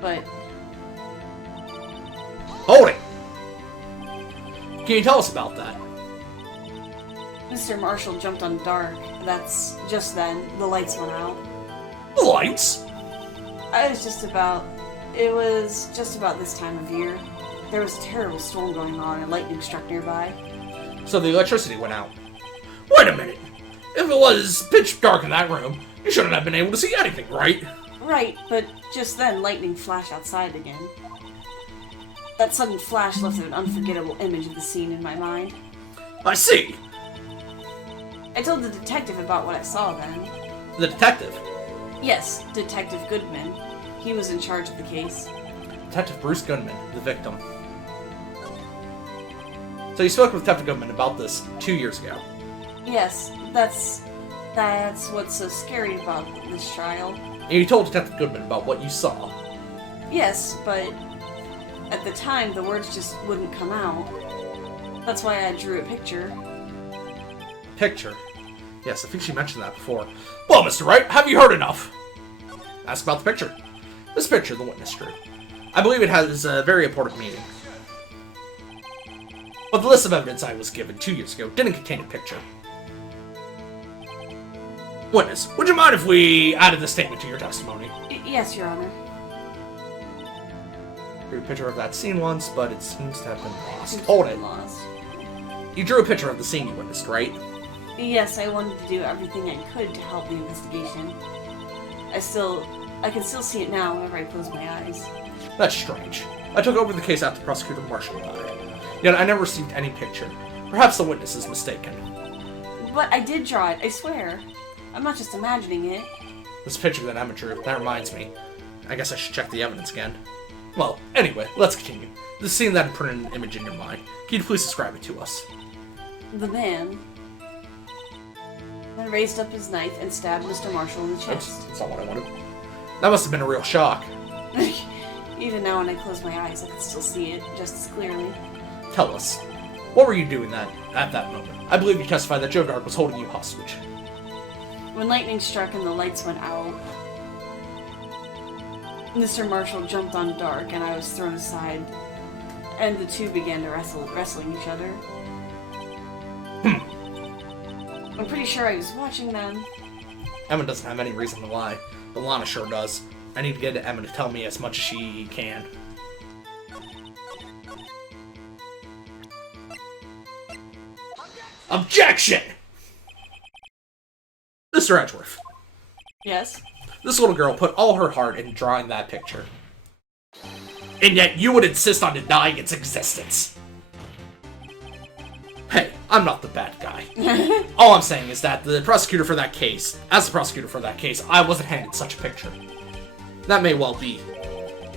but... Hold it! Can you tell us about that? Mr. Marshall jumped on Dark. That's just then. The lights went out. The lights? It was just about this time of year. There was a terrible storm going on and lightning struck nearby. So the electricity went out. Wait a minute! If it was pitch dark in that room, you shouldn't have been able to see anything, right? Right, but just then lightning flashed outside again. That sudden flash left an unforgettable image of the scene in my mind. I see! I told the detective about what I saw then. The detective? Yes, Detective Goodman. He was in charge of the case. Detective Bruce Goodman, the victim. So you spoke with Detective Goodman about this 2 years ago? Yes, that's what's so scary about this trial. And you told Detective Goodman about what you saw? Yes, but at the time the words just wouldn't come out. That's why I drew a picture. Picture? Yes, I think she mentioned that before. Well, Mr. Wright, have you heard enough? Ask about the picture. This picture the witness drew. I believe it has a very important meaning. But the list of evidence I was given 2 years ago didn't contain a picture. Witness, would you mind if we added this statement to your testimony? Yes, Your Honor. Drew a picture of that scene once, but it seems to have been lost. Hold it. Lost. You drew a picture of the scene you witnessed, right? Yes, I wanted to do everything I could to help the investigation. I can still see it now whenever I close my eyes. That's strange. I took over the case after Prosecutor Marshall died. Yet I never received any picture. Perhaps the witness is mistaken. But I did draw it, I swear. I'm not just imagining it. This picture that Emma drew, that reminds me. I guess I should check the evidence again. Well, anyway, let's continue. The scene that imprinted an image in your mind. Can you please describe it to us? The man then raised up his knife and stabbed Mr. Marshall in the chest. That's not what I wanted. That must have been a real shock. Even now when I close my eyes, I can still see it just as clearly. Tell us, what were you doing at that moment? I believe you testified that Joe Dark was holding you hostage. When lightning struck and the lights went out, Mr. Marshall jumped on Dark and I was thrown aside, and the two began to wrestling each other. I'm pretty sure I was watching them. Emma doesn't have any reason to lie, but Lana sure does. I need to get Emma to tell me as much as she can. Objection! Mr. Edgeworth. Yes? This little girl put all her heart into drawing that picture. and yet you would insist on denying its existence. Hey, I'm not the bad guy. All I'm saying is that as the prosecutor for that case, I wasn't handed such a picture. That may well be,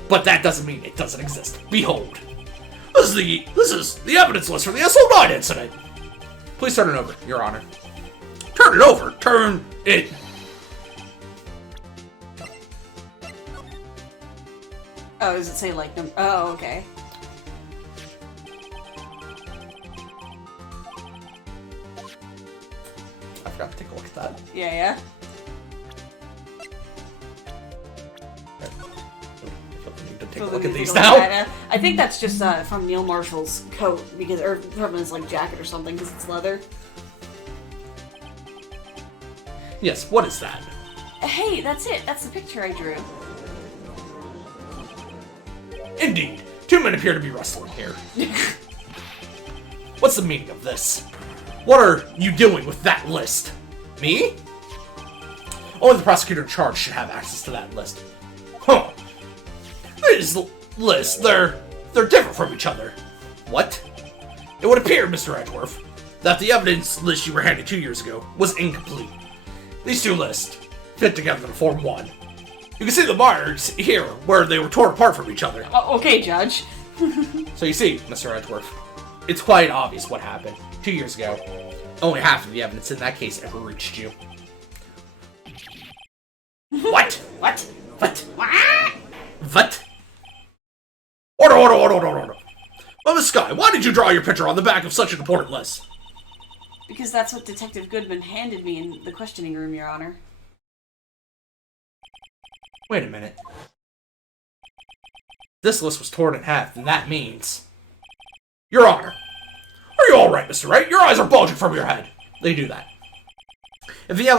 but that doesn't mean it doesn't exist. Behold, this is the evidence list for the SO9 incident. Please turn it over, Your Honor. Turn it over. Turn it. Oh, does it say like them? Oh, okay. I forgot to take a look at that. Yeah. Take a look at these now. I think that's just from Neil Marshall's coat, or from his like jacket or something, because it's leather. Yes, what is that? Hey, that's it. That's the picture I drew. Indeed. Two men appear to be wrestling here. What's the meaning of this? What are you doing with that list? Me? Only the prosecutor in charge should have access to that list. Huh. These lists, they're different from each other. What? It would appear, Mr. Edgeworth, that the evidence list you were handed 2 years ago was incomplete. These two lists fit together to form one. You can see the marks here where they were torn apart from each other. Oh, okay, Judge. So you see, Mr. Edgeworth, it's quite obvious what happened 2 years ago. Only half of the evidence in that case ever reached you. What? What? What? Order. Well, Miss Skye, why did you draw your picture on the back of such an important list? Because that's what Detective Goodman handed me in the questioning room, Your Honor. Wait a minute. This list was torn in half, and that means... Your Honor! Are you alright, Mr. Wright? Your eyes are bulging from your head. They do that. If the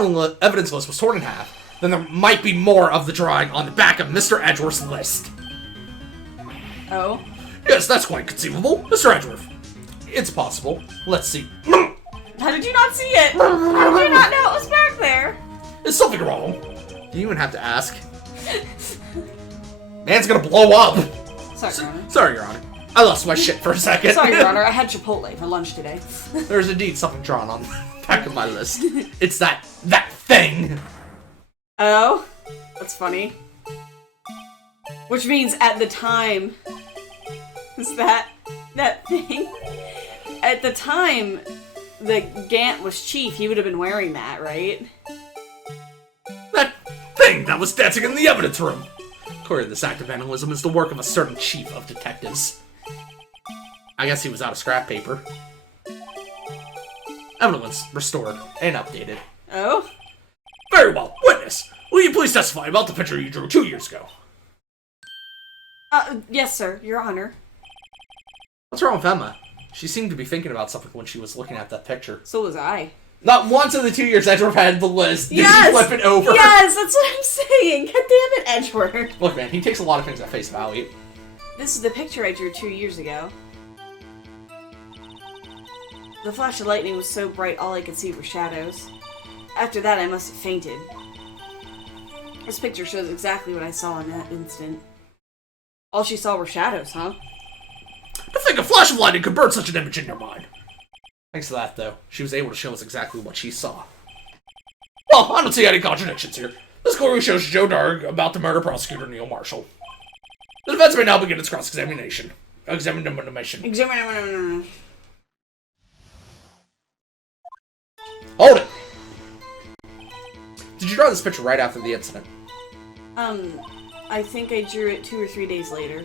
evidence list was torn in half, then there might be more of the drawing on the back of Mr. Edgeworth's list. Oh? Yes, that's quite conceivable, Mr. Edgeworth. It's possible. Let's see. How did you not see it? How did you not know it was back there? Is something wrong? Do you even have to ask? Man's gonna blow up! Sorry, Your Honor. Sorry, Your Honor. I lost my shit for a second. Sorry, Your Honor. I had Chipotle for lunch today. There's indeed something drawn on the back of my list. It's that thing! Oh? That's funny. Which means at the time... Is that thing? At the time the Gant was chief, he would have been wearing that, right? That thing that was dancing in the evidence room! According to this act of vandalism is the work of a certain chief of detectives. I guess he was out of scrap paper. Evidence restored and updated. Oh? Very well. Witness, will you please testify about the picture you drew 2 years ago? Yes, sir, Your Honor. What's wrong with Emma? She seemed to be thinking about something when she was looking at that picture. So was I. Not once in the 2 years Edgeworth had the list. Yes! Did he flip it over? Yes, that's what I'm saying! God damn it, Edgeworth! Look, man, he takes a lot of things at face value. This is the picture I drew 2 years ago. The flash of lightning was so bright all I could see were shadows. After that, I must have fainted. This picture shows exactly what I saw in that instant. All she saw were shadows, huh? To think a flash of lightning could burn such an image in your mind. Thanks to that, though, she was able to show us exactly what she saw. Well, I don't see any contradictions here. This clearly shows Joe Darg about the murder prosecutor Neil Marshall. The defense may now begin its cross-examination. Hold it! Did you draw this picture right after the incident? I think I drew it 2 or 3 days later.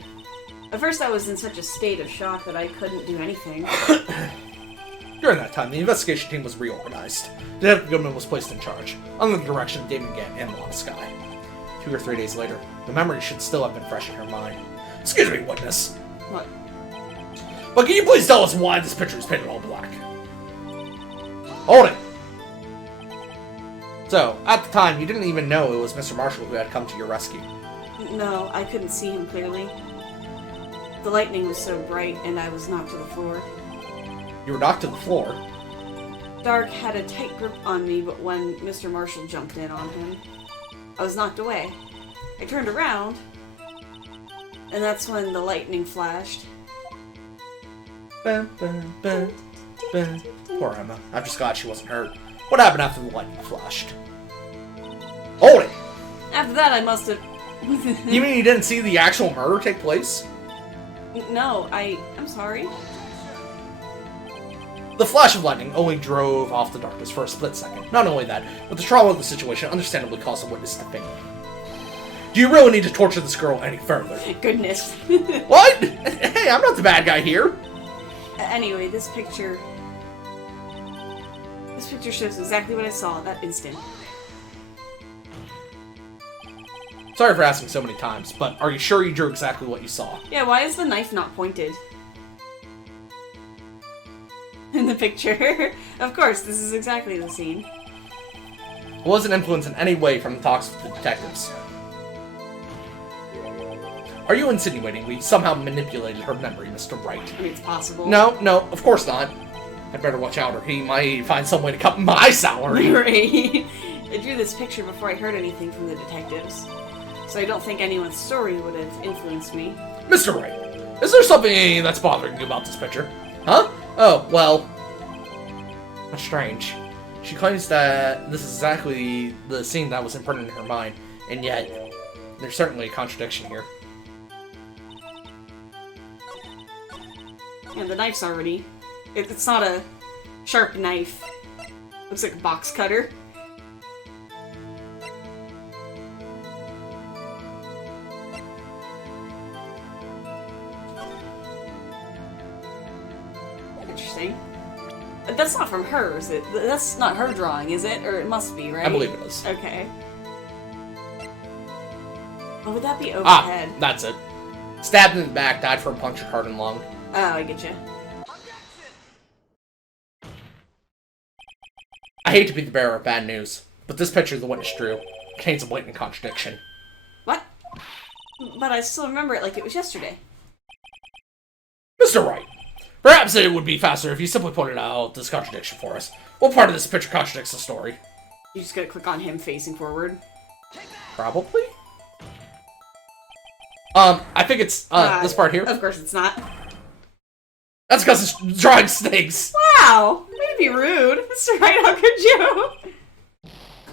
At first I was in such a state of shock that I couldn't do anything. During that time, the investigation team was reorganized. Detective Goodman was placed in charge, under the direction of Damon Gant and Lana Skye. 2 or 3 days later, the memory should still have been fresh in her mind. Excuse me, witness. What? But can you please tell us why this picture is painted all black? Hold it! So, at the time, you didn't even know it was Mr. Marshall who had come to your rescue. No, I couldn't see him clearly. The lightning was so bright, and I was knocked to the floor. You were knocked to the floor? Dark had a tight grip on me, but when Mr. Marshall jumped in on him, I was knocked away. I turned around, And that's when the lightning flashed. Bum, bum, bum, bum. Poor Emma. I'm just glad she wasn't hurt. What happened after the lightning flashed? Hold it! After that, I must have... You mean you didn't see the actual murder take place? No, I'm sorry. The flash of lightning only drove off the darkness for a split second. Not only that, but the trauma of the situation understandably caused the witness to faint. Do you really need to torture this girl any further? Goodness. What? Hey, I'm not the bad guy here. Anyway, this picture shows exactly what I saw at that instant. Sorry for asking so many times, but are you sure you drew exactly what you saw? Yeah, why is the knife not pointed? In the picture. Of course, this is exactly the scene. It wasn't influenced in any way from the talks with the detectives. Are you insinuating we somehow manipulated her memory, Mr. Wright? I mean, it's possible. No, of course not. I'd better watch out, or he might find some way to cut my salary. Right. I drew this picture before I heard anything from the detectives, so I don't think anyone's story would have influenced me. Mr. Wright, is there something that's bothering you about this picture? Huh? Oh, well... That's strange. She claims that this is exactly the scene that was imprinted in her mind, and yet, there's certainly a contradiction here. Yeah, the knife's already... It's not a sharp knife. Looks like a box cutter. Interesting. That's not from her, is it? That's not her drawing, is it? Or it must be, right? I believe it is. Okay. Or would that be overhead? Ah, that's it. Stabbed in the back, died from a punctured heart and lung. Oh, I get you. I hate to be the bearer of bad news, but this picture the witness drew contains a blatant contradiction. What? But I still remember it like it was yesterday. Mr. Wright, perhaps it would be faster if you simply pointed out this contradiction for us. What part of this picture contradicts the story? You just gotta click on him facing forward. Probably? I think it's, this part here. Of course it's not. That's because it's drawing snakes. Wow! Way to be rude. Mr. Wright, how could you?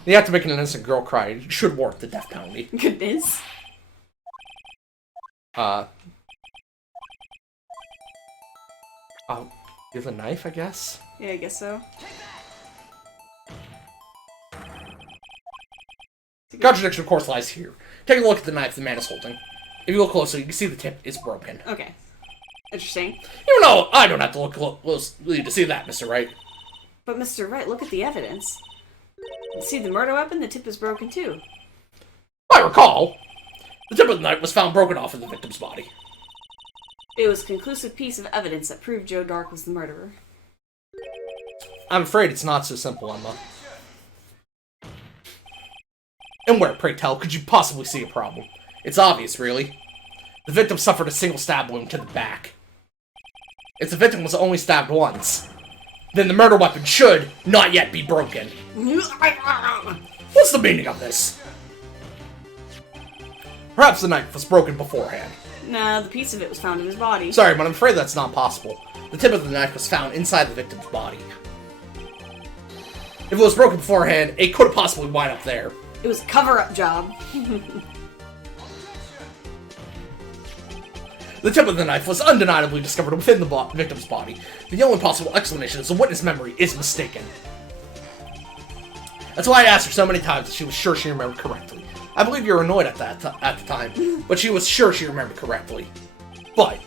The act of making an innocent girl cry should warrant the death penalty. Goodness. Oh, you have a knife, I guess? Yeah, I guess so. Contradiction, of course, lies here. Take a look at the knife the man is holding. If you look closely, you can see the tip is broken. Okay. Interesting. You know, I don't have to look closely to see that, Mr. Wright. But Mr. Wright, look at the evidence. You see the murder weapon? The tip is broken too. I recall, the tip of the knife was found broken off of the victim's body. It was a conclusive piece of evidence that proved Joe Dark was the murderer. I'm afraid it's not so simple, Emma. And where, pray tell, could you possibly see a problem? It's obvious, really. The victim suffered a single stab wound to the back. If the victim was only stabbed once, then the murder weapon should not yet be broken. What's the meaning of this? Perhaps the knife was broken beforehand. Nah, the piece of it was found in his body. Sorry, but I'm afraid that's not possible. The tip of the knife was found inside the victim's body. If it was broken beforehand, it could have possibly wind up there. It was a cover-up job. The tip of the knife was undeniably discovered within the victim's body. The only possible explanation is the witness' memory is mistaken. That's why I asked her so many times that she was sure she remembered correctly. I believe you were annoyed at the time, but she was sure she remembered correctly. But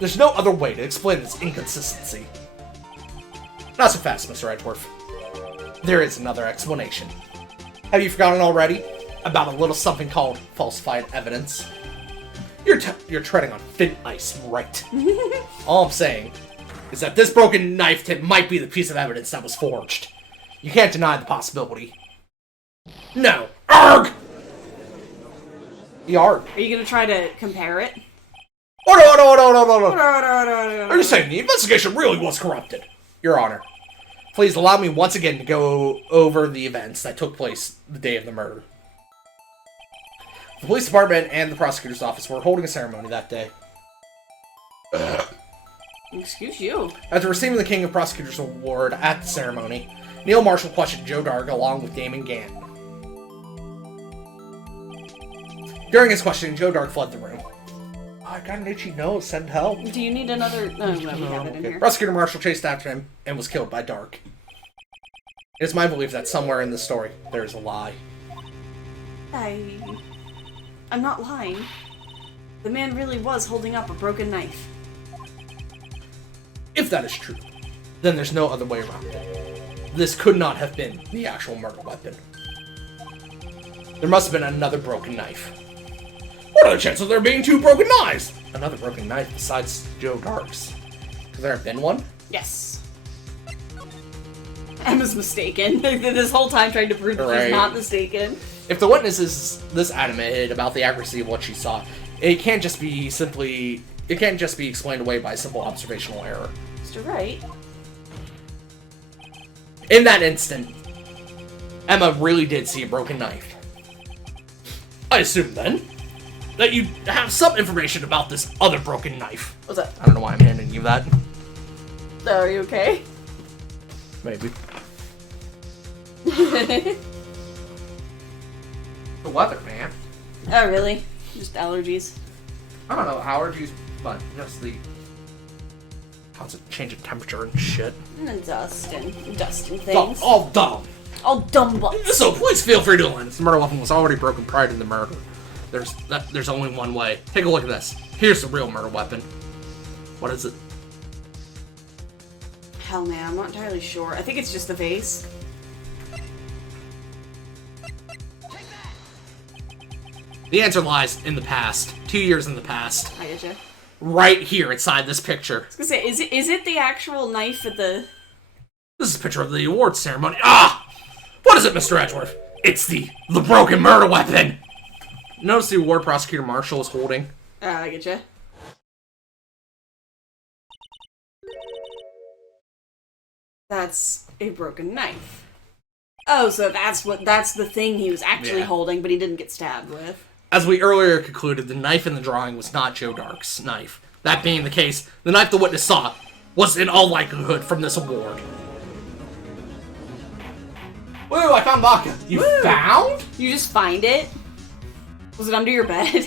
there's no other way to explain this inconsistency. Not so fast, Mr. Edgeworth. There is another explanation. Have you forgotten already about a little something called falsified evidence? You're treading on thin ice, right? All I'm saying is that this broken knife tip might be the piece of evidence that was forged. You can't deny the possibility. No. Arg! Yarg. Are you gonna try to compare it? Oh, no. Are you saying the investigation really was corrupted? Your Honor, please allow me once again to go over the events that took place the day of the murder. The police department and the prosecutor's office were holding a ceremony that day. Excuse you. After receiving the King of Prosecutors Award at the ceremony, Neil Marshall questioned Joe Dark along with Damon Gant. During his questioning, Joe Dark fled the room. I got an itchy nose, send help. Do you need another... No, we have it in here. Prosecutor Marshall chased after him and was killed by Dark. It is my belief that somewhere in this story, there is a lie. I'm not lying. The man really was holding up a broken knife. If that is true, then there's no other way around it. This could not have been the actual murder weapon. There must have been another broken knife. What are the chances of there being two broken knives? Another broken knife besides Joe Dark's. Could there have been one? Yes. Emma's mistaken. This whole time trying to prove that she's not mistaken. If the witness is this adamant about the accuracy of what she saw, it can't just be explained away by simple observational error. Mr. Right. In that instant, Emma really did see a broken knife. I assume then that you have some information about this other broken knife. What's that? I don't know why I'm handing you that. Are you okay? Maybe. The weather, man. Oh, really? Just allergies? I don't know allergies, but just the constant change in temperature and shit. And dust and things. All dumb. All dumb butts. So please feel free to lend. The murder weapon was already broken prior to the murder. There's only one way. Take a look at this. Here's the real murder weapon. What is it? Hell man, I'm not entirely sure. I think it's just the vase. The answer lies in the past. 2 years in the past. I get you. Right here inside this picture. I was gonna say, is it the actual knife at the... This is a picture of the awards ceremony. Ah! What is it, Mr. Edgeworth? It's the broken murder weapon! Notice the award prosecutor Marshall is holding. I get you. That's a broken knife. Oh, so that's the thing he was actually holding, but he didn't get stabbed with. As we earlier concluded, the knife in the drawing was not Joe Dark's knife. That being the case, the knife the witness saw was in all likelihood from this award. Woo, I found vodka. You found? You just find it? Was it under your bed?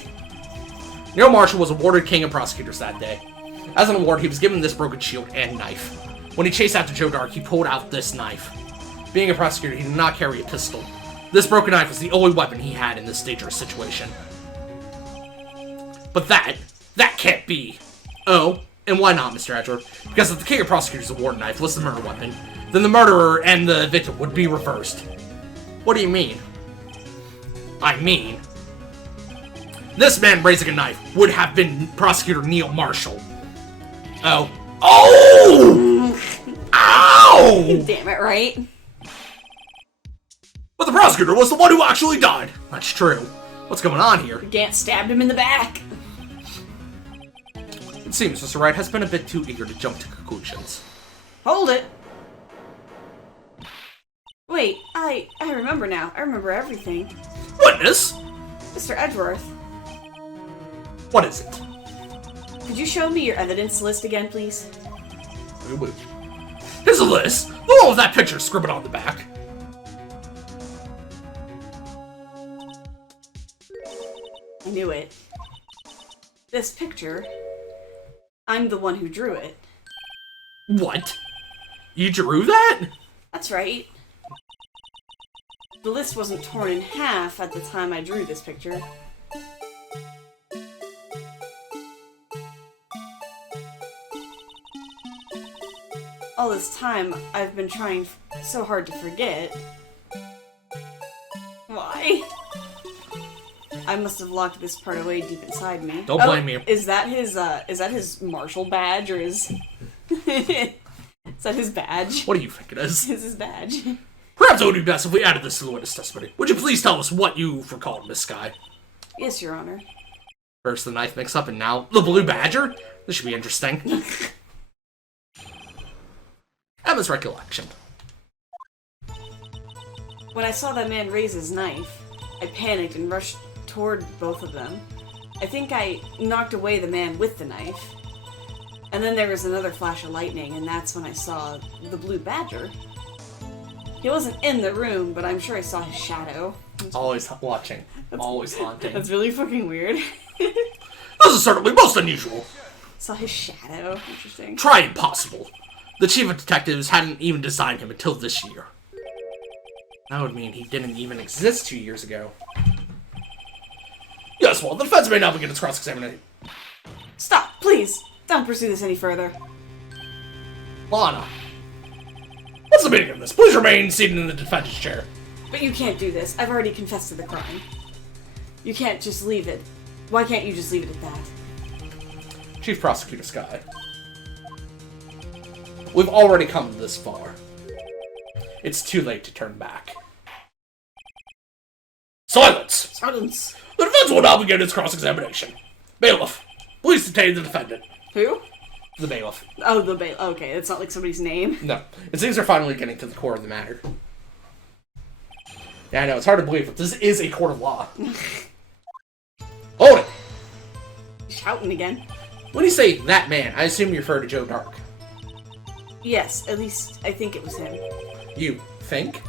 Neil Marshall was awarded King of Prosecutors that day. As an award, he was given this broken shield and knife. When he chased after Joe Dark, he pulled out this knife. Being a prosecutor, he did not carry a pistol. This broken knife was the only weapon he had in this dangerous situation. But that can't be. Oh, and why not, Mr. Edgeworth? Because if the King of Prosecutors' award knife was the murder weapon, then the murderer and the victim would be reversed. What do you mean? I mean, this man raising a knife would have been Prosecutor Neil Marshall. Oh. Oh! Ow! Damn it, right? But the prosecutor was the one who actually died. That's true. What's going on here? Gant stabbed him in the back. It seems Mr. Wright has been a bit too eager to jump to conclusions. Hold it. Wait, I remember now. I remember everything. Witness? Mr. Edgeworth. What is it? Could you show me your evidence list again, please? Here's a list. The one with that picture scribbled on the back. I knew it. This picture, I'm the one who drew it. What? You drew that? That's right. The list wasn't torn in half at the time I drew this picture. All this time, I've been trying so hard to forget. Why? I must have locked this part away deep inside me. Don't blame me. Is that his marshal badge, or is... is that his badge? What do you think it is? Is his badge. Perhaps it would be best if we added this to the witness testimony. Would you please tell us what you've recalled, Miss Skye? Yes, Your Honor. First the knife mix-up, and now the blue badger? This should be interesting. Emma's recollection. When I saw that man raise his knife, I panicked and rushed toward both of them. I think I knocked away the man with the knife. And then there was another flash of lightning, and that's when I saw the blue badger. He wasn't in the room, but I'm sure I saw his shadow. Always watching. Always haunting. That's really fucking weird. This is certainly most unusual. Saw his shadow. Interesting. Try impossible. The chief of detectives hadn't even designed him until this year. That would mean he didn't even exist 2 years ago. Yes, well, the defense may now begin its cross-examination. Stop, please. Don't pursue this any further. Lana. What's the meaning of this? Please remain seated in the defendant's chair. But you can't do this. I've already confessed to the crime. You can't just leave it. Why can't you just leave it at that? Chief Prosecutor Sky. We've already come this far. It's too late to turn back. Silence! Silence. The defense will now begin its cross-examination. Bailiff, please detain the defendant. Who? The bailiff. Oh, the bailiff. Okay, it's not like somebody's name. No. It seems they're finally getting to the core of the matter. Yeah, I know, it's hard to believe, but this is a court of law. Hold it! Shouting again. When you say that man, I assume you refer to Joe Dark. Yes, at least I think it was him. You think?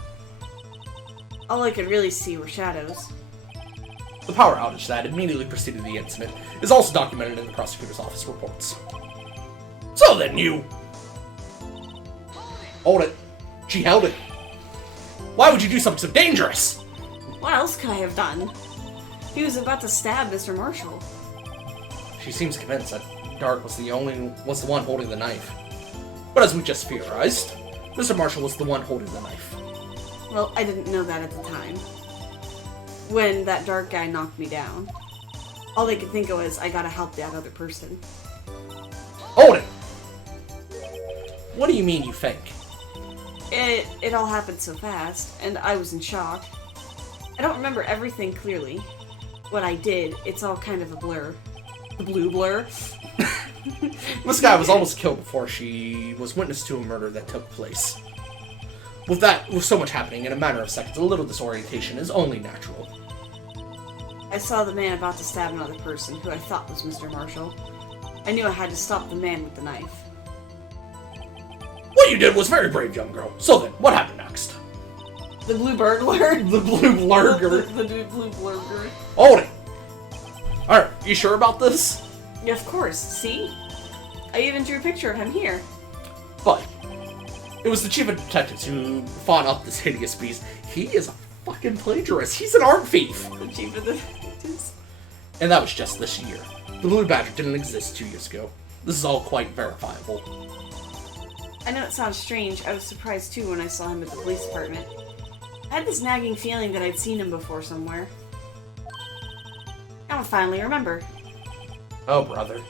All I could really see were shadows. The power outage that immediately preceded the incident is also documented in the prosecutor's office reports. So then you... Hold it. She held it. Why would you do something so dangerous? What else could I have done? He was about to stab Mr. Marshall. She seems convinced that Dark was the one holding the knife. But as we just theorized, Mr. Marshall was the one holding the knife. Well, I didn't know that at the time. When that dark guy knocked me down. All they could think of was, I gotta help that other person. Hold it! What do you mean you think? It all happened so fast, and I was in shock. I don't remember everything clearly. What I did, it's all kind of a blur. The blue blur. This guy was almost killed before she was witness to a murder that took place. With so much happening in a matter of seconds, a little disorientation is only natural. I saw the man about to stab another person, who I thought was Mr. Marshall. I knew I had to stop the man with the knife. What you did was very brave, young girl. So then, what happened next? The blue burglar? The blue blurger. The blue blurger. Hold it! Alright, you sure about this? Yeah, of course. See? I even drew a picture of him here. But, it was the chief of detectives who fought up this hideous beast. He is a fucking plagiarist. He's an art thief. The chief of detectives. And that was just this year. The Blue Badger didn't exist 2 years ago. This is all quite verifiable. I know it sounds strange. I was surprised too when I saw him at the police department. I had this nagging feeling that I'd seen him before somewhere. Now I finally remember. Oh, brother.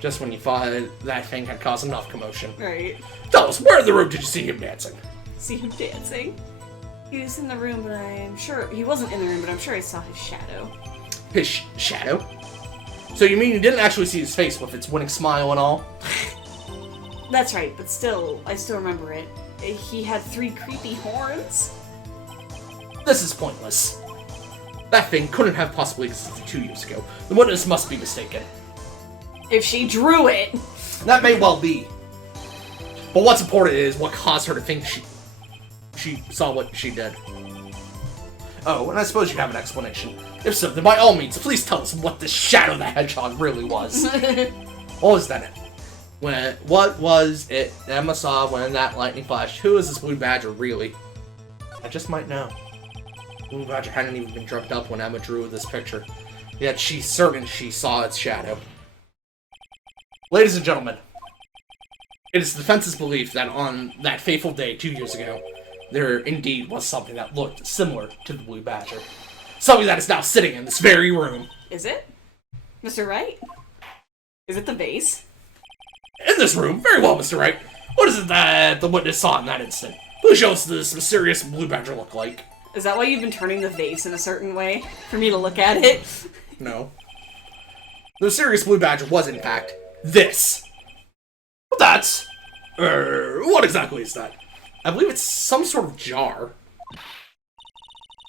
Just when you thought that thing had caused enough commotion. Right. Tell us, where in the room did you see him dancing? See him dancing? He was in the room, but I'm sure... He wasn't in the room, but I'm sure I saw his shadow. His shadow? So you mean you didn't actually see his face with its winning smile and all? That's right, but still, I still remember it. He had 3 creepy horns. This is pointless. That thing couldn't have possibly existed 2 years ago. The witness must be mistaken. If she drew it! That may well be. But what's important is what caused her to think she saw what she did. Oh, and I suppose you have an explanation. If so, then by all means, please tell us what this Shadow the Hedgehog really was. What was that? What was it Emma saw when that lightning flashed? Who is this Blue Badger, really? I just might know. Blue Badger hadn't even been drugged up when Emma drew this picture. Yet she's certain she saw its shadow. Ladies and gentlemen, it is the defense's belief that on that fateful day 2 years ago, there indeed was something that looked similar to the Blue Badger. Something that is now sitting in this very room. Is it? Mr. Wright? Is it the vase? In this room? Very well, Mr. Wright. What is it that the witness saw in that instant? Please show us this mysterious Blue Badger look like. Is that why you've been turning the vase in a certain way? For me to look at it? No. The mysterious Blue Badger was, in fact, this. But that's... what exactly is that? I believe it's some sort of jar.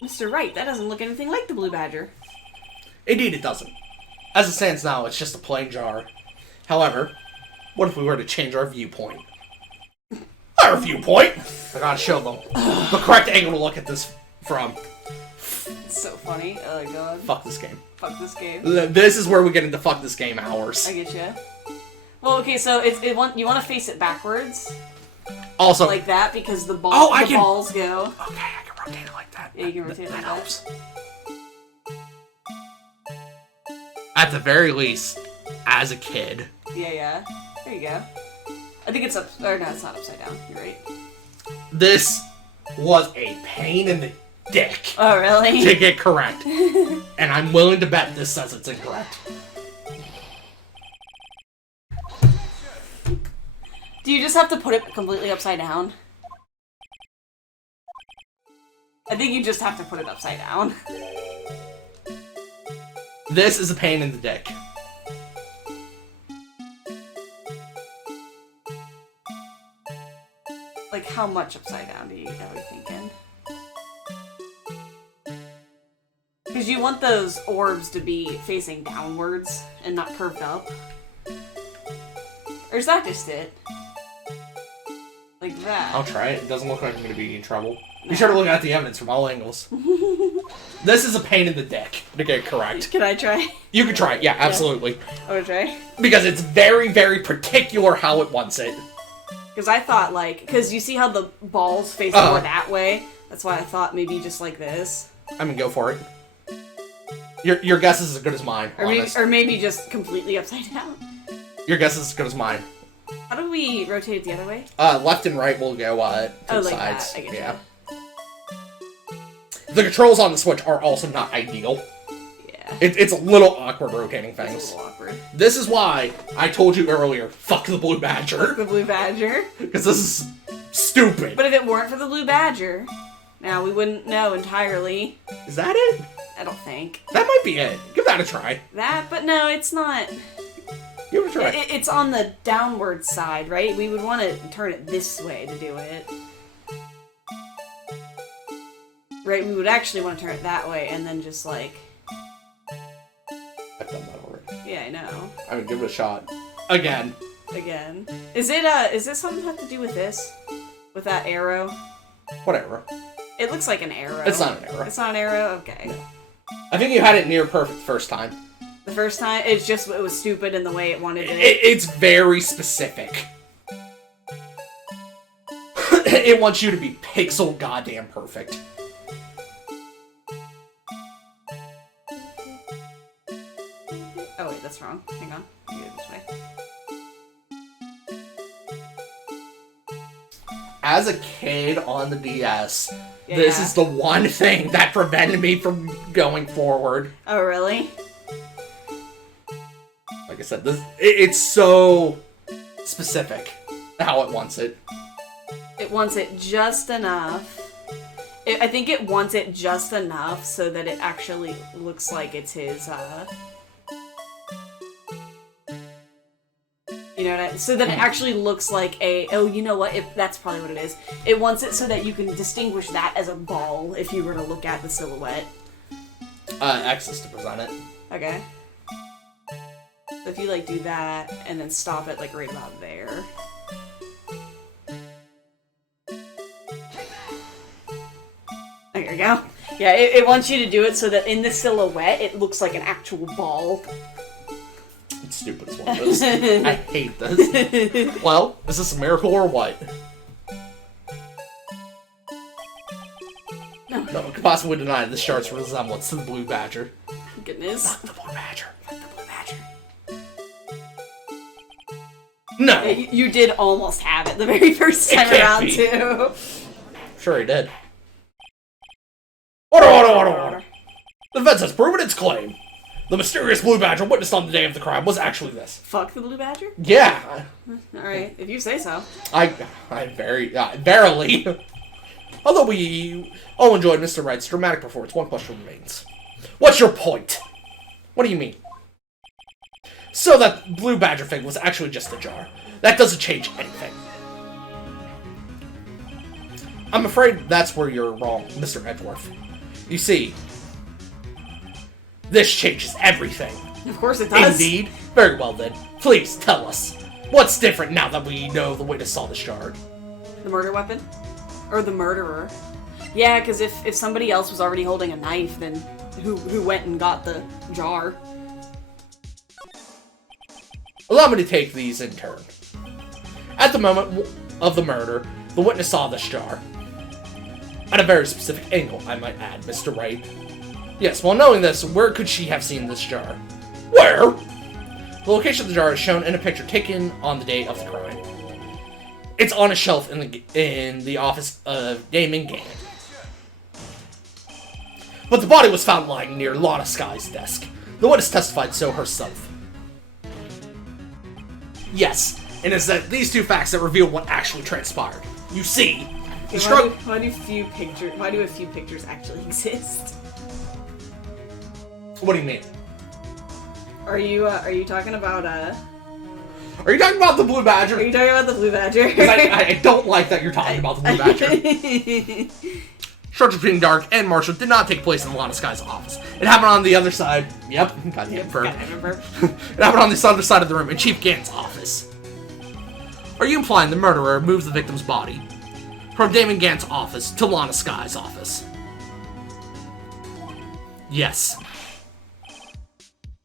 Mr. Wright, that doesn't look anything like the Blue Badger. Indeed, it doesn't. As it stands now, it's just a plain jar. However, what if we were to change our viewpoint? Our viewpoint? I gotta show them the correct angle to look at this from. It's so funny. Oh my god. Fuck this game. Fuck this game. This is where we get into fuck this game hours. I get you. Well, okay, so you want to face it backwards, Also, like that, because the balls go. Okay, I can rotate it like that. Yeah, you can rotate it like that. Helps. At the very least, as a kid. Yeah. There you go. I think it's up. Or no, it's not upside down. You're right. This was a pain in the dick. Oh, really? To get correct. And I'm willing to bet this says it's incorrect. Do you just have to put it completely upside down? I think you just have to put it upside down. This is a pain in the dick. Like, how much upside down are you thinking? Because you want those orbs to be facing downwards and not curved up. Or is that just it? Like that. I'll try it. It doesn't look like I'm going to be in trouble. Be sure to look at the evidence from all angles. This is a pain in the dick to get correct. Can I try? You can try it. Yeah, absolutely. I would try. Because it's very, very particular how it wants it. Because I thought, like, because you see how the balls face more that way? That's why I thought maybe just like this. I mean, go for it. Your guess is as good as mine, or maybe just completely upside down. Your guess is as good as mine. How do we rotate it the other way? Left and right will go to the like sides. That. I get yeah. you. The controls on the Switch are also not ideal. Yeah. It's a little awkward rotating things. It's a little awkward. This is why I told you earlier, fuck the Blue Badger. Fuck the Blue Badger. Because this is stupid. But if it weren't for the Blue Badger, now we wouldn't know entirely. Is that it? I don't think. That might be it. Give that a try. But no, it's not. Give it a try. It's on the downward side, right? We would want to turn it this way to do it. Right, we would actually want to turn it that way, and then just like... I've done that already. Yeah, I know. I mean, give it a shot. Again. Is this something to have to do with this? With that arrow? Whatever. It looks like an arrow. It's not an arrow. It's not an arrow? Okay. No. I think you had it near perfect first time. The first time? It was stupid in the way it wanted it. It's very specific. It wants you to be pixel goddamn perfect. Oh wait, that's wrong. Hang on. Do it this way. As a kid on the DS, this is the one thing that prevented me from going forward. Oh, really? Like I said, it's so specific how it wants it. It wants it just enough. I think it wants it just enough so that it actually looks like it's his, you know what I mean? So that it actually looks like you know what? That's probably what it is. It wants it so that you can distinguish that as a ball if you were to look at the silhouette. X is to present it. Okay. So if you, like, do that and then stop it, like, right about there. There you go. Yeah, it wants you to do it so that in the silhouette, it looks like an actual ball. It's stupid as one of those. I hate this. Well, is this a miracle or what? No one could possibly deny this shard's resemblance to the Blue Badger. Goodness. Fuck the Blue Badger. Fuck the Blue Badger. No. You did almost have it the very first time around, too. Sure he did. Order. The defense has proven its claim. The mysterious Blue Badger witnessed on the day of the crime was actually this. Fuck the Blue Badger? Yeah. Alright, if you say so. I verily. Although we all enjoyed Mr. Wright's dramatic performance, one question remains. What's your point? What do you mean? So that Blue Badger thing was actually just a jar. That doesn't change anything. I'm afraid that's where you're wrong, Mr. Edgeworth. You see, This changes everything. Of course it does. Indeed. Very well then. Please tell us. What's different now that we know the witness saw the shard? The murder weapon? Or the murderer? Yeah, because if somebody else was already holding a knife, then who went and got the jar? Allow me to take these in turn. At the moment of the murder, the witness saw this jar. At a very specific angle, I might add, Mr. Wright. Yes, well, knowing this, where could she have seen this jar? Where? The location of the jar is shown in a picture taken on the day of the crime. It's on a shelf in the office of Damon Gann. But the body was found lying near Lana Sky's desk. The witness testified so herself. Yes, and it's that these two facts that reveal what actually transpired. You see, Why do a few pictures actually exist? What do you mean? Are you talking about Are you talking about the Blue Badger? Are you talking about the Blue Badger? I don't like that you're talking about the Blue Badger. Structure between Dark and Marshall did not take place in Lana Sky's office. It happened on the other side. Yep, goddamn verb. It happened on this other side of the room in Chief Gann's office. Are you implying the murderer moved the victim's body from Damon Gann's office to Lana Sky's office? Yes.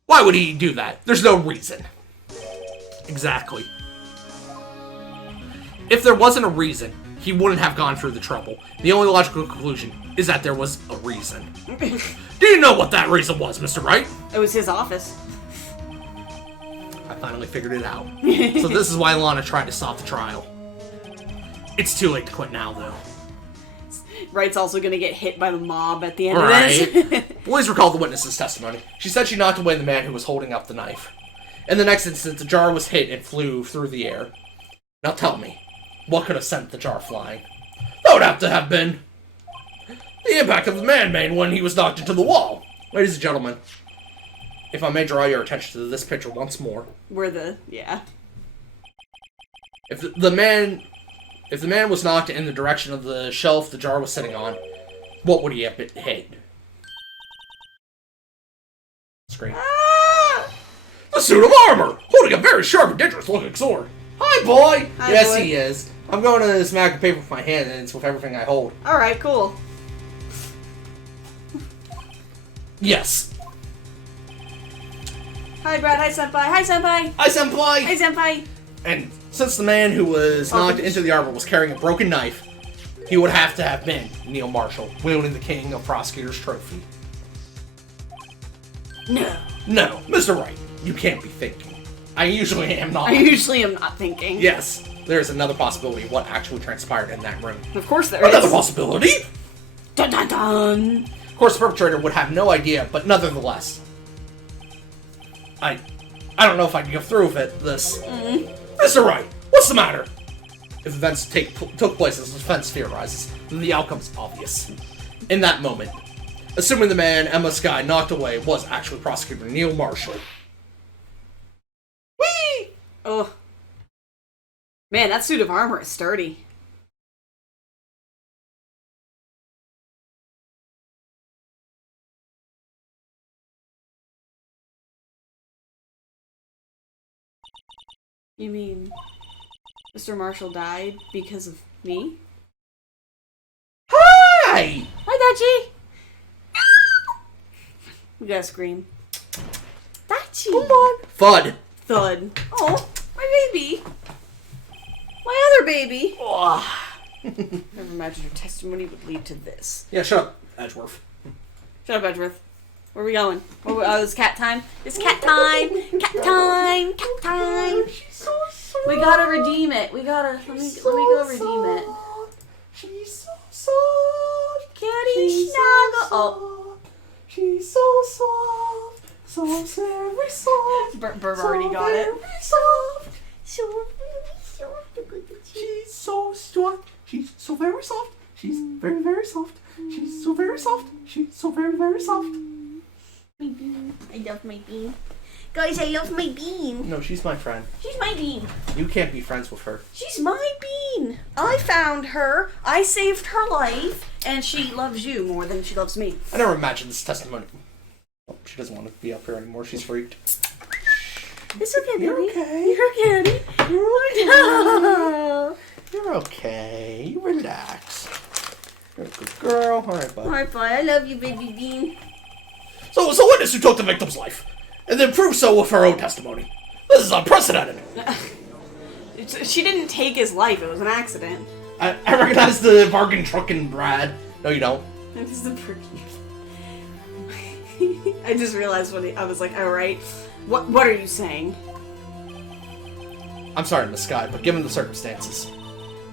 Why would he do that? There's no reason. Exactly. If there wasn't a reason, he wouldn't have gone through the trouble. The only logical conclusion is that there was a reason. Do you know what that reason was, Mr. Wright? It was his office. I finally figured it out. So this is why Lana tried to stop the trial. It's too late to quit now, though. Wright's also gonna get hit by the mob at the end of this. Police recalled the witness's testimony. She said she knocked away the man who was holding up the knife. In the next instant, the jar was hit and flew through the air. Now tell me, what could have sent the jar flying? That would have to have been the impact of the man made when he was knocked into the wall. Ladies and gentlemen, if I may draw your attention to this picture once more. If the man was knocked in the direction of the shelf the jar was sitting on, what would he have hit? Scream. Ah! The suit of armor, holding a very sharp and dangerous-looking sword. Hi, boy! Hi, yes, boy. he is. I'm going to smack the paper with my hand, and it's with everything I hold. Alright, cool. Yes. Hi, Brad. Hi, Senpai. Hi, Senpai. Hi, Senpai! Hi, Senpai. And since the man who was knocked into the arbor was carrying a broken knife, he would have to have been Neil Marshall, wielding the King of Prosecutors trophy. No, Mr. Wright, you can't be thinking. I usually am not. I usually am not thinking. Yes, there is another possibility of what actually transpired in that room. Of course there is. Another possibility? Dun dun dun! Of course, the perpetrator would have no idea, but nonetheless. I don't know if I can go through with it, this. Mr. Wright, what's the matter? If events took place as the defense theorizes, then the outcome's obvious. In that moment, assuming the man Emma Sky knocked away was actually Prosecutor Neil Marshall. Whee! Oh. Man, that suit of armor is sturdy. You mean Mr. Marshall died because of me? Hi! Hi, Dachi! We gotta scream. Dachi! Come on! Thud! Thud. Oh, my baby! My other baby! Never imagined your testimony would lead to this. Yeah, shut up, Edgeworth. Shut up, Edgeworth. Where are we going? Oh, it's cat time. It's cat time! Cat time! Cat time! She's so soft. We gotta redeem it. We gotta. Let me go redeem it. She's so soft. Kitty snuggle. Oh. She's so soft. So very soft. Burb already got it. Very soft. So very soft. She's so soft. She's so very soft. She's very, very soft. She's so very soft. She's so very, very soft. My bean. I love my bean. Guys, I love my bean. No, she's my friend. She's my bean. You can't be friends with her. She's my bean. I found her. I saved her life. And she loves you more than she loves me. I never imagined this testimony. She doesn't want to be up here anymore. She's freaked. It's okay, baby. You're okay. You're okay, honey. You're okay. You're okay. You relax. You're a good girl. All right, bud. Alright, bye. I love you, baby bean. So witness who took the victim's life, and then proved so with her own testimony. This is unprecedented. She didn't take his life. It was an accident. I recognize the bargain truck in Brad. No, you don't. It was the Birkin. I just realized I was like, alright. What are you saying? I'm sorry, Miss Sky, but given the circumstances.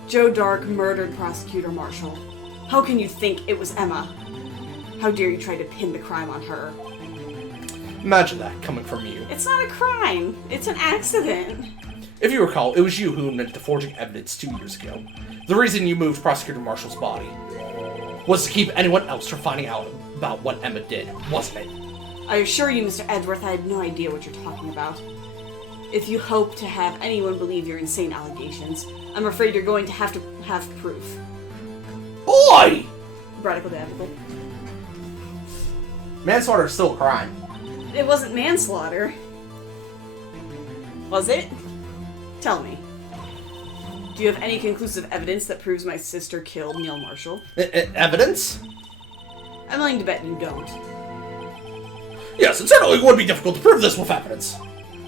Joe Dark murdered Prosecutor Marshall. How can you think it was Emma? How dare you try to pin the crime on her? Imagine that coming from you. It's not a crime. It's an accident. If you recall, it was you who admitted to forging evidence 2 years ago. The reason you moved Prosecutor Marshall's body was to keep anyone else from finding out about what Emma did, wasn't it? I assure you, Mr. Edgeworth, I have no idea what you're talking about. If you hope to have anyone believe your insane allegations, I'm afraid you're going to have proof. Boy! Radical Davical. Manslaughter is still a crime. It wasn't manslaughter. Was it? Tell me. Do you have any conclusive evidence that proves my sister killed Neil Marshall? Evidence? I'm willing to bet you don't. Yes, it certainly would be difficult to prove this with evidence.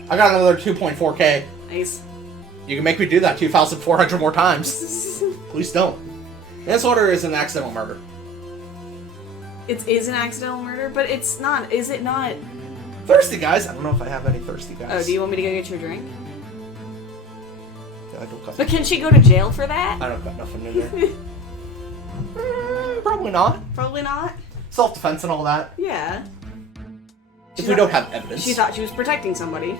I got another 2.4K. Nice. You can make me do that 2,400 more times. Please don't. Manslaughter is an accidental murder. It is an accidental murder, but it's not. Is it not? Thirsty guys? I don't know if I have any thirsty guys. Oh, do you want me to go get your drink? I don't got But can she go to jail for that? I don't got nothing in there. Probably not. Probably not. Self-defense and all that. Yeah. If we don't have evidence. She thought she was protecting somebody.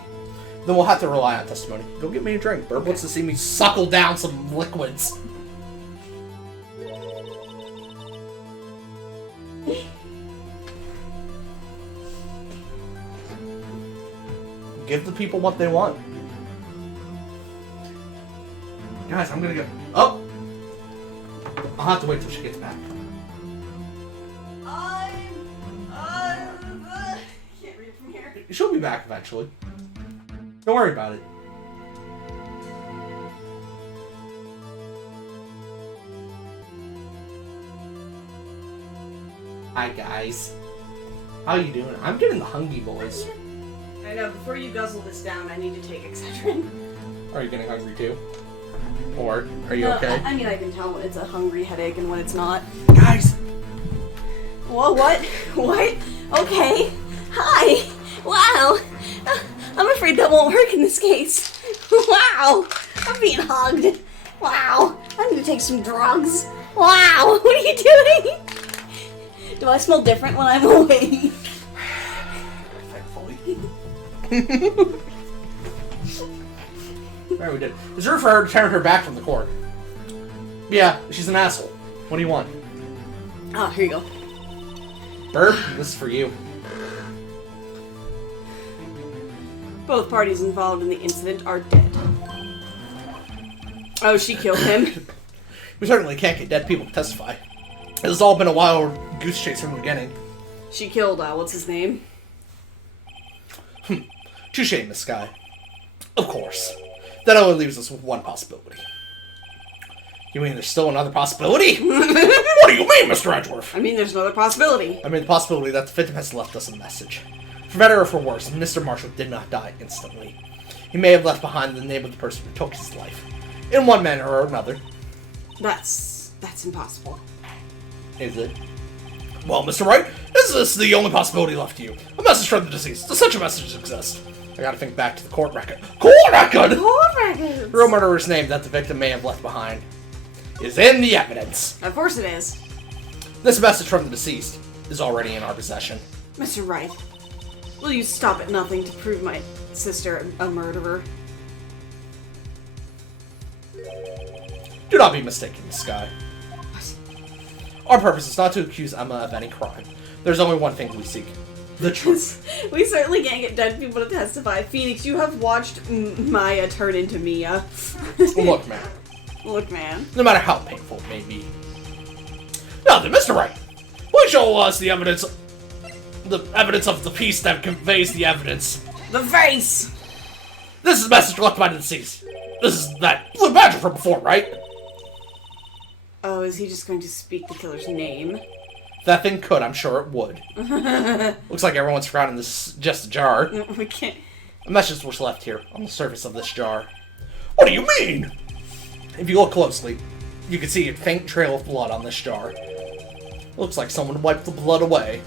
Then we'll have to rely on testimony. Go get me a drink. Burb wants to see me suckle down some liquids. Give the people what they want. Guys, I'm gonna go. Oh! I'll have to wait till she gets back. Can't read it from here. She'll be back eventually. Don't worry about it. Hi guys. How you doing? I'm getting the hungry boys. I know, before you guzzle this down, I need to take Excedrin. Are you getting hungry too? Or are you okay? I mean, I can tell when it's a hungry headache and when it's not. Guys! Whoa, what? What? Okay. Hi. Wow. I'm afraid that won't work in this case. Wow. I'm being hugged. Wow. I need to take some drugs. Wow. What are you doing? Do I smell different when I'm awake? Thankfully. Alright, we did. Reserve for her to turn her back from the court. Yeah, she's an asshole. What do you want? Oh, here you go. Burb, this is for you. Both parties involved in the incident are dead. Oh, she killed him. We certainly can't get dead people to testify. This has all been a wild goose chase from the beginning. She killed, what's his name? Touché, Miss Sky. Of course. That only leaves us with one possibility. You mean there's still another possibility? What do you mean, Mr. Edgeworth? I mean, there's another possibility. I mean the possibility that the victim has left us a message. For better or for worse, Mr. Marshall did not die instantly. He may have left behind the name of the person who took his life. In one manner or another. That's impossible. Is it? Well, Mr. Wright, is this the only possibility left to you? A message from the deceased. Does such a message exist? I gotta think back to the court record. Court record! Court records! The real murderer's name that the victim may have left behind is in the evidence. Of course it is. This message from the deceased is already in our possession. Mr. Wright, will you stop at nothing to prove my sister a murderer? Do not be mistaken, Miss Sky. Our purpose is not to accuse Emma of any crime. There's only one thing we seek. The truth. We certainly can't get dead people to testify. Phoenix, you have watched Maya turn into Mia. Look, man. Look, man. No matter how painful it may be. Now then, Mr. Wright, please show us the evidence the evidence of the piece that conveys the evidence. The face! This is a message left by the deceased. This is that blue badger from before, right? Oh, is he just going to speak the killer's name? If that thing could, I'm sure it would. Looks like everyone's forgotten this is just a jar. No, we can't. A message was left here, on the surface of this jar. What do you mean? If you look closely, you can see a faint trail of blood on this jar. Looks like someone wiped the blood away.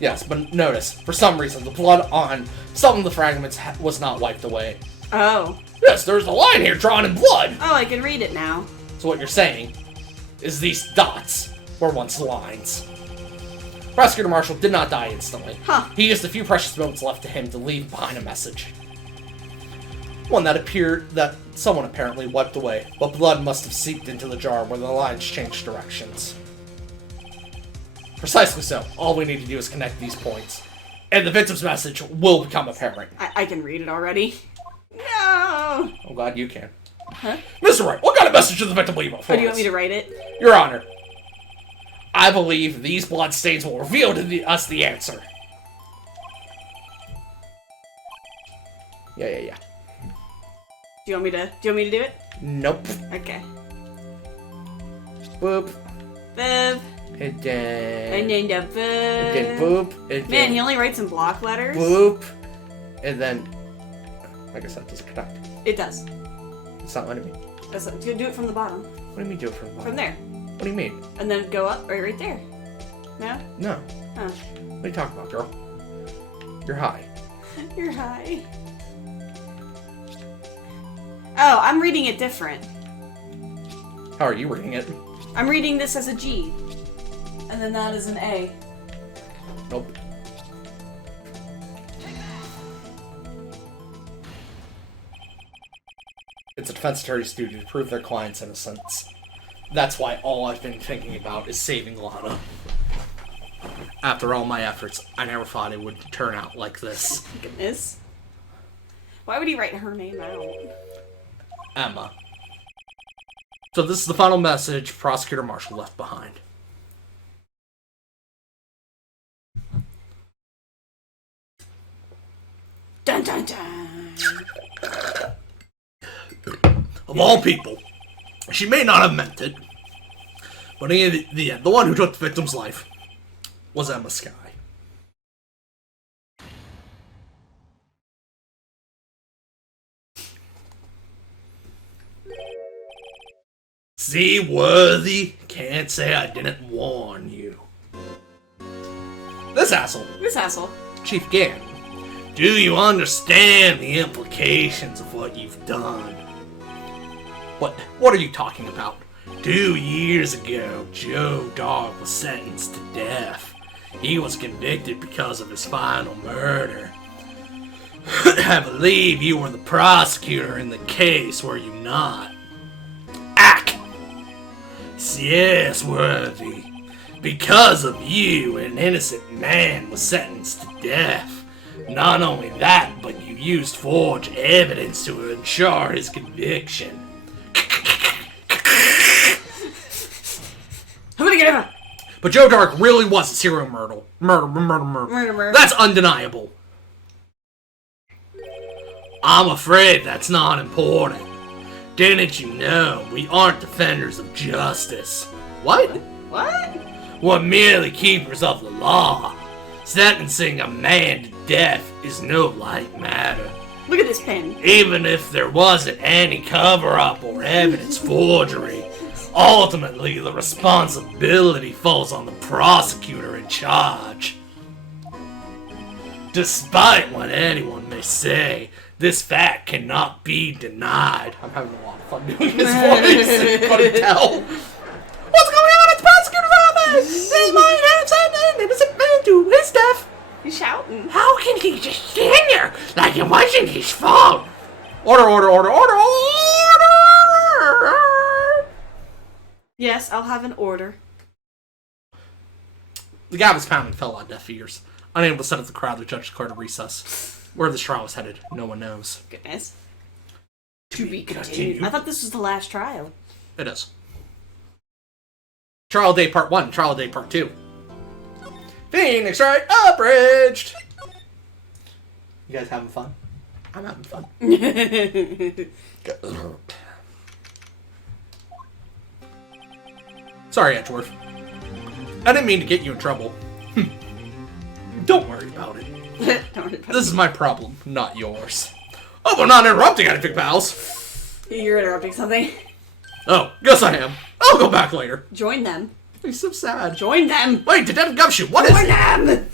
Yes, but notice, for some reason, the blood on some of the fragments was not wiped away. Oh. Yes, there's a line here drawn in blood! Oh, I can read it now. So what you're saying is these dots were once lines. Prosecutor Marshall did not die instantly. Huh. He used the few precious moments left to him to leave behind a message. One that appeared that someone apparently wiped away, but blood must have seeped into the jar where the lines changed directions. Precisely so. All we need to do is connect these points, and the victim's message will become apparent. I can read it already. No! I'm glad you can. Huh? Mr. Wright, what kind of message did the victim leave for us? Oh, do you want me to write it? Your Honor, I believe these bloodstains will reveal to us the answer. Yeah. Do you want me to do it? Nope. Okay. Boop. Boop. And then... And then the boop. And then boop. And Man, then he only writes in block letters? boop. And then... I guess that doesn't connect. It does. It's not letting me. Do it from the bottom. What do you mean do it from the bottom? From there. What do you mean? And then go up right there. No? No. Oh. What are you talking about, girl? You're high. You're high. Oh, I'm reading it different. How are you reading it? I'm reading this as a G. And then that is an A. Nope. It's a defense attorney's duty to prove their client's innocence. That's why all I've been thinking about is saving Lana. After all my efforts, I never thought it would turn out like this. Goodness. Why would he write her name out? Emma. So this is the final message Prosecutor Marshall left behind. Dun dun dun! Of all people, she may not have meant it, but in the end, the one who took the victim's life was Emma Skye. Seaworthy, can't say I didn't warn you. This asshole, Chief Gann. Do you understand the implications of what you've done? What are you talking about? 2 years ago, Joe Dog was sentenced to death. He was convicted because of his final murder. I believe you were the prosecutor in the case, were you not? Ack! Yes, Worthy. Because of you, an innocent man was sentenced to death. Not only that, but you used forged evidence to ensure his conviction. I'm gonna get Emma! But Joe Dark really was a serial murder. That's undeniable. I'm afraid that's not important. Didn't you know we aren't defenders of justice? What? What? We're merely keepers of the law. Sentencing a man to death is no light matter. Look at this pen. Even if there wasn't any cover-up or evidence forgery, ultimately the responsibility falls on the prosecutor in charge. Despite what anyone may say, this fact cannot be denied. I'm having a lot of fun doing his voice. You couldn't tell. What's going on at the prosecutor's office? This might have sent an innocent man to his death. He's shouting. How can he just stand there like it wasn't his fault? Order. Yes, I'll have an order. The gavel's pounding fell on deaf ears. Unable to set up the crowd, the judge declared a recess. Where this trial was headed, no one knows. Goodness. To be continued. I thought this was the last trial. It is. Trial day part 1, trial day part 2. Phoenix Wright abridged. You guys having fun? I'm having fun. Sorry, Edgeworth. I didn't mean to get you in trouble. Don't worry about it. This is my problem, not yours. Oh, I'm not interrupting anything, pals. You're interrupting something. Oh, guess I am. I'll go back later. Join them. He's so sad. Join them. Wait, Detective Gumshoe, what Join is it? them.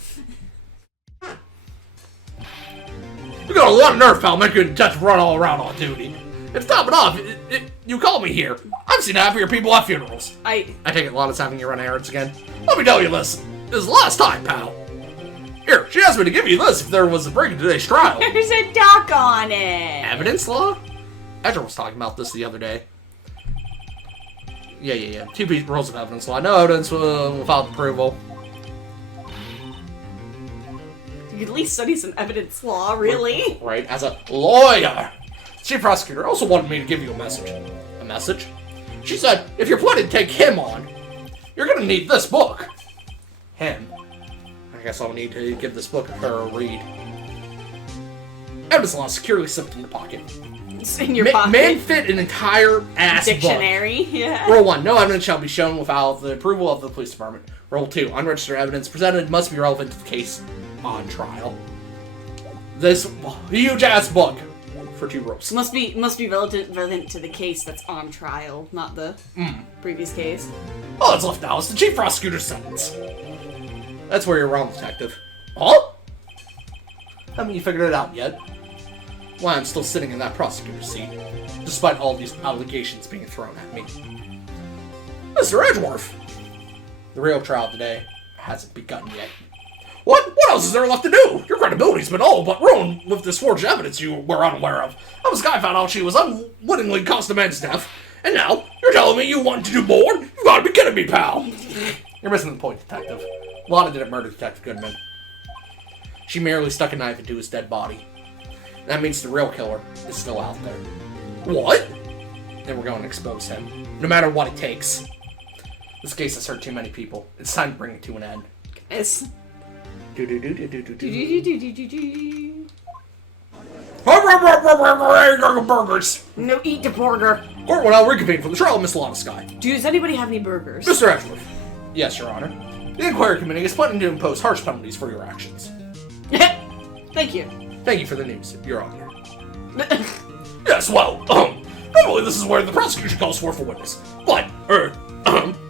You got a lot of nerve, pal, making a detective run all around on duty. It's topping off. You called me here. I've seen happier people at funerals. I take it Lana's having you run errands again. Let me tell you this. This is the last time, pal. Here, she asked me to give you this if there was a break in today's trial. There's a doc on it. Evidence law? Edgar was talking about this the other day. Yeah. 2 rules of evidence law. No evidence without approval. You could at least study some evidence law, really. Right, as a lawyer. Chief prosecutor also wanted me to give you a message. A message? She said, if you're planning to take him on, you're gonna need this book. Him? I guess I'll need to give this book her a read. Evidence law securely slipped in the pocket. It's in your pocket. Man fit an entire ass dictionary. book. Yeah. Rule 1, no evidence shall be shown without the approval of the police department. Rule 2, unregistered evidence presented must be relevant to the case on trial. This huge ass book for 2 rules. Must be relevant to the case that's on trial, not the previous case. All that's left now is the chief prosecutor's sentence. That's where you're wrong, detective. Huh? Haven't you figured it out yet? Why I'm still sitting in that prosecutor's seat, despite all these allegations being thrown at me. Mr. Edgeworth! The real trial today hasn't begun yet. What? What else is there left to do? Your credibility's been all but ruined with this forged evidence you were unaware of. How this guy found out she was unwittingly caused a man's death, and now you're telling me you want to do more? You gotta be kidding me, pal! You're missing the point, detective. Lana didn't murder Detective Goodman. She merely stuck a knife into his dead body. That means the real killer is still out there. What? And we're going to expose him, no matter what it takes. This case has hurt too many people. It's time to bring it to an end. Yes. Burgers! No, eat the burger. Court will now reconvene for the trial of Miss Lana Sky. Does anybody have any burgers? Mr. Ashworth. Yes, Your Honor. The Inquiry Committee is planning to impose harsh penalties for your actions. Thank you. Thank you for the news, Your Honor. Yes, well, normally this is where the prosecution calls for a witness. But,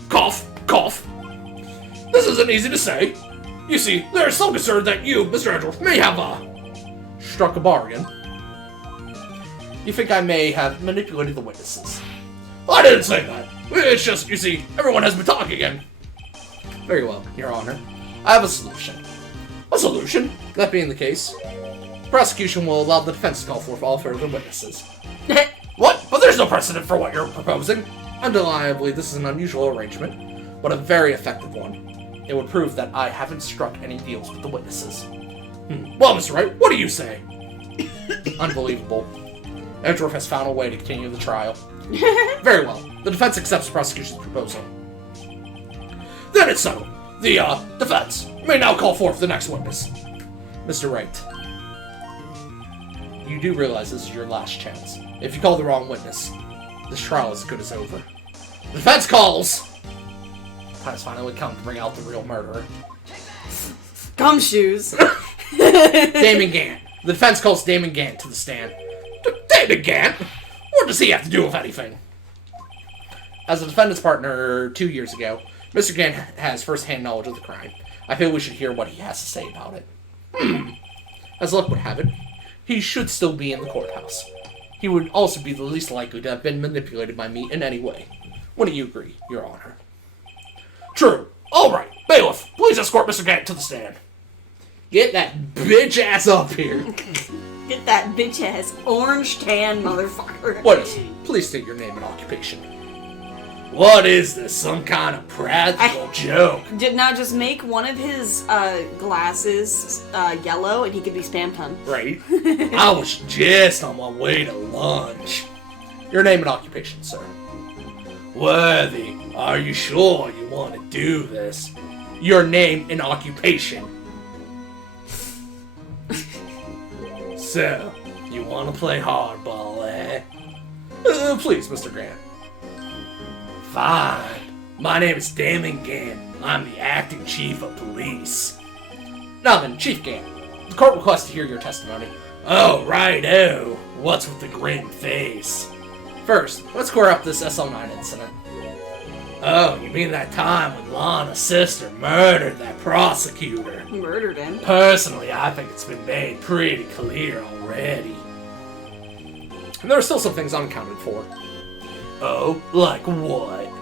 cough. This isn't easy to say. You see, there is some concern that you, Mr. Edgeworth, may have, struck a bargain. You think I may have manipulated the witnesses? I didn't say that. It's just, you see, everyone has been talking and... Very well, Your Honor. I have a solution. A solution? That being the case, prosecution will allow the defense to call forth all further witnesses. What? But there's no precedent for what you're proposing. Undeniably, this is an unusual arrangement, but a very effective one. It would prove that I haven't struck any deals with the witnesses. Well, Mr. Wright, what do you say? Unbelievable. Edgeworth has found a way to continue the trial. Very well. The defense accepts the prosecution's proposal. Then it's settled. The, defense may now call forth the next witness. Mr. Wright, you do realize this is your last chance. If you call the wrong witness, this trial is as good as over. The defense calls! Time has finally come to bring out the real murderer. Gumshoes. Damon Gant. The defense calls Damon Gant to the stand. Damon Gant? What does he have to do with anything? As a defendant's partner 2 years ago, Mr. Gant has first-hand knowledge of the crime. I feel we should hear what he has to say about it. As luck would have it, he should still be in the courthouse. He would also be the least likely to have been manipulated by me in any way. Wouldn't you agree, Your Honor? True. All right. Bailiff, please escort Mr. Gant to the stand. Get that bitch ass up here. Get that bitch ass orange tan motherfucker. What is it? Please state your name and occupation. What is this? Some kind of practical joke? Did not just make one of his glasses yellow and he could be spam ton. Right. I was just on my way to lunch. Your name and occupation, sir. Worthy, are you sure you want to do this? your name and occupation. So, you want to play hardball, eh? Please, Mr. Grant. Fine. My name is Damon Gant. I'm the acting chief of police. Now then, Chief Gant, the court requests to hear your testimony. Oh, righto. What's with the grim face? First, let's clear up this SL9 incident. Oh, you mean that time when Lana's sister murdered that prosecutor? Murdered him? Personally, I think it's been made pretty clear already. And there are still some things unaccounted for. Oh, like what?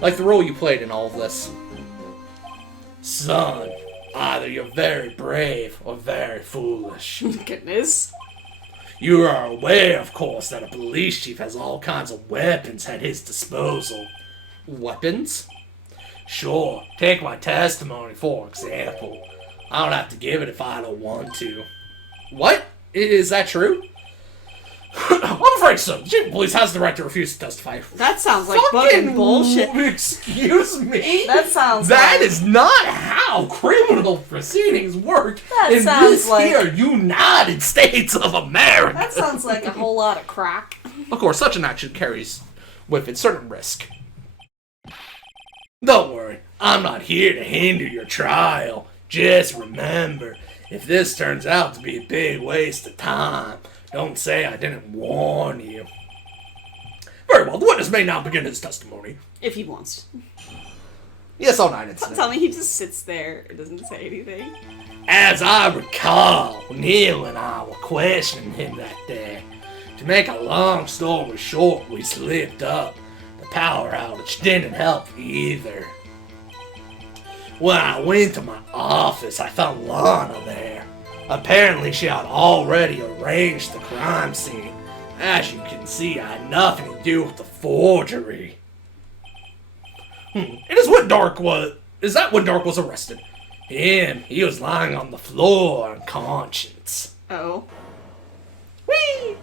Like the role you played in all of this. Son, either you're very brave or very foolish. Goodness. You are aware, of course, that a police chief has all kinds of weapons at his disposal. Weapons? Sure, take my testimony for example. I don't have to give it if I don't want to. What? Is that true? I'm afraid so. The chief of police has the right to refuse to testify. That sounds like fucking bullshit. Excuse me? That is not how criminal proceedings work in this here United States of America. That sounds like a whole lot of crack. Of course, such an action carries with it certain risk. Don't worry, I'm not here to hinder your trial. Just remember, if this turns out to be a big waste of time, don't say I didn't warn you. Very well, the witness may now begin his testimony. If he wants. Yes, all night incident. Tell me he just sits there and doesn't say anything. As I recall, Neil and I were questioning him that day. To make a long story short, we slipped up. The power outage didn't help either. When I went to my office, I found Lana there. Apparently, she had already arranged the crime scene. As you can see, I had nothing to do with the forgery. It is when Dark was... Is that when Dark was arrested? He was lying on the floor unconscious. Oh. Whee!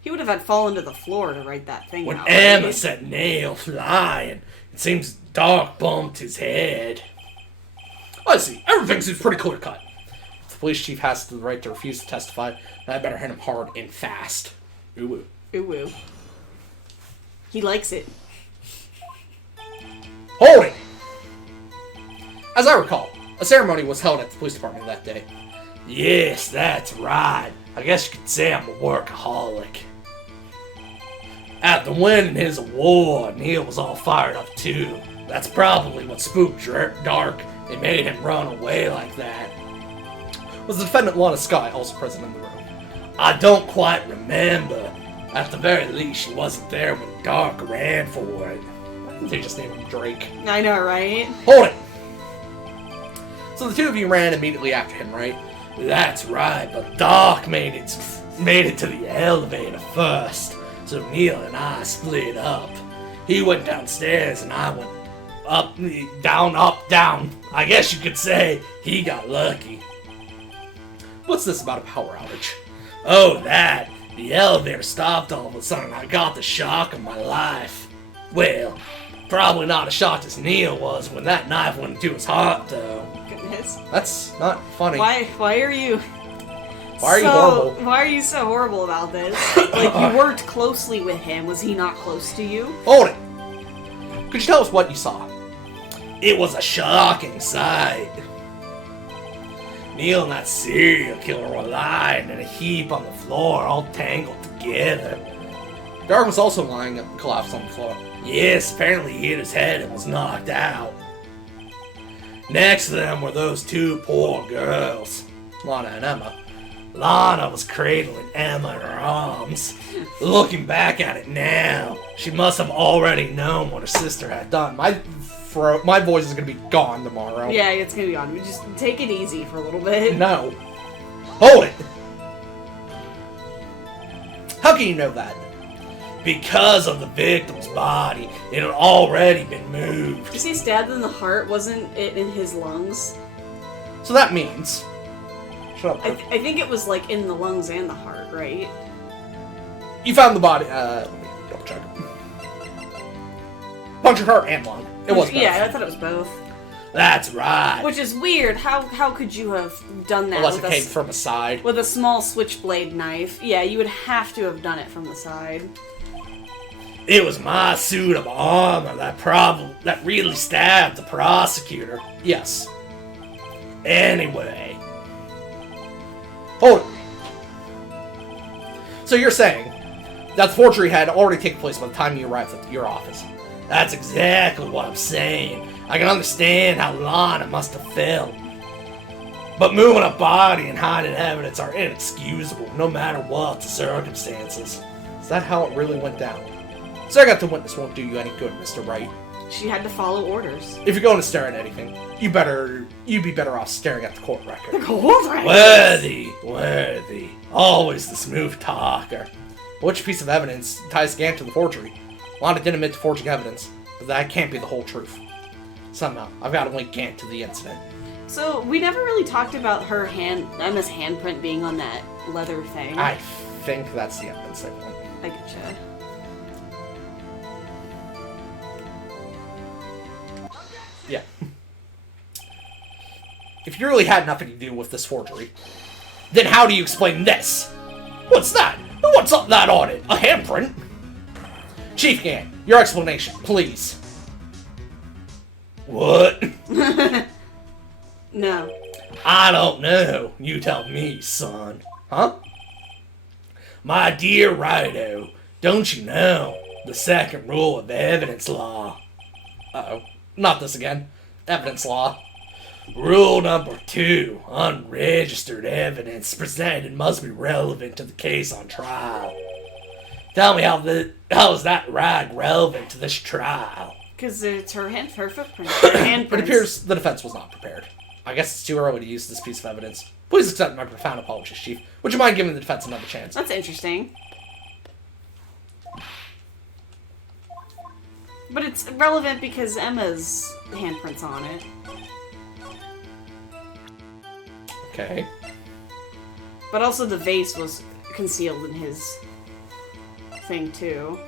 He would have had fallen to the floor to write that thing When out. Emma set Neil flying, it seems Dark bumped his head. I see. Everything seems pretty clear-cut. If the police chief has the right to refuse to testify, then I better hit him hard and fast. Ooh-woo. Ooh-woo. He likes it. Hold it! As I recall, a ceremony was held at the police department that day. Yes, that's right. I guess you could say I'm a workaholic. After winning his award, Neil was all fired up too. That's probably what spooked Dark and made him run away like that. Was the defendant Lana Sky also present in the room? I don't quite remember. At the very least, she wasn't there when Dark ran for it. They just named him Drake. I know, right? Hold it! So the two of you ran immediately after him, right? That's right, but Dark made it to the elevator first. So Neil and I split up. He went downstairs and I went up, down. I guess you could say he got lucky. What's this about a power outage? Oh, that. The elevator stopped all of a sudden. I got the shock of my life. Well, probably not as shocked as Neil was when that knife went into his heart, though. Goodness. That's not funny. Why are you... Why are you horrible? Why are you so horrible about this? Like, you worked closely with him. Was he not close to you? Hold it! Could you tell us what you saw? It was a shocking sight. Neil and that serial killer were lying in a heap on the floor, all tangled together. Dark was also lying up, collapsed on the floor. Yes, apparently he hit his head and was knocked out. Next to them were those two poor girls, Lana and Emma. Lana was cradling Emma in her arms. Looking back at it now, she must have already known what her sister had done. My voice is gonna be gone tomorrow. Yeah, it's gonna be on. We just take it easy for a little bit. No. Hold it! How can you know that? Because of the victim's body. It had already been moved. You see, stabbed in the heart, wasn't it in his lungs? So that means... Shut up, Brooke. I think it was, like, in the lungs and the heart, right? You found the body... let me double check. Punctured heart and lung. It was both. Yeah, I thought it was both. That's right. Which is weird. How could you have done that Unless it came from a side. with a small switchblade knife? Yeah, you would have to have done it from the side. It was my suit of armor that really stabbed the prosecutor. Yes. Anyway. Hold it. So you're saying that the forgery had already taken place by the time you arrived at your office? That's exactly what I'm saying. I can understand how Lana must have felt. But moving a body and hiding evidence are inexcusable, no matter what the circumstances. Is that how it really went down? Staring at the witness won't do you any good, Mr. Wright. She had to follow orders. If you're going to stare at anything, you'd be better off staring at the court record. The court record? Worthy. Always the smooth talker. Which piece of evidence ties Gant to the forgery? Lana didn't admit to forging evidence, but that can't be the whole truth. Somehow, I've got to link Gant to the incident. So, we never really talked about her Emma's handprint being on that leather thing. I think that's the evidence they want. I getcha. Yeah. If you really had nothing to do with this forgery, then how do you explain this? What's that? What's up that on it? A handprint? Chief Gant, your explanation, please. What? No. I don't know. You tell me, son. Huh? My dear Rido, don't you know the second rule of evidence law? Uh-oh. Not this again. Evidence law. Rule number 2. Unregistered evidence presented must be relevant to the case on trial. Tell me how is that rag relevant to this trial? Because it's her footprint. Her handprints. It appears the defense was not prepared. I guess it's too early to use this piece of evidence. Please accept my profound apologies, Chief. Would you mind giving the defense another chance? That's interesting. But it's relevant because Emma's handprint's on it. Okay. But also the vase was concealed in his thing, too.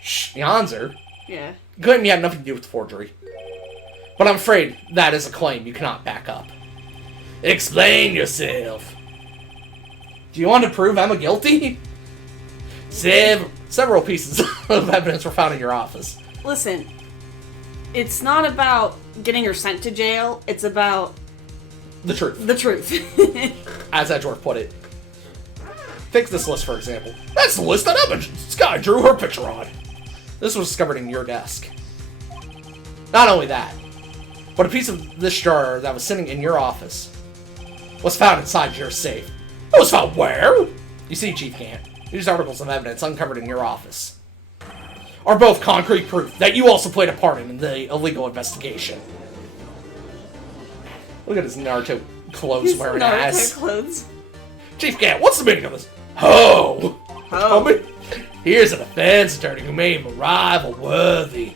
Shh, Janzer. Yeah. Claim you had nothing to do with the forgery. But I'm afraid that is a claim you cannot back up. Explain yourself. Do you want to prove Emma guilty? Several pieces of evidence were found in your office. Listen, it's not about getting her sent to jail, it's about... The truth. The truth. As Edgeworth put it. Take this list, for example. That's the list that Emma Sky drew her picture on. This was discovered in your desk. Not only that, but a piece of this jar that was sitting in your office was found inside your safe. It was found where? You see, Chief Gant, these articles of evidence uncovered in your office are both concrete proof that you also played a part in the illegal investigation. Look at his Naruto clothes wearing ass. Clothes. Chief Gant, what's the meaning of this? Ho! Here's a defense attorney who made him a rival worthy.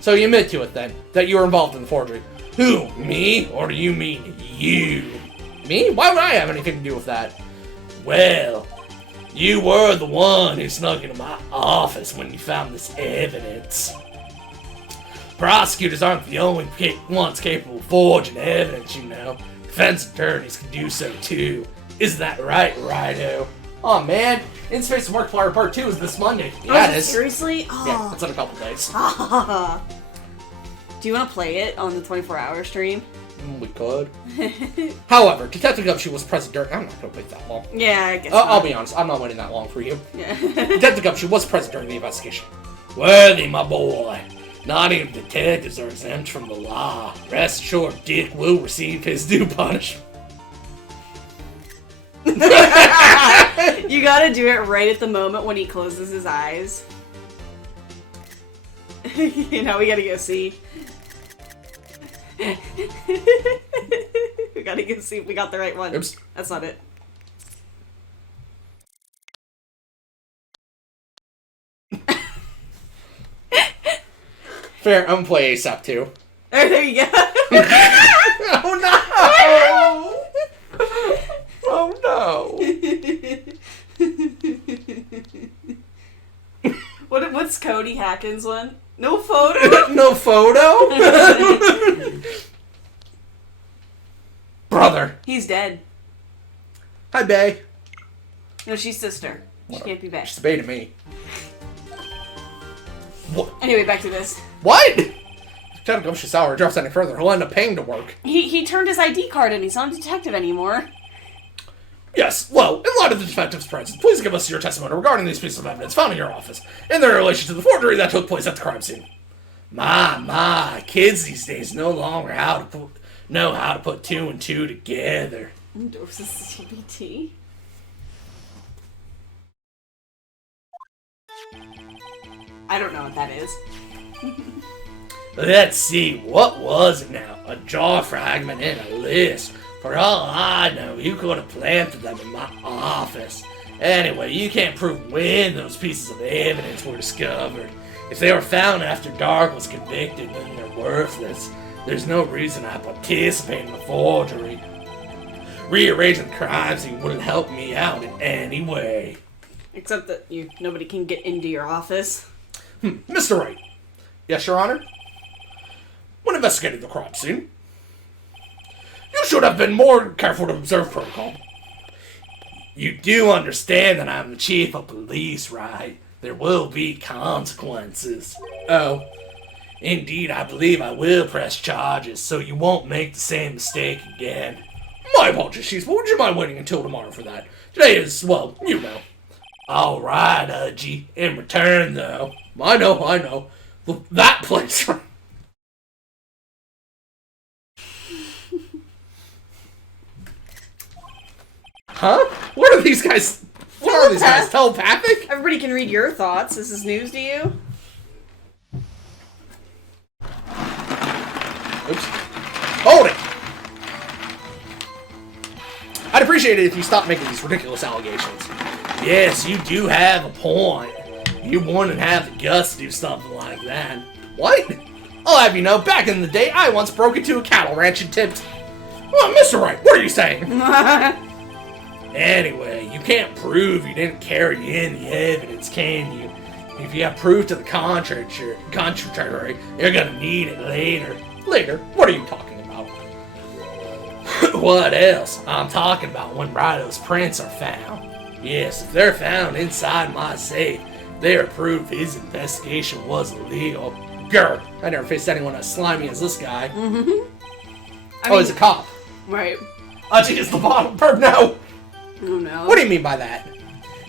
So you admit to it then, that you were involved in the forgery. Who, me? Or do you mean you? Me? Why would I have anything to do with that? Well, you were the one who snuck into my office when you found this evidence. Prosecutors aren't the only ones capable of forging evidence, you know. Defense attorneys can do so too. Isn't that right, Rido? Oh man, In Space of Markiplier Part 2 is this Monday. Yeah, it is. Seriously? Oh. Yeah, it's in a couple days. Do you want to play it on the 24-hour stream? We could. However, Detective Gumshoe was present during... I'm not going to wait that long. Yeah, I guess I'll be honest, I'm not waiting that long for you. Yeah. Detective Gumshoe was present during the investigation. Worthy, my boy. Not even detectives are exempt from the law. Rest assured, Dick will receive his due punishment. You gotta do it right at the moment when he closes his eyes. You know, we gotta go see. We gotta go see if we got the right one. Oops. That's not it. Fair, I'm gonna play ASAP too. Oh, there you go. Oh no! Oh no! What's Cody Hackins one? No photo? No photo? Brother. He's dead. Hi, bae. No, she's sister. She can't be bae. She's bae to me. What? Anyway, back to this. What? If Ted comes to sour drops any further, he'll end up paying to work. He turned his ID card in. He's not a detective anymore. Yes, well, in light of the detective's presence, please give us your testimony regarding these pieces of evidence found in your office in their relation to the forgery that took place at the crime scene. My, kids these days no longer know how to put two and two together. Endorses CBT. I don't know what that is. Let's see, what was it now? A jaw fragment in a list. For all I know, you could have planted them in my office. Anyway, you can't prove when those pieces of evidence were discovered. If they were found after Dark was convicted, then they're worthless. There's no reason I participate in the forgery. Rearranging the crime scene wouldn't help me out in any way. Except that nobody can get into your office. Mr. Wright. Yes, Your Honor? When investigating the crime scene, you should have been more careful to observe protocol. You do understand that I'm the chief of police, right? There will be consequences. Oh. Indeed, I believe I will press charges, so you won't make the same mistake again. My apologies, Chief, but would you mind waiting until tomorrow for that? Today is, well, you know. Alright, Udgy. In return, though. I know. That place. Huh? What are these guys? What are these guys? Telepathic? Everybody can read your thoughts. This is news to you. Oops. Hold it! I'd appreciate it if you stopped making these ridiculous allegations. Yes, you do have a point. You wouldn't have the guts to do something like that. What? I'll have you know, back in the day, I once broke into a cattle ranch and tipped... Well, Mr. Wright, what are you saying? Anyway, you can't prove you didn't carry in the evidence, can you? If you have proof to the contrary, you're gonna need it later. Later? What are you talking about? What else? I'm talking about when Rido's prints are found. Yes, if they're found inside my safe, they're proof his investigation was illegal. Grr! I never faced anyone as slimy as this guy. He's a cop. Right. Udgy is the bottom bird now! Oh no. What do you mean by that?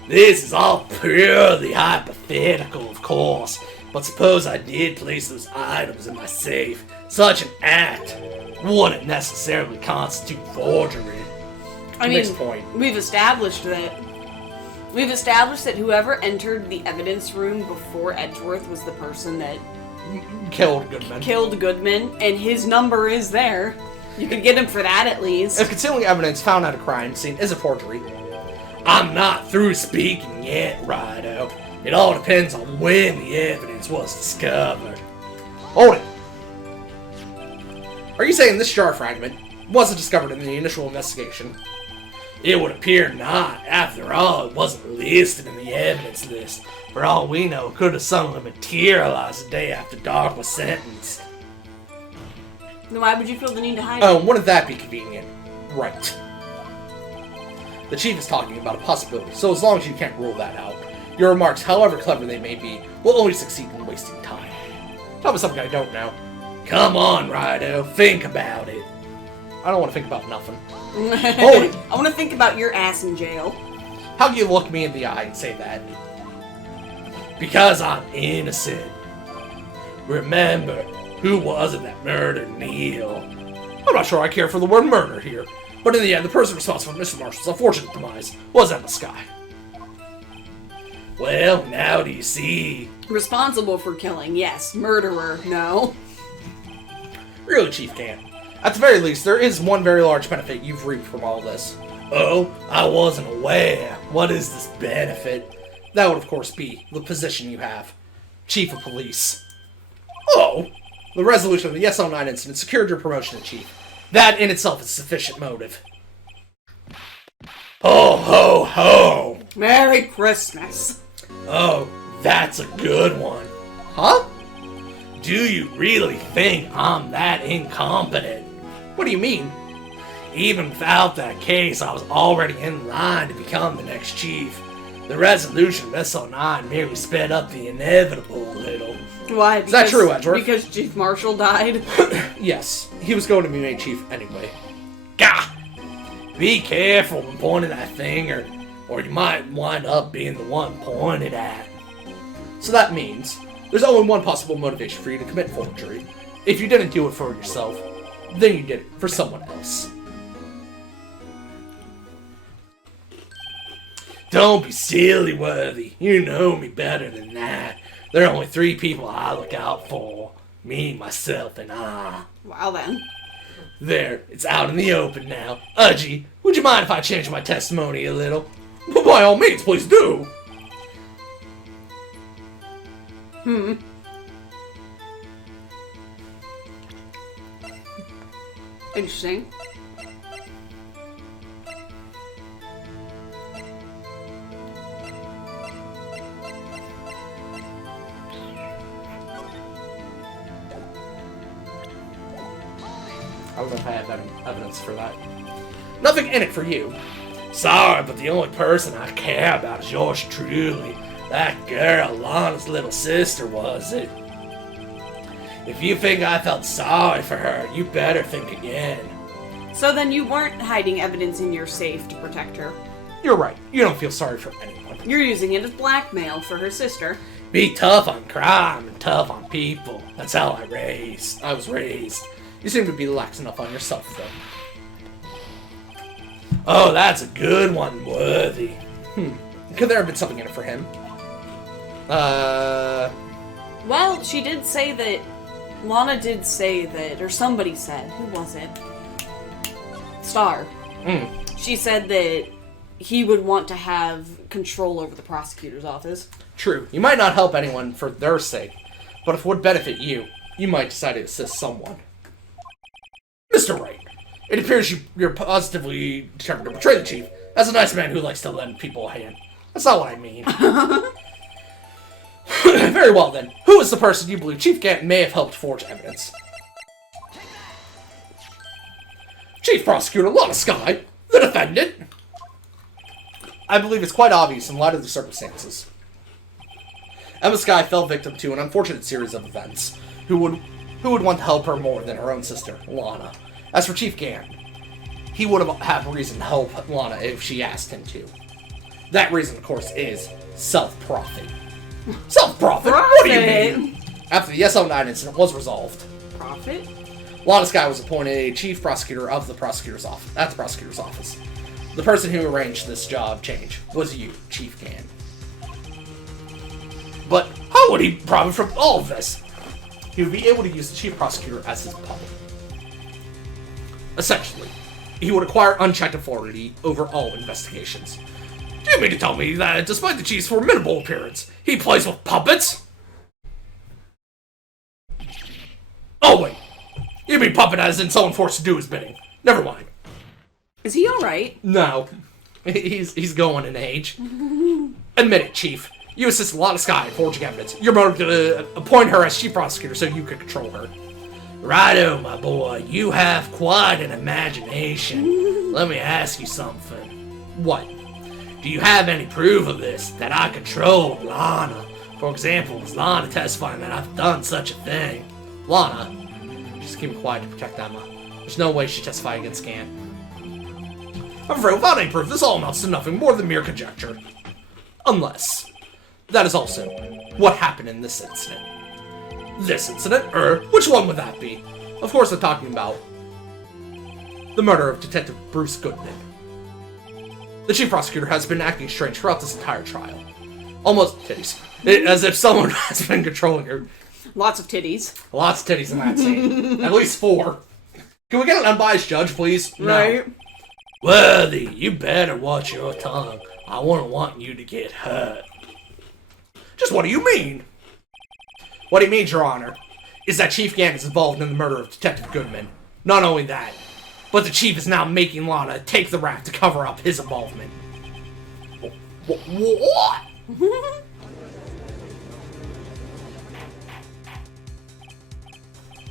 This is all purely hypothetical, of course. But suppose I did place those items in my safe. Such an act wouldn't necessarily constitute forgery. I Next mean, point. we've established that whoever entered the evidence room before Edgeworth was the person that Killed Goodman. killed Goodman, and his number is there. You could get him for that at least. If concealing evidence found at a crime scene is a forgery. I'm not through speaking yet, Rido. It all depends on when the evidence was discovered. Hold it. Are you saying this jar fragment wasn't discovered in the initial investigation? It would appear not. After all, it wasn't listed in the evidence list. For all we know, it could have suddenly materialized the day after Dark was sentenced. Then why would you feel the need to hide Oh, it? wouldn't that be convenient? Right. The chief is talking about a possibility, so as long as you can't rule that out, your remarks, however clever they may be, will only succeed in wasting time. Tell me something I don't know. Come on, Rido, think about it. I don't want to think about nothing. Hold it. I want to think about your ass in jail. How can you look me in the eye and say that? Because I'm innocent. Remember, who was it that murdered Neil? I'm not sure I care for the word murder here, but in the end, the person responsible for Mr. Marshall's unfortunate demise was Emma Skye. Well, now do you see? Responsible for killing, yes. Murderer, no. Really, Chief Camp. At the very least, there is one very large benefit you've reaped from all this. Oh, I wasn't aware. What is this benefit? That would, of course, be the position you have. Chief of Police. Oh! The resolution of the SL9 incident secured your promotion to Chief. That in itself is sufficient motive. Ho, ho, ho! Merry Christmas. Oh, that's a good one. Huh? Do you really think I'm that incompetent? What do you mean? Even without that case, I was already in line to become the next chief. The resolution of S09 merely sped up the inevitable a little. Why? Is that true, Edgeworth? Because Chief Marshal died? Yes, he was going to be made chief anyway. Gah! Be careful when pointing that finger, or you might wind up being the one pointed at. So that means there's only one possible motivation for you to commit forgery. If you didn't do it for yourself, then you did it for someone else. Don't be silly, Worthy. You know me better than that. There are only 3 people I look out for. Me, myself, and I. Wow, then. There, it's out in the open now. Udgy, would you mind if I change my testimony a little? But by all means, please do! Interesting. I don't know if I have any evidence for that. Nothing in it for you. Sorry, but the only person I care about is yours truly. That girl, Lana's little sister, was it? If you think I felt sorry for her, you better think again. So then you weren't hiding evidence in your safe to protect her. You're right. You don't feel sorry for anyone. You're using it as blackmail for her sister. Be tough on crime and tough on people. That's how I was raised. You seem to be lax enough on yourself, though. Oh, that's a good one, Worthy. Could there have been something in it for him? Well, she did say that... Lana did say that, or somebody said, who was it? Star. She said that he would want to have control over the prosecutor's office. True. You might not help anyone for their sake, but if it would benefit you, you might decide to assist someone. Mr. Wright, it appears you're positively determined to betray the chief as a nice man who likes to lend people a hand. That's not what I mean. Very well then. Who is the person you believe Chief Gant may have helped forge evidence? Chief Prosecutor Lana Sky, the defendant. I believe it's quite obvious in light of the circumstances. Emma Sky fell victim to an unfortunate series of events. Who would want to help her more than her own sister, Lana? As for Chief Gant, he would have reason to help Lana if she asked him to. That reason, of course, is self-profit. Self-profit? What do you mean? After the SO9 incident was resolved, Profit? Lana Sky was appointed a chief prosecutor of the prosecutor's office. At the prosecutor's office. The person who arranged this job change was you, Chief Gant. But how would he profit from all of this? He would be able to use the chief prosecutor as his puppet. Essentially, he would acquire unchecked authority over all investigations. Do you mean to tell me that, despite the chief's formidable appearance, he plays with puppets? Oh wait, you mean puppet as in someone forced to do his bidding. Never mind. Is he alright? No, he's going in age. Admit it, Chief. You assist Lana Sky in forging evidence. You're motivated to appoint her as chief prosecutor so you can control her. Righto, my boy. You have quite an imagination. Let me ask you something. What? Do you have any proof of this, that I controlled Lana? For example, is Lana testifying that I've done such a thing? Lana? She's keeping quiet to protect Emma. There's no way she'd testify against Gant. I'm afraid without any proof, this all amounts to nothing more than mere conjecture. Unless... that is also what happened in this incident. This incident? Which one would that be? Of course I'm talking about the murder of Detective Bruce Goodman. The chief prosecutor has been acting strange throughout this entire trial. Almost titties. As if someone has been controlling her. Lots of titties. Lots of titties in that scene. At least 4. Can we get an unbiased judge, please? Right. No. Worthy, you better watch your tongue. I wouldn't want you to get hurt. Just what do you mean? What he means, Your Honor, is that Chief Gant is involved in the murder of Detective Goodman. Not only that, but the Chief is now making Lana take the rap to cover up his involvement. What?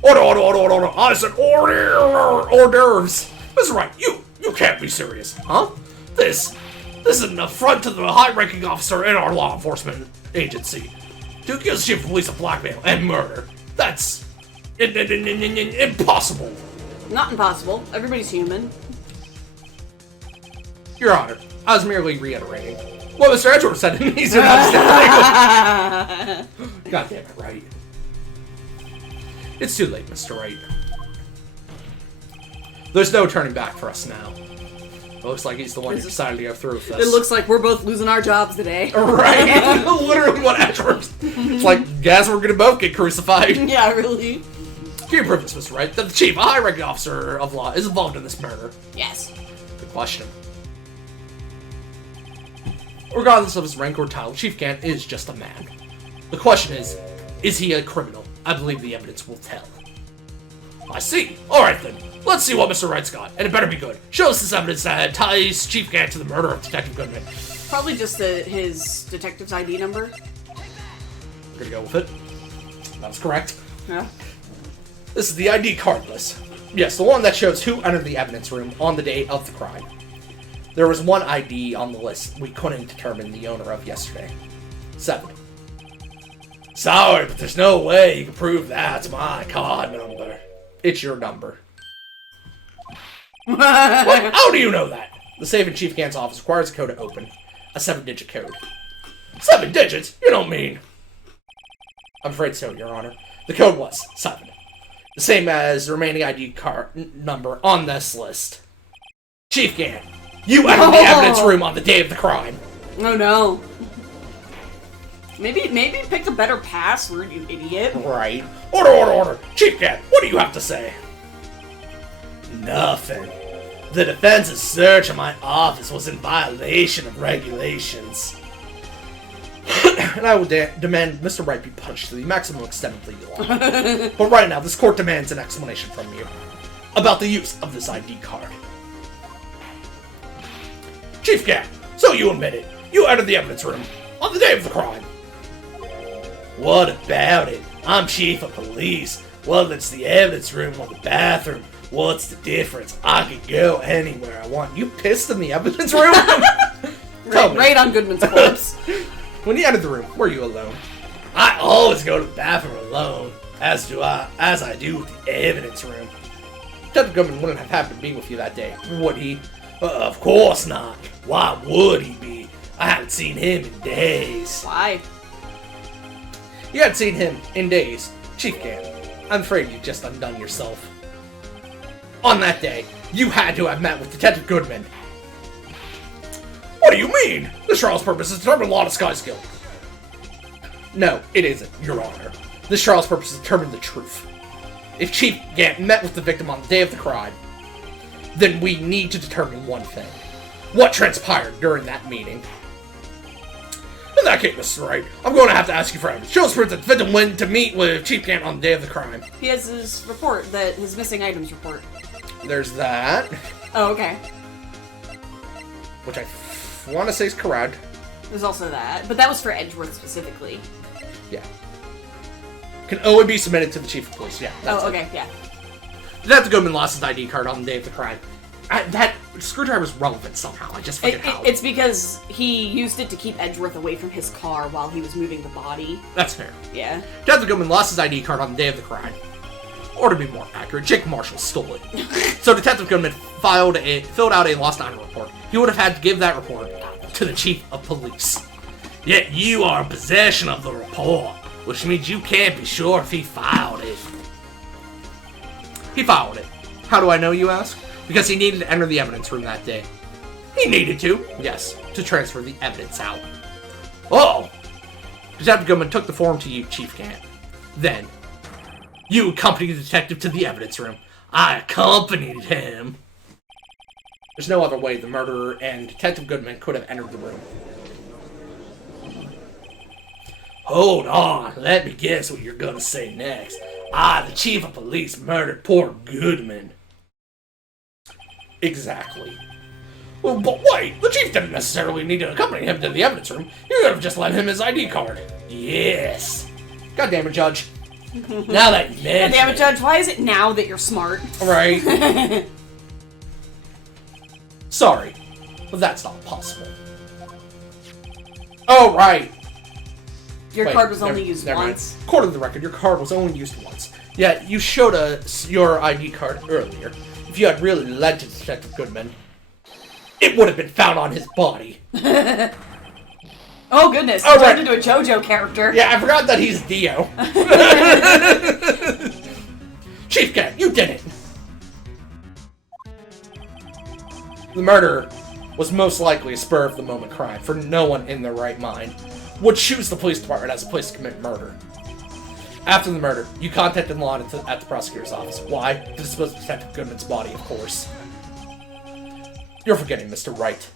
Order. I said order, hors d'oeuvres. Mr. Wright, you can't be serious, huh? This is an affront to the high-ranking officer in our law enforcement agency. To accuse the chief of police of blackmail and murder. That's impossible. Not impossible. Everybody's human. Your Honor, I was merely reiterating what Mr. Edgeworth said in these are not standing. God damn it, Wright. It's too late, Mr. Wright. There's no turning back for us now. It looks like he's the one who decided to go through with this. It looks like we're both losing our jobs today. Right? Literally what Edgeworth. It's like, guess we're gonna both get crucified. Yeah, really. Can you prove this, Mr. Wright, that the chief, a high-ranking officer of law, is involved in this murder? Yes. Good question. Regardless of his rank or title, Chief Gant is just a man. The question is he a criminal? I believe the evidence will tell. I see. Alright then. Let's see what Mr. Wright's got, and it better be good. Show us this evidence that ties Chief Gant to the murder of Detective Goodman. Probably just his detective's ID number. I'm gonna go with it. That's correct. Yeah. This is the ID card list. Yes, the one that shows who entered the evidence room on the day of the crime. There was one ID on the list we couldn't determine the owner of yesterday. 7. Sorry, but there's no way you can prove that's my card number. It's your number. What? How do you know that? The safe in Chief Gant's office requires a code to open. A 7-digit code. 7 digits? You don't mean... I'm afraid so, Your Honor. The code was 7. The same as the remaining ID card number on this list. Chief Gant, you entered the evidence room on the day of the crime. Oh no. Maybe pick a better password, you idiot. Right. Order. Chief Gant, what do you have to say? Nothing. The defense's search of my office was in violation of regulations. And I will demand Mr. Wright be punished to the maximum extent of legal law. But right now, this court demands an explanation from you about the use of this ID card. Chief Gant, so you admit it. You entered the evidence room on the day of the crime. What about it? I'm chief of police. Whether it's the evidence room or the bathroom, what's the difference? I could go anywhere I want. You pissed in the evidence room? Right on Goodman's corpse. When you entered the room, were you alone? I always go to the bathroom alone, as I do with the evidence room. Detective Goodman wouldn't have happened to be with you that day, would he? Of course not. Why would he be? I haven't seen him in days. Why? You hadn't seen him in days. Chief Gant, I'm afraid you just undone yourself. On that day, you had to have met with Detective Goodman. What do you mean? This trial's purpose is to determine law disguise guilt. No, it isn't, Your Honor. This trial's purpose is to determine the truth. If Chief Gant met with the victim on the day of the crime, then we need to determine one thing. What transpired during that meeting? In that case, Mr. Wright, I'm going to have to ask you for evidence. Show us proof that the victim went to meet with Chief Gant on the day of the crime. He has his report, his missing items report. There's that. Oh, okay. Which I want to say is correct. There's also that, but that was for Edgeworth specifically. Yeah. Can only be submitted to the chief of police. Yeah. Oh, okay, yeah. Detective Goodman lost his ID card on the day of the crime. That screwdriver's relevant somehow. I just forget how. It's because he used it to keep Edgeworth away from his car while he was moving the body. That's fair. Yeah. Detective Goodman lost his ID card on the day of the crime. Or to be more accurate, Jake Marshall stole it. So Detective Goodman filled out a lost item report. He would have had to give that report to the chief of police. Yet you are in possession of the report, which means you can't be sure if he filed it. He filed it. How do I know, you ask? Because he needed to enter the evidence room that day. He needed to? Yes, to transfer the evidence out. Oh! Detective Goodman took the form to you, Chief Gant. Then, you accompanied the detective to the evidence room. I accompanied him. There's no other way the murderer and Detective Goodman could have entered the room. Hold on, let me guess what you're gonna say next. I, the chief of police, murdered poor Goodman. Exactly. Well, but wait, the chief didn't necessarily need to accompany him to the evidence room. You could have just lent him his ID card. Yes. God damn it, Judge. Now that you mention Damn it, it, Judge, why is it now that you're smart? Right. Sorry, but that's not possible. Oh, right. Your Wait, card was never- only used never mind. once. According to the record, your card was only used once. Yeah, you showed us your ID card earlier. If you had really led to Detective Goodman, it would have been found on his body. Oh goodness, Oh, he right. turned into a JoJo character. Yeah, I forgot that he's Dio. Chief Cat, you did it! The murder was most likely a spur-of-the-moment crime, for no one in their right mind would choose the police department as a place to commit murder. After the murder, you contacted law at the prosecutor's office. Why? To dispose of Detective Goodman's body, of course. You're forgetting, Mr. Wright.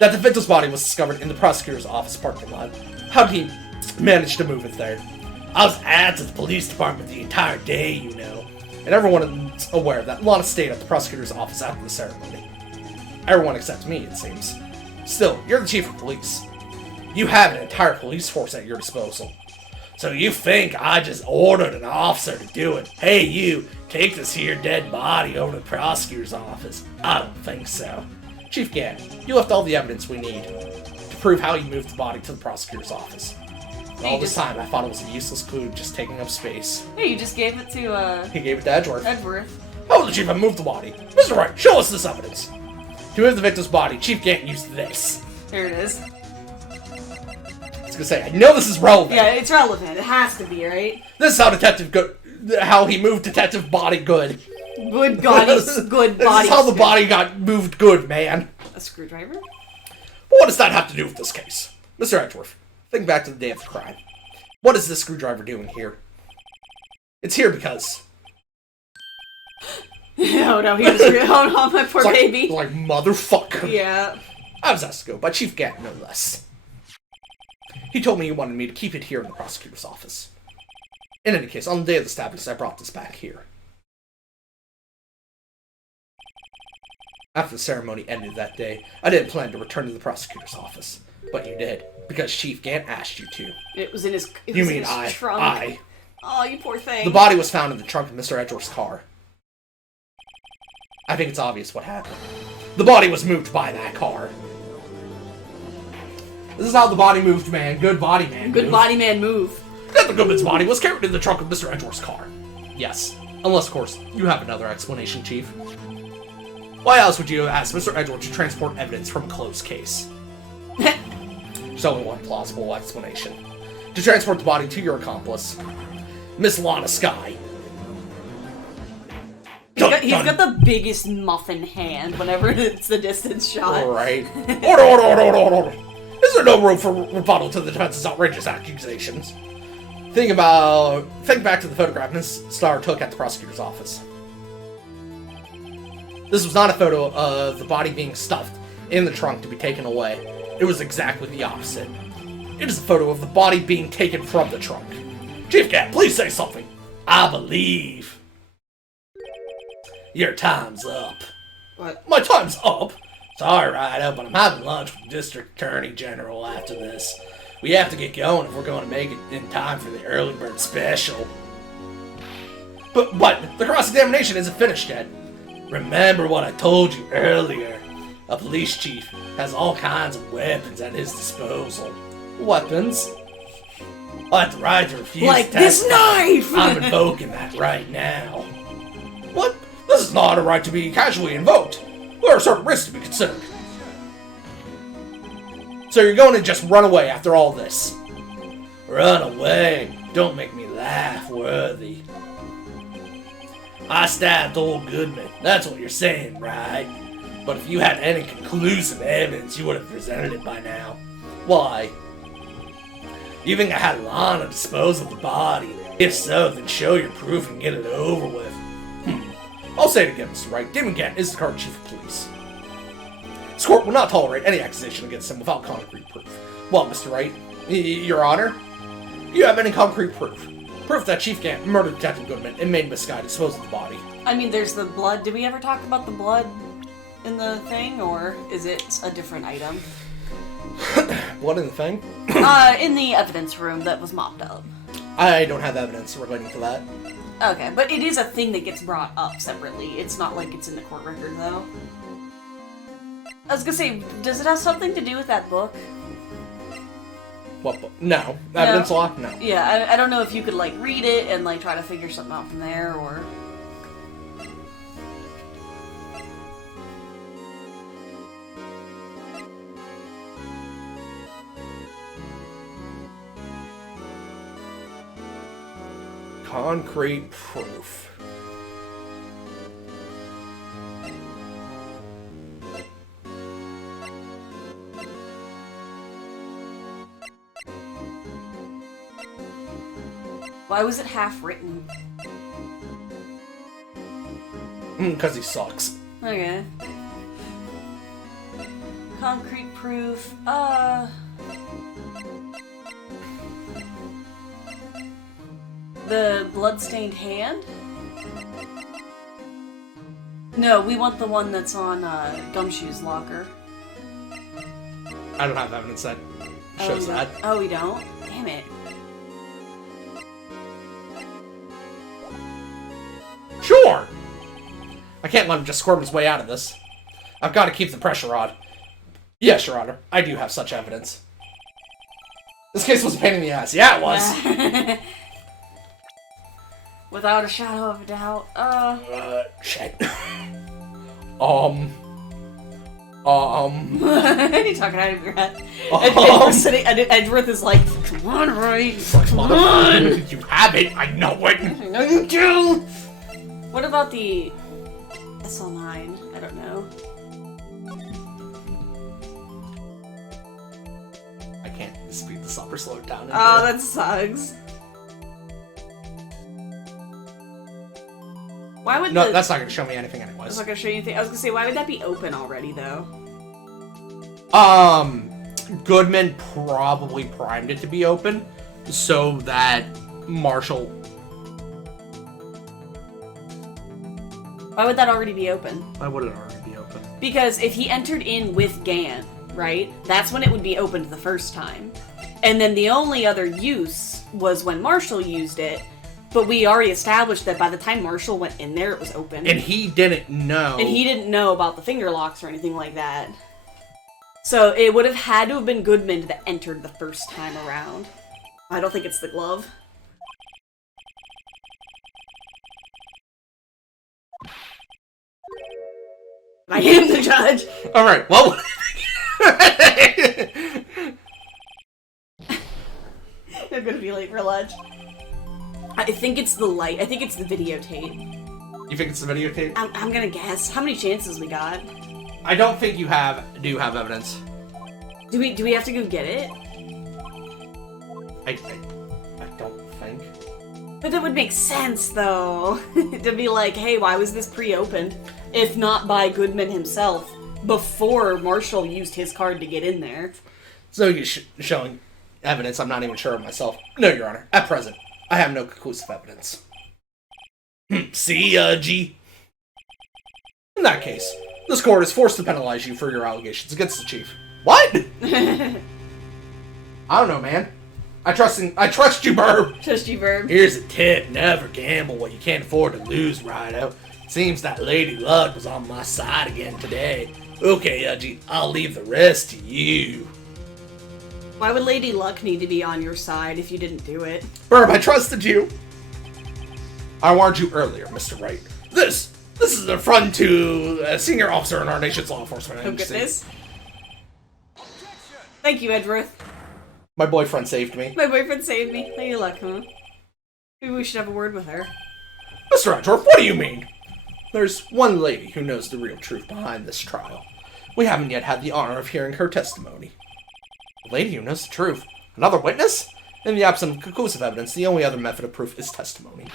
That the victim's body was discovered in the prosecutor's office parking lot. How did he manage to move it there? I was at the police department the entire day, you know. And everyone is aware that Lana stayed at the prosecutor's office after the ceremony. Everyone except me, it seems. Still, you're the chief of police. You have an entire police force at your disposal. So you think I just ordered an officer to do it? Hey, you, take this here dead body over to the prosecutor's office. I don't think so. Chief Gann, you left all the evidence we need to prove how you moved the body to the prosecutor's office. And all this time, I thought it was a useless clue just taking up space. Yeah, you just gave it to, He gave it to Edgeworth. Edgeworth. How would the chief have moved the body? Mr. Wright, show us this evidence. To move the victim's body, Chief Gann used this. Here it is. I was gonna say, I know this is relevant. Yeah, it's relevant. It has to be, right? This is how he moved Detective Body Good. Good God, he's good body. This is how the body got moved good, man. A screwdriver? But what does that have to do with this case? Mr. Edgeworth, think back to the day of the crime. What is this screwdriver doing here? It's here because... Oh no, he was oh no, my poor baby. Like, motherfucker. Yeah. I was asked to go by Chief Gann, no less. He told me he wanted me to keep it here in the prosecutor's office. In any case, on the day of the stabbings, I brought this back here. After the ceremony ended that day, I didn't plan to return to the prosecutor's office. But you did, because Chief Gann asked you to. It was in his You mean trunk. I. Oh, you poor thing. The body was found in the trunk of Mr. Edgeworth's car. I think it's obvious what happened. The body was moved by that car. This is how the body moved, man. Good body, man. Good body man move. Detective Goodman's body was carried in the trunk of Mr. Edgeworth's car. Yes. Unless, of course, you have another explanation, Chief. Why else would you have asked Mr. Edgeworth to transport evidence from a closed case? There's only one plausible explanation. To transport the body to your accomplice, Miss Lana Skye. He's got the biggest muffin hand whenever it's the distance shot. Alright. Order. Is there no room for rebuttal to the defense's outrageous accusations? Think back to the photograph Miss Starr took at the prosecutor's office. This was not a photo of the body being stuffed in the trunk to be taken away. It was exactly the opposite. It is a photo of the body being taken from the trunk. Chief Cat, please say something. I believe. Your time's up. What? My time's up? Sorry, Ragdoll, but I'm having lunch with the District Attorney General after this. We have to get going if we're going to make it in time for the early bird special. But the cross-examination isn't finished yet. Remember what I told you earlier. A police chief has all kinds of weapons at his disposal. Weapons? I have the right to refuse like to this testify. knife! I'm invoking that right now. What? This is not a right to be casually invoked. There are certain risks to be considered. So you're going to just run away after all this? Run away? Don't make me laugh, Worthy. I stabbed old Goodman. That's what you're saying, right? But if you had any conclusive evidence, you would have presented it by now. Why? You think I had Lana dispose of the body? If so, then show your proof and get it over with. I'll say it again, Mr. Wright. Damon Gann is the current chief of police. This court will not tolerate any accusation against him without concrete proof. Well, Mr. Wright, Your Honor, do you have any concrete proof? Proof that Chief Gann murdered Detective Goodman and made Miss Skye dispose of the body. I mean, there's the blood. Did we ever talk about the blood in the thing, or is it a different item? Blood in the thing? In the evidence room that was mopped up. I don't have evidence relating to that. Okay, but it is a thing that gets brought up separately. It's not like it's in the court record, though. I was gonna say, does it have something to do with that book? What book? No. Evidence law? No. Yeah, I don't know if you could, like, read it and, like, try to figure something out from there, or... Concrete proof. Why was it half written? Because he sucks. Okay. Concrete proof, the bloodstained hand? No, we want the one that's on, Gumshoe's locker. I don't have evidence that shows that. Oh, we don't? Damn it. Sure! I can't let him just squirm his way out of this. I've got to keep the pressure on. Yes, Your Honor, I do have such evidence. This case was a pain in the ass. Yeah, it was. Without a shadow of a doubt. Shit. You're talking out of your head. Edgeworth is like, come on, right? Come on! You have it, I know it. I know you do! What about the SL9? I don't know. I can't speed this up or slow it down. Oh, that sucks. Why would No, that's not going to show me anything anyways. That's not gonna show you anything. I was gonna say, why would that be open already, though? Goodman probably primed it to be open so that Marshall... Why would that already be open? Why would it already be open? Because if he entered in with Gant, right, that's when it would be opened the first time. And then the only other use was when Marshall used it, but we already established that by the time Marshall went in there, it was open. And he didn't know. And he didn't know about the finger locks or anything like that. So it would have had to have been Goodman that entered the first time around. I don't think it's the glove. I am the judge! Alright, well... I'm gonna be late for lunch. I think it's the light. I think it's the videotape. You think it's the videotape? I'm gonna guess. How many chances we got? I don't think you do have evidence. Do we have to go get it? I don't think. But it would make sense, though, to be like, hey, why was this pre-opened? If not by Goodman himself, before Marshall used his card to get in there. So you're showing evidence I'm not even sure of myself. No, Your Honor. At present, I have no conclusive evidence. See, G? In that case, this court is forced to penalize you for your allegations against the chief. What? I don't know, man. I trust you, Burb. Trust you, Burb. Here's a tip. Never gamble what you can't afford to lose, Rido. Seems that Lady Luck was on my side again today. Okay, Udgy, I'll leave the rest to you. Why would Lady Luck need to be on your side if you didn't do it? Burb, I trusted you. I warned you earlier, Mr. Wright. This is an affront to a senior officer in our nation's law enforcement Oh, agency. goodness. Thank you, Edgeworth. My boyfriend saved me. My boyfriend saved me. Lady Luck, huh? Maybe we should have a word with her. Mr. Edgeworth, what do you mean? There's one lady who knows the real truth behind this trial. We haven't yet had the honor of hearing her testimony. A lady who knows the truth? Another witness? In the absence of conclusive evidence, the only other method of proof is testimony.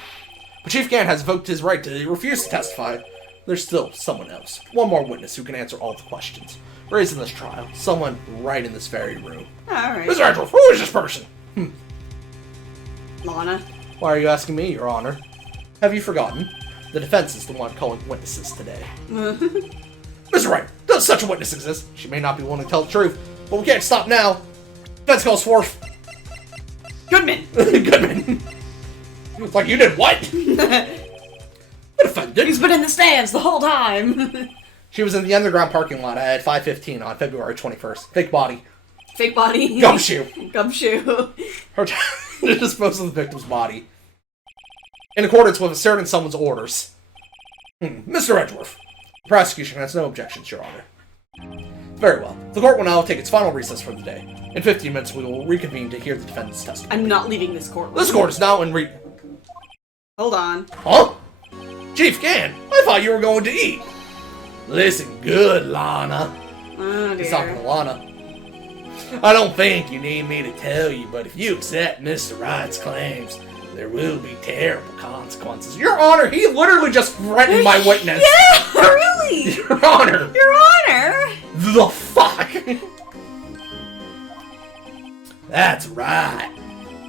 But Chief Gant has invoked his right to refuse to testify. There's still someone else. One more witness who can answer all the questions raised in this trial. Someone right in this very room. Alright. Mr. Edgeworth, who is this person? Lana. Why are you asking me, Your Honor? Have you forgotten? The defense is the one calling witnesses today. Mr. Wright, does such a witness exist? She may not be willing to tell the truth, but we can't stop now. Defense calls forth. Goodman! Goodman. It's like, you did what? Bit offended. He's been in the stands the whole time. She was in the underground parking lot at 5:15 on February 21st. Fake body. Fake body. Gumshoe. Gumshoe. Her to dispose of the victim's body. In accordance with a certain someone's orders. Mr. Edgeworth. The prosecution has no objections, Your Honor. Very well. The court will now take its final recess for the day. In 15 minutes, we will reconvene to hear the defendant's testimony. I'm not leaving this court. This court is now in Hold on. Huh? Chief Gann, I thought you were going to eat. Listen good, Lana. Oh, He's talking to dear. Lana. I don't think you need me to tell you, but if you accept Mr. Wright's claims, there will be terrible consequences. Your Honor, he literally just threatened my witness. Yeah, really? Your Honor. Your Honor! The fuck? That's right.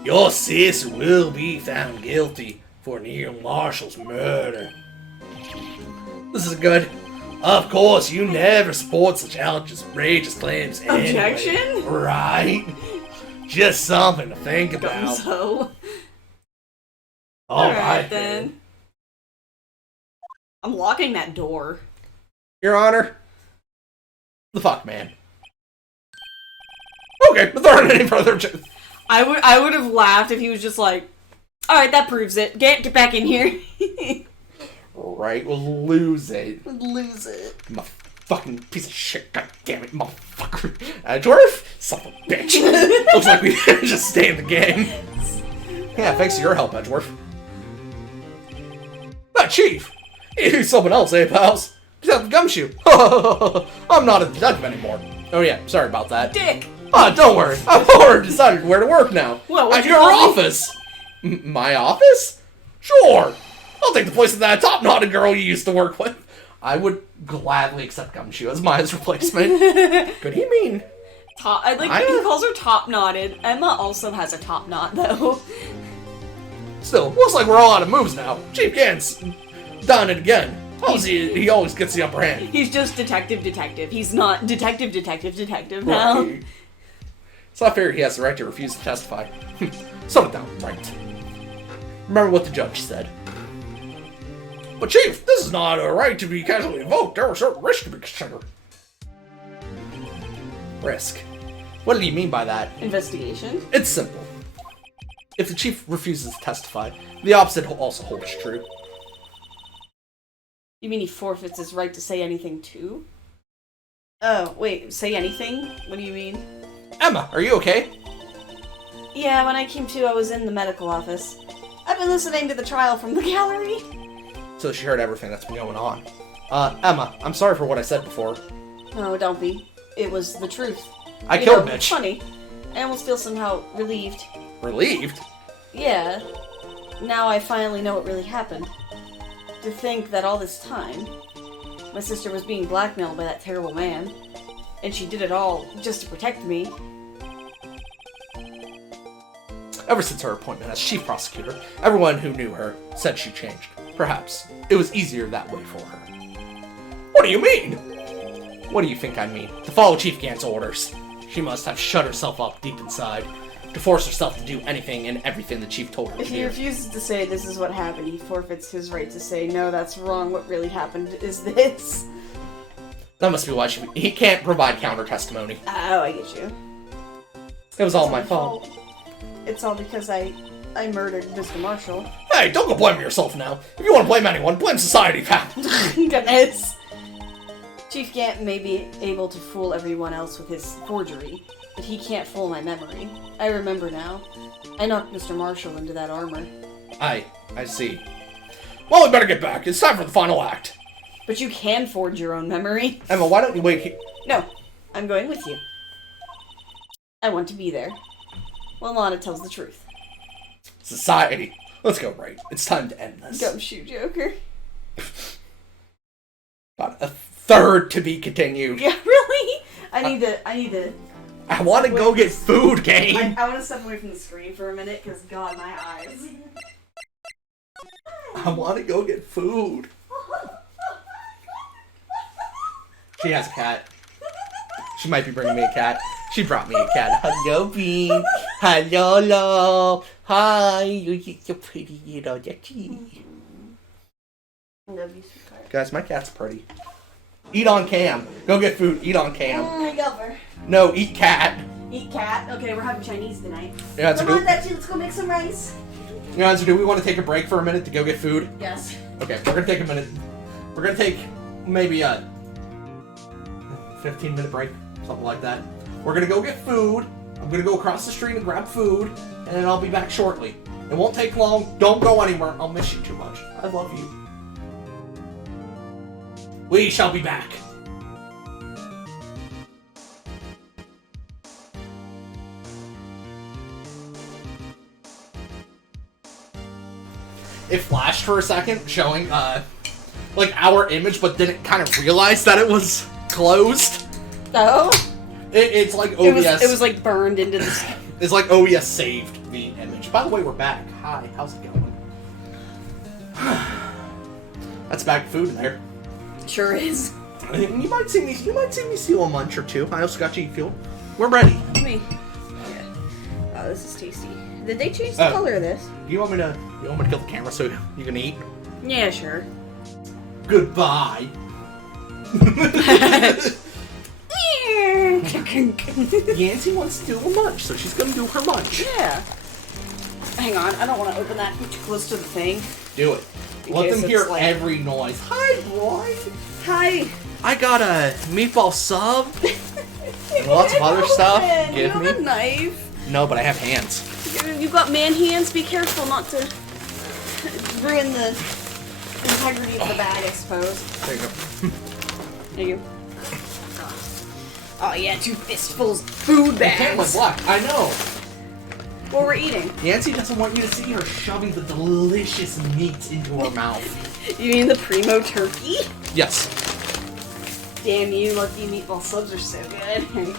Your sister will be found guilty for Neil Marshall's murder. This is good. Of course, you never support such outrageous claims anyway, Objection? right? Just something to think about. So. Alright then. I'm locking that door. Your Honor. The fuck, man. Okay, but there aren't any further objections. I would have laughed if he was just like, alright, that proves it. Get back in here. Right, we'll lose it. Lose it. I'm a fucking piece of shit. God damn it, motherfucker. Dwarf? Son of a bitch. Looks like we just stay in the game. Yeah, thanks to your help, Edgeworth. That Chief! He's someone else, eh, pals? Detective Gumshoe. I'm not a detective anymore. Oh yeah, sorry about that. Dick! Don't worry. I've already decided where to work now. Well, what'd at you your call me? office. My office? Sure. I'll take the place of that top-knotted girl you used to work with. I would gladly accept Gumshoe as my replacement. Good he mean? I like that he calls her top knotted. Emma also has a top knot though. Still, looks like we're all out of moves now. Chief Gann's done it again. He always gets the upper hand. He's just detective. He's not detective now. Right. It's not fair he has the right to refuse to testify. Settle down, right. Remember what the judge said. But Chief, this is not a right to be casually invoked. There are certain risks to be considered. Risk. What do you mean by that? Investigation? It's simple. If the Chief refuses to testify, the opposite also holds true. You mean he forfeits his right to say anything too? Oh, wait, say anything? What do you mean? Emma, are you okay? Yeah, when I came to, I was in the medical office. I've been listening to the trial from the gallery. So she heard everything that's been going on. Emma, I'm sorry for what I said before. No, don't be. It was the truth. I You killed know, Mitch. Funny. I almost feel somehow relieved. Relieved? Yeah. Now I finally know what really happened. To think that all this time, my sister was being blackmailed by that terrible man, and she did it all just to protect me. Ever since her appointment as chief prosecutor, everyone who knew her said she changed. Perhaps it was easier that way for her. What do you mean? What do you think I mean? To follow Chief Gann's orders. She must have shut herself up deep inside, to force herself to do anything and everything the Chief told her If to he do. refuses to say this is what happened, he forfeits his right to say, no, that's wrong, what really happened is this. That must be why he can't provide counter-testimony. Oh, I get you. It was all my fault. It's all because I murdered Mr. Marshall. Hey, don't go blaming yourself now. If you want to blame anyone, blame society, pal. Goodness. Chief Gant may be able to fool everyone else with his forgery, but he can't fool my memory. I remember now. I knocked Mr. Marshall into that armor. I see. Well, we better get back. It's time for the final act. But you can forge your own memory. Emma, why don't you wait here? No, I'm going with you. I want to be there. Well, Lana tells the truth. Society. Let's go right. It's time to end this. Gumshoe Joker. About a third to be continued. Yeah, really? I need to... I want to go get food, game. I want to step away from the screen for a minute, because God, my eyes. I want to go get food. She has a cat. She might be bringing me a cat. She brought me a cat. Hello, Bean. Hello, Lo. Hi. You're so pretty, Jackie. Love you, sweetheart. Guys, my cat's pretty. Eat on cam. Go get food. Eat on cam. Over. No, eat cat. Eat cat. Okay, we're having Chinese tonight. Yeah, Come on, Dutchie, let's go make some rice. Yeah, so do we want to take a break for a minute to go get food? Yes. Okay, we're gonna take a minute. We're gonna take maybe a 15-minute break, something like that. We're gonna go get food. I'm gonna go across the street and grab food, and then I'll be back shortly. It won't take long. Don't go anywhere. I'll miss you too much. I love you. We shall be back. It flashed for a second, showing like our image, but didn't kind of realize that it was closed. Oh? It's like OBS. It was like burned into the... It's like OBS saved the image. By the way, we're back. Hi, how's it going? That's bag of food in there. Sure is. You might see me steal a munch or two. I also got G Fuel. We're ready. Yeah. Oh, this is tasty. Did they change the color of this? Do you want me to kill the camera so you can eat? Yeah, sure. Goodbye. Yancy wants to do a munch, so she's gonna do her munch. Yeah. Hang on, I don't want to open that too close to the thing. Do it. Let them hear every noise. Hi, boy. Hi. I got a meatball sub. And lots of other stuff. You have a knife. No, but I have hands. You've got man hands. Be careful not to ruin the integrity of the bag, I suppose. There you go. There you go. Oh yeah, 2 fistfuls of food bags. The camera's black. I know. What we're eating. Yancy doesn't want you to see her shoving the delicious meat into her mouth. You mean the primo turkey? Yes. Damn you, lucky meatball subs are so good.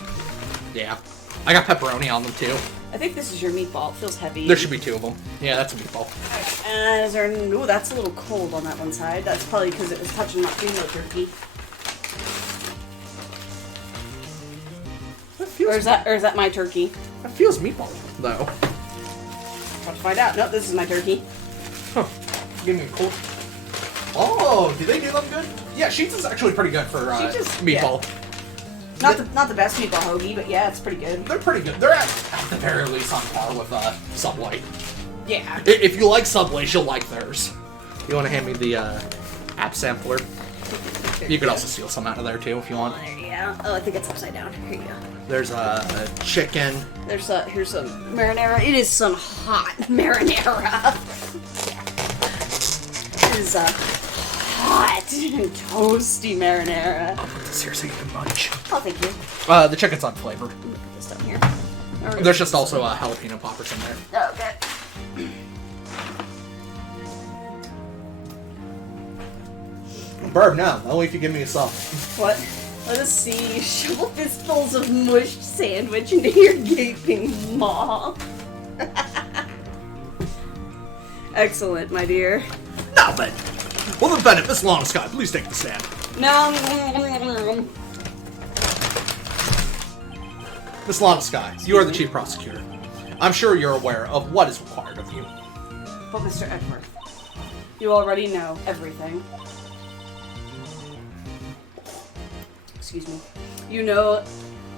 Yeah. I got pepperoni on them too. I think this is your meatball. It feels heavy. There should be 2 of them. Yeah, that's a meatball. Is there? Ooh, that's a little cold on that one side. That's probably because it was touching my primo turkey. Or is that my turkey? That feels meatball though. About to find out. Nope, this is my turkey. Huh. Give me a cold. Oh, do they do them good? Yeah, Sheets is actually pretty good for meatball. Yeah. Not the best meatball hoagie, but yeah, it's pretty good. They're pretty good. They're at the very least on par with Subway. Yeah. If you like Subways, you'll like theirs. You want to hand me the app sampler? You could also steal some out of there too if you want. Yeah. Oh, I think it's upside down. Here you go. There's a chicken. Here's some marinara. It is some hot marinara. It is hot and toasty marinara. Seriously, you can munch. Oh, thank you. The chicken's unflavored. Let me put this down here. There's just also jalapeno poppers in there. Oh, okay. Burb, no. Only if you give me a sub. What? Let us see. Shovel fistfuls of mushed sandwich into your gaping maw. Excellent, my dear. Now then. Will the Bennett, Miss Longsky, please take the stand. No. Miss Longsky, you are the chief prosecutor. I'm sure you're aware of what is required of you. But Mr. Edward, you already know everything. Excuse me. You know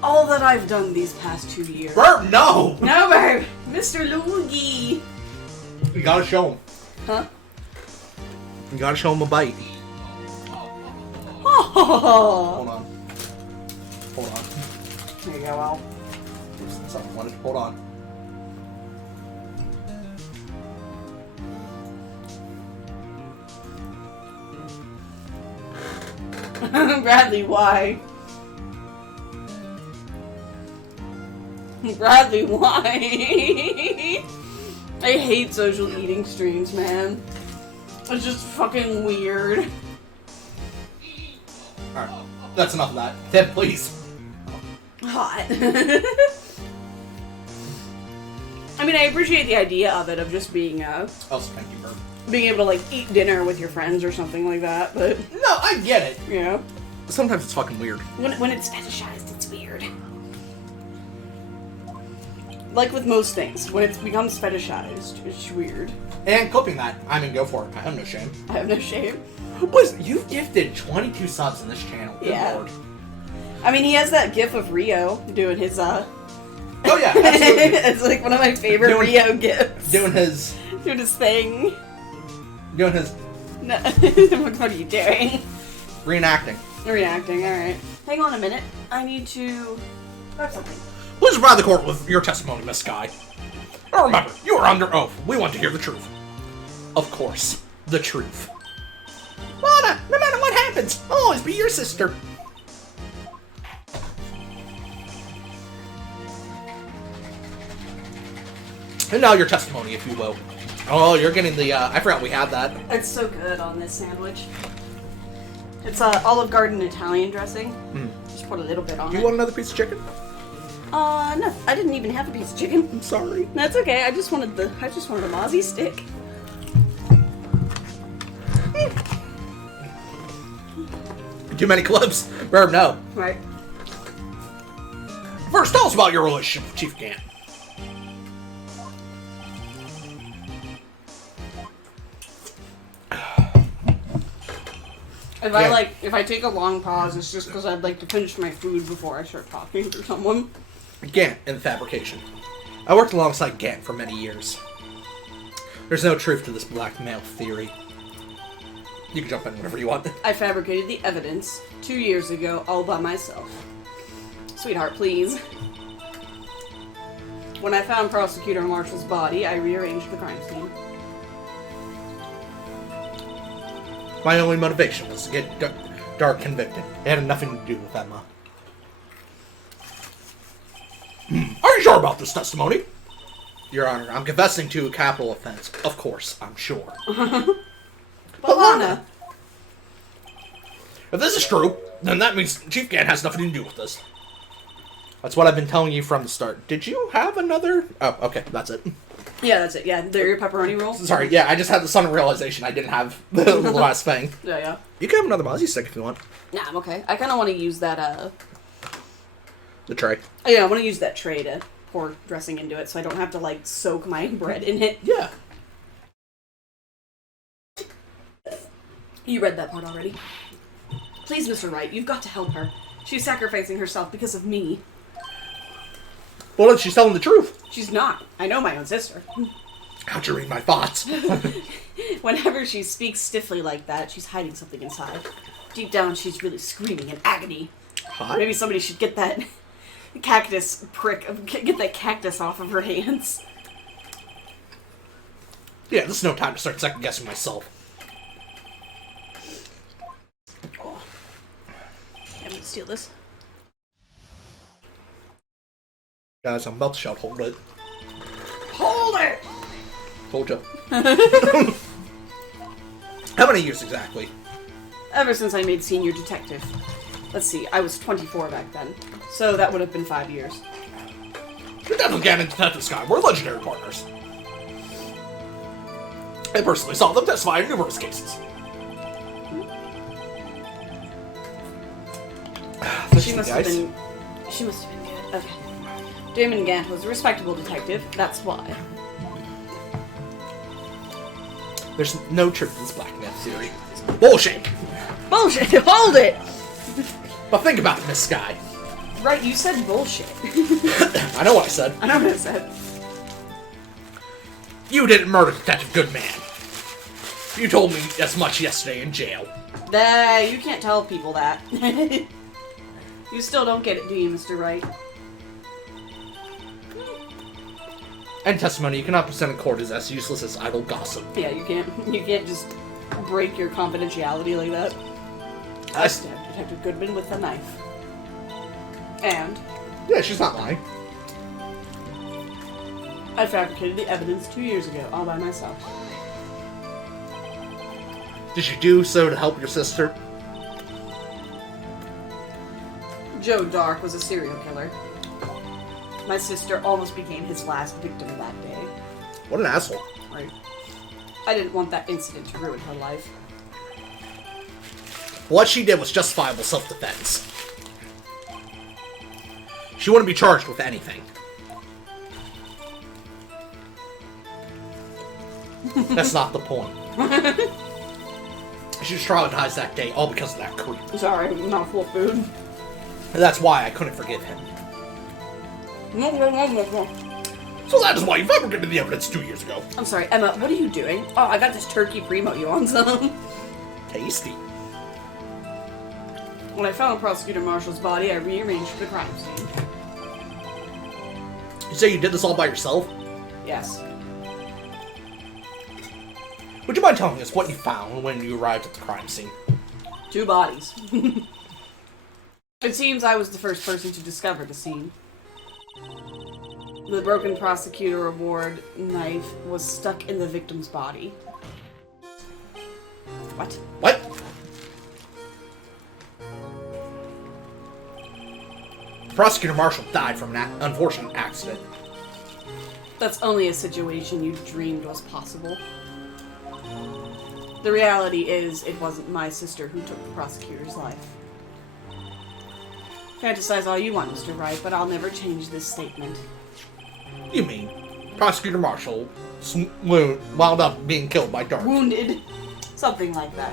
all that I've done these past 2 years. Burb, no! No, babe! Mr. Loogie! You gotta show him. Huh? You gotta show him a bite. Oh! Hold on. Hold on. There you go, Al. Something wanted. Hold on. Bradley, why? Bradley, why? I hate social eating streams, man. It's just fucking weird. Alright. That's enough of that. Ted, please. Hot. I mean, I appreciate the idea of it, of just being, Oh, thank you, Burb. being able to, like, eat dinner with your friends or something like that, but, No, I get it. you know, Sometimes it's fucking weird. when it's fetishized, it's weird. like with most things, when it becomes fetishized, it's weird. And clipping that, I mean, go for it. I have no shame. I have no shame. Boys, you've gifted 22 subs in this channel. Good Yeah. Lord. I mean, he has that gif of Rio doing his, Oh, yeah, absolutely. It's like one of my favorite Rio gifs. Doing his... Doing his thing. Doing his... No. What are you doing? Reenacting. Reacting, alright. Hang on a minute. I need to grab something. Please provide the court with your testimony, Miss Sky. Now remember, you are under oath. We want to hear the truth. Of course, the truth. Lana, no matter what happens, I'll always be your sister. And now your testimony, if you will. Oh, you're getting the, I forgot we had that. It's so good on this sandwich. It's Olive Garden Italian dressing. Just put a little bit on Do you it. want another piece of chicken? No, I didn't even have a piece of chicken. I'm sorry. That's okay. I just wanted a Mozzie stick. Too many clips. Verb, no. Right. First, tell us about your relationship with Chief Gant. If I take a long pause, it's just because I'd like to finish my food before I start talking to someone. Gant and fabrication. I worked alongside Gant for many years. There's no truth to this blackmail theory. You can jump in whenever you want. I fabricated the evidence 2 years ago all by myself. Sweetheart, please. When I found Prosecutor Marshall's body, I rearranged the crime scene. My only motivation was to get Dark convicted. It had nothing to do with Emma. Are you sure about this testimony? Your Honor, I'm confessing to a capital offense. Of course, I'm sure. But Lana! If this is true, then that means Chief Gant has nothing to do with this. That's what I've been telling you from the start. Did you have another? Oh, okay, that's it. Yeah, that's it. Yeah, they're your pepperoni rolls. Sorry, yeah, I just had the sudden realization I didn't have the last thing. Yeah. You can have another Mozzie stick if you want. Nah, I'm okay. I kind of want to use that, The tray. yeah, I want to use that tray to pour dressing into it so I don't have to, like, soak my bread in it. Yeah. You read that part already. Please, Mr. Wright, you've got to help her. She's sacrificing herself because of me. Well, then she's telling the truth. She's not. I know my own sister. How'd you read my thoughts? Whenever she speaks stiffly like that, she's hiding something inside. Deep down, she's really screaming in agony. Hot? Maybe somebody should get that cactus get that cactus off of her hands. Yeah, this is no time to start second-guessing myself. I'm gonna steal this. Guys, I'm about to shout, hold it. Hold it! Told you. How many years exactly? Ever since I made senior detective. Let's see, I was 24 back then. So that would have been 5 years. You're definitely getting into Detective Sky. We're legendary partners. I personally saw them testify in numerous cases. She must have been good. Okay. Damon Gant was a respectable detective, that's why. There's no truth in this blackmail theory. Bullshit! Bullshit! Hold it! But think about it, Miss Sky. Right, you said bullshit. I know what I said. I know what I said. You didn't murder Detective Goodman. You told me as much yesterday in jail. You can't tell people that. You still don't get it, do you, Mr. Wright? And testimony you cannot present in court is as useless as idle gossip. Yeah, you can't just break your confidentiality like that. I stabbed Detective Goodman with a knife. And Yeah, she's not lying. I fabricated the evidence 2 years ago, all by myself. Did you do so to help your sister? Joe Dark was a serial killer. My sister almost became his last victim that day. What an asshole. Right. I didn't want that incident to ruin her life. What she did was justifiable self-defense. She wouldn't be charged with anything. That's not the point. She was traumatized that day, all because of that creep. Sorry, mouthful of food. And that's why I couldn't forgive him. So that is why you've never given the evidence 2 years ago. I'm sorry, Emma, what are you doing? Oh, I got this turkey primo. You want some? Tasty. When I found Prosecutor Marshall's body, I rearranged the crime scene. You say you did this all by yourself? Yes. Would you mind telling us what you found when you arrived at the crime scene? 2 bodies. It seems I was the first person to discover the scene. The broken prosecutor award knife was stuck in the victim's body. What? What? Prosecutor Marshall died from an unfortunate accident. That's only a situation you dreamed was possible. The reality is, it wasn't my sister who took the prosecutor's life. Fantasize all you want, Mr. Wright, but I'll never change this statement. You mean Prosecutor Marshall wound up being killed by Dark? Wounded. Something like that.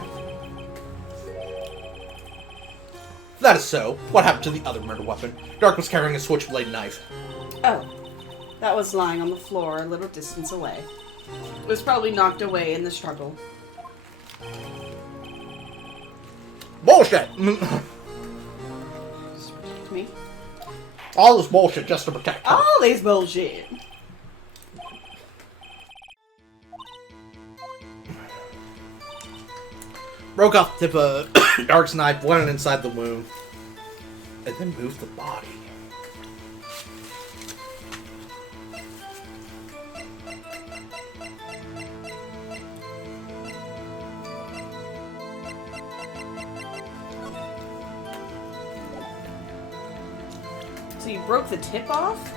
If that is so, what happened to the other murder weapon? Dark was carrying a switchblade knife. Oh. That was lying on the floor a little distance away. It was probably knocked away in the struggle. Bullshit! Me? All this bullshit just to protect her. All this bullshit! Broke off the tip of Dark's knife, went inside the wound, and then moved the body. So you broke the tip off?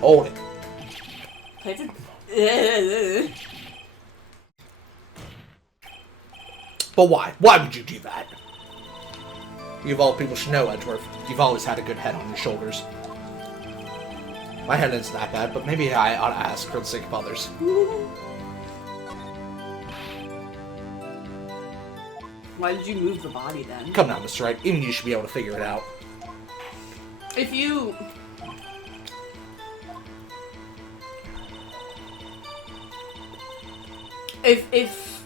Hold it. But why? Why would you do that? You of all people should know, Edgeworth. You've always had a good head on your shoulders. My head isn't that bad, but maybe I ought to ask for the sake of others. Why did you move the body then? Come now, Mr. Wright. Even you should be able to figure it out. If you... If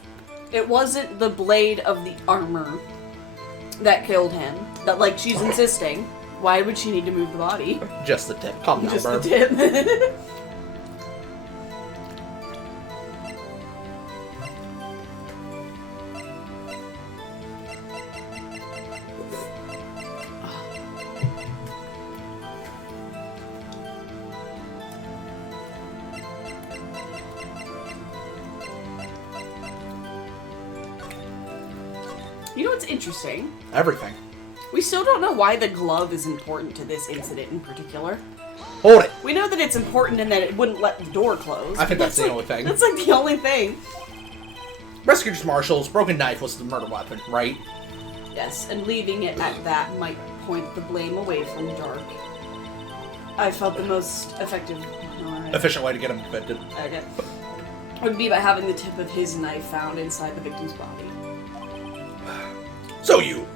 it wasn't the blade of the armor that killed him, that, like, she's insisting, why would she need to move the body? Just the tip. Calm down, Just Burb. the tip. You know what's interesting? Everything. We still don't know why the glove is important to this incident in particular. Hold it. We know that it's important and that it wouldn't let the door close. I think that's the only thing. That's like the only thing. Prosecutor Marshall's broken knife was the murder weapon, right? Yes, and leaving it at that might point the blame away from Dark. I felt the most effective... Alright. Efficient way to get him convicted. Okay. Would be by having the tip of his knife found inside the victim's body. So you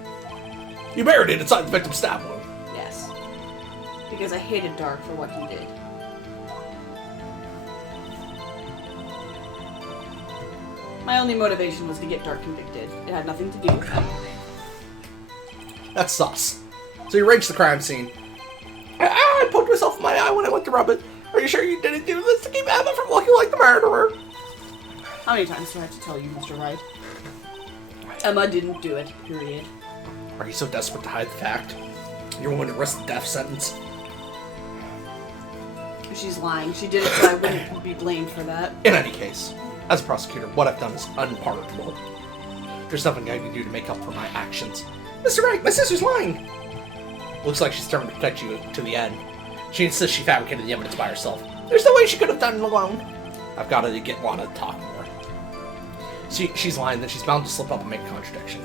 buried it inside the victim's stab wound. Yes. Because I hated Dark for what he did. My only motivation was to get Dark convicted. It had nothing to do with him. That's sus. So you arranged the crime scene. I poked myself in my eye when I went to rub it. Are you sure you didn't do this to keep Emma from looking like the murderer? How many times do I have to tell you, Mr. Wright? Emma didn't do it, period. Are you so desperate to hide the fact? You're willing to risk the death sentence? She's lying. She did it so I wouldn't be blamed for that. In any case, as a prosecutor, what I've done is unpardonable. There's nothing I can do to make up for my actions. Mr. Wright, my sister's lying! Looks like she's determined to protect you to the end. She insists she fabricated the evidence by herself. There's no way she could have done it alone. I've got to get Lana to talk more. She's lying, then she's bound to slip up and make a contradiction.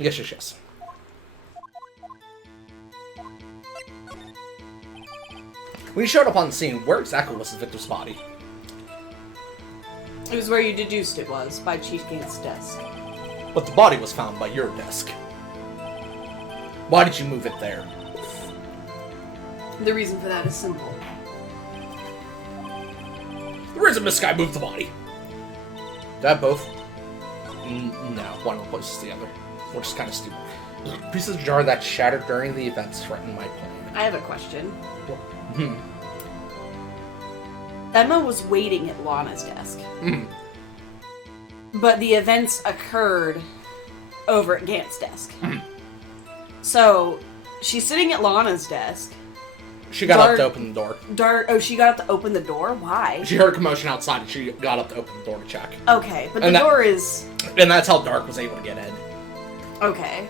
Yes. When you showed up on the scene, where exactly was the victim's body? It was where you deduced it was, by Chief Gain's desk. But the body was found by your desk. Why did you move it there? The reason for that is simple. The reason this guy moved the body. That both? No, one replaces the other. Which is kind of stupid. Pieces of jar that shattered during the events threatened my plan. I have a question. Emma was waiting at Lana's desk. But the events occurred over at Gant's desk. So, she's sitting at Lana's desk. She got up to open the door. She got up to open the door? Why? She heard a commotion outside and she got up to open the door to check. Okay, but the door is... And that's how Dark was able to get in. Okay.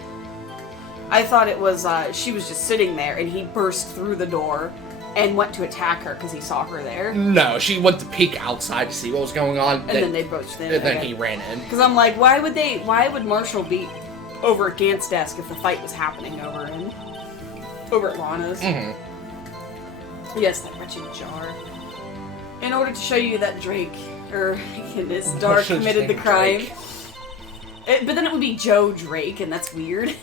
I thought it was, she was just sitting there and he burst through the door and went to attack her because he saw her there. No, she went to peek outside to see what was going on. And then they both in. And then he ran in. Because I'm like, why would Marshall be over at Gant's desk if the fight was happening over at Lana's? Yes, that wretched jar. In order to show you that Dark committed the crime. But then it would be Joe Drake, and that's weird.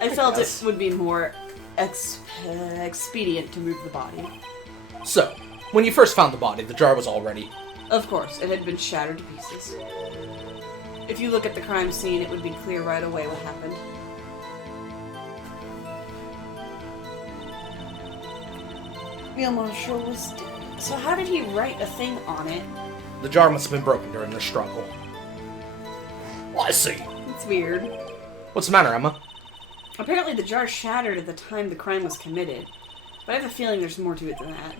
I felt it would be more expedient to move the body. So, when you first found the body, the jar was already... Of course, it had been shattered to pieces. If you look at the crime scene, it would be clear right away what happened. Neil Marshall was dead. So how did he write a thing on it? The jar must have been broken during the struggle. Well, I see. It's weird. What's the matter, Emma? Apparently the jar shattered at the time the crime was committed. But I have a feeling there's more to it than that.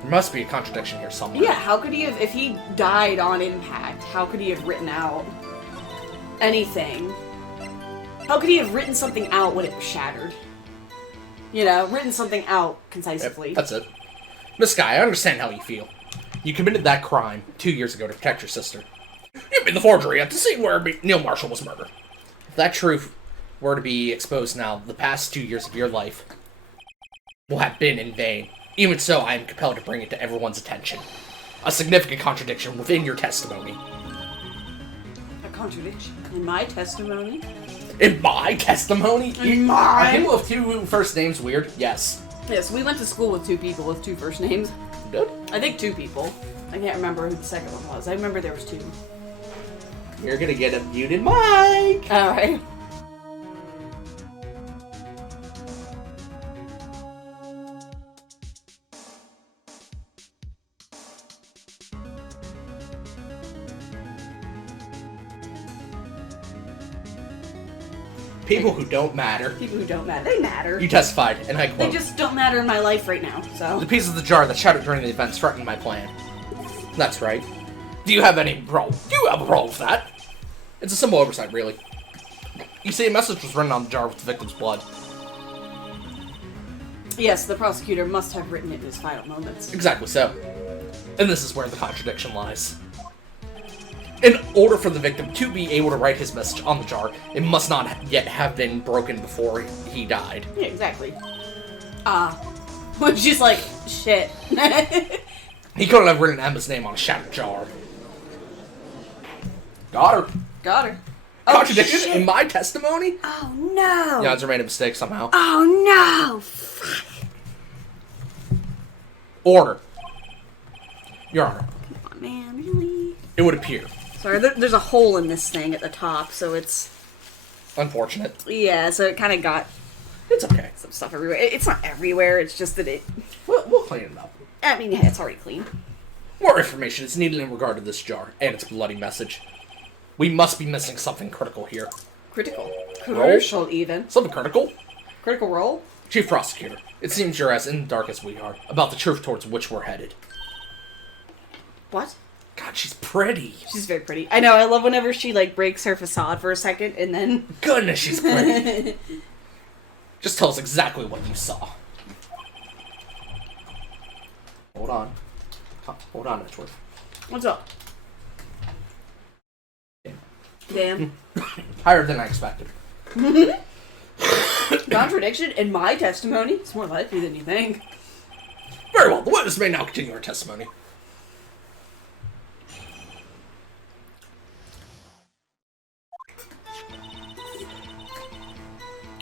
There must be a contradiction here somewhere. Yeah, how could he have... If he died on impact, how could he have written out anything? How could he have written something out when it was shattered? You know, written something out concisely. Yep, that's it. Miss Sky, I understand how you feel. You committed that crime 2 years ago to protect your sister. You made the forgery at the scene where Neil Marshall was murdered. If that truth were to be exposed now, the past 2 years of your life will have been in vain. Even so, I am compelled to bring it to everyone's attention. A significant contradiction within your testimony. A contradiction? In my testimony? In my testimony? In mine? Are people with two first names weird? Yes. Yes, we went to school with two people with two first names. Good. I think two people. I can't remember who the second one was. I remember there was two. You're gonna get a muted mic! Alright. People who don't matter. People who don't matter. They matter. You testified, and I quote, They just don't matter in my life right now, so... The pieces of the jar that shattered during the events threatened my plan. That's right. Do you have any problem? Do you have a problem with that? It's a simple oversight, really. You see, a message was written on the jar with the victim's blood. Yes, the prosecutor must have written it in his final moments. Exactly so. And this is where the contradiction lies. In order for the victim to be able to write his message on the jar, it must not yet have been broken before he died. Yeah, exactly. When she's like, shit. He couldn't have written Emma's name on a shattered jar. Got her. Got her. Contradiction shit. in my testimony? Oh, no. The odds are made a mistake somehow. Oh, no. Fuck. Order. Your Honor. Come on, man. Really? It would appear. Sorry, there's a hole in this thing at the top, so it's... Unfortunate. Yeah, so it kind of got It's okay. some stuff everywhere. It's not everywhere, it's just that it... We'll clean it up. I mean, yeah, it's already clean. More information is needed in regard to this jar and its bloody message. We must be missing something critical here. Critical. Crucial, even. Something critical? Critical role? Chief Prosecutor, it seems you're as in the dark as we are about the truth towards which we're headed. What? God, she's pretty. She's very pretty. I know, I love whenever she, like, breaks her facade for a second, and then... Goodness, she's pretty. Just tell us exactly what you saw. Hold on. Hold on, Edgeworth. What's up? Damn. Higher than I expected. Contradiction in my testimony? It's more likely than you think. Very well, the witness may now continue her testimony.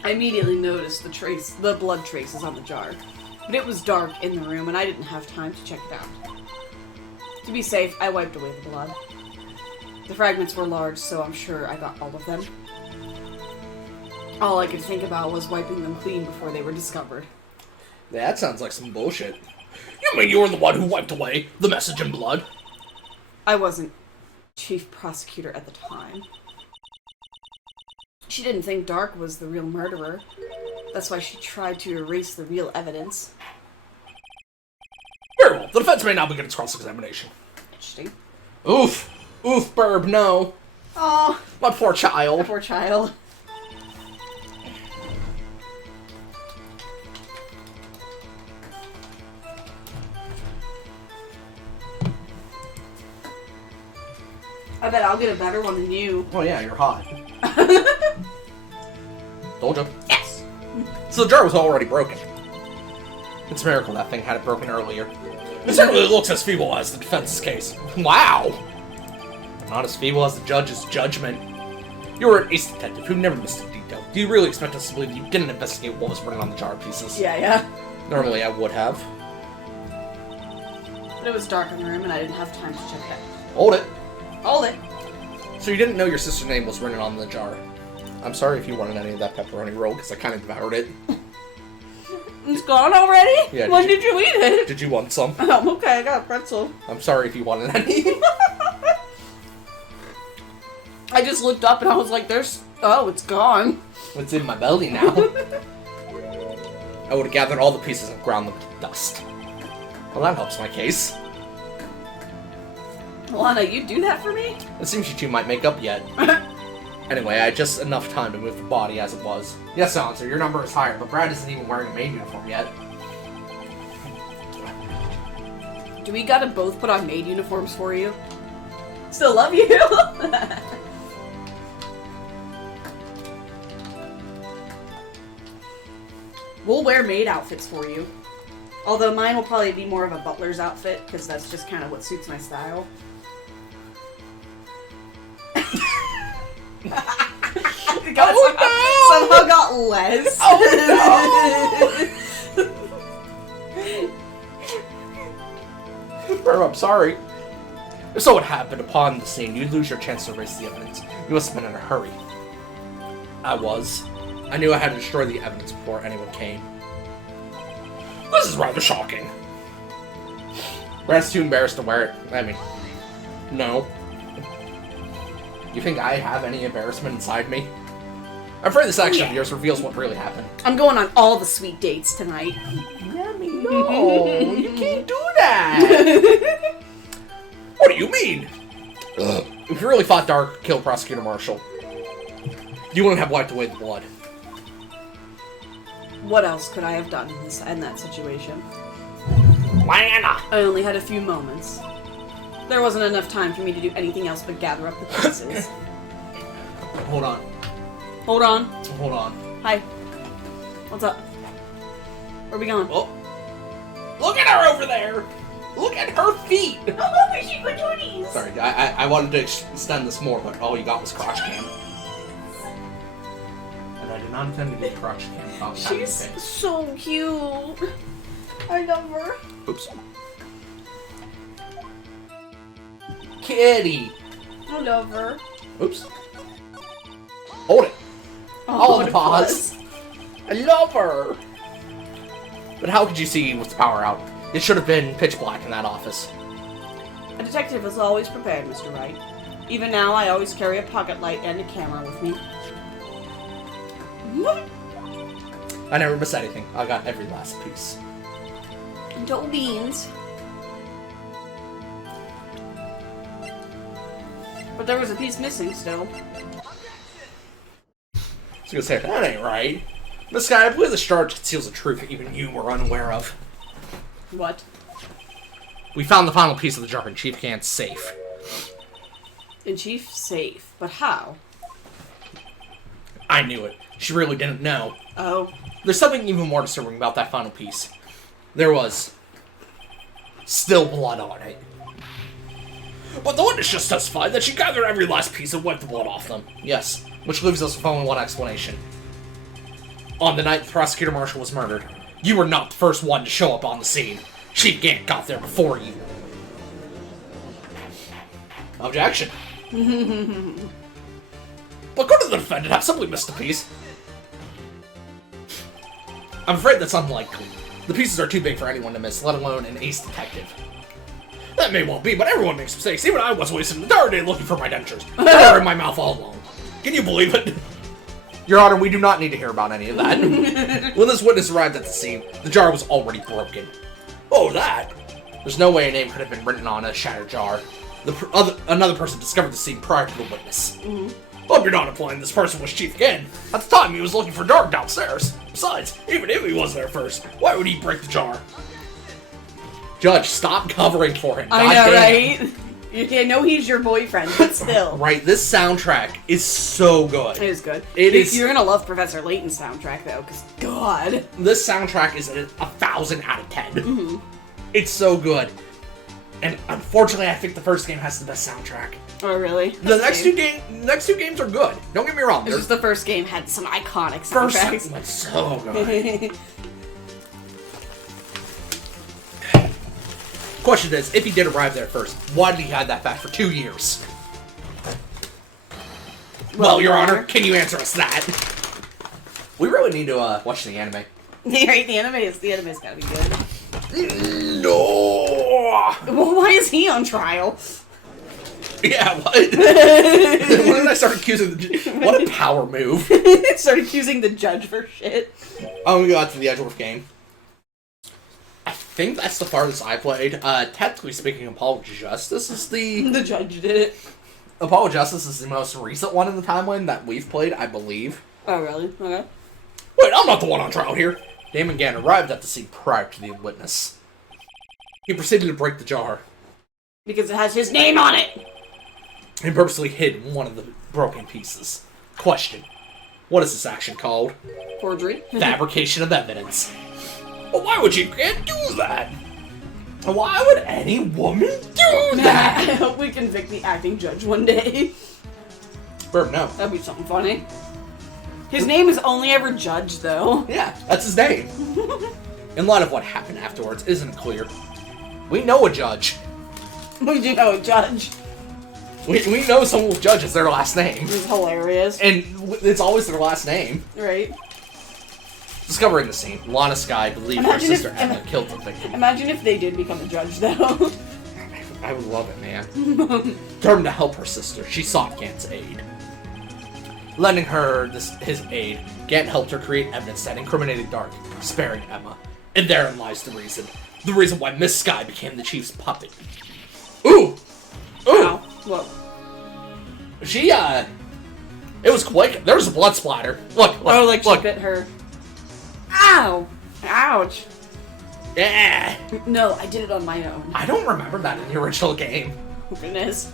I immediately noticed the blood traces on the jar. But it was dark in the room and I didn't have time to check it out. To be safe, I wiped away the blood. The fragments were large, so I'm sure I got all of them. All I could think about was wiping them clean before they were discovered. That sounds like some bullshit. You mean you were the one who wiped away the message in blood? I wasn't chief prosecutor at the time. She didn't think Dark was the real murderer. That's why she tried to erase the real evidence. Very well, the defense may now begin its cross-examination. Interesting. Oof. Oof, Burb, no. Oh, My poor child. poor child. I bet I'll get a better one than you. Oh yeah, you're hot. Told you. Yes! So the jar was already broken. It's a miracle that thing had it broken earlier. It certainly looks as feeble as the defense's case. Wow! Not as feeble as the judge's judgment. You were an ace detective who never missed a detail. Do you really expect us to believe you didn't investigate what was written on the jar pieces? Yeah. Normally I would have. But it was dark in the room and I didn't have time to check that. Hold it. Hold it. So you didn't know your sister's name was written on the jar. I'm sorry if you wanted any of that pepperoni roll, because I kind of devoured it. It's gone already? Yeah, When did you eat it? Did you want some? Okay, I got a pretzel. I'm sorry if you wanted any. I just looked up and I was like, oh, it's gone. It's in my belly now. I would have gathered all the pieces and ground them to dust. Well, that helps my case. Lana, you do that for me? It seems you two might make up yet. Anyway, I had just enough time to move the body as it was. Yes, Silencer, your number is higher, but Brad isn't even wearing a maid uniform yet. Do we gotta both put on maid uniforms for you? Still love you. We'll wear maid outfits for you. Although mine will probably be more of a butler's outfit, because that's just kind of what suits my style. Somehow got less. Oh no! I'm sorry. If so, what happened upon the scene, you'd lose your chance to erase the evidence. You must have been in a hurry. I was. I knew I had to destroy the evidence before anyone came. This is rather shocking. Brad's too embarrassed to wear it. I mean, no. You think I have any embarrassment inside me? I'm afraid this action of yours reveals what really happened. I'm going on all the sweet dates tonight. Yummy, no, you can't do that. What do you mean? If you really thought Dark killed Prosecutor Marshall, you wouldn't have wiped away the blood. What else could I have done in that situation? Lana! I only had a few moments. There wasn't enough time for me to do anything else but gather up the pieces. Hold on. Hold on. Hold on. Hi. What's up? Where are we going? Oh. Look at her over there! Look at her feet! Oh, she put tooties! Sorry, I wanted to extend this more, but all you got was crotch cam. And I did not intend to get crotch cam. She's so cute. I love her. Oops. Kitty! I love her. Oops. Hold it. Oh, Hold the pause. I love her. But how could you see with the power out? It should have been pitch black in that office. A detective is always prepared, Mr. Wright. Even now, I always carry a pocket light and a camera with me. I never miss anything. I got every last piece. Dough beans. But there was a piece missing still. I was gonna say, that ain't right. This guy, I believe this charge conceals a truth that even you were unaware of. What? We found the final piece of the jar in Chief Kant's safe. In Chief's safe. But how? I knew it. She really didn't know. Oh. There's something even more disturbing about that final piece. There was still blood on it. But the witness just testified that she gathered every last piece and wiped the blood off them. Yes, which leaves us with only one explanation. On the night the prosecutor marshal was murdered, you were not the first one to show up on the scene. She Gant got there before you. Objection. But go to the defendant, I've simply missed a piece. I'm afraid that's unlikely. The pieces are too big for anyone to miss, let alone an ace detective. That may well be, but everyone makes mistakes. Even I was wasting an entire day looking for my dentures. They were in my mouth all along. Can you believe it? Your Honor, we do not need to hear about any of that. When this witness arrived at the scene, the jar was already broken. Oh, that? There's no way a name could have been written on a shattered jar. Another person discovered the scene prior to the witness. Hope you're not implying this person was Chief again. At the time, he was looking for Dark downstairs. Besides, even if he was there first, why would he break the jar? Judge, stop covering for him. I know, right? I know he's your boyfriend, but still. Right, this soundtrack is so good. It is good. It is. You're gonna love Professor Layton's soundtrack, though, because, God. This soundtrack is 1,000 out of 10. It's so good. And unfortunately, I think the first game has the best soundtrack. Oh, really? The next two games are good. Don't get me wrong. It's just the first game had some iconic soundtracks. First was so good. Question is, if he did arrive there first, why did he hide that fact for 2 years? Well, Your Honor, can you answer us that? We really need to watch the anime. Right, the anime's gotta be good. No. Well, why is he on trial? Yeah, what? When did I start accusing what a power move. Start accusing the judge for shit. I'm gonna go out to the Edgeworth game. I think that's the farthest I played. Technically speaking, Apollo Justice is the... The judge did it. Apollo Justice is the most recent one in the timeline that we've played, I believe. Oh, really? Okay. Wait, I'm not the one on trial here. Damon Gann arrived at the scene prior to the witness. He proceeded to break the jar. Because it has his name on it! He purposely hid one of the broken pieces. Question. What is this action called? Forgery? Fabrication of evidence. But why would you can't do that? Why would any woman do that? I hope we convict the acting judge one day. Burp, no. That'd be something funny. His name is only ever Judge, though. Yeah, that's his name. In light of what happened afterwards, isn't it clear? We know a judge. We do know a judge. We know someone with Judge is their last name. It's hilarious. And it's always their last name. Right. Discovering the scene, Lana Skye believed her sister Emma killed the victim. Imagine if they did become a judge, though. I would love it, man. Determined to help her sister, she sought Gant's aid. Lending her his aid, Gant helped her create evidence that incriminated Dark, sparing Emma. And therein lies the reason. The reason why Miss Skye became the chief's puppet. Ooh! Ooh! Wow. Whoa. She, it was quick. There was a blood splatter. Look, Oh, like look. she bit her. Ow! Ouch. Yeah! No, I did it on my own. I don't remember that in the original game. Oh, goodness.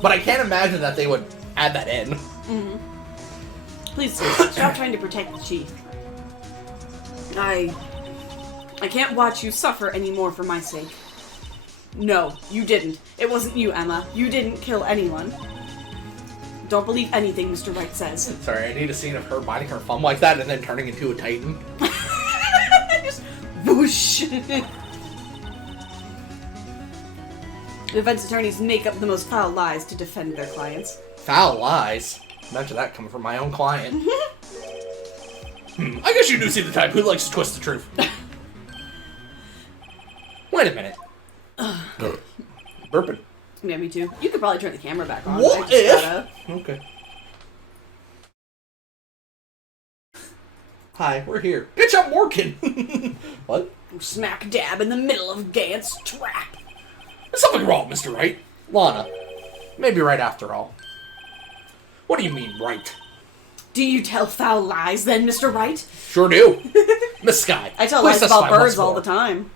But I can't imagine that they would add that in. Mm-hmm. Please, stop trying to protect the chief. I can't watch you suffer anymore for my sake. No, you didn't. It wasn't you, Emma. You didn't kill anyone. Don't believe anything Mr. Wright says. Sorry, I need a scene of her biting her thumb like that and then turning into a titan. Just whoosh. Defense attorneys make up the most foul lies to defend their clients. Foul lies? Imagine that coming from my own client. I guess you do see the type who likes to twist the truth. Wait a minute. Burping. Yeah, me too. You could probably turn the camera back on. What if? Okay. Hi, we're here. Bitch, I'm working. What? We're smack dab in the middle of Gant's trap. There's something wrong, Mr. Wright. Lana, maybe right after all. What do you mean, right? Do you tell foul lies then, Mr. Wright? Sure do. Miss Skye. I tell please lies about specify birds once all more. the time.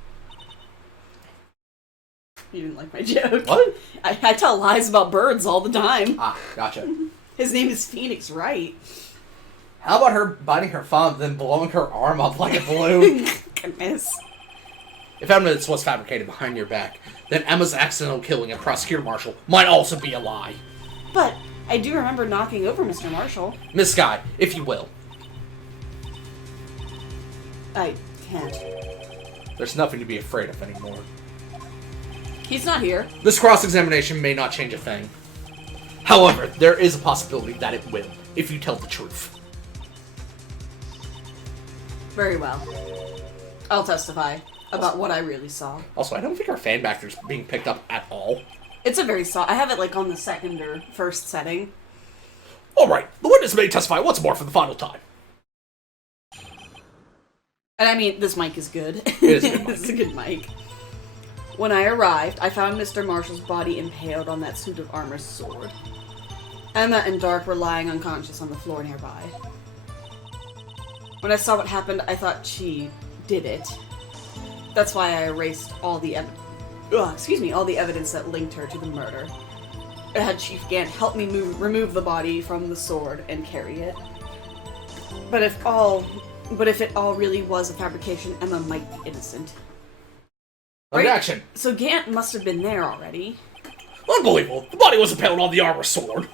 You didn't like my joke. What? I tell lies about birds all the time. Ah, gotcha. His name is Phoenix Wright. How about her biting her thumb, then blowing her arm up like a balloon? Goodness. If evidence was fabricated behind your back, then Emma's accidental killing and prosecutor Marshall might also be a lie. But I do remember knocking over Mr. Marshall. Miss Sky, if you will. I can't. There's nothing to be afraid of anymore. He's not here. This cross-examination may not change a thing. However, there is a possibility that it will, if you tell the truth. Very well. I'll testify about what I really saw. Also, I don't think our fan factor's being picked up at all. It's a very soft. I have it like on the second or first setting. Alright, the witness may testify once more for the final time. And I mean, this mic is good. It is a good mic. This is a good mic. When I arrived, I found Mr. Marshall's body impaled on that suit of armor's sword. Emma and Dark were lying unconscious on the floor nearby. When I saw what happened, I thought she did it. That's why I erased all the all the evidence that linked her to the murder. I had Chief Gant help me remove the body from the sword and carry it. But if it all really was a fabrication, Emma might be innocent. Objection! Right? So Gant must have been there already. Unbelievable! The body was impaled on the armor sword!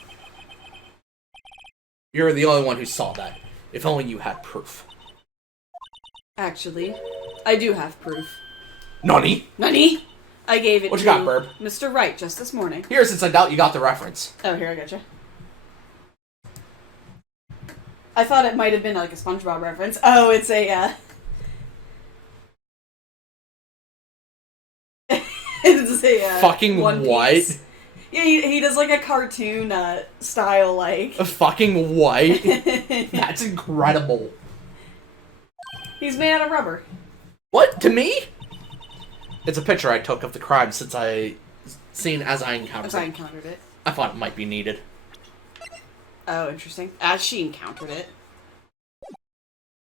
You're the only one who saw that. If only you had proof. Actually, I do have proof. Nani? Nani? I gave it What to you got, Burb? Mr. Wright just this morning. Here, since I doubt you got the reference. Oh, here, I gotcha. I thought it might have been like a SpongeBob reference. Oh, it's a, it's a, Fucking One what? Piece. Yeah, he does like a cartoon, style, like. A fucking what? That's incredible. He's made out of rubber. What? To me? It's a picture I took of the crime since I seen as I encountered As I it. encountered it. I thought it might be needed. Oh, interesting. As she encountered it.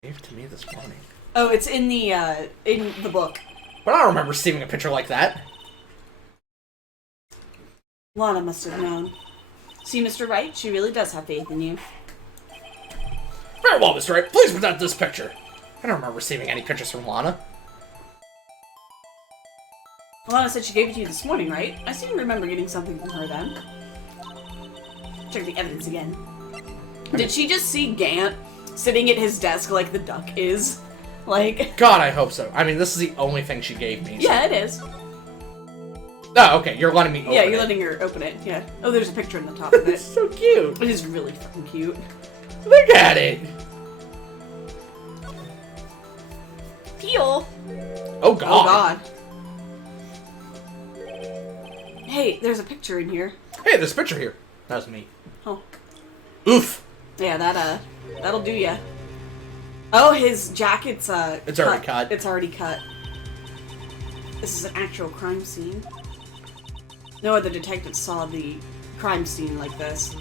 Gave it to me this morning. Oh, it's in the book. But I don't remember receiving a picture like that. Lana must have known. See, Mr. Wright, she really does have faith in you. Very well, Mr. Wright. Please present this picture. I don't remember receiving any pictures from Lana. Lana said she gave it to you this morning, right? I seem to remember getting something from her then. Check the evidence again. Did she just see Gant sitting at his desk like the duck is? Like... God, I hope so. I mean, this is the only thing she gave me. So. Yeah, it is. Oh, okay. You're letting me open Yeah, you're it. letting her open it, yeah. Oh, there's a picture in the top of it. It's so cute. It is really fucking cute. Look at it. Peel! Oh, God. Oh, God. Hey, there's a picture in here. Hey, there's a picture here. That was me. Oh. Oof. Yeah, that'll do ya. Oh, his jacket's, It's already cut. It's already cut. This is an actual crime scene. No other detective saw the crime scene like this.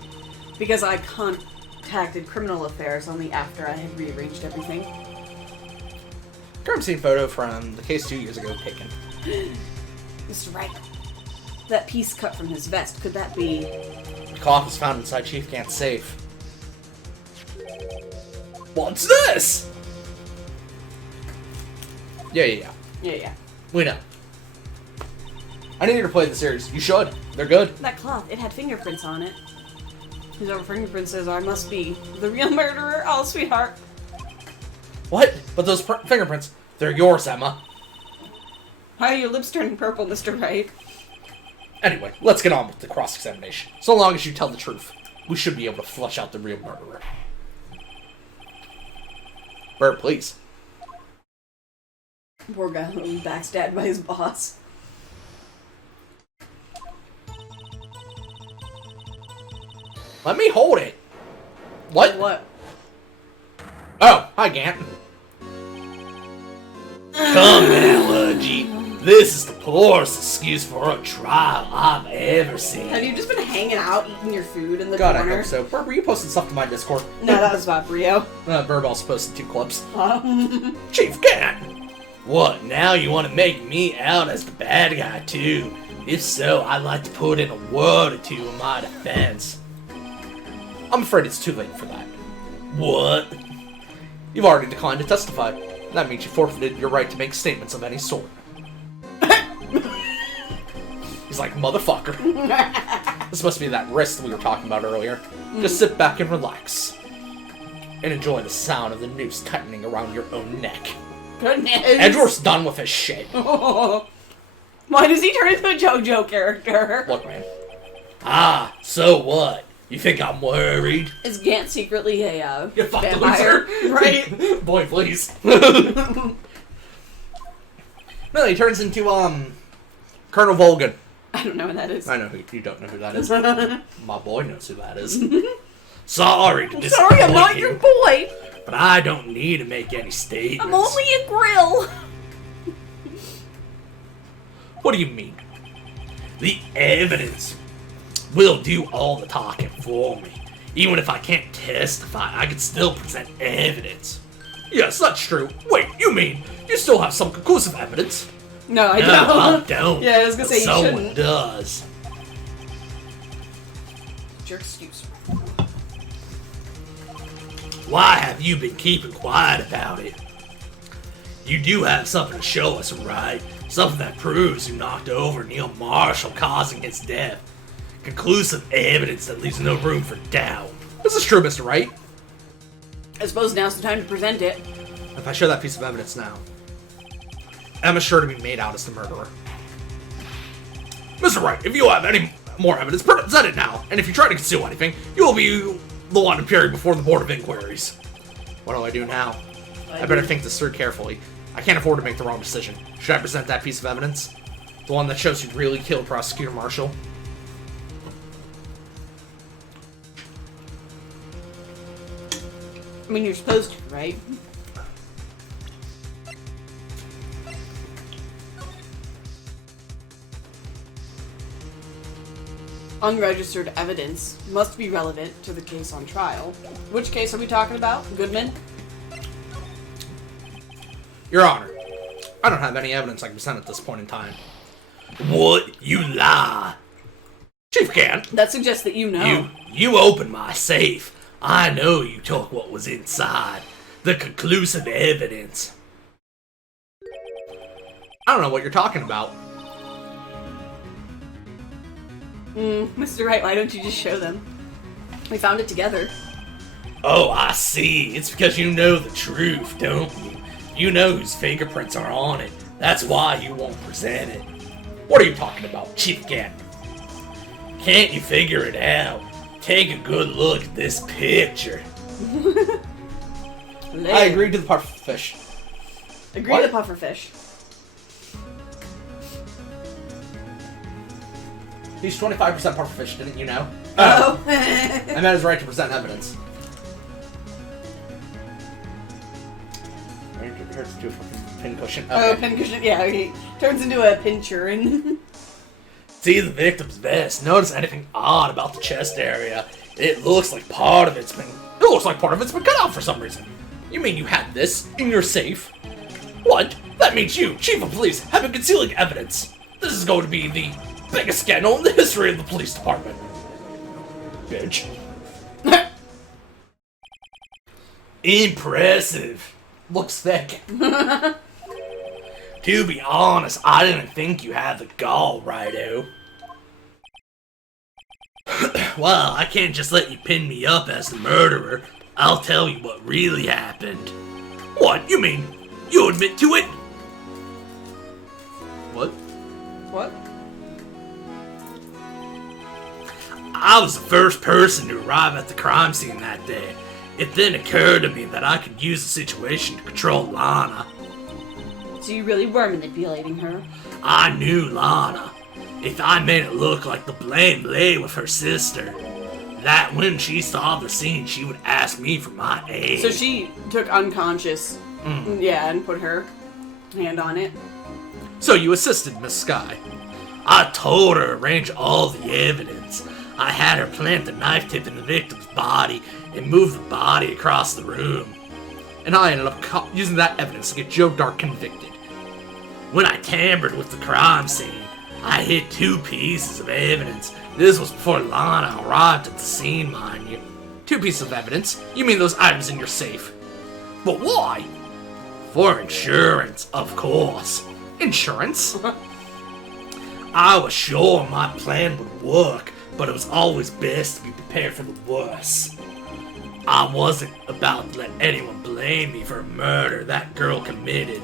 Because I contacted criminal affairs only after I had rearranged everything. Crime scene photo from the case 2 years ago taken. Mr. Wright, that piece cut from his vest, could that be... The cloth was found inside Chief Gant's safe. What's this? Yeah. Yeah. We know. I need you to play the series. You should. They're good. That cloth, it had fingerprints on it. Whoever fingerprints are must be the real murderer. Oh, sweetheart. What? But those fingerprints, they're yours, Emma. Why are your lips turning purple, Mr. Wright? Anyway, let's get on with the cross-examination. So long as you tell the truth, we should be able to flush out the real murderer. Bird, please. Poor guy who was backstabbed by his boss. Let me hold it. What? What? Oh, hi, Gant. Come now, Ludgy. This is the poorest excuse for a trial I've ever seen. Have you just been hanging out, eating your food in the God, corner? I hope so. Burb, were you posting stuff to my Discord? No, that was about Brio. Burb also posted 2 clips. Um, Chief Gant! What, now you want to make me out as the bad guy, too? If so, I'd like to put in a word or two in my defense. I'm afraid it's too late for that. What? You've already declined to testify. That means you forfeited your right to make statements of any sort. He's like, motherfucker. This must be that wrist we were talking about earlier. Just sit back and relax. And enjoy the sound of the noose tightening around your own neck. Goodness. Edgeworth's done with his shit. Why does he turn into a JoJo character? Look, man. Ah, so what? You think I'm worried? Is Gant secretly a You fucking vampire? loser. Right? Boy, please. No, he turns into, Colonel Volgan. I don't know what that is. I know who you don't know who that is. My boy knows who that is. Sorry to disappoint Sorry, I'm not you, your boy. but I don't need to make any statements. I'm only a grill. What do you mean? The evidence will do all the talking for me. Even if I can't testify, I can still present evidence. Yes, that's true. Wait, you mean you still have some conclusive evidence? No, I No, don't. I don't. Yeah, I was gonna say you Someone shouldn't. does. What's your excuse? Why have you been keeping quiet about it? You do have something to show us, right? Something that proves you knocked over Neil Marshall, causing his death. Conclusive evidence that leaves no room for doubt. This is true, Mr. Wright. I suppose now's the time to present it. If I show that piece of evidence now, Emma's sure to be made out as the murderer. Mr. Wright, if you have any more evidence, present it now. And if you try to conceal anything, you will be the one appearing before the Board of Inquiries. What do I do now? I better think this through carefully. I can't afford to make the wrong decision. Should I present that piece of evidence? The one that shows you really killed Prosecutor Marshall? I mean, you're supposed to, right? Unregistered evidence must be relevant to the case on trial. Which case are we talking about? Goodman? Your Honor, I don't have any evidence I can present at this point in time. What? You lie. Chief Gant, That suggests that you know. You opened my safe. I know you took what was inside. The conclusive evidence. I don't know what you're talking about. Mr. Wright, why don't you just show them? We found it together. Oh, I see. It's because you know the truth, don't you? You know whose fingerprints are on it. That's why you won't present it. What are you talking about, Chief Gant? Can't you figure it out? Take a good look at this picture. I agreed to the puffer fish. Agree What? to pufferfish. He's 25% puffer fish, didn't you know? Oh. And that is right to present evidence. Turns into a fucking pincushion. Oh, pincushion. Yeah, he turns into a pincher and. See the victim's vest. Notice anything odd about the chest area. It looks like part of it's been... It looks like part of it's been cut out for some reason. You mean you had this in your safe? What? That means you, Chief of Police, have been concealing evidence. This is going to be the biggest scandal in the history of the police department. Bitch. Impressive. Looks thick. To be honest, I didn't think you had the gall, Righto. Well, I can't just let you pin me up as the murderer. I'll tell you what really happened. What? You mean you admit to it? What? What? I was the first person to arrive at the crime scene that day. It then occurred to me that I could use the situation to control Lana. So you really were manipulating her? I knew Lana. If I made it look like the blame lay with her sister, that when she saw the scene, she would ask me for my aid. So she took unconscious, yeah, and put her hand on it. So you assisted Miss Sky. I told her to arrange all the evidence. I had her plant the knife tip in the victim's body and move the body across the room. And I ended up using that evidence to get Joe Dark convicted. When I tampered with the crime scene, I hid 2 pieces of evidence. This was before Lana arrived at the scene, mind you. 2 pieces of evidence. You mean those items in your safe. But why? For insurance, of course. Insurance? I was sure my plan would work, but it was always best to be prepared for the worst. I wasn't about to let anyone blame me for a murder that girl committed.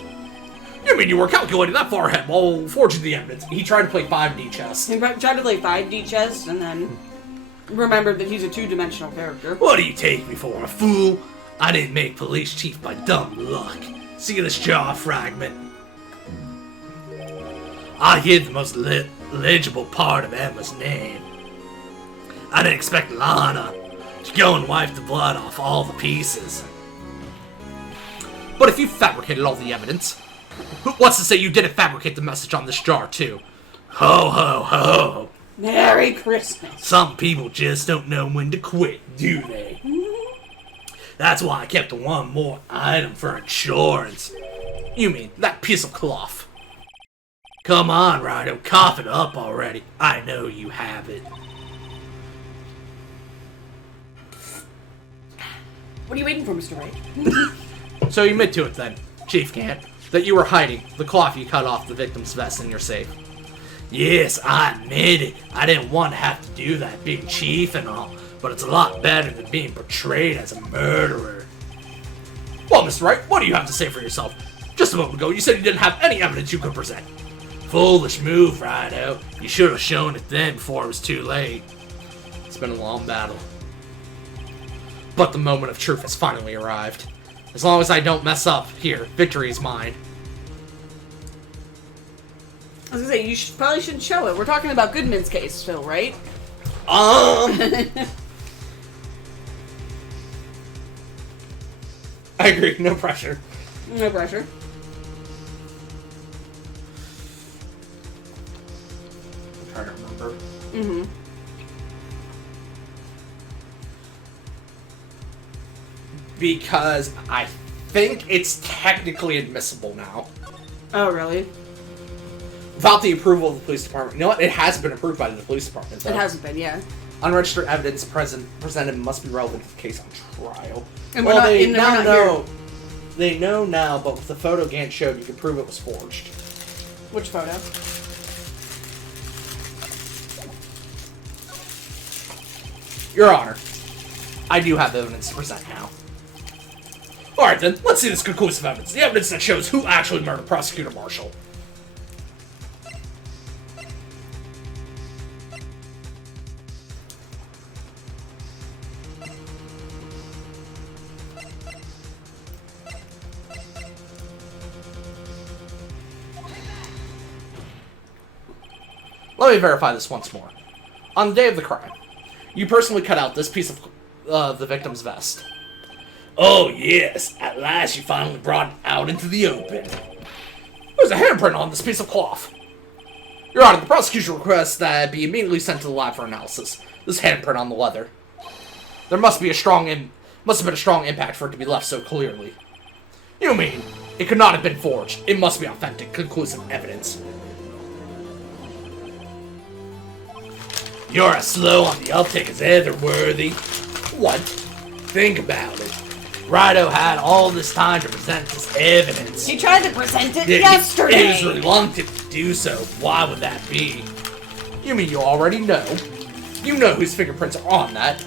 You mean you were calculating that far ahead while forging the evidence? He tried to play 5D chess. He tried to play 5D chess and then remembered that he's a 2-dimensional character. What do you take me for, a fool? I didn't make police chief by dumb luck. See this jaw fragment? I hid the most legible part of Emma's name. I didn't expect Lana to go and wipe the blood off all the pieces. But if you fabricated all the evidence, what's to say you didn't fabricate the message on this jar too? Ho ho ho! Merry Christmas! Some people just don't know when to quit, do they? That's why I kept one more item for insurance. You mean that piece of cloth? Come on, Rhino, cough it up already. I know you have it. What are you waiting for, Mr. Wright? So you admit to it then, Chief Gant, that you were hiding the cloth you cut off the victim's vest in your safe. Yes, I admit it. I didn't want to have to do that, being chief and all, but it's a lot better than being portrayed as a murderer. Well, Mr. Wright, what do you have to say for yourself? Just a moment ago, you said you didn't have any evidence you could present. Foolish move, Rhino. You should have shown it then before it was too late. It's been a long battle. But the moment of truth has finally arrived. As long as I don't mess up here, victory is mine. I was gonna say, you probably shouldn't show it. We're talking about Goodman's case still, right? I agree. No pressure. No pressure. I'm trying to remember. Mm-hmm. Because I think it's technically admissible now. Oh, really? Without the approval of the police department. You know what? It has been approved by the police department, though. It hasn't been, yeah. Unregistered evidence presented must be relevant to the case on trial. And well, we're not, they and now we're not know. here. They know now, but with the photo Gant showed, you can prove it was forged. Which photo? Your Honor, I do have evidence to present now. Alright then, let's see this conclusive evidence. The evidence that shows who actually murdered Prosecutor Marshall. Let me verify this once more. On the day of the crime, you personally cut out this piece of the victim's vest. Oh yes, at last you finally brought it out into the open. There's a handprint on this piece of cloth. Your Honor, the prosecution requests that it be immediately sent to the lab for analysis. This handprint on the leather. There must have been a strong impact for it to be left so clearly. You mean it could not have been forged? It must be authentic, conclusive evidence. You're as slow on the uptake as ever, Worthy. What? Think about it. Rhino had all this time to present this evidence. He tried to present it He yesterday! was reluctant to do so. Why would that be? You mean you already know? You know whose fingerprints are on that.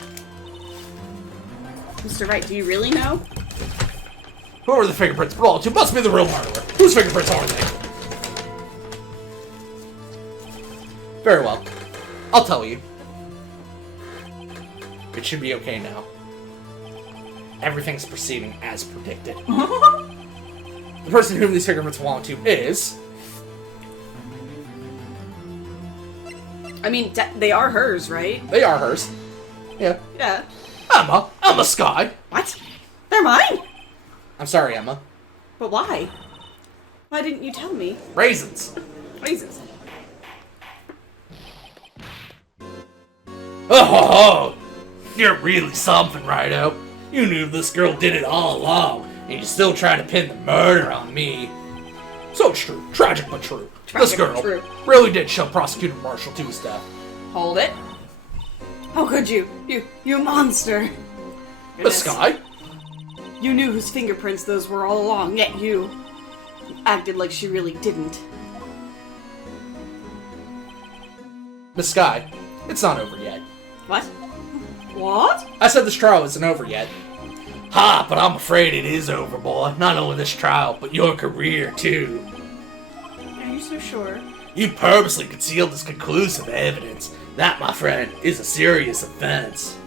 Mr. Wright, do you really know? Whoever the fingerprints belong to must be the real murderer. Whose fingerprints are they? Very well. I'll tell you. It should be okay now. Everything's proceeding as predicted. The person whom these fingerprints belong to is... I mean, they are hers, right? They are hers. Yeah. Yeah. Emma Sky. What? They're mine? I'm sorry, Emma. But why? Why didn't you tell me? Raisins. Reasons. Oh, you're really something, Rhino. You knew this girl did it all along, and you still try to pin the murder on me. So it's true. Tragic but true. This Tragic girl but true. really did show Prosecutor Marshall to his death. Hold it. How could you? You monster. Miss Sky? You knew whose fingerprints those were all along, yet you acted like she really didn't. Miss Sky, it's not over yet. What? What? I said this trial isn't over yet. Ha, but I'm afraid it is over, boy. Not only this trial, but your career, too. Are you so sure? You purposely concealed this conclusive evidence. That, my friend, is a serious offense.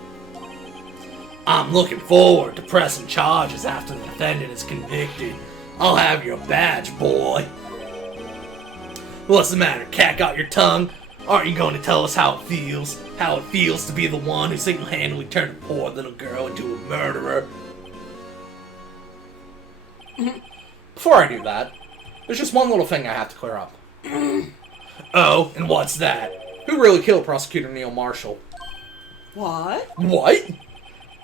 I'm looking forward to pressing charges after the defendant is convicted. I'll have your badge, boy. What's the matter? Cat got your tongue? Aren't you going to tell us how it feels? How it feels to be the one who single-handedly turned a poor little girl into a murderer? Before I do that, there's just one little thing I have to clear up. Oh, and what's that? Who really killed Prosecutor Neil Marshall? What? What?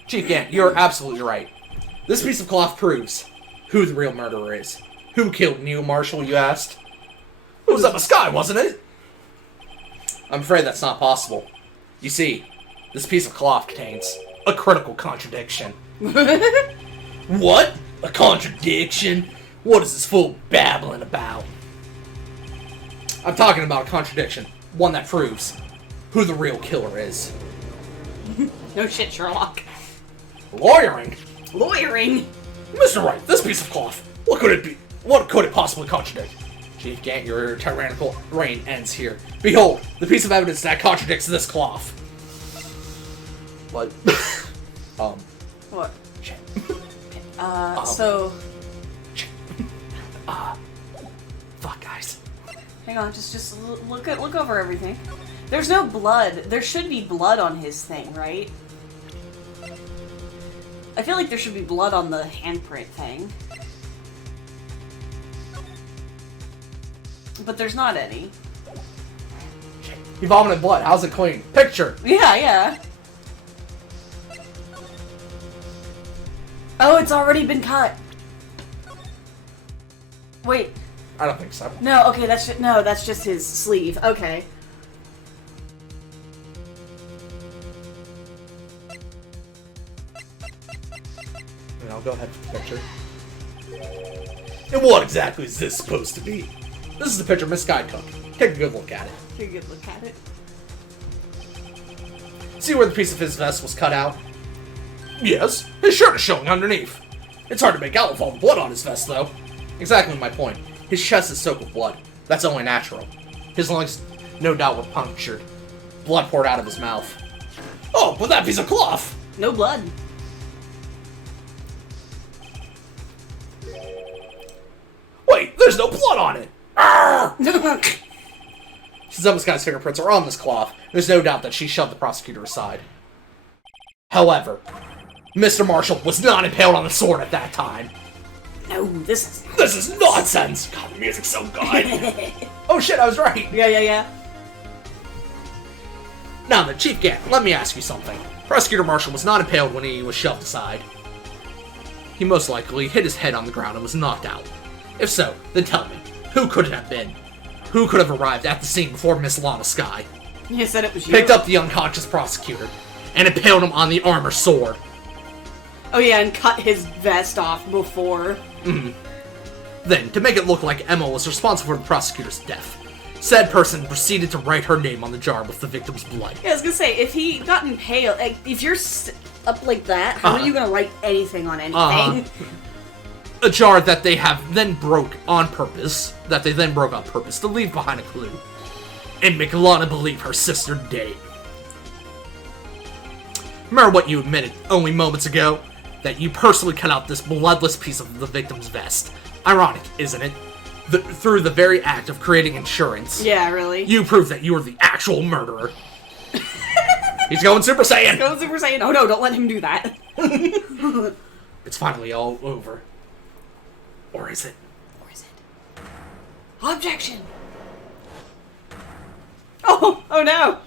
Chief Gant, you're absolutely right. This piece of cloth proves who the real murderer is. Who killed Neil Marshall, you asked? It was up the sky, wasn't it? I'm afraid that's not possible. You see, this piece of cloth contains a critical contradiction. What? A contradiction? What is this fool babbling about? I'm talking about a contradiction. One that proves who the real killer is. No shit, Sherlock. Lawyering? Lawyering? Mr. Wright, this piece of cloth, what could it be? What could it possibly contradict? Chief Gant, your tyrannical reign ends here. Behold, the piece of evidence that contradicts this cloth. What? What? Shit. So... Fuck, guys. Hang on, just look over everything. There's no blood. There should be blood on his thing, right? I feel like there should be blood on the handprint thing. But there's not any. He vomited blood. How's it clean? Picture. Yeah. Oh, it's already been cut. Wait. I don't think so. No, okay, that's just his sleeve. Okay. And I'll go ahead with the picture. And what exactly is this supposed to be? This is the picture Miss Guy took. Take a good look at it. Take a good look at it. See where the piece of his vest was cut out? Yes, his shirt is showing underneath. It's hard to make out with all the blood on his vest, though. Exactly my point. His chest is soaked with blood. That's only natural. His lungs, no doubt, were punctured. Blood poured out of his mouth. Oh, but that piece of cloth! No blood. Wait, there's no blood on it! Since Emma Sky's fingerprints are on this cloth, there's no doubt that she shoved the prosecutor aside. However, Mr. Marshall was not impaled on the sword at that time. No, this is nonsense! God, the music's so good! Oh shit, I was right! Yeah. Now then, Chief Gant, let me ask you something. Prosecutor Marshall was not impaled when he was shoved aside. He most likely hit his head on the ground and was knocked out. If so, then tell me, who could it have been? Who could have arrived at the scene before Miss Lana Sky? You said it was you. Picked up the unconscious prosecutor and impaled him on the armor sword. Oh yeah, and cut his vest off before. Then, to make it look like Emma was responsible for the prosecutor's death, said person proceeded to write her name on the jar with the victim's blood. Yeah, I was gonna say, if he got impaled, like, if you're up like that, how are you gonna write anything on anything? A jar that they have then broke on purpose, to leave behind a clue, and make Lana believe her sister dead. Remember what you admitted only moments ago? That you personally cut out this bloodless piece of the victim's vest. Ironic, isn't it? Through the very act of creating insurance. Yeah, really. You prove that you are the actual murderer. He's going Super Saiyan! Go Super Saiyan. Oh no, don't let him do that. It's finally all over. Or is it? Objection! Oh no!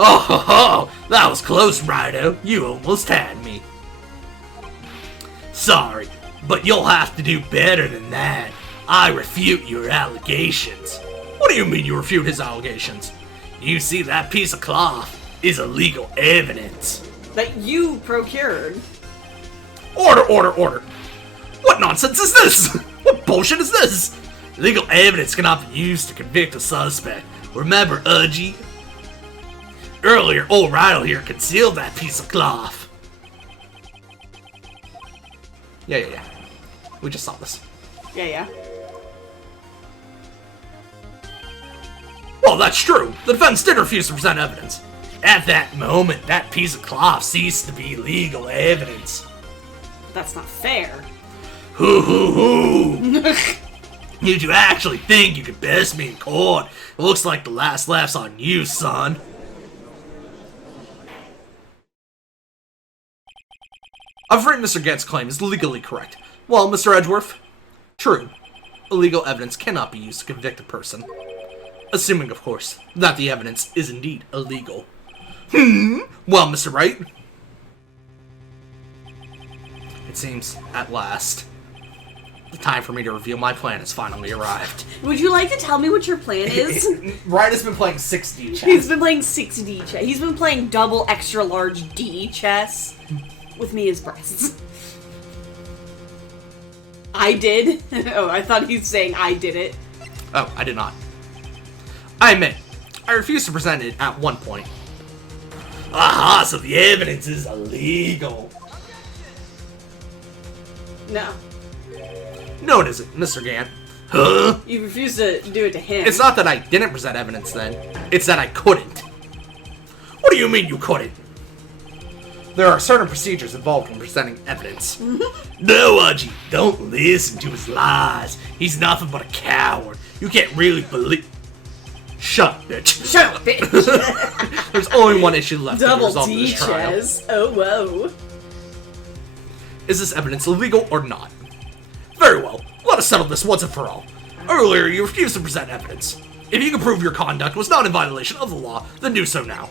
Oh, that was close, Rido. You almost had me. Sorry, but you'll have to do better than that. I refute your allegations. What do you mean you refute his allegations? You see, that piece of cloth is illegal evidence. that you procured. Order, order, order! What nonsense is this? What bullshit is this? Legal evidence cannot be used to convict a suspect. Remember, Udgy? Earlier, old Ragdoll here concealed that piece of cloth. Yeah. We just saw this. Yeah. Well, that's true. The defense did refuse to present evidence. At that moment, that piece of cloth ceased to be legal evidence. That's not fair. Hoo. Did you actually think you could best me in court? It looks like the last laugh's on you, son. I'm afraid Mr. Gant's claim is legally correct. Well, Mr. Edgeworth, true. Illegal evidence cannot be used to convict a person. Assuming, of course, that the evidence is indeed illegal. Well, Mr. Wright? It seems, at last, the time for me to reveal my plan has finally arrived. Would you like to tell me what your plan is? Wright has been playing 6D chess. He's been playing 6D chess. He's been playing double extra large D chess with me as breasts. I did? Oh, I thought he was saying I did it. Oh, I did not. I admit, I refused to present it at one point. Aha, so the evidence is illegal. No. No, it isn't, Mr. Gant. Huh? You refused to do it to him. It's not that I didn't present evidence then, it's that I couldn't. What do you mean you couldn't? There are certain procedures involved in presenting evidence. No, Udgy, don't listen to his lies. He's nothing but a coward. You can't really believe... Shut up, bitch. Shut up, bitch! There's only one issue left to Double resolve D this trial. chess. Oh, whoa. Is this evidence illegal or not? Very well, let us settle this once and for all. Earlier, you refused to present evidence. If you can prove your conduct was not in violation of the law, then do so now.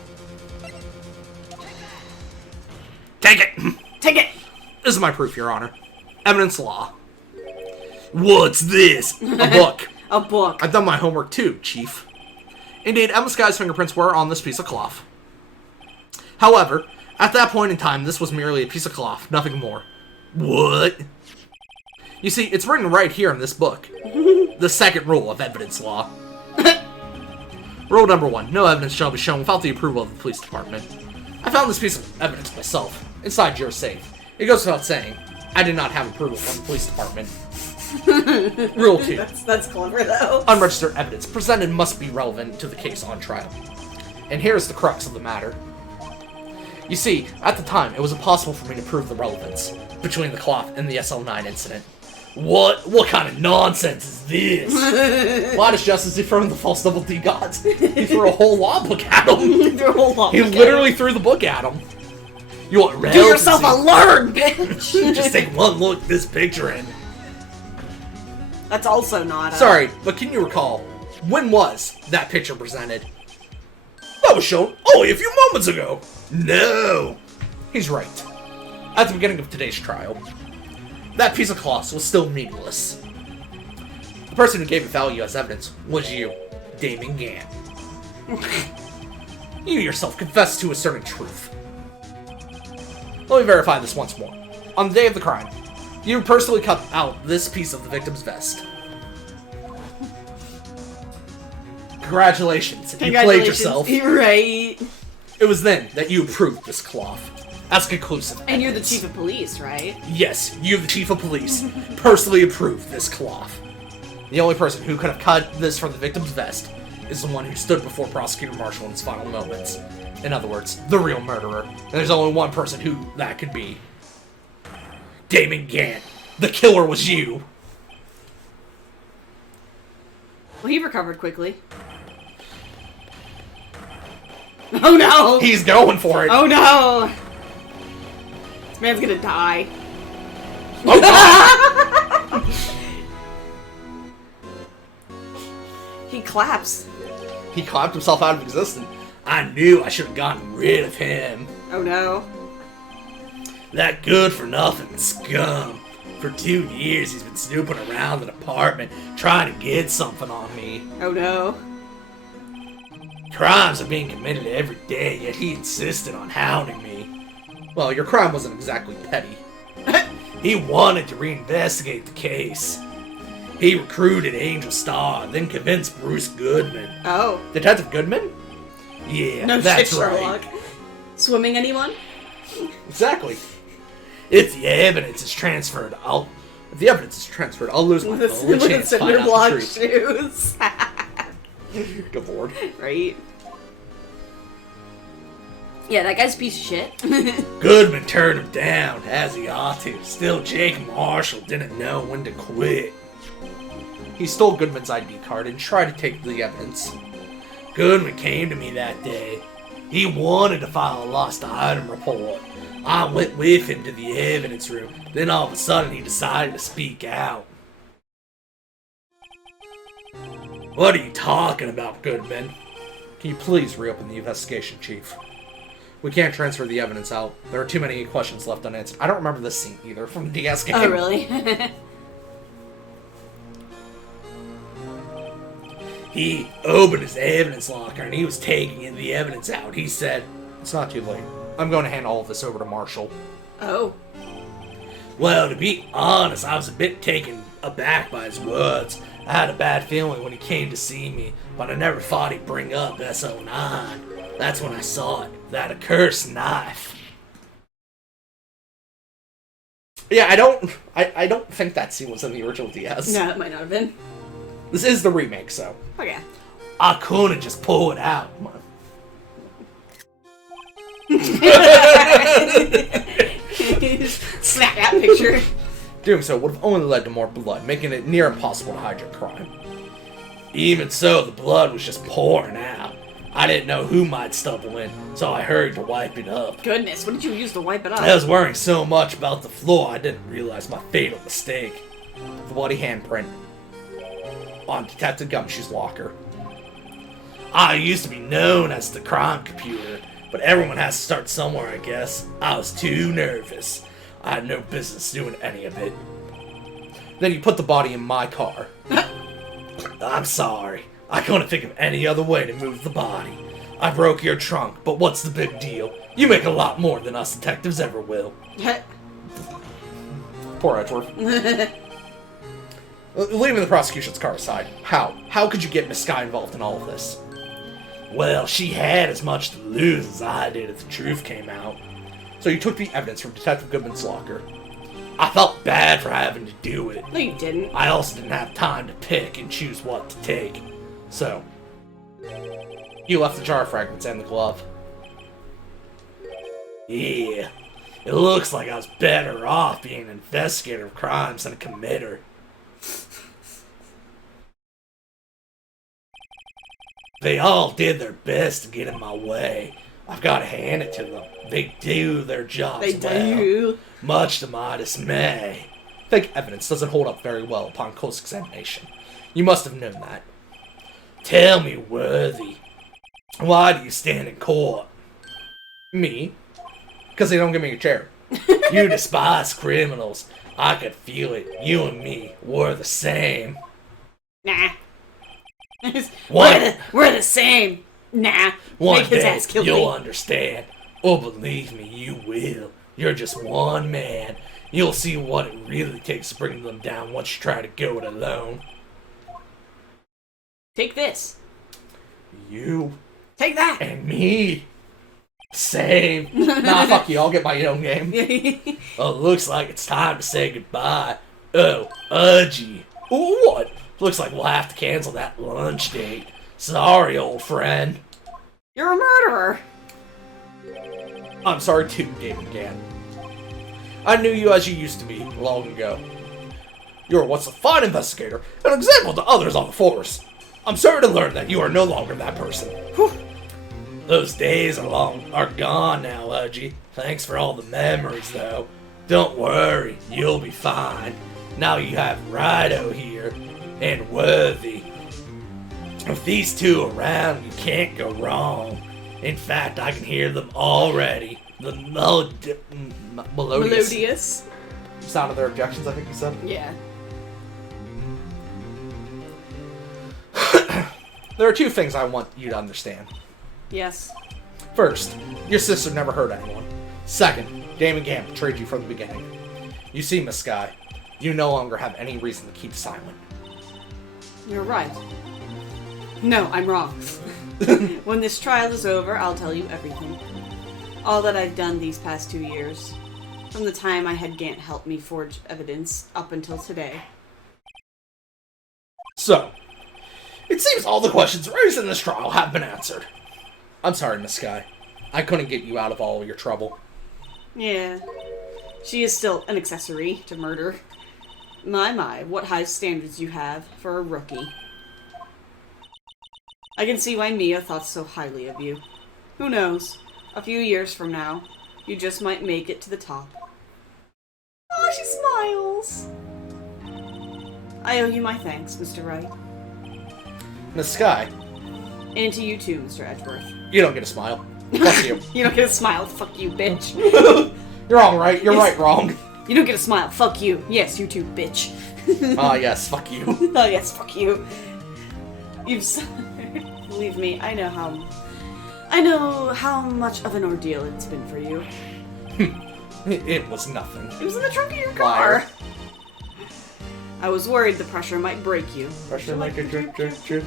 Take it! Take it! This is my proof, Your Honor. Evidence law. What's this? A book. A book. I've done my homework too, Chief. Indeed, Emma Sky's fingerprints were on this piece of cloth. However, at that point in time, this was merely a piece of cloth, nothing more. What? You see, it's written right here in this book. The second rule of evidence law. Rule number 1. No evidence shall be shown without the approval of the police department. I found this piece of evidence myself, inside your safe. It goes without saying, I did not have approval from the police department. Rule 2. That's clever, though. Unregistered evidence presented must be relevant to the case on trial. And here's the crux of the matter. You see, at the time, it was impossible for me to prove the relevance between the cloth and the SL9 incident. What kind of nonsense is this? Gladys Justice, he threw in the false double D gods. He threw a whole law book at him. He literally threw the book at him. You want Do yourself a learn, bitch! Just take one look at this picture and... That's also not Sorry, but can you recall, when was that picture presented? That was shown only a few moments ago. No. He's right. At the beginning of today's trial, that piece of cloth was still meaningless. The person who gave it value as evidence was you, Damon Gant. You yourself confessed to a certain truth. Let me verify this once more. On the day of the crime, you personally cut out this piece of the victim's vest. Congratulations, you played yourself. You're right. It was then that you approved this cloth as conclusive And you're the evidence. chief of police, right? Yes, you, the chief of police, personally approved this cloth. The only person who could have cut this from the victim's vest is the one who stood before Prosecutor Marshall in his final moments. In other words, the real murderer. And there's only one person who that could be. Damon Gant. The killer was you. Well, he recovered quickly. Oh no! He's going for it. Oh no! This man's gonna die. Oh, God. He claps. He clapped himself out of existence. I knew I should have gotten rid of him. Oh no. That good-for-nothing scum. For 2 years, he's been snooping around the department, trying to get something on me. Oh no. Crimes are being committed every day, yet he insisted on hounding me. Well, your crime wasn't exactly petty. He wanted to reinvestigate the case. He recruited Angel Star, then convinced Bruce Goodman. Oh. Detective Goodman? Yeah, No that's shit, Sherlock. right. Swimming anyone? Exactly. If the evidence is transferred, If the evidence is transferred, I'll lose my With only the chance to find cinder out block the truth. shoes. Devoured. Right? Yeah, that guy's a piece of shit. Goodman turned him down, as he ought to. Still, Jake Marshall didn't know when to quit. He stole Goodman's ID card and tried to take the evidence. Goodman came to me that day. He wanted to file a lost item report. I went with him to the evidence room. Then all of a sudden he decided to speak out. What are you talking about, Goodman? Can you please reopen the investigation, Chief? We can't transfer the evidence out. There are too many questions left unanswered. I don't remember this scene either from the DS game. Oh, really? He opened his evidence locker and he was taking the evidence out. He said, It's not too late. I'm going to hand all of this over to Marshall. Oh. well, to be honest, I was a bit taken aback by his words. I had a bad feeling when he came to see me, but I never thought he'd bring up SO9. That's when I saw it, that accursed knife. Yeah, I don't think that scene was in the original DS. No, it might not have been. This is the remake, so. Okay. I couldn't just pull it out. Snap that picture. Doing so would have only led to more blood, making it near impossible to hide your crime. Even so, the blood was just pouring out. I didn't know who might stumble in, so I hurried to wipe it up. Goodness, what did you use to wipe it up? I was worrying so much about the floor, I didn't realize my fatal mistake. The bloody handprint on Detective Gumshoe's locker. I used to be known as the crime computer, but everyone has to start somewhere, I guess. I was too nervous. I had no business doing any of it. Then you put the body in my car. I'm sorry. I couldn't think of any other way to move the body. I broke your trunk, but what's the big deal? You make a lot more than us detectives ever will. Poor Edgeworth. Leaving the prosecution's car aside, how could you get Miss Sky involved in all of this? Well, she had as much to lose as I did if the truth came out. So you took the evidence from Detective Goodman's locker. I felt bad for having to do it. No, you didn't. I also didn't have time to pick and choose what to take. So, You left the jar fragments and the glove. yeah, it looks like I was better off being an investigator of crimes than a committer. They all did their best to get in my way. I've got to hand it to them. They do their jobs They do. well, much to my dismay. Fake evidence doesn't hold up very well upon close examination. You must have known that. Tell me, Worthy, why do you stand in court? Me? Because they don't give me a chair. You despise criminals. I could feel it. You and me were the same. Nah. What? We're the same. Nah. One Make his day ass kill you'll me. understand. Oh, believe me, you will. You're just one man. You'll see what it really takes to bring them down once you try to go it alone. Take this. You Take that. And me. Same. Nah, fuck you. I'll get my own game. Oh, looks like it's time to say goodbye. Oh, Udgy. What? Looks like we'll have to cancel that lunch date. Sorry, old friend. You're a murderer. I'm sorry too, David Gann. I knew you as you used to be long ago. You were once a fine investigator, an example to others on the force. I'm sorry to learn that you are no longer that person. Whew. Those days are gone now, Udgy. Thanks for all the memories, though. Don't worry, you'll be fine. Now you have Rido here, and Worthy. With these two around, you can't go wrong. In fact, I can hear them already. The Melodious. Sound of their objections, I think you said. Yeah. There are two things I want you to understand. Yes. First, your sister never hurt anyone. Second, Damon Gamp betrayed you from the beginning. You see, Miss Sky, you no longer have any reason to keep silent. You're right. No, I'm wrong. When this trial is over, I'll tell you everything. All that I've done these past 2 years. From the time I had Gant help me forge evidence up until today. So, it seems all the questions raised in this trial have been answered. I'm sorry, Miss Sky. I couldn't get you out of all your trouble. Yeah. She is still an accessory to murder. My, what high standards you have for a rookie. I can see why Mia thought so highly of you. Who knows? A few years from now, you just might make it to the top. Oh, she smiles! I owe you my thanks, Mr. Wright. Miss Sky, And to you too, Mr. Edgeworth. you don't get a smile. Fuck you. You don't get a smile, fuck you, bitch. You're wrong, right? You're right, wrong. You don't get a smile, fuck you. Yes, you too, bitch. Ah, yes, fuck you. Oh yes, fuck you. You've believe me, I know how much of an ordeal it's been for you. It was nothing. It was in the trunk of your Liar. car. I was worried the pressure might break you. Pressure like a drip, drip, drip.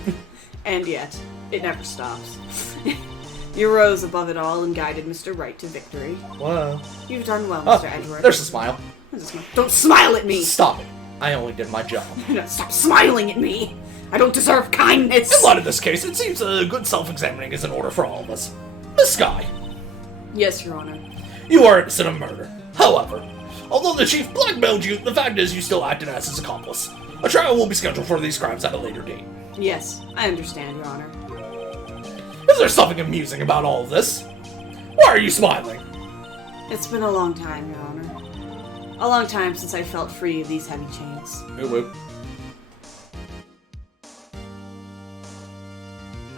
And yet, it never stops. You rose above it all and guided Mr. Wright to victory. Whoa. You've done well, Oh, Mr. Edgeworth. there's a smile. Don't smile at me! Stop it. I only did my job. No, stop smiling at me! I don't deserve kindness! In light of this case, it seems a good self-examining is in order for all of us. Miss Sky, Yes, Your Honor. you are innocent of murder. However, although the chief blackmailed you, the fact is you still acted as his accomplice. A trial will be scheduled for these crimes at a later date. Yes, I understand, Your Honor. Is there something amusing about all of this? Why are you smiling? It's been a long time, Your Honor. A long time since I felt free of these heavy chains. Ooh.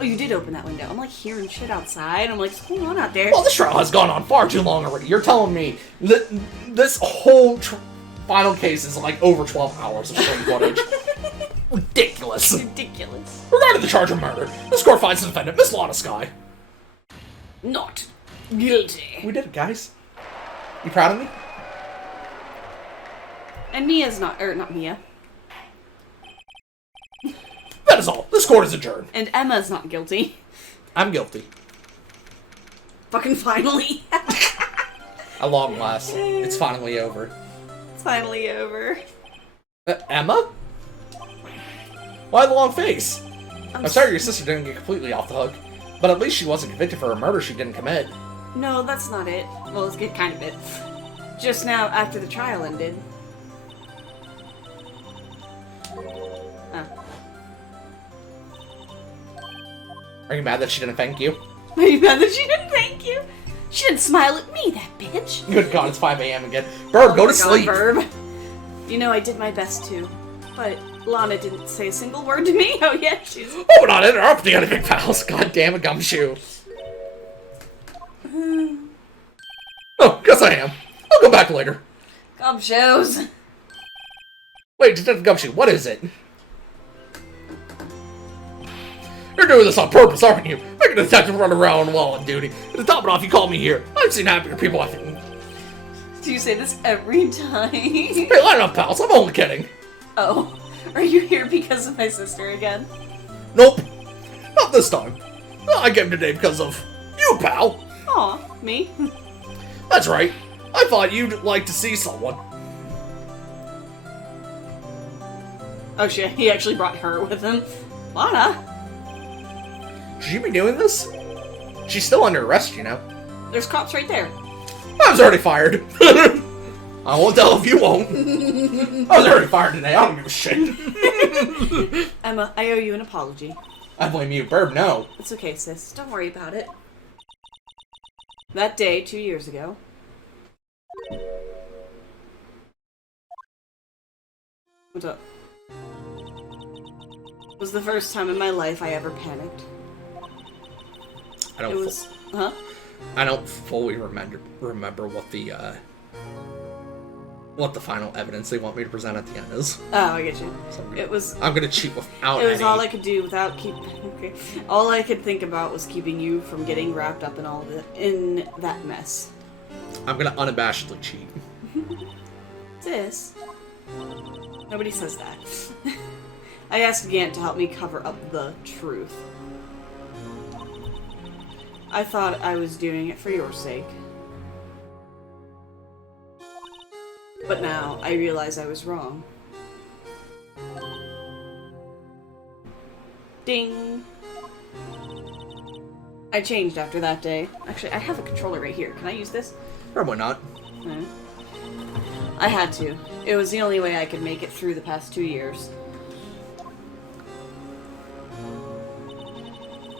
Oh, you did open that window. I'm like hearing shit outside. I'm like, what's going on out there? Well, this trial has gone on far too long already. You're telling me that this whole final case is like over 12 hours of stream footage? Ridiculous. Ridiculous. Regarding the charge of murder, this court finds the defendant, Miss Lana Sky. Not guilty. We did it, guys. You proud of me? And Mia's not Mia. That is all. This court is adjourned. And Emma's not guilty. I'm guilty. Fucking finally. At long last. It's finally over. It's finally over. Emma? Why the long face? I'm sorry your sister didn't get completely off the hook, but at least she wasn't convicted for a murder she didn't commit. No, that's not it. Well, it's kind of it. Just now, after the trial ended. Oh. Are you mad that she didn't thank you? Are you mad that she didn't thank you? She didn't smile at me, that bitch. Good God, it's 5 a.m. again. Burb, go to sleep! Verb. You know, I did my best too. But Lana didn't say a single word to me. Oh, yeah, she's... Oh, we're not interrupting anything, pals. God damn it, Gumshoe. Oh, guess I am. I'll go back later. Gum shows. Wait, Detective Gumshoe, what is it? You're doing this on purpose, aren't you? Making a detective run around while on duty. And to top it off, you called me here. I've seen happier people, I think. Do you say this every time? Hey, line up, pals. I'm only kidding. Oh, are you here because of my sister again? Nope. Not this time. I came today because of you, pal. Aw, me? That's right. I thought you'd like to see someone. Oh shit, he actually brought her with him. Lana? Should you be doing this? She's still under arrest, you know. There's cops right there. I was already fired. I won't tell if you won't. I was already fired today. I don't give a shit. Emma, I owe you an apology. I blame you, Burb. No. It's okay, sis. Don't worry about it. That day, 2 years ago. What's up? It was the first time in my life I ever panicked. I It was... Huh? I don't fully remember what the final evidence they want me to present at the end is. Oh, I get you. It was... I'm gonna cheat without It was any... all I could do without keep. Okay. All I could think about was keeping you from getting wrapped up in in that mess. I'm gonna unabashedly cheat. Sis. Nobody says that. I asked Gant to help me cover up the truth. I thought I was doing it for your sake. But now, I realize I was wrong. Ding! I changed after that day. Actually, I have a controller right here. Can I use this? Probably not. I had to. It was the only way I could make it through the past 2 years.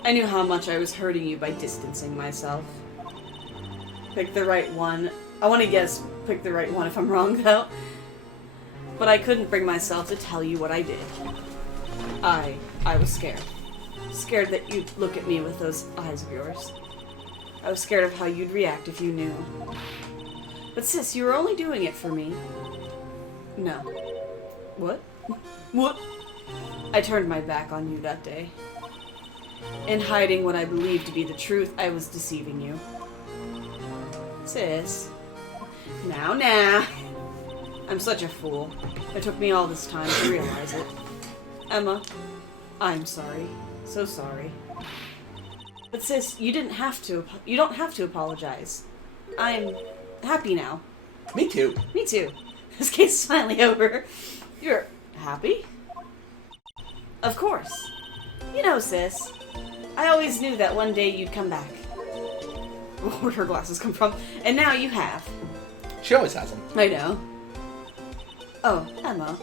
I knew how much I was hurting you by distancing myself. Pick the right one. I want to guess pick the right one if I'm wrong, though. But I couldn't bring myself to tell you what I did. I was scared. Scared that you'd look at me with those eyes of yours. I was scared of how you'd react if you knew. But sis, you were only doing it for me. No. What? What? I turned my back on you that day. In hiding what I believed to be the truth, I was deceiving you. Sis. Now. I'm such a fool. It took me all this time to realize it. Emma, I'm sorry. So sorry. But sis, you don't have to apologize. I'm happy now. Me too. Me too. This case is finally over. You're happy? Of course. You know, sis, I always knew that one day you'd come back. Where'd her glasses come from? And now you have. She always has them. I know. Oh, Emma.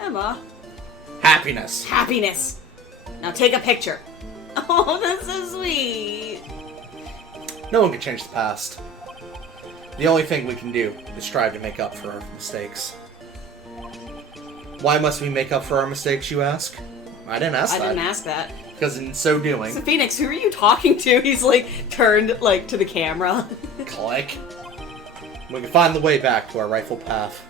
Emma. Happiness. Happiness. Now take a picture. Oh, that's so sweet. No one can change the past. The only thing we can do is strive to make up for our mistakes. Why must we make up for our mistakes, you ask? I didn't ask that. I didn't ask that. Because in so doing... So Phoenix, who are you talking to? He's like, turned, like, to the camera. Click. We can find the way back to our rightful path.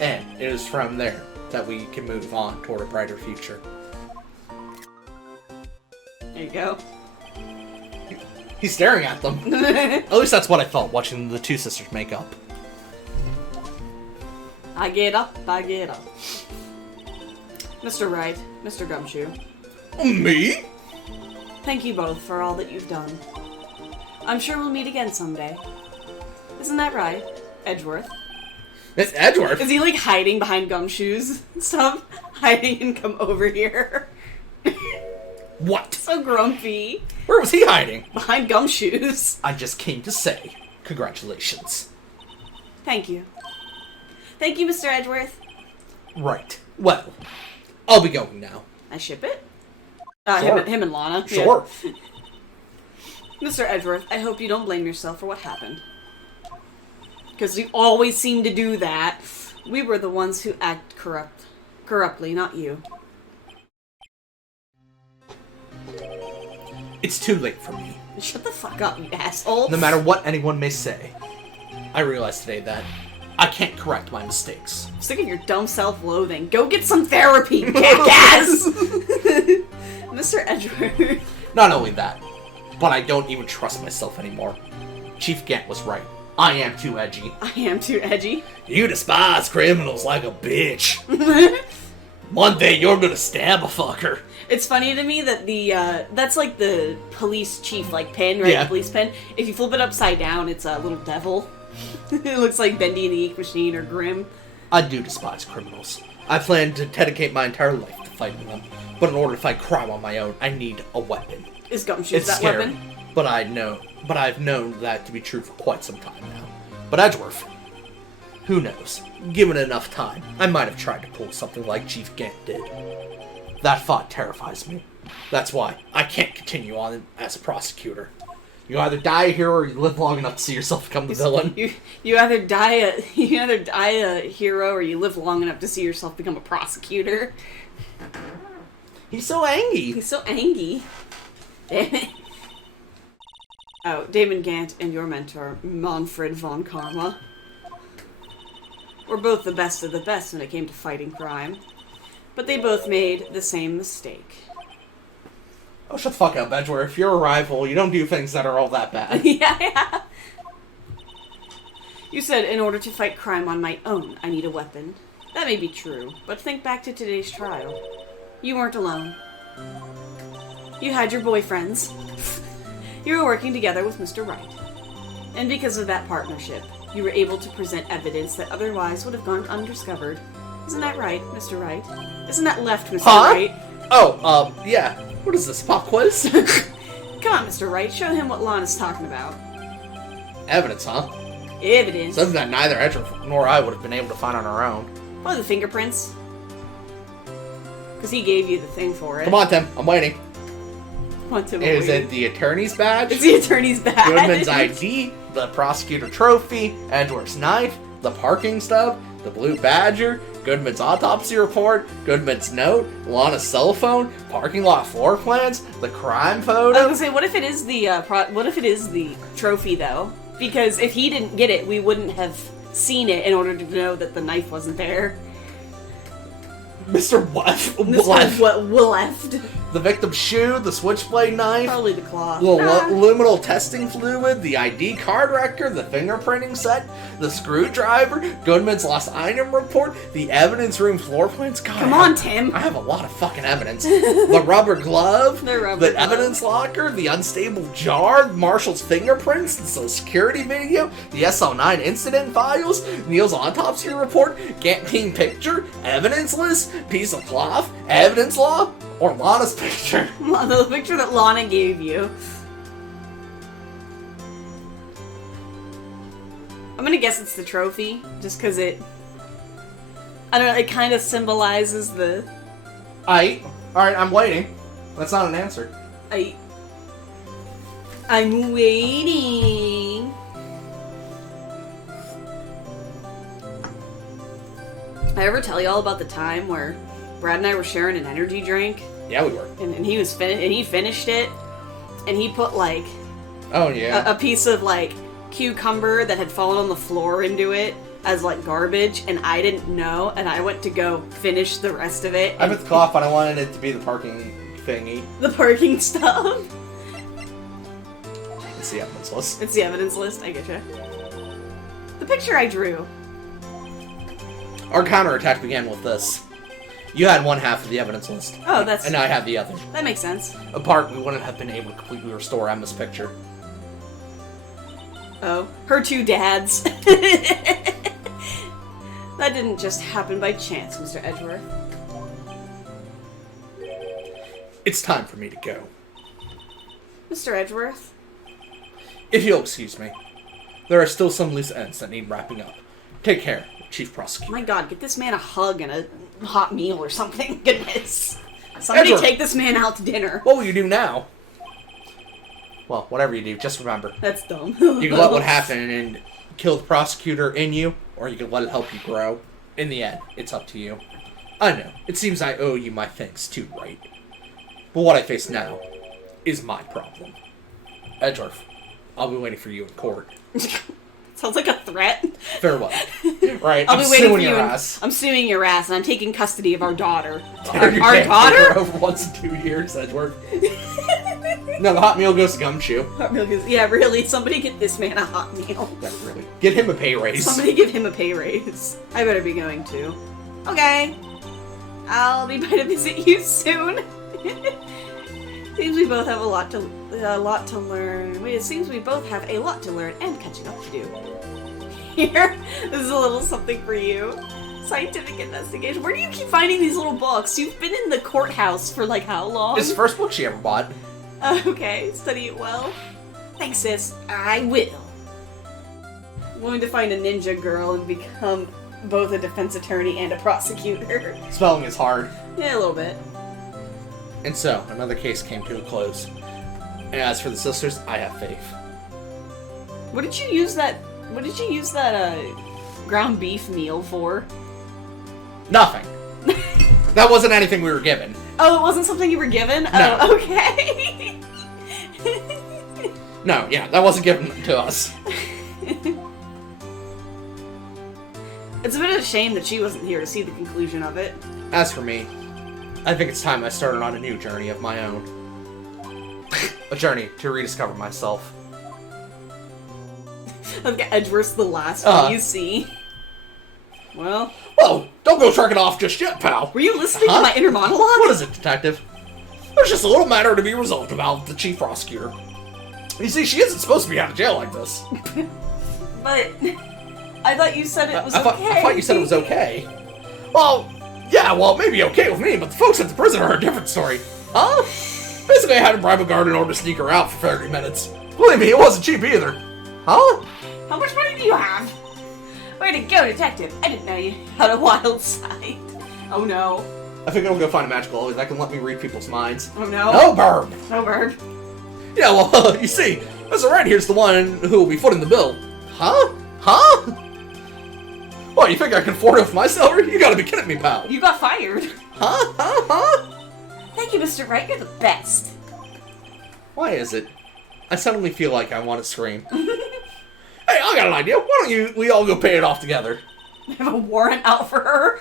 And it is from there that we can move on toward a brighter future. There you go. He's staring at them. At least that's what I felt watching the two sisters make up. I get up. Mr. Wright, Mr. Gumshoe. Me? Thank you both for all that you've done. I'm sure we'll meet again someday. Isn't that right, Edgeworth? It's Edgeworth? Is he like hiding behind gumshoes and stuff? Hiding and come over here? What? So grumpy. Where was he hiding? Behind gumshoes. I just came to say, congratulations. Thank you. Thank you, Mr. Edgeworth. Right. Well, I'll be going now. I ship it? Sure. Him and Lana. Sure. Yeah. Mr. Edgeworth, I hope you don't blame yourself for what happened. Because you always seem to do that. We were the ones who act corruptly, not you. It's too late for me. Shut the fuck up, you asshole. No matter what anyone may say, I realize today that I can't correct my mistakes. I'm sick of your dumb self-loathing. Go get some therapy, jackass! Mr. Edgeworth. Not only that, but I don't even trust myself anymore. Chief Gant was right. I am too edgy. I am too edgy. You despise criminals like a bitch. One day you're gonna stab a fucker. It's funny to me that that's like the police chief, like, pin, right? Yeah. The police pin. If you flip it upside down, it's a little devil. It looks like Bendy and the Ink Machine or Grimm. I do despise criminals. I plan to dedicate my entire life to fighting them. But in order to fight crime on my own, I need a weapon. Is Gumshoe It's that scary, weapon? but I've known that to be true for quite some time now. But Edgeworth, who knows? Given enough time, I might have tried to pull something like Chief Gant did. That thought terrifies me. That's why I can't continue on as a prosecutor. You either die a hero or you live long enough to see yourself become the villain. You either die a hero or you live long enough to see yourself become a prosecutor. He's so angry. He's so angry. Damn it. Oh, Damon Gant and your mentor, Manfred von Karma, were both the best of the best when it came to fighting crime. But they both made the same mistake. Oh, shut the fuck up, Edgeworth. If you're a rival, you don't do things that are all that bad. Yeah. You said, in order to fight crime on my own, I need a weapon. That may be true, but think back to today's trial. You weren't alone. You had your boyfriends. You were working together with Mr. Wright. And because of that partnership, you were able to present evidence that otherwise would have gone undiscovered. Isn't that right, Mr. Wright? Isn't that left, Mr. Wright? Oh, yeah. What is this, pop quiz? Come on, Mr. Wright, show him what Lana's talking about. Evidence, huh? Evidence? Something that neither Edgeworth nor I would have been able to find on our own. What are the fingerprints? Because he gave you the thing for it. Come on, Tim. I'm waiting. Come on, Tim. Is it the attorney's badge? It's the attorney's badge. Goodman's ID, the prosecutor trophy, Edgeworth's knife, the parking stub, the blue badger, Goodman's autopsy report, Goodman's note, Lana's cell phone, parking lot floor plans, the crime photo. I was gonna say, what if it is the trophy though? Because if he didn't get it, we wouldn't have seen it in order to know that the knife wasn't there. Mr. What? Left. The victim's shoe, the switchblade knife, Probably the cloth. the luminal testing fluid, the ID card record, the fingerprinting set, the screwdriver, Goodman's lost item report, the evidence room floor plans. God, Come on, Tim. I have a lot of fucking evidence. The rubber glove, The evidence locker, the unstable jar, Marshall's fingerprints, the social security video, the SL9 incident files, Neil's autopsy report, Ganting picture, evidence list, piece of cloth, evidence law, or Lana's picture. The picture that Lana gave you. I'm gonna guess it's the trophy, just because it... I don't know, it kind of symbolizes the... Alright, I'm waiting. That's not an answer. I'm waiting. I ever tell y'all about the time where Brad and I were sharing an energy drink? Yeah, we were. And he was he finished it, and he put like Oh, yeah. a piece of like cucumber that had fallen on the floor into it as like garbage, and I didn't know, and I went to go finish the rest of it. I put the cloth, but I wanted it to be the parking thingy. The parking stuff. It's the evidence list. It's the evidence list, I getcha. The picture I drew. Our counterattack began with this. You had one half of the evidence list. Oh, that's... And I had the other. That makes sense. Apart, we wouldn't have been able to completely restore Emma's picture. Oh. Her two dads. That didn't just happen by chance, Mr. Edgeworth. It's time for me to go. Mr. Edgeworth? If you'll excuse me, there are still some loose ends that need wrapping up. Take care, Chief Prosecutor. My god, get this man a hug and a hot meal or something. Goodness. Somebody Edward. take this man out to dinner. What will you do now? Well, whatever you do, just remember. That's dumb. You can let what happened and kill the prosecutor in you, or you can let it help you grow. In the end, it's up to you. I know, it seems I owe you my thanks too, right? But what I face now is my problem. Edgeworth, I'll be waiting for you in court. Sounds like a threat. Farewell. Right, I'll I'm be waiting suing for you. your ass. I'm suing your ass, and I'm taking custody of our daughter. You Our can't daughter? take her over once in 2 years, Edgeworth. No, the hot meal goes to Gumshoe. Hot meal goes- Yeah, really. Somebody get this man a hot meal. Yeah, really. Get him a pay raise. Somebody give him a pay raise. I better be going too. Okay. I'll be by to visit you soon. Seems we both have a lot to learn. Wait, it seems we both have a lot to learn and catching up to do. Here, this is a little something for you. Scientific investigation. Where do you keep finding these little books? You've been in the courthouse for like how long? It's the first book she ever bought. Okay, study it well. Thanks, sis. I will. I'm going to find a ninja girl and become both a defense attorney and a prosecutor. Spelling is hard. Yeah, a little bit. And so, another case came to a close. And as for the sisters, I have faith. What did you use that ground beef meal for? Nothing. That wasn't anything we were given. Oh, it wasn't something you were given? No. Oh, okay. No, yeah, that wasn't given to us. It's a bit of a shame that she wasn't here to see the conclusion of it. As for me, I think it's time I started on a new journey of my own. a journey to rediscover myself. Okay, Edgeworth's the last one you see. Well, don't go trekking off just yet, pal. were you listening to my inner monologue? What is it, detective? There's just a little matter to be resolved about the chief prosecutor. You see, she isn't supposed to be out of jail like this. But I thought you said it was okay. I thought you said it was okay. Well, yeah, well, it may be okay with me, but the folks at the prison are a different story. Huh? Basically, I had to bribe a guard in order to sneak her out for 30 minutes. Believe me, it wasn't cheap either. Huh? How much money do you have? Way to go, detective. I didn't know you had a wild side. Oh no. I think I'll go find a magical always that can let me read people's minds. Oh no. No, Burb! No, Bird. Yeah, well, you see, Mr. Red here's the one who will be footing the bill. Huh? Huh? What, you think I can afford it with my salary? You gotta be kidding me, pal. You got fired. Huh? Huh? Huh? Thank you, Mr. Wright. You're the best. Why is it? I suddenly feel like I want to scream. Hey, I got an idea. Why don't we all go pay it off together? I have a warrant out for her.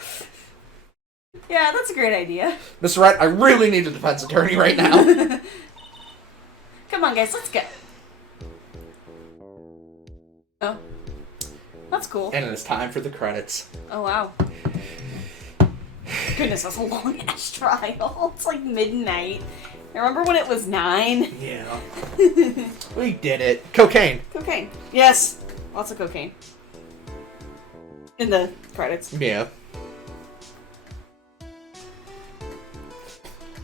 Yeah, that's a great idea. Mr. Wright, I really need a defense attorney right now. Come on, guys. Let's go. Oh. That's cool. And it's time for the credits. Oh, wow. Goodness, that's a long-ass trial. It's like midnight. Remember when it was 9? Yeah. We did it. Cocaine. Cocaine. Yes. Lots of cocaine. In the credits. Yeah.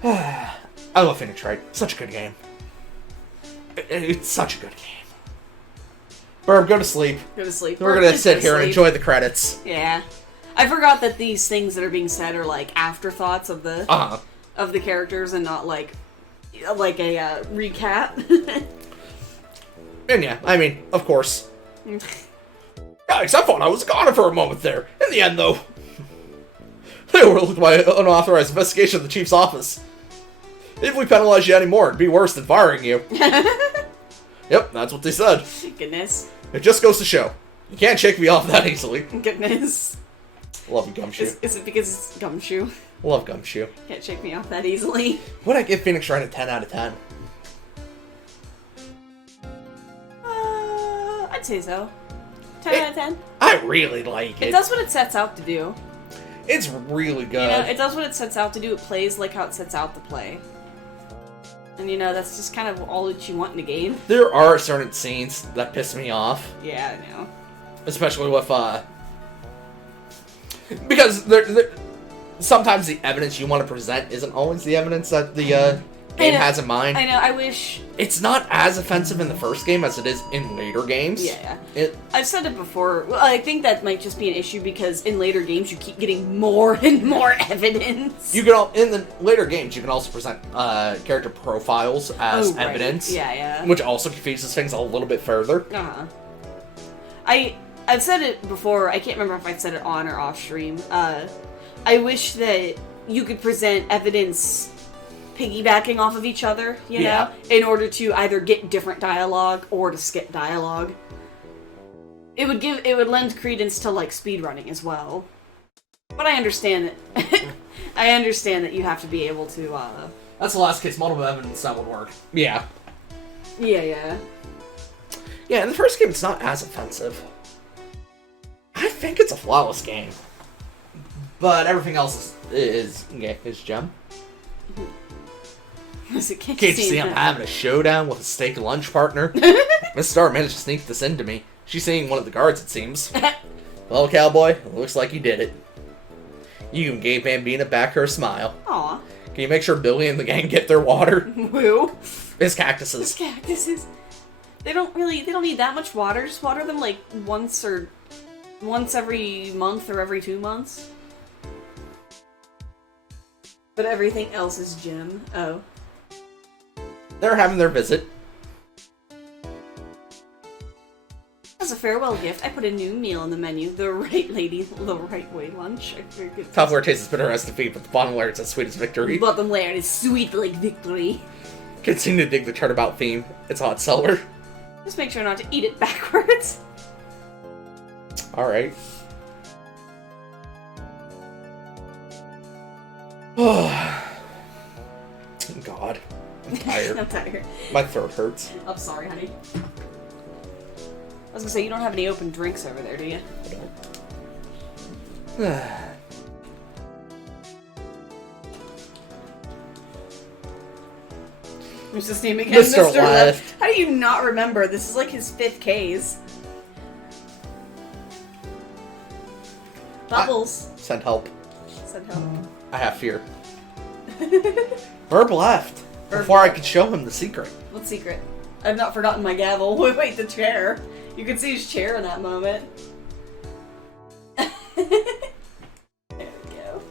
I love Phoenix Wright. Such a good game. It's such a good game. Burb, go to sleep. Go to sleep. We're gonna sit here and enjoy the credits. Yeah. I forgot that these things that are being said are like afterthoughts of the of the characters and not like a recap. And yeah, I mean, of course. Guys, I thought I was gone for a moment there. In the end, though, they overlooked my unauthorized investigation of the chief's office. If we penalize you anymore, it'd be worse than firing you. Yep, that's what they said. Goodness. It just goes to show. You can't shake me off that easily. Goodness. Love you, Gumshoe. Is it because it's Gumshoe? Love Gumshoe. Can't shake me off that easily. Would I give Phoenix Wright a 10 out of 10? I'd say so. 10 out of 10. I really like it. It does what it sets out to do. It's really good. You know, it does what it sets out to do. It plays like how it sets out to play. And you know, that's just kind of all that you want in a game. There are certain scenes that piss me off. Yeah, I know. Especially with, because sometimes the evidence you want to present isn't always the evidence that the game has in mind. I know, I wish... It's not as offensive in the first game as it is in later games. Yeah. I've said it before. Well, I think that might just be an issue because in later games you keep getting more and more evidence. You can in the later games you can also present character profiles as evidence. Yeah, yeah. Which also confuses things a little bit further. Uh-huh. I've said it before. I can't remember if I said it on or off stream. I wish that you could present evidence piggybacking off of each other, you know, in order to either get different dialogue or to skip dialogue. It would lend credence to like speedrunning as well. But I understand that I understand that you have to be able to That's the last case multiple evidence that would work. Yeah. Yeah. Yeah, in the first game it's not as offensive. I think it's a flawless game. But everything else is gem. Can't you see I'm having a showdown with a steak lunch partner? Miss Star managed to sneak this into me. She's seeing one of the guards, it seems. Well, cowboy, it looks like you did it. You even gave Bambina back her smile. Aw. Can you make sure Billy and the gang get their water? Woo. His cactuses. His cactuses. They don't need that much water. Just water them like once every month or every 2 months. But everything else is gem. Oh. They're having their visit. As a farewell gift, I put a new meal on the menu. The right way lunch. Top layer tastes as bitter as defeat, but the bottom layer is as sweet as victory. Bottom layer is sweet like victory. Continue to dig the turnabout theme. It's hot cellar. Just make sure not to eat it backwards. Alright. God. I'm tired. I'm tired. My throat hurts. I'm sorry, honey. I was gonna say, you don't have any open drinks over there, do you? What's his name again? Mr. Left. How do you not remember? This is like his 5th case. Bubbles. Send help. Send help. I have fear. Verb left. Before I could show him the secret. What secret? I've not forgotten my gavel. Wait, the chair. You can see his chair in that moment. There we go.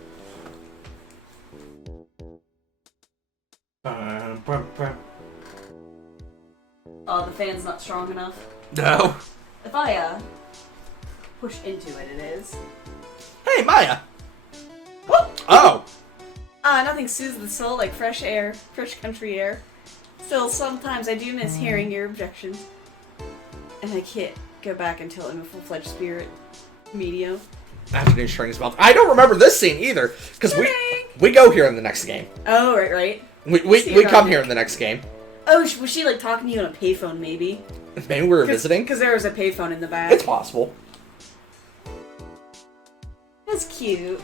Oh, the fan's not strong enough. No. If I, push into it, it is. Hey, Maya. Oh. Nothing soothes the soul like fresh air, fresh country air. Still, sometimes I do miss hearing your objections. And I can't go back until I'm a full-fledged spirit medium. Afternoon string is about. I don't remember this scene either, because we go here in the next game. Oh, right. We come here in the next game. Oh, was she like talking to you on a payphone, maybe? Maybe we were visiting. Because there was a payphone in the back. It's possible. That's cute.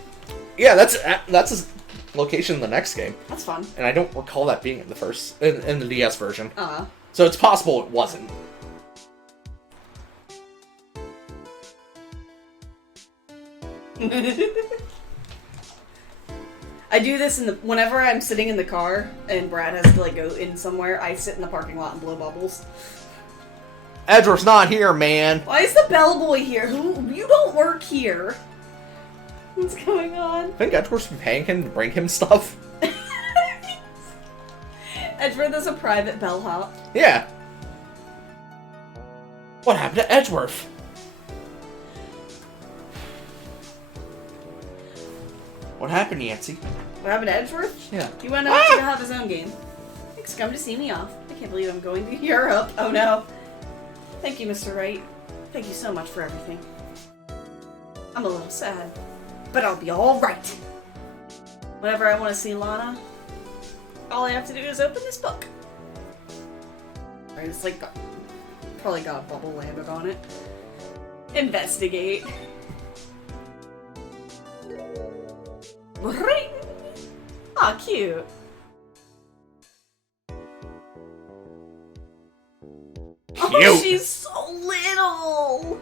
Yeah, that's his location in the next game, That's fun. and I don't recall that being in the in the DS version. Uh. So it's possible it wasn't. I do this whenever I'm sitting in the car and Brad has to like go in somewhere. I sit in the parking lot and blow bubbles. Edward's not here, man. Why is the bellboy here? You don't work here. What's going on? I think Edward's been paying him to bring him stuff. Edgeworth is a private bellhop. Yeah. What happened to Edgeworth? What happened, Nancy? What happened to Edgeworth? Yeah. He went out to have his own game. Thanks for coming to see me off. I can't believe I'm going to Europe. Oh no. Thank you, Mr. Wright. Thank you so much for everything. I'm a little sad, but I'll be alright. Whenever I want to see Lana, all I have to do is open this book. Right, it's like, probably got a bubble landed on it. Investigate. Ring! Aw, cute. Oh, she's so little!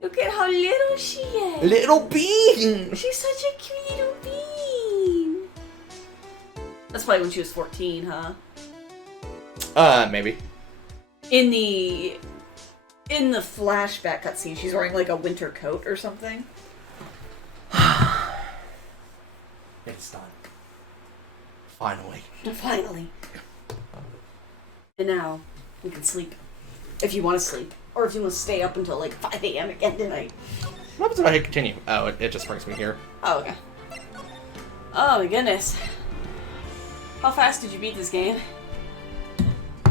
Look at how little she is! Little bean! She's such a cute little bean! That's probably when she was 14, huh? Maybe. In the flashback cutscene, she's wearing like a winter coat or something. It's done. Finally. Finally. And now, we can sleep. If you want to sleep. Or if you want to stay up until like 5 a.m. again tonight. What happens if I hit continue? Oh, it just brings me here. Oh, okay. Oh my goodness. How fast did you beat this game?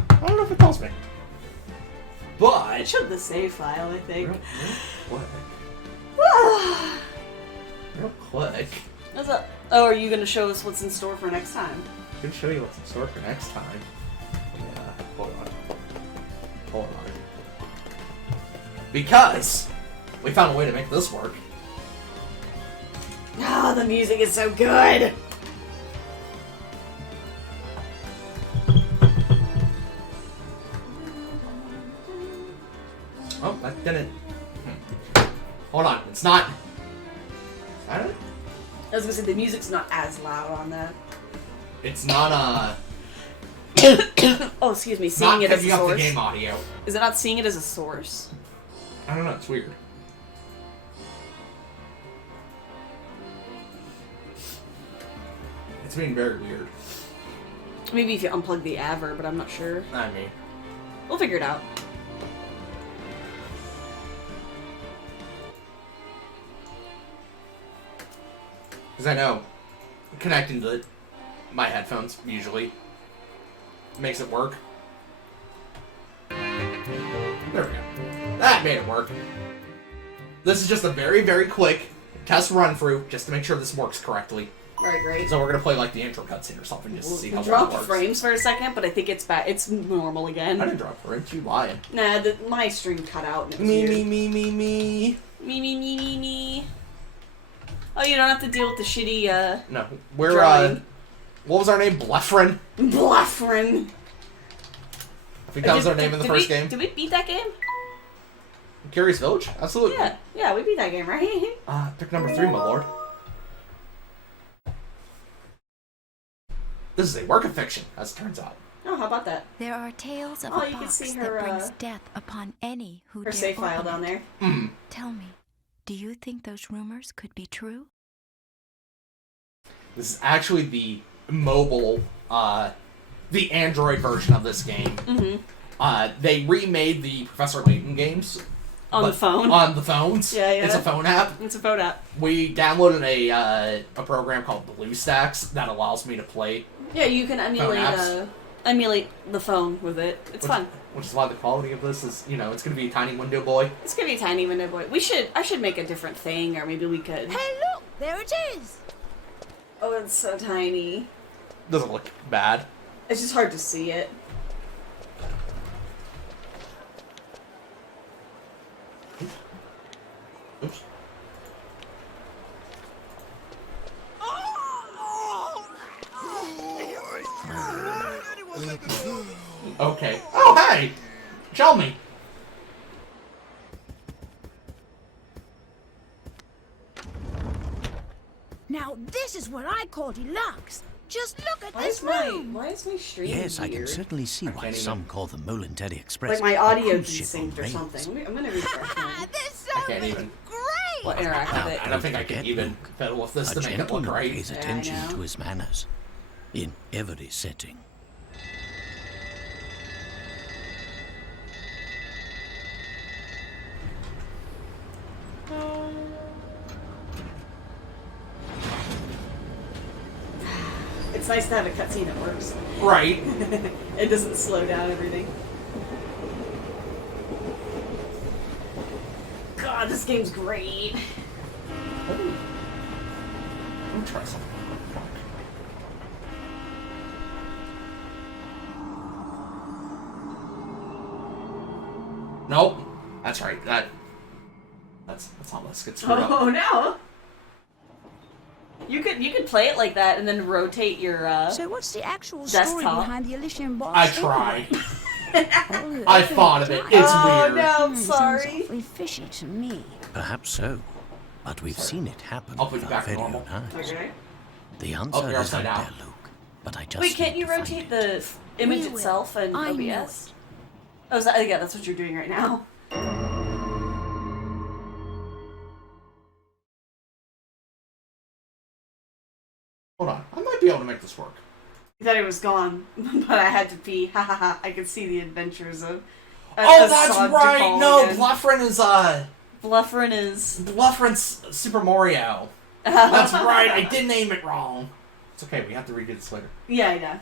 I don't know if it tells me. But... It showed the save file, I think. Real quick. What's up? Oh, are you going to show us what's in store for next time? I can show you what's in store for next time. Yeah, hold on. Because we found a way to make this work. Ah, the music is so good! Oh, that didn't... Hold on, it's not... Is that it? I was gonna say, the music's not as loud on that. It's not, Oh, excuse me, it's seeing not it as picking a up the source. game audio. Is it not seeing it as a source? I don't know, it's weird. It's being very weird. Maybe if you unplug the adverb, but I'm not sure. Not me. We'll figure it out. Because I know connecting to my headphones usually makes it work. There we go. That made it work. This is just a very, very quick test run through just to make sure this works correctly. Right. So we're gonna play like the intro cutscene or something just to see how We well it dropped works. frames for a second, but I think it's back. It's normal again. I didn't drop frames. You lying? Nah, my stream cut out. And it was Me. Me. Oh, you don't have to deal with the shitty, No, we're drawing. what was our name? Bleffrin. Bluffrin. I think that was our name in the first game. Did we beat that game? Curious Village? Absolutely. Yeah, we beat that game, right? Pick number 3, my lord. This is a work of fiction, as it turns out. Oh, how about that? There are tales of Oh, a you can box see that her, brings death upon any who Her dare save file open down it. there. Tell me, do you think those rumors could be true? This is actually the mobile, the Android version of this game. They remade the Professor Layton games. On the phone? On the phones. Yeah. It's a phone app. It's a phone app. We downloaded a program called BlueStacks that allows me to play. Yeah, you can emulate the phone with it. It's fun. Which is why the quality of this is, it's going to be a tiny window boy. It's gonna be a tiny window boy. I should make a different thing, or maybe we could. Hey, look! There it is! Oh, it's so tiny. Doesn't look bad. It's just hard to see it. Oops. Okay. Oh, hey! Show me! Now this is what I call deluxe. Just look at Why this is my room. stream Yes, I can weird? certainly see why can't some even- call the Molenteri Express Like my a audio cruise ship on desynced or rails. something. I'm gonna refresh mine. This I can't zone is even. great. What interact with I it? don't think I can Forget even Luke. fiddle with this A to make it look gentleman right. pays Yeah, I attention know. to his manners in every setting. It's nice to have a cutscene that works. Right. It doesn't slow down everything. God, this game's great. Let me try something real quick. Nope. That's right. That's how this gets screwed up. Oh no! You could play it like that and then rotate your So what's the actual Desktop. story behind the Elysian box? I tried. Oh, I thought of it. It's Oh weird. no, I'm Sounds sorry. awfully fishy to me. Perhaps so, but we've seen it happen I'll put with you our back to very normal. own eyes. Okay. The Oh, answer you're is out upside down. there, Luke, but I just Wait, can't need you to find rotate it. the image We will. itself in I know OBS? Oh, yeah, that's what you're doing right now. Hold on. I might be able to make this work. I thought it was gone, but I had to pee. Ha ha ha! I could see the adventures of. Oh, of that's Sod right. Duvall No, again. Bluffrin is Bluffrin is. Bluffrin's Super Mario. That's right. I did name it wrong. It's okay. We have to redo this later. Yeah, I know.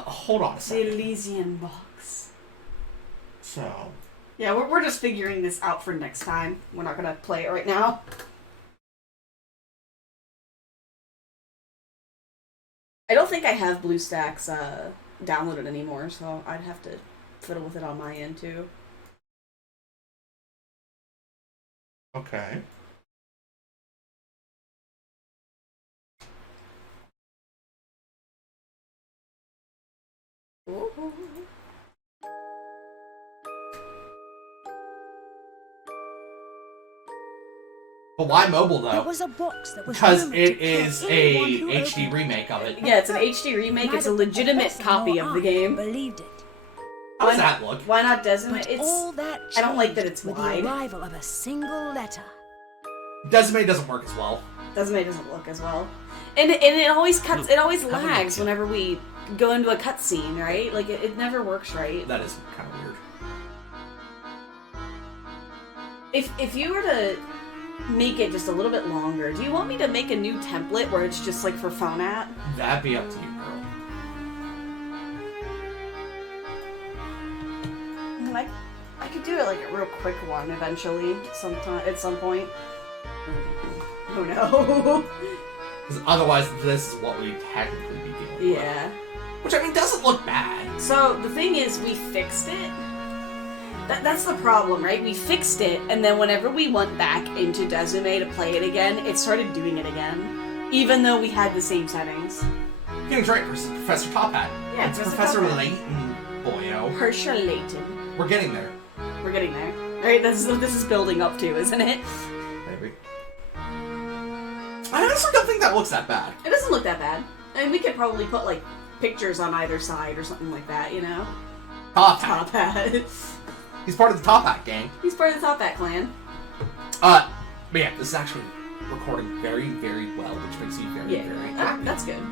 Hold on a The second. Elysian box. So, Yeah, we're just figuring this out for next time. We're not gonna play it right now. I don't think I have BlueStacks downloaded anymore, so I'd have to fiddle with it on my end too. okay. But why mobile There though? was a box that was Because rumored it to kill is anyone a who HD opened it. remake of it. Yeah, it's an HD remake. It's a Neither legitimate Professor copy nor of the I game. Believed it. How does that look? Why not Desmond? But It's all that I don't like that changed it's with wide. the arrival of a single letter. Desme doesn't work as well. Desmond doesn't look as well, and it always cuts. Look, It always have a look lags here. whenever we go into a cutscene, right? Like it never works right. That is kind of weird. If you were to make it just a little bit longer, do you want me to make a new template where it's just like for phone app? That'd be up to you, girl. And I could do it like a real quick one eventually, at some point. Oh no. Because otherwise, this is what we'd technically be dealing with. Yeah. Which, I mean, doesn't look bad. So, the thing is, we fixed it. That's the problem, right? We fixed it, and then whenever we went back into Desume to play it again, it started doing it again. Even though we had the same settings. Getting right, Professor Top Hat. Yeah, it's Professor Professor Top Hat. Layton, boyo. Herschel Layton. We're getting there. We're getting there. Right? This is what this is building up to, isn't it? Maybe. I honestly don't think that looks that bad. It doesn't look that bad. I mean, we could probably put, like, pictures on either side or something like that, you know? Top Hat. Top Hat. He's part of the Top Hat gang. He's part of the Top Hat clan. But yeah, this is actually recording very, very well, which makes me very, very happy. That's good.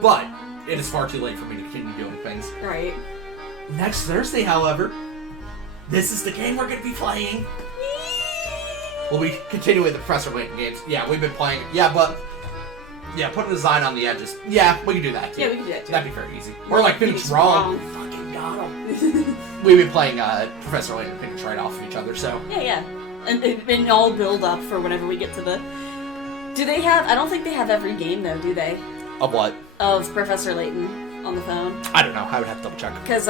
But it is far too late for me to continue doing things. Right. Next Thursday, however, this is the game we're going to be playing. We'll be continuing the Professor Layton games. Yeah, we've been playing. Yeah, but yeah, put a design on the edges. Yeah, we can do that too. Yeah, we can do that too. That'd be very easy. Or like finish wrong. Fucking got him. We've been playing Professor Layton and finish right off of each other. So Yeah. And all build up for whenever we get to the... Do they have... I don't think they have every game, though, do they? of what? Of Professor Layton on the phone. I don't know. I would have to double check. Because,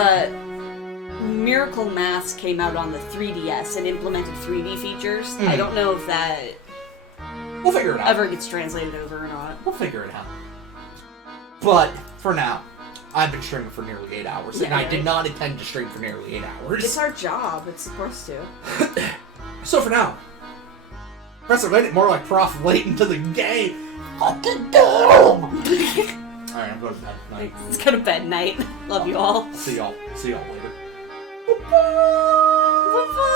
Miracle Mask came out on the 3DS and implemented 3D features. I don't know if that We'll figure it out. ever gets translated over or not. We'll figure it out. But for now, I've been streaming for nearly 8 hours, and Yeah, I right. did not intend to stream for nearly 8 hours. It's our job. It's supposed to. So for now, Professor Layton, more like Prof Layton to the game. Fucking go! Alright, I'm going to bed. Night. It's go to bed night. Love you all. See y'all later. Bye-bye.